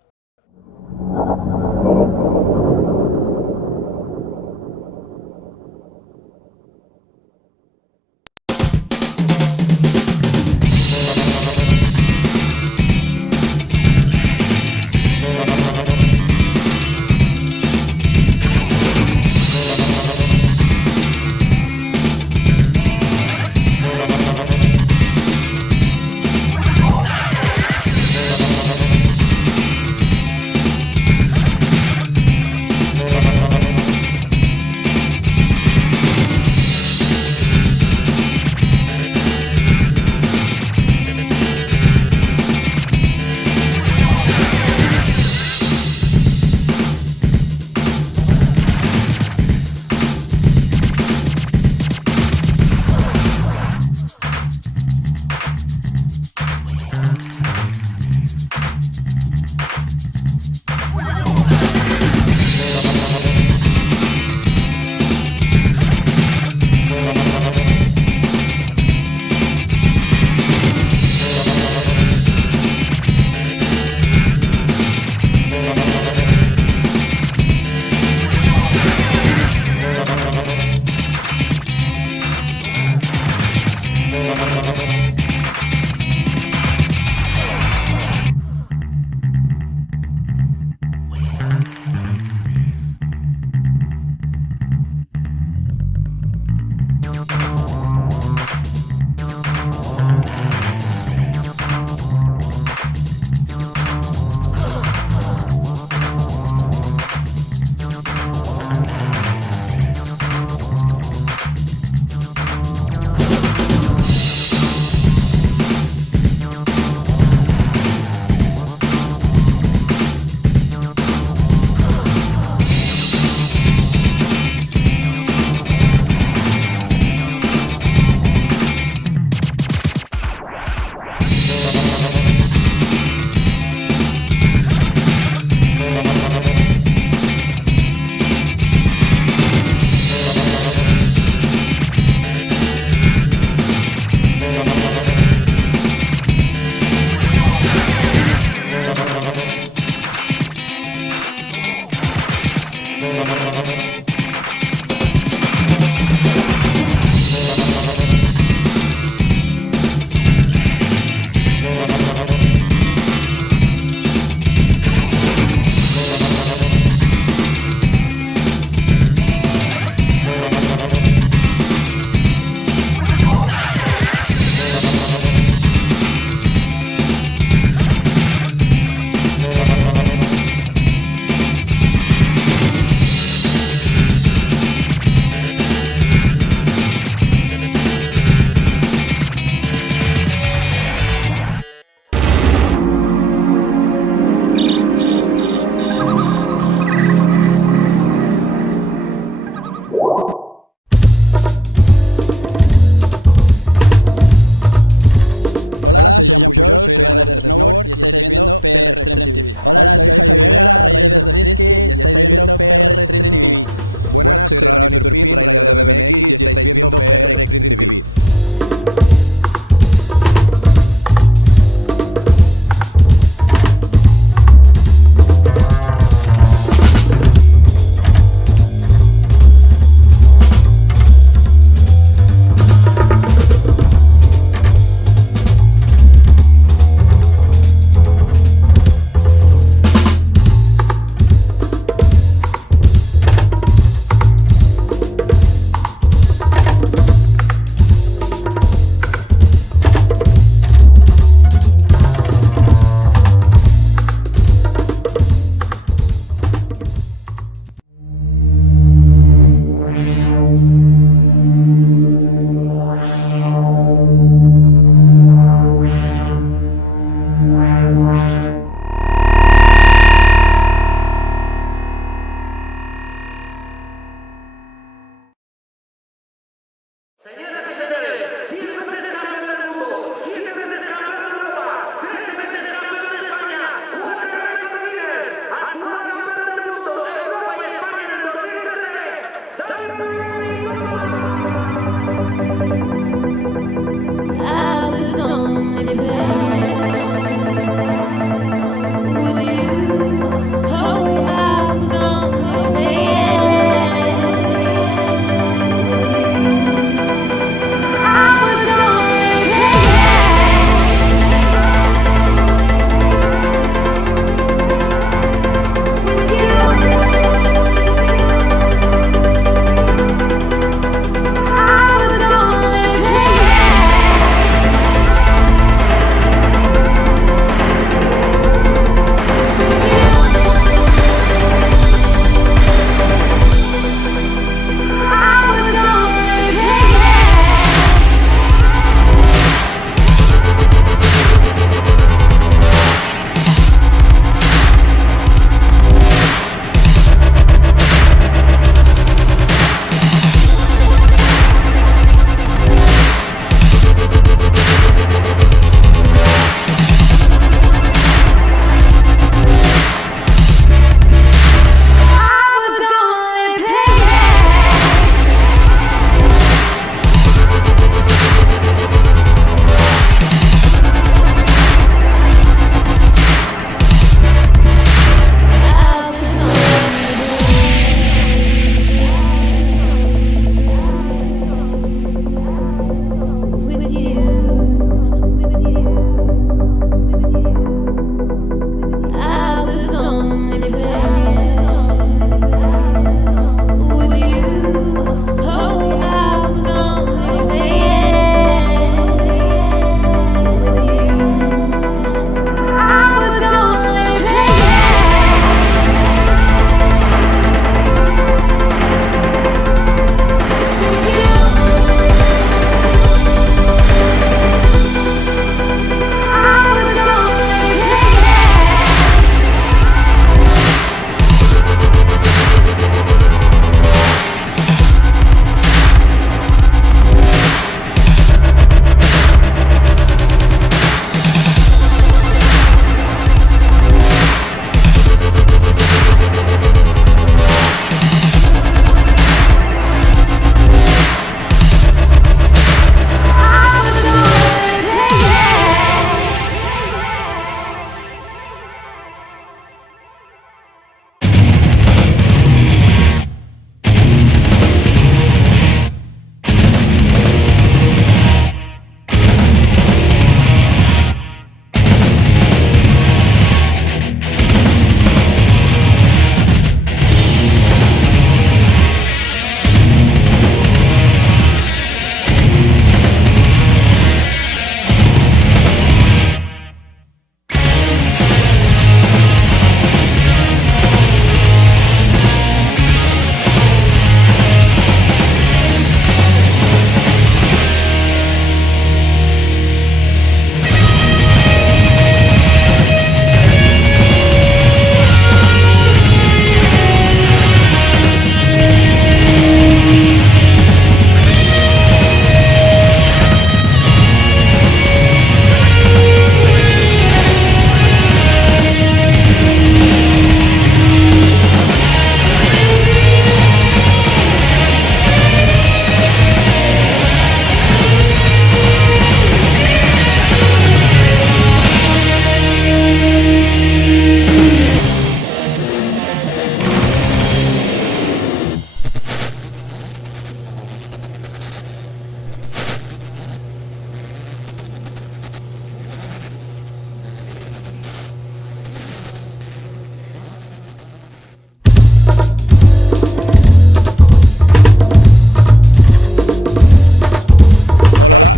Hola, soy Jean Pujol, soy rider de snowboard y estáis viendo PRExtremeTV. Hola, soy Javier Vega, rider de ski y estáis viendo PRExtremeTV. Buenas, soy Ronnie Turpin, rider de BMX y estáis viendo PRExtremeTV.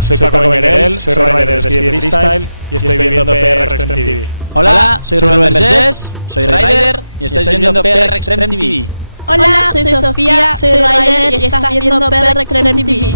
soy Paco Benguerel, soy rider de esquí freestyle y estoy viendo PRExtremeTV. Hola, soy Rubén Vergés, soy rider y estáis viendo PRExtremeTV. Hola, soy Sofía, soy rider y estás viendo PRExtremeTV.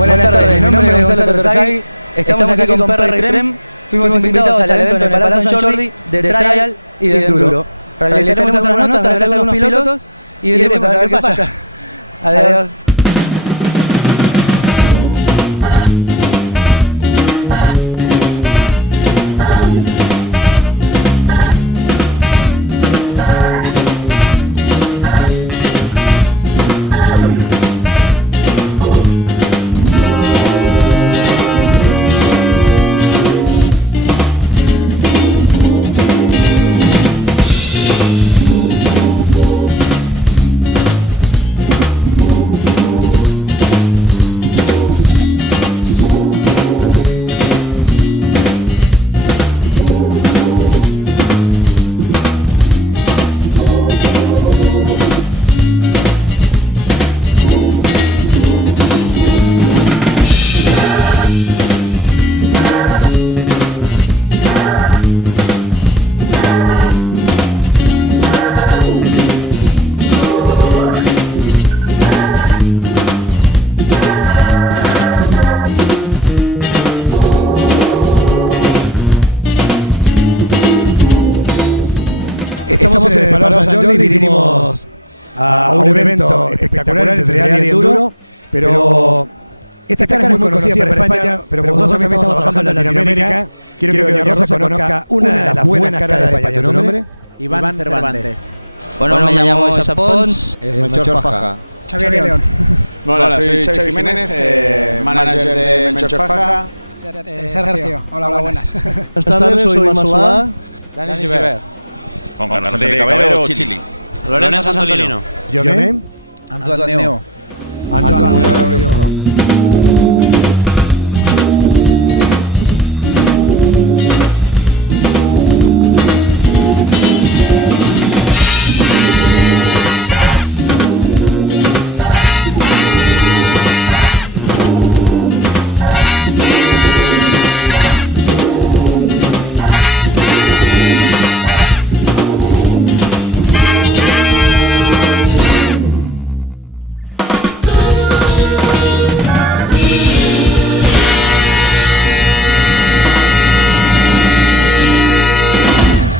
Buenas tardes, mi nombre es Gonzalo Terzaghi. Estamos aquí con PRExtreme. Fuimos invitados al evento en el Palacio San Jordi de Trial y de Enduro. Realizaremos unas notas, realizaremos unos pilotos y veremos a ver qué pasa. Adiós. Estamos en el Palau San Jordi y vinimos a un evento espectacular entre trial y enduro, pero esta cara es muy conocida para España, pero como nosotros también estamos trabajando en Latinoamérica, quiero que Doña Rosa conozca una de las buenas caras de España. ¿Tu nombre? Iván Cervantes. Bueno, me llamo Esa Pons. Melchor Faja. Xavier León. Hola, soy Xavi Jiménez, manager de Melchor Faja. Sergio. Hola, buenas. Buenas tardes, soy Masolá. Dani Siber. Con Enrique Caballero, Chili. Lorenzo Santolino. Your name? Antonio. Antoine, where are you from?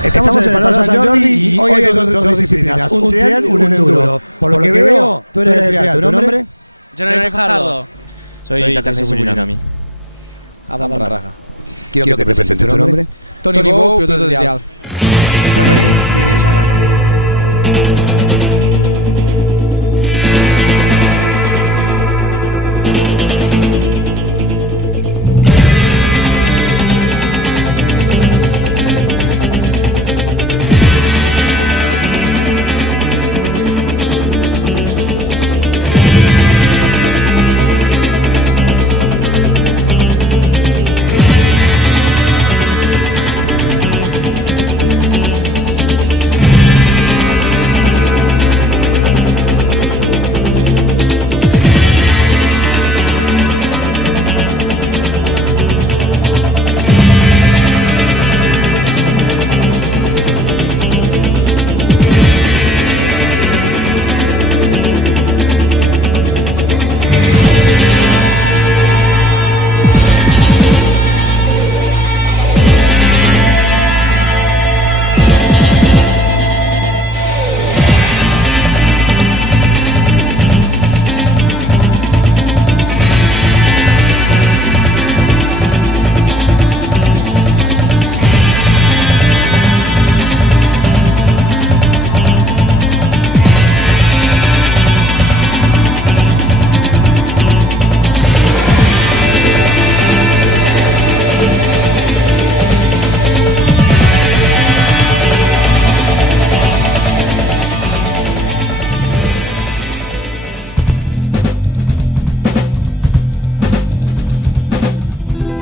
Estamos en el Palau San Jordi y hoy hay dos disciplinas, un trial y un enduro. Por lo que veo, tú eres de trial. ¿Tu nombre? Jonathan Fajardo. Soy Takase Fujinami. Adam Raja. Quiero que te presentes tu nombre. Tony Bow, piloto de trial.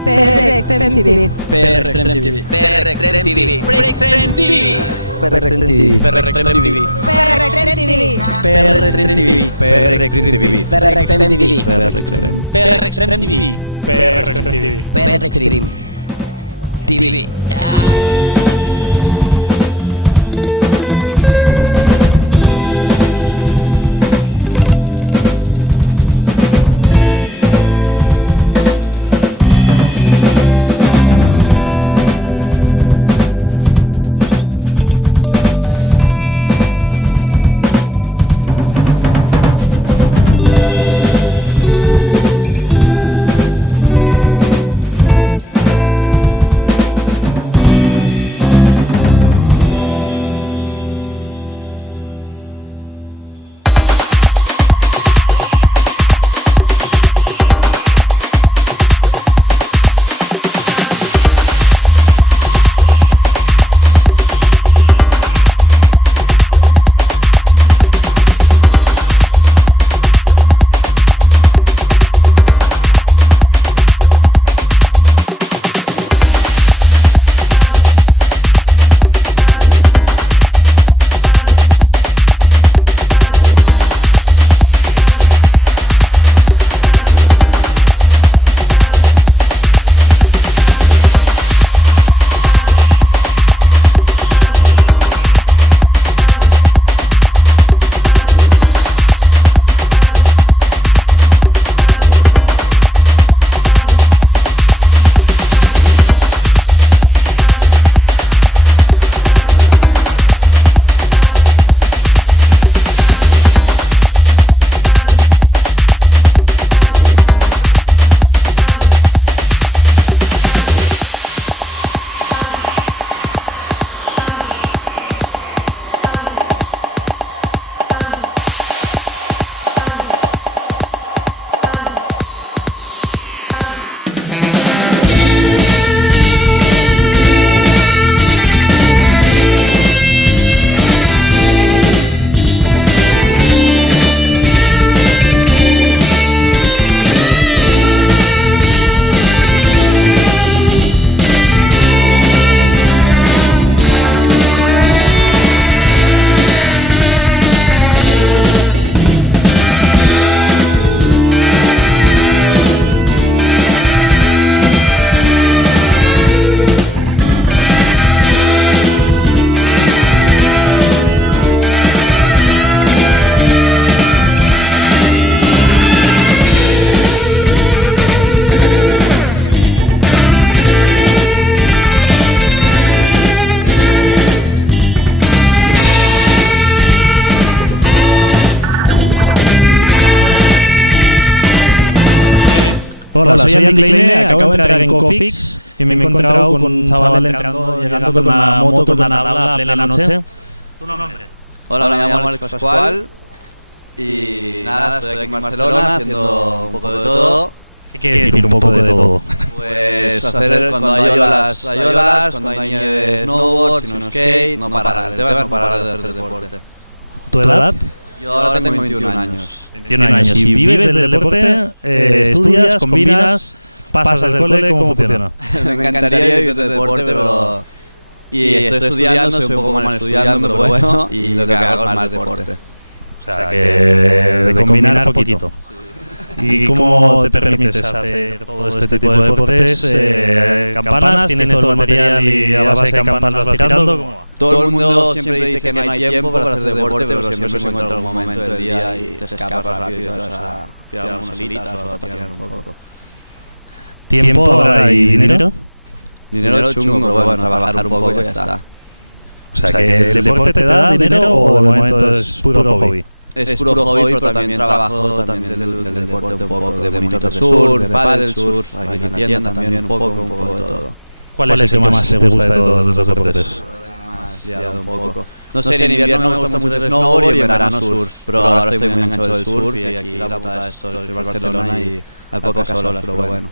PRExtremeTV. PRExtremeTV. PRExtremeTV. PRExtremeTV. PRExtremeTV. PRExtremeTV. PRExtremeTV. PRExtremeTV. PRExtremeTV. PRExtremeTV. PRExtremeTV. PRExtreme TV. Hola, soy Andy Kleine, acabo de entrar en Cofix y me he encontrado con un chaval llegando con una moto con una tabla a plena noche. ¿Tu nombre? Hola, me llamo Alex Pascual y nada, estoy aquí en Barcelona haciendo un poco de todo. ¿Qué quiere decir un poco de todo? Pues hacer cuando hay olas, cuando hay nieve, snowboard, si no skate, no parar. El tema es no parar de hacer deporte. ¿Tu edad? Yo ahora tengo 21 años. 21 años. ¿Y vives del deporte? ¿Estudias? ¿Combinas? ¿Pasas del cole? ¿Cómo funciona? Me encantaría vivir de deporte, pero... Y estoy estudiando, soy un poco mal estudiando, pero bueno, y lo que hago es más deporte. O sea, que de combinar poquito. ¿Y cómo te permites hacer todo este tipo de deportes? ¿Campanas? ¿Tienes todo el material y a base de campanas vas tirando? ¿Cómo va? Todo el mundo siempre dice que no hay tiempo para hacer deporte, pero siempre se encuentra algún momento del día y te escapas rápido y vas a tirar unas solitas o a tirar un poco. ¿Tiempo ahora y dinero? Dinero chungo, pero bueno, trabajar un poco y ya está. O sea, que ¿el deporte te da dinero o de momento es puro hobby? Es puro hobby, pero también trabajo del deporte un poco, de monitor de surf, de paddle surf, aquí en la tienda también un poco de todo. ¿Cuál es el que más te gusta de todos los deportes? Más liado un poco. No sé, en invierno me gusta mucho el snowboard y en verano surf, pero ahora estoy muy enganchado del surf y aquí la puta es Barcelona y hay pocas olas, pero bueno.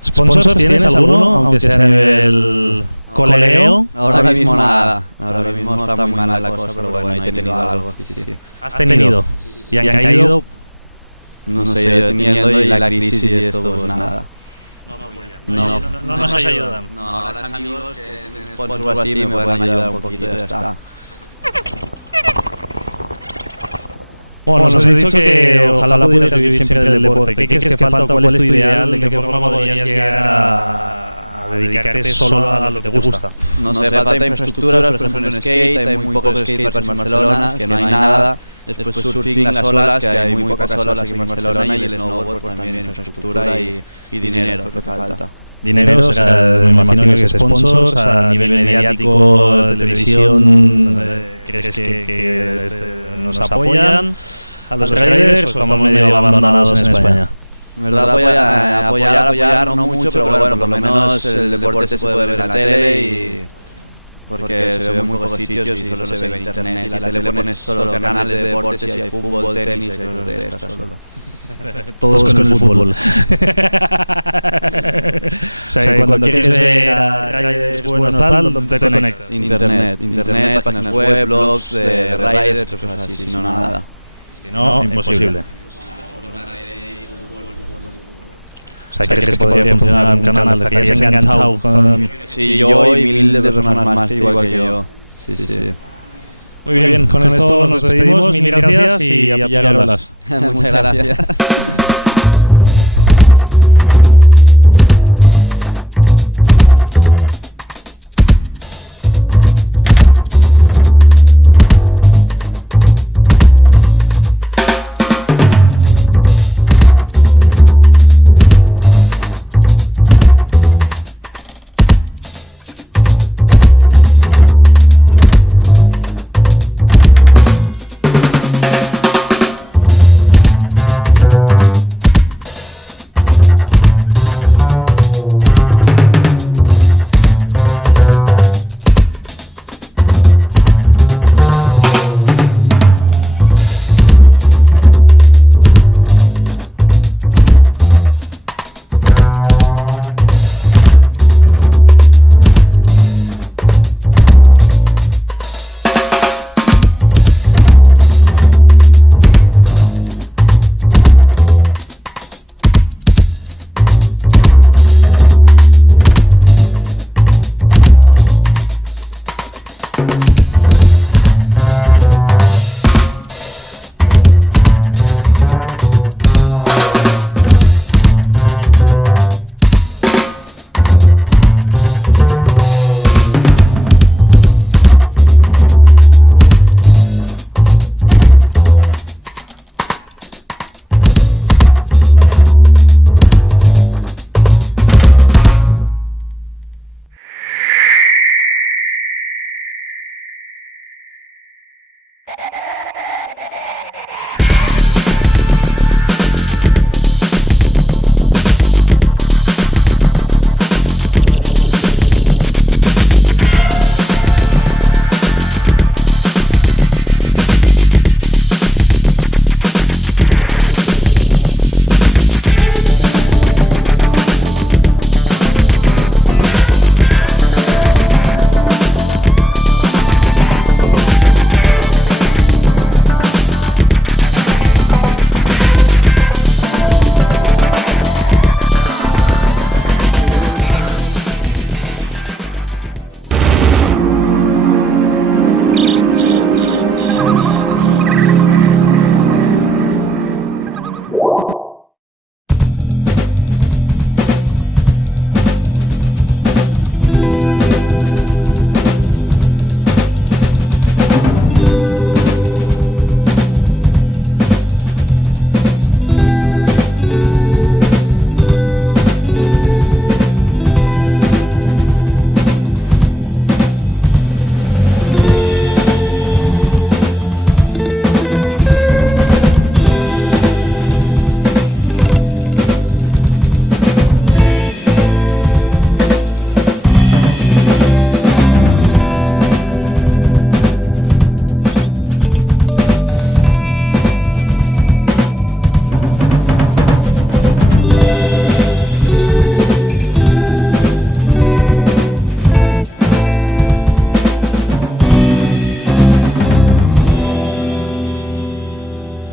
¿Sponsors tienes alguno, aunque sea a nivel colegio? Ahora mismo nada. Ahora mismo está muy mala la cosa, pero bueno, he tenido algo. Sí. ¿Has tenido? ¿Y han caído? No sé, yo teniendo y la crisis y esto, pues nada. No nos ayudan. No, ahora los amigos que me sponsor así me pueden ayudar un poquito y ya está. Bueno, nos has dicho que ojalá pudieras vivir siempre del deporte. ¿Qué crees que falta? ¿Cuál es tu ideal? ¿De qué forma podrías llegar a dedicarte solo a lo que te gusta? No sé, falta infraestructura, por ejemplo en skate, hay muy pocos skateparks en Barcelona, que no hay nada. Después surfing, las olas, que hay muy pocas olas aquí en Barcelona, y el snowboard, pues también infraestructura y dinero, lo que falta. Dinero, será, me imagino que es sponsors, a nivel mediático, televisión, ¿crees que nos apoyan a los riders o estamos medio abandonados en España? En verdad apoyar no mucho, pero bueno, por lo menos el deporte se puede ver en la tele y... porque se ve en muy pocos sitios y solo se ve en internet y la tele pones solo canales de deportes y hay fútbol, tenis y cosas de estas solo. Todos con el fútbol. O sea, cuando quieres ver a riders buenos tal, ¿dónde te conectas? Internet, páginas web, blogs de riders, cosas así, si no nada. Si no, imposible. O sea, ¿crees que podría funcionar un canal? ¿Estarías enganchado con...? Sí, yo y miles de personas más igual que yo. Sí. Muy bien, con esto nos despedimos. Mil gracias y ya hablas. Muchas gracias.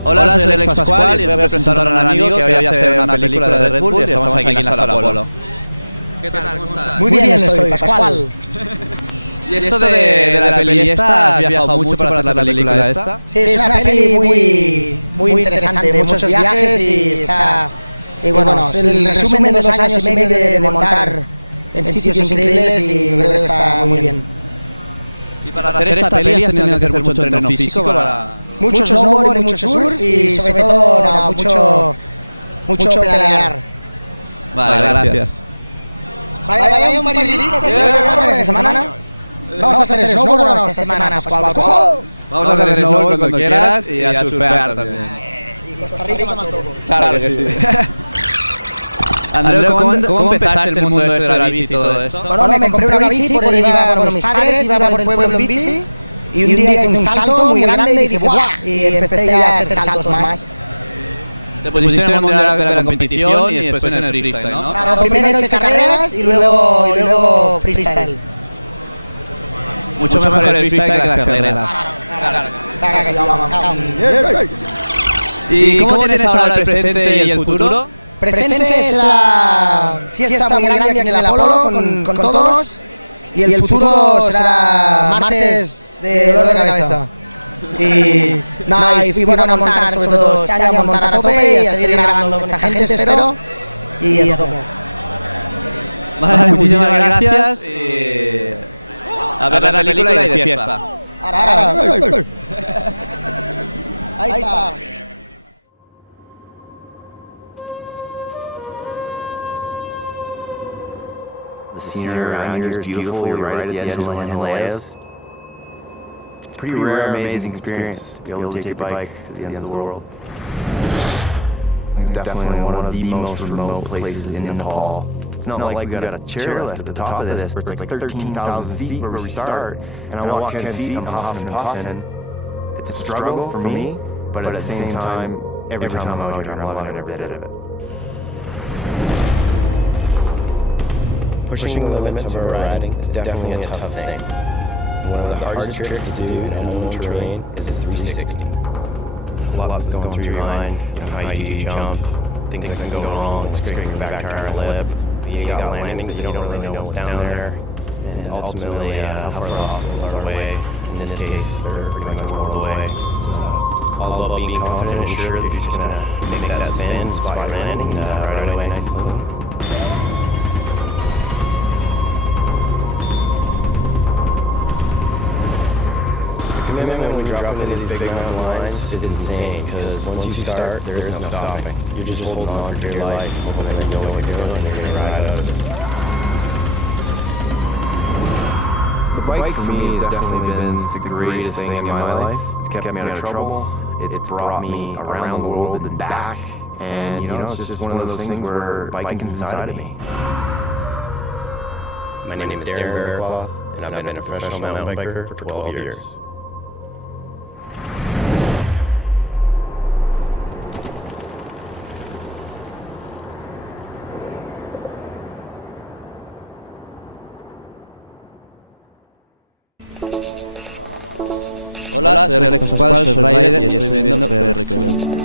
Hola, soy Alex Pascual y voy a presentar a un amigo que hoy hace una película de Red Bull y estamos aquí en la sala Apolo. ¿Qué tal? ¿Cómo estás? Muy bien, soy Pascual. ¿Y esto de la peli esta? ¿Has viajado mucho para hacer la película esta? Sí, es una peli muy interesante, muchos viajes y está... Y bueno, es el resumen de 2 años y medio de montar en sitios increíbles y creo que está muy bien. ¿Y para hacer esta peli has tenido que hacer mucho entreno físico para...? Mucho snowboard y mucho surf y sobre todo mucho pedalear. Vale, gracias. Vaya un periodista esta semana. Vamos a hacer snowboard esta semana, Pascual. Vamos a hacer snowboard cuando quieras y a surfear también. Y Costa Rica más todo. Claro que sí. Andreu, ¿cómo empezaste el mundo de la bici y todo esto? Bueno, me compré una bici porque iba con mis padres, iba por el pueblo en bici y un día hice un salto muy grande y dije ¡buah! Y empecé ya a hacer saltos más. Te pusiste en el mundo de la competición y después en el freestyle, ¿no? Claro, primero hice carreras y luego freestyle. Mucho mejor el freestyle que las carreras. ¿Y cómo tienes ahora el presente y el futuro? Presente es la fiesta muy grande aquí en el Apolo con todos y el futuro será martes de dolor de cabeza. Y bueno, a montar sobre todo este año, a montar a tope y a seguir grabando con esta gente, espero, y a tope. Vale, muchísimas gracias y... a ver la película y de fiesta. Ahí está. The scenery around here is beautiful. You're right at the edge of the Himalayas. It's a pretty rare, amazing experience to be able to take your bike to the ends of the world. It's definitely one of the most remote places in Nepal. It's not like we got a chairlift at the top of this, where it's like 13,000 feet where we start, and I walk 10 feet, I'm huffing and puffing. It's a struggle for me, but at the same time, every time I'm out here, I'm loving every bit of it. Pushing the limits of our riding is definitely a tough thing. One of the hardest tricks to do in unknown terrain is a 360. A lot that's going through your mind, how you jump, things that can go wrong, scraping your back tire and lip. You got landings that you don't really know what's down there, and ultimately how far the obstacles are away. In this case, they're pretty much world away. All about being confident and sure that you're just going to make that spin, spot landing, right away nice and clean. Commitment when we drop into these big mountain lines is insane, because once you start, there is no stopping. You're just holding on for dear life, hoping that you know what you're doing and you're going to ride out of it. The bike for me has definitely been the greatest thing in my life. It's kept me out of trouble. It's brought me around the world and back. And, you know, it's just one of those things where biking's inside of me. My name is Darren Bearcloth, and I've been a professional mountain biker for 12 years. Hola, soy Alex Pascual, soy Rider y estoy viendo PRExtreme.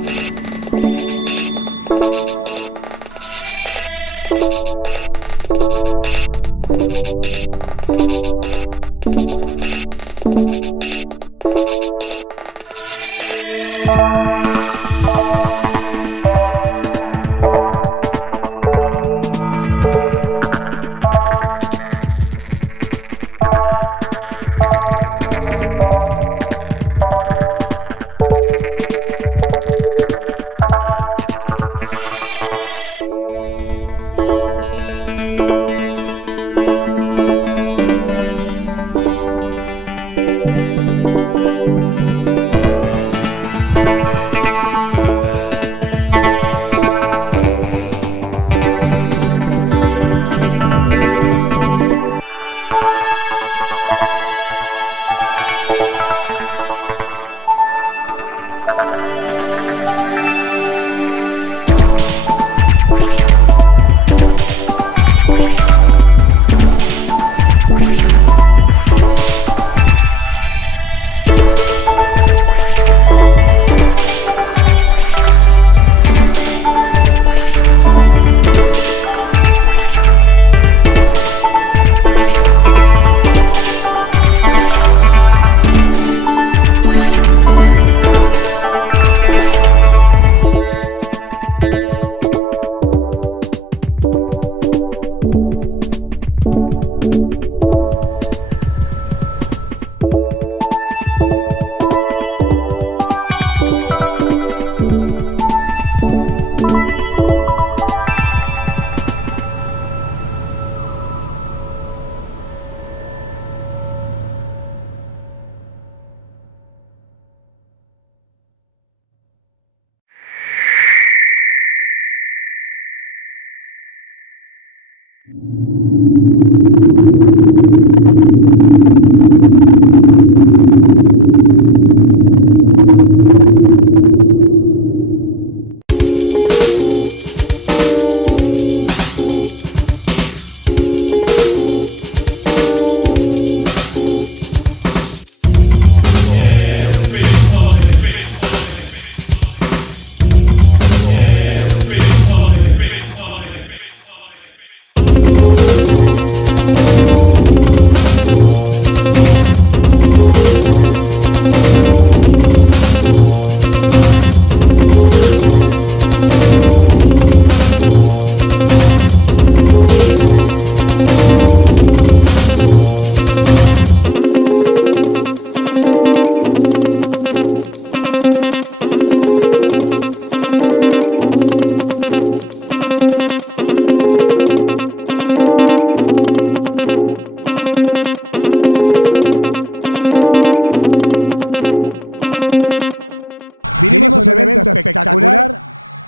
Vinimos a un evento espectacular,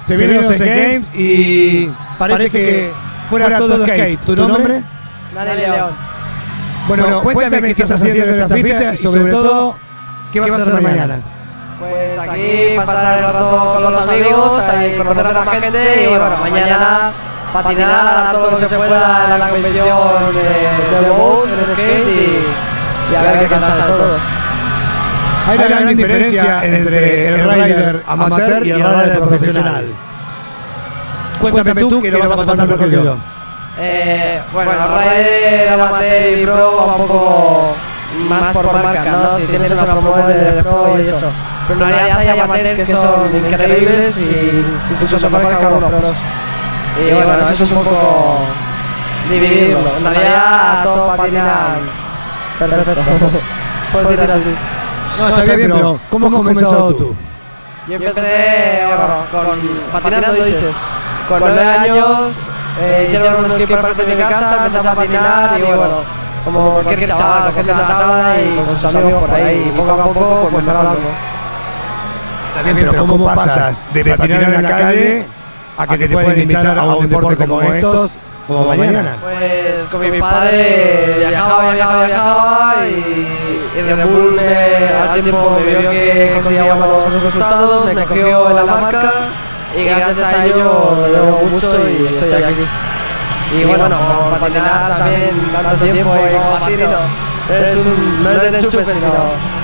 se vienen los Games y parece que fuera todo skate. ¿Tu nombre? Dale, León. Bueno, cuéntame qué estás haciendo en esta fiesta y sobre todo, ¿qué vas a hacer mañana? Pues aquí pasar el rato con los amigos, ahí conocer a más gente y bueno, mañana patinar todo lo que se pueda en la competición de bowl, en skate y a ver qué pasa todo. Hay una gran diferencia entre el rider amateur y el rider profesional. Cuéntame tú que lo vas a contar mejor que yo. Bueno, el rider amateur y pro va un poco más por marca, ¿no? Si tienes una promo de pro y eso. Pero en realidad hay amateurs que son increíbles y incluso mejores que algunos pros. Y bueno, eso es un poco dividirlo. En realidad todos patinan perfecto. Puedo decir así. No, está bien, pero ¿cómo has comenzado tú? Yo empecé patinando, dices. Con 9 años hicieron un skate parte de mi casa, empecé a patinar y bueno, como cualquier chaval, cogiendo la tabla y con sus amigos por ahí. Y poco a poco pues mejorando. Está bien, pero ¿cómo pasas de patinar en la calle a que te pueden invitar a un deporte como estos, como mañana? Pues con mi padre viajaba y Red Bull al tiempo me vio que conseguía buenos resultados, me cogió en la marca y gracias a ello le debo mucho y estoy aquí. Y bueno, por patinar también tanto tiempo y como patino, no es de enchufe, sino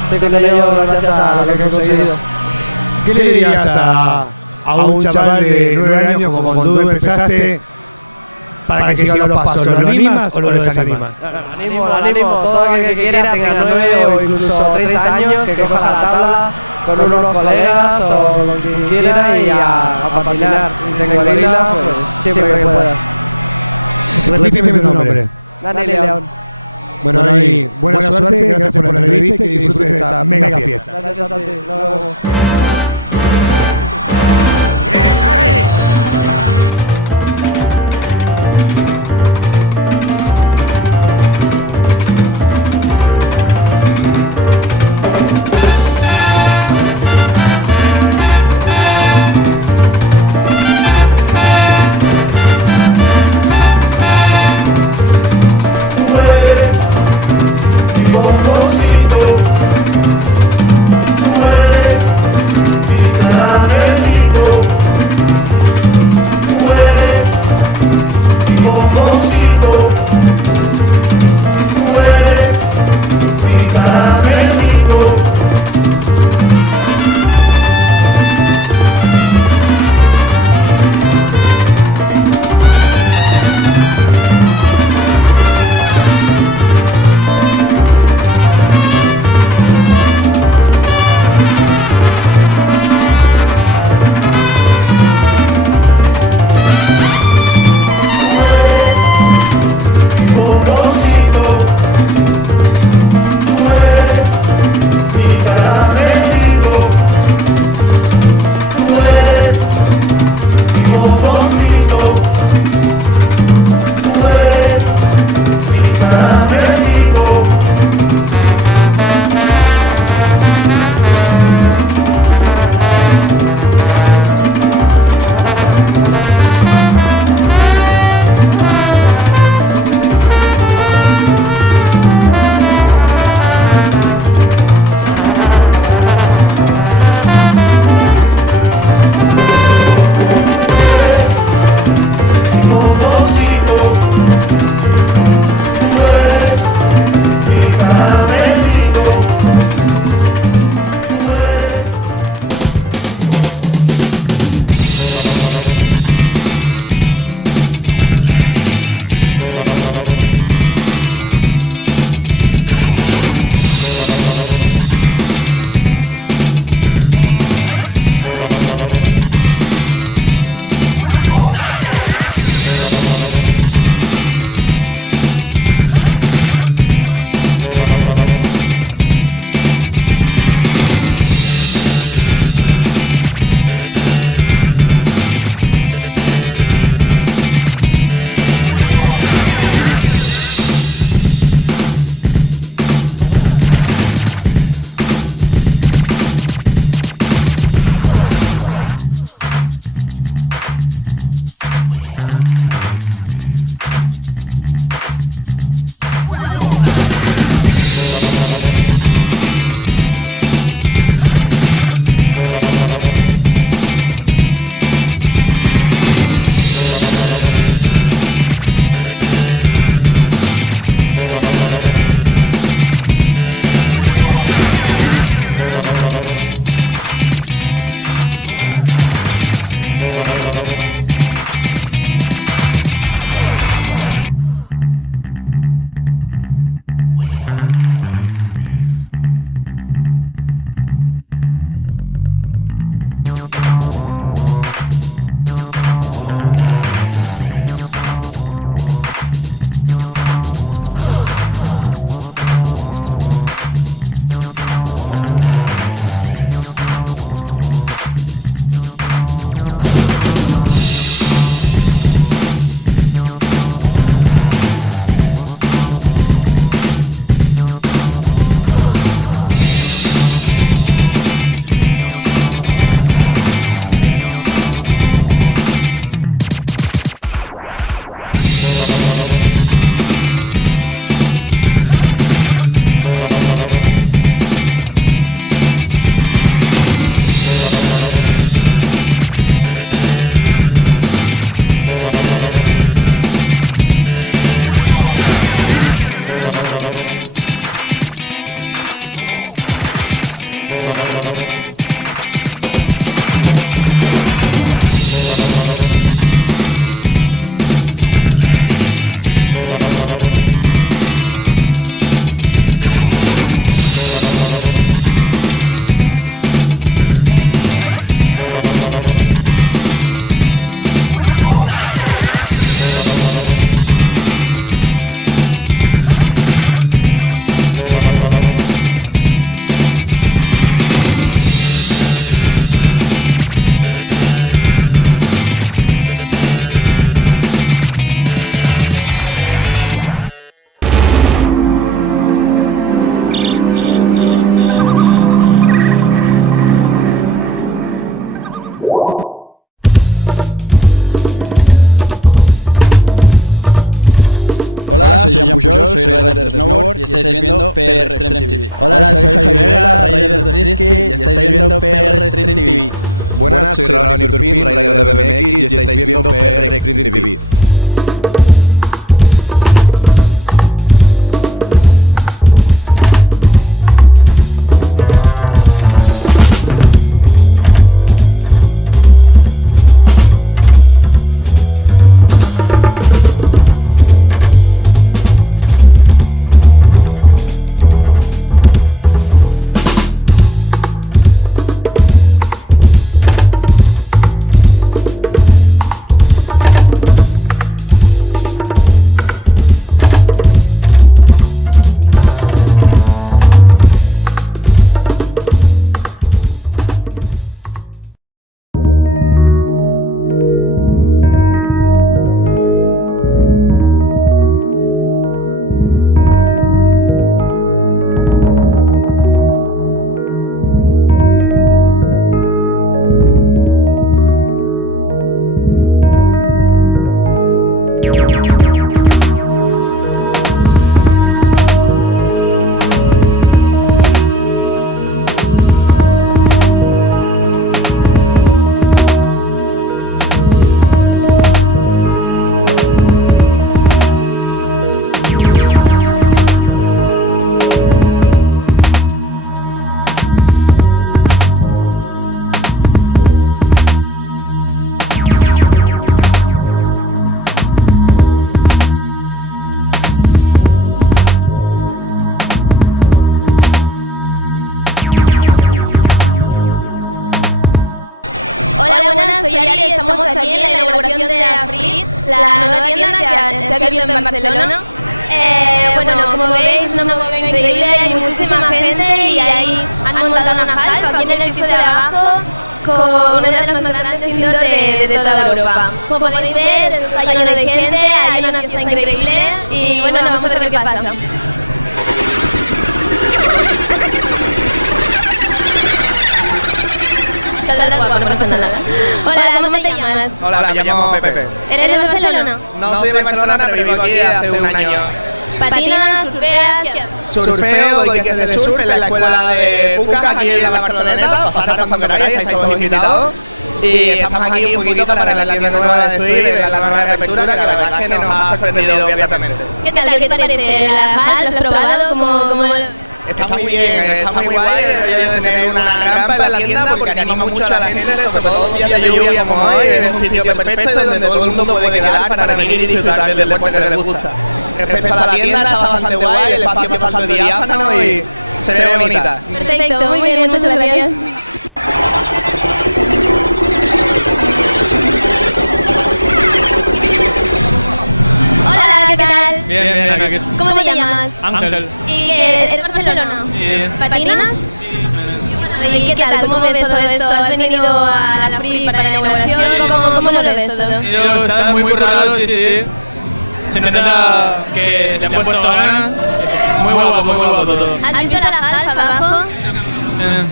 estoy con ello gracias a lo que he conseguido. ¿Qué le dirías a un chaval de 9 años como cuando tú empezaste para que siga los pasos? ¿Lo animas o lo desanimas? Lo animo. Todo aquel que quiera, tenga 9 o incluso 30 años, que coja la tabla con unos colegas o lo que quiera y a patinar. Si tengo gorila, pues siempre que puedas. Repíteme tu nombre. Dani León. Bueno, Dani, buena suerte, gracias por la entrevista y que disfrutes de esta mega fiesta. Gracias a ti, nos vemos. soy Jean Pujol, soy rider de snowboard y estáis viendo PRExtremeTV. Hola, soy Javier Vega, rider de Risky y estáis viendo PRExtremeTV. Buenas, soy Ronnie Turpin, rider de BMX y estáis viendo PRExtremeTV. Estamos aquí en la inauguración de PRExtreme, la nueva tienda que se ha abierto en Barcelona. Bueno, como veis es una movida increíble, hay muchísima gente y ahí han montado una half aquí en el piso de abajo con una de las más grandes indoor de toda Europa. Como podéis ver, está lleno de gente, hay una fiesta increíble y bueno, vamos a ver qué pasa. Hola, ¿cómo te llamas? Hola, me llamo Pepe. ¿Eres de Barcelona? No soy de Barcelona, pero vivo aquí hace un año. ¿Patinas, surfeas? Surfeo, doy clases de surf en la escuela de Pucas, aquí en la Barceloneta. Pasad cuando queráis, estáis todos invitados. Y estamos aquí un poquito para la tienda nueva de Swift, la nueva reapertura, que la verdad es que nos ha sorprendido gratamente. ¿Qué tal? ¿Qué te parece? ¿La half? ¿Lo has probado? ¿Cómo Está muy bien, está muy guay el rollo de tener una rampa en la tienda porque anima mucho a la gente, sobre todo días de lluvia como hoy, es un sitio perfecto donde todo el mundo puede quedar para venir y disfrutar del deporte que les gusta. Respecto a la tienda está bastante guay, el espacio es bastante diáfano y se ve bonita. Perfecto, muy bien, muchas gracias. Hola, ¿qué tal? Bien, aquí. ¿Cómo te llamas? Ángel. ¿Y eres de Barcelona? Sí. ¿Patinas? ¿Y qué tal? ¿Cómo ves todo esto? ¿Has venido a la PRExtreme para la inauguración? ¿Cómo lo ves todo? Yo está muy currado, sí. Se nota que le han puesto ganas. Muy guapo todo. ¿Has visto la half abajo?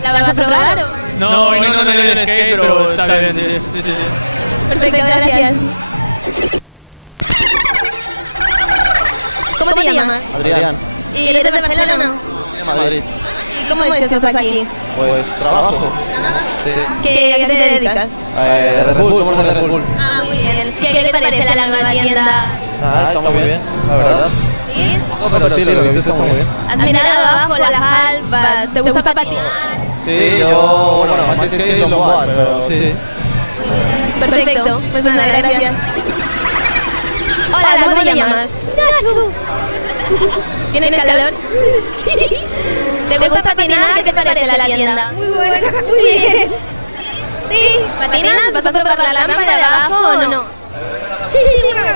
¿La vas a probar o...? No, hoy no tengo el skate, pero está bien, sí. Perfecto, gracias. ¿Cómo te llamas? Adrián. ¿Y eres de Barcelona? Sí, de Madrid. ¿Y cómo es que estás aquí? Pues trabajo. Sí. ¿A qué te dedicas? Red Bull, somos de Red Bull. Ah, muy bien. ¿Qué te parece la nueva tienda? Está muy bien, la verdad. ¿Sí? No, pero sí, lo que viste está muy bien. ¿Has mirado abajo la half? ¿Te gusta patinar? Sí, yo, bueno, antes que ir longboard, pero sí. Perfecto, pues nada, gracias. Hola, ¿cómo te llamas? Nacho. ¿Tienes calor? Sí. ¿Te gusta patinar? ¿Qué te parece la tienda? Muy buena, muy bien. Sí. ¿Patinas? ¿Vas a probar la lámpara de abajo o no? Sí, una vez.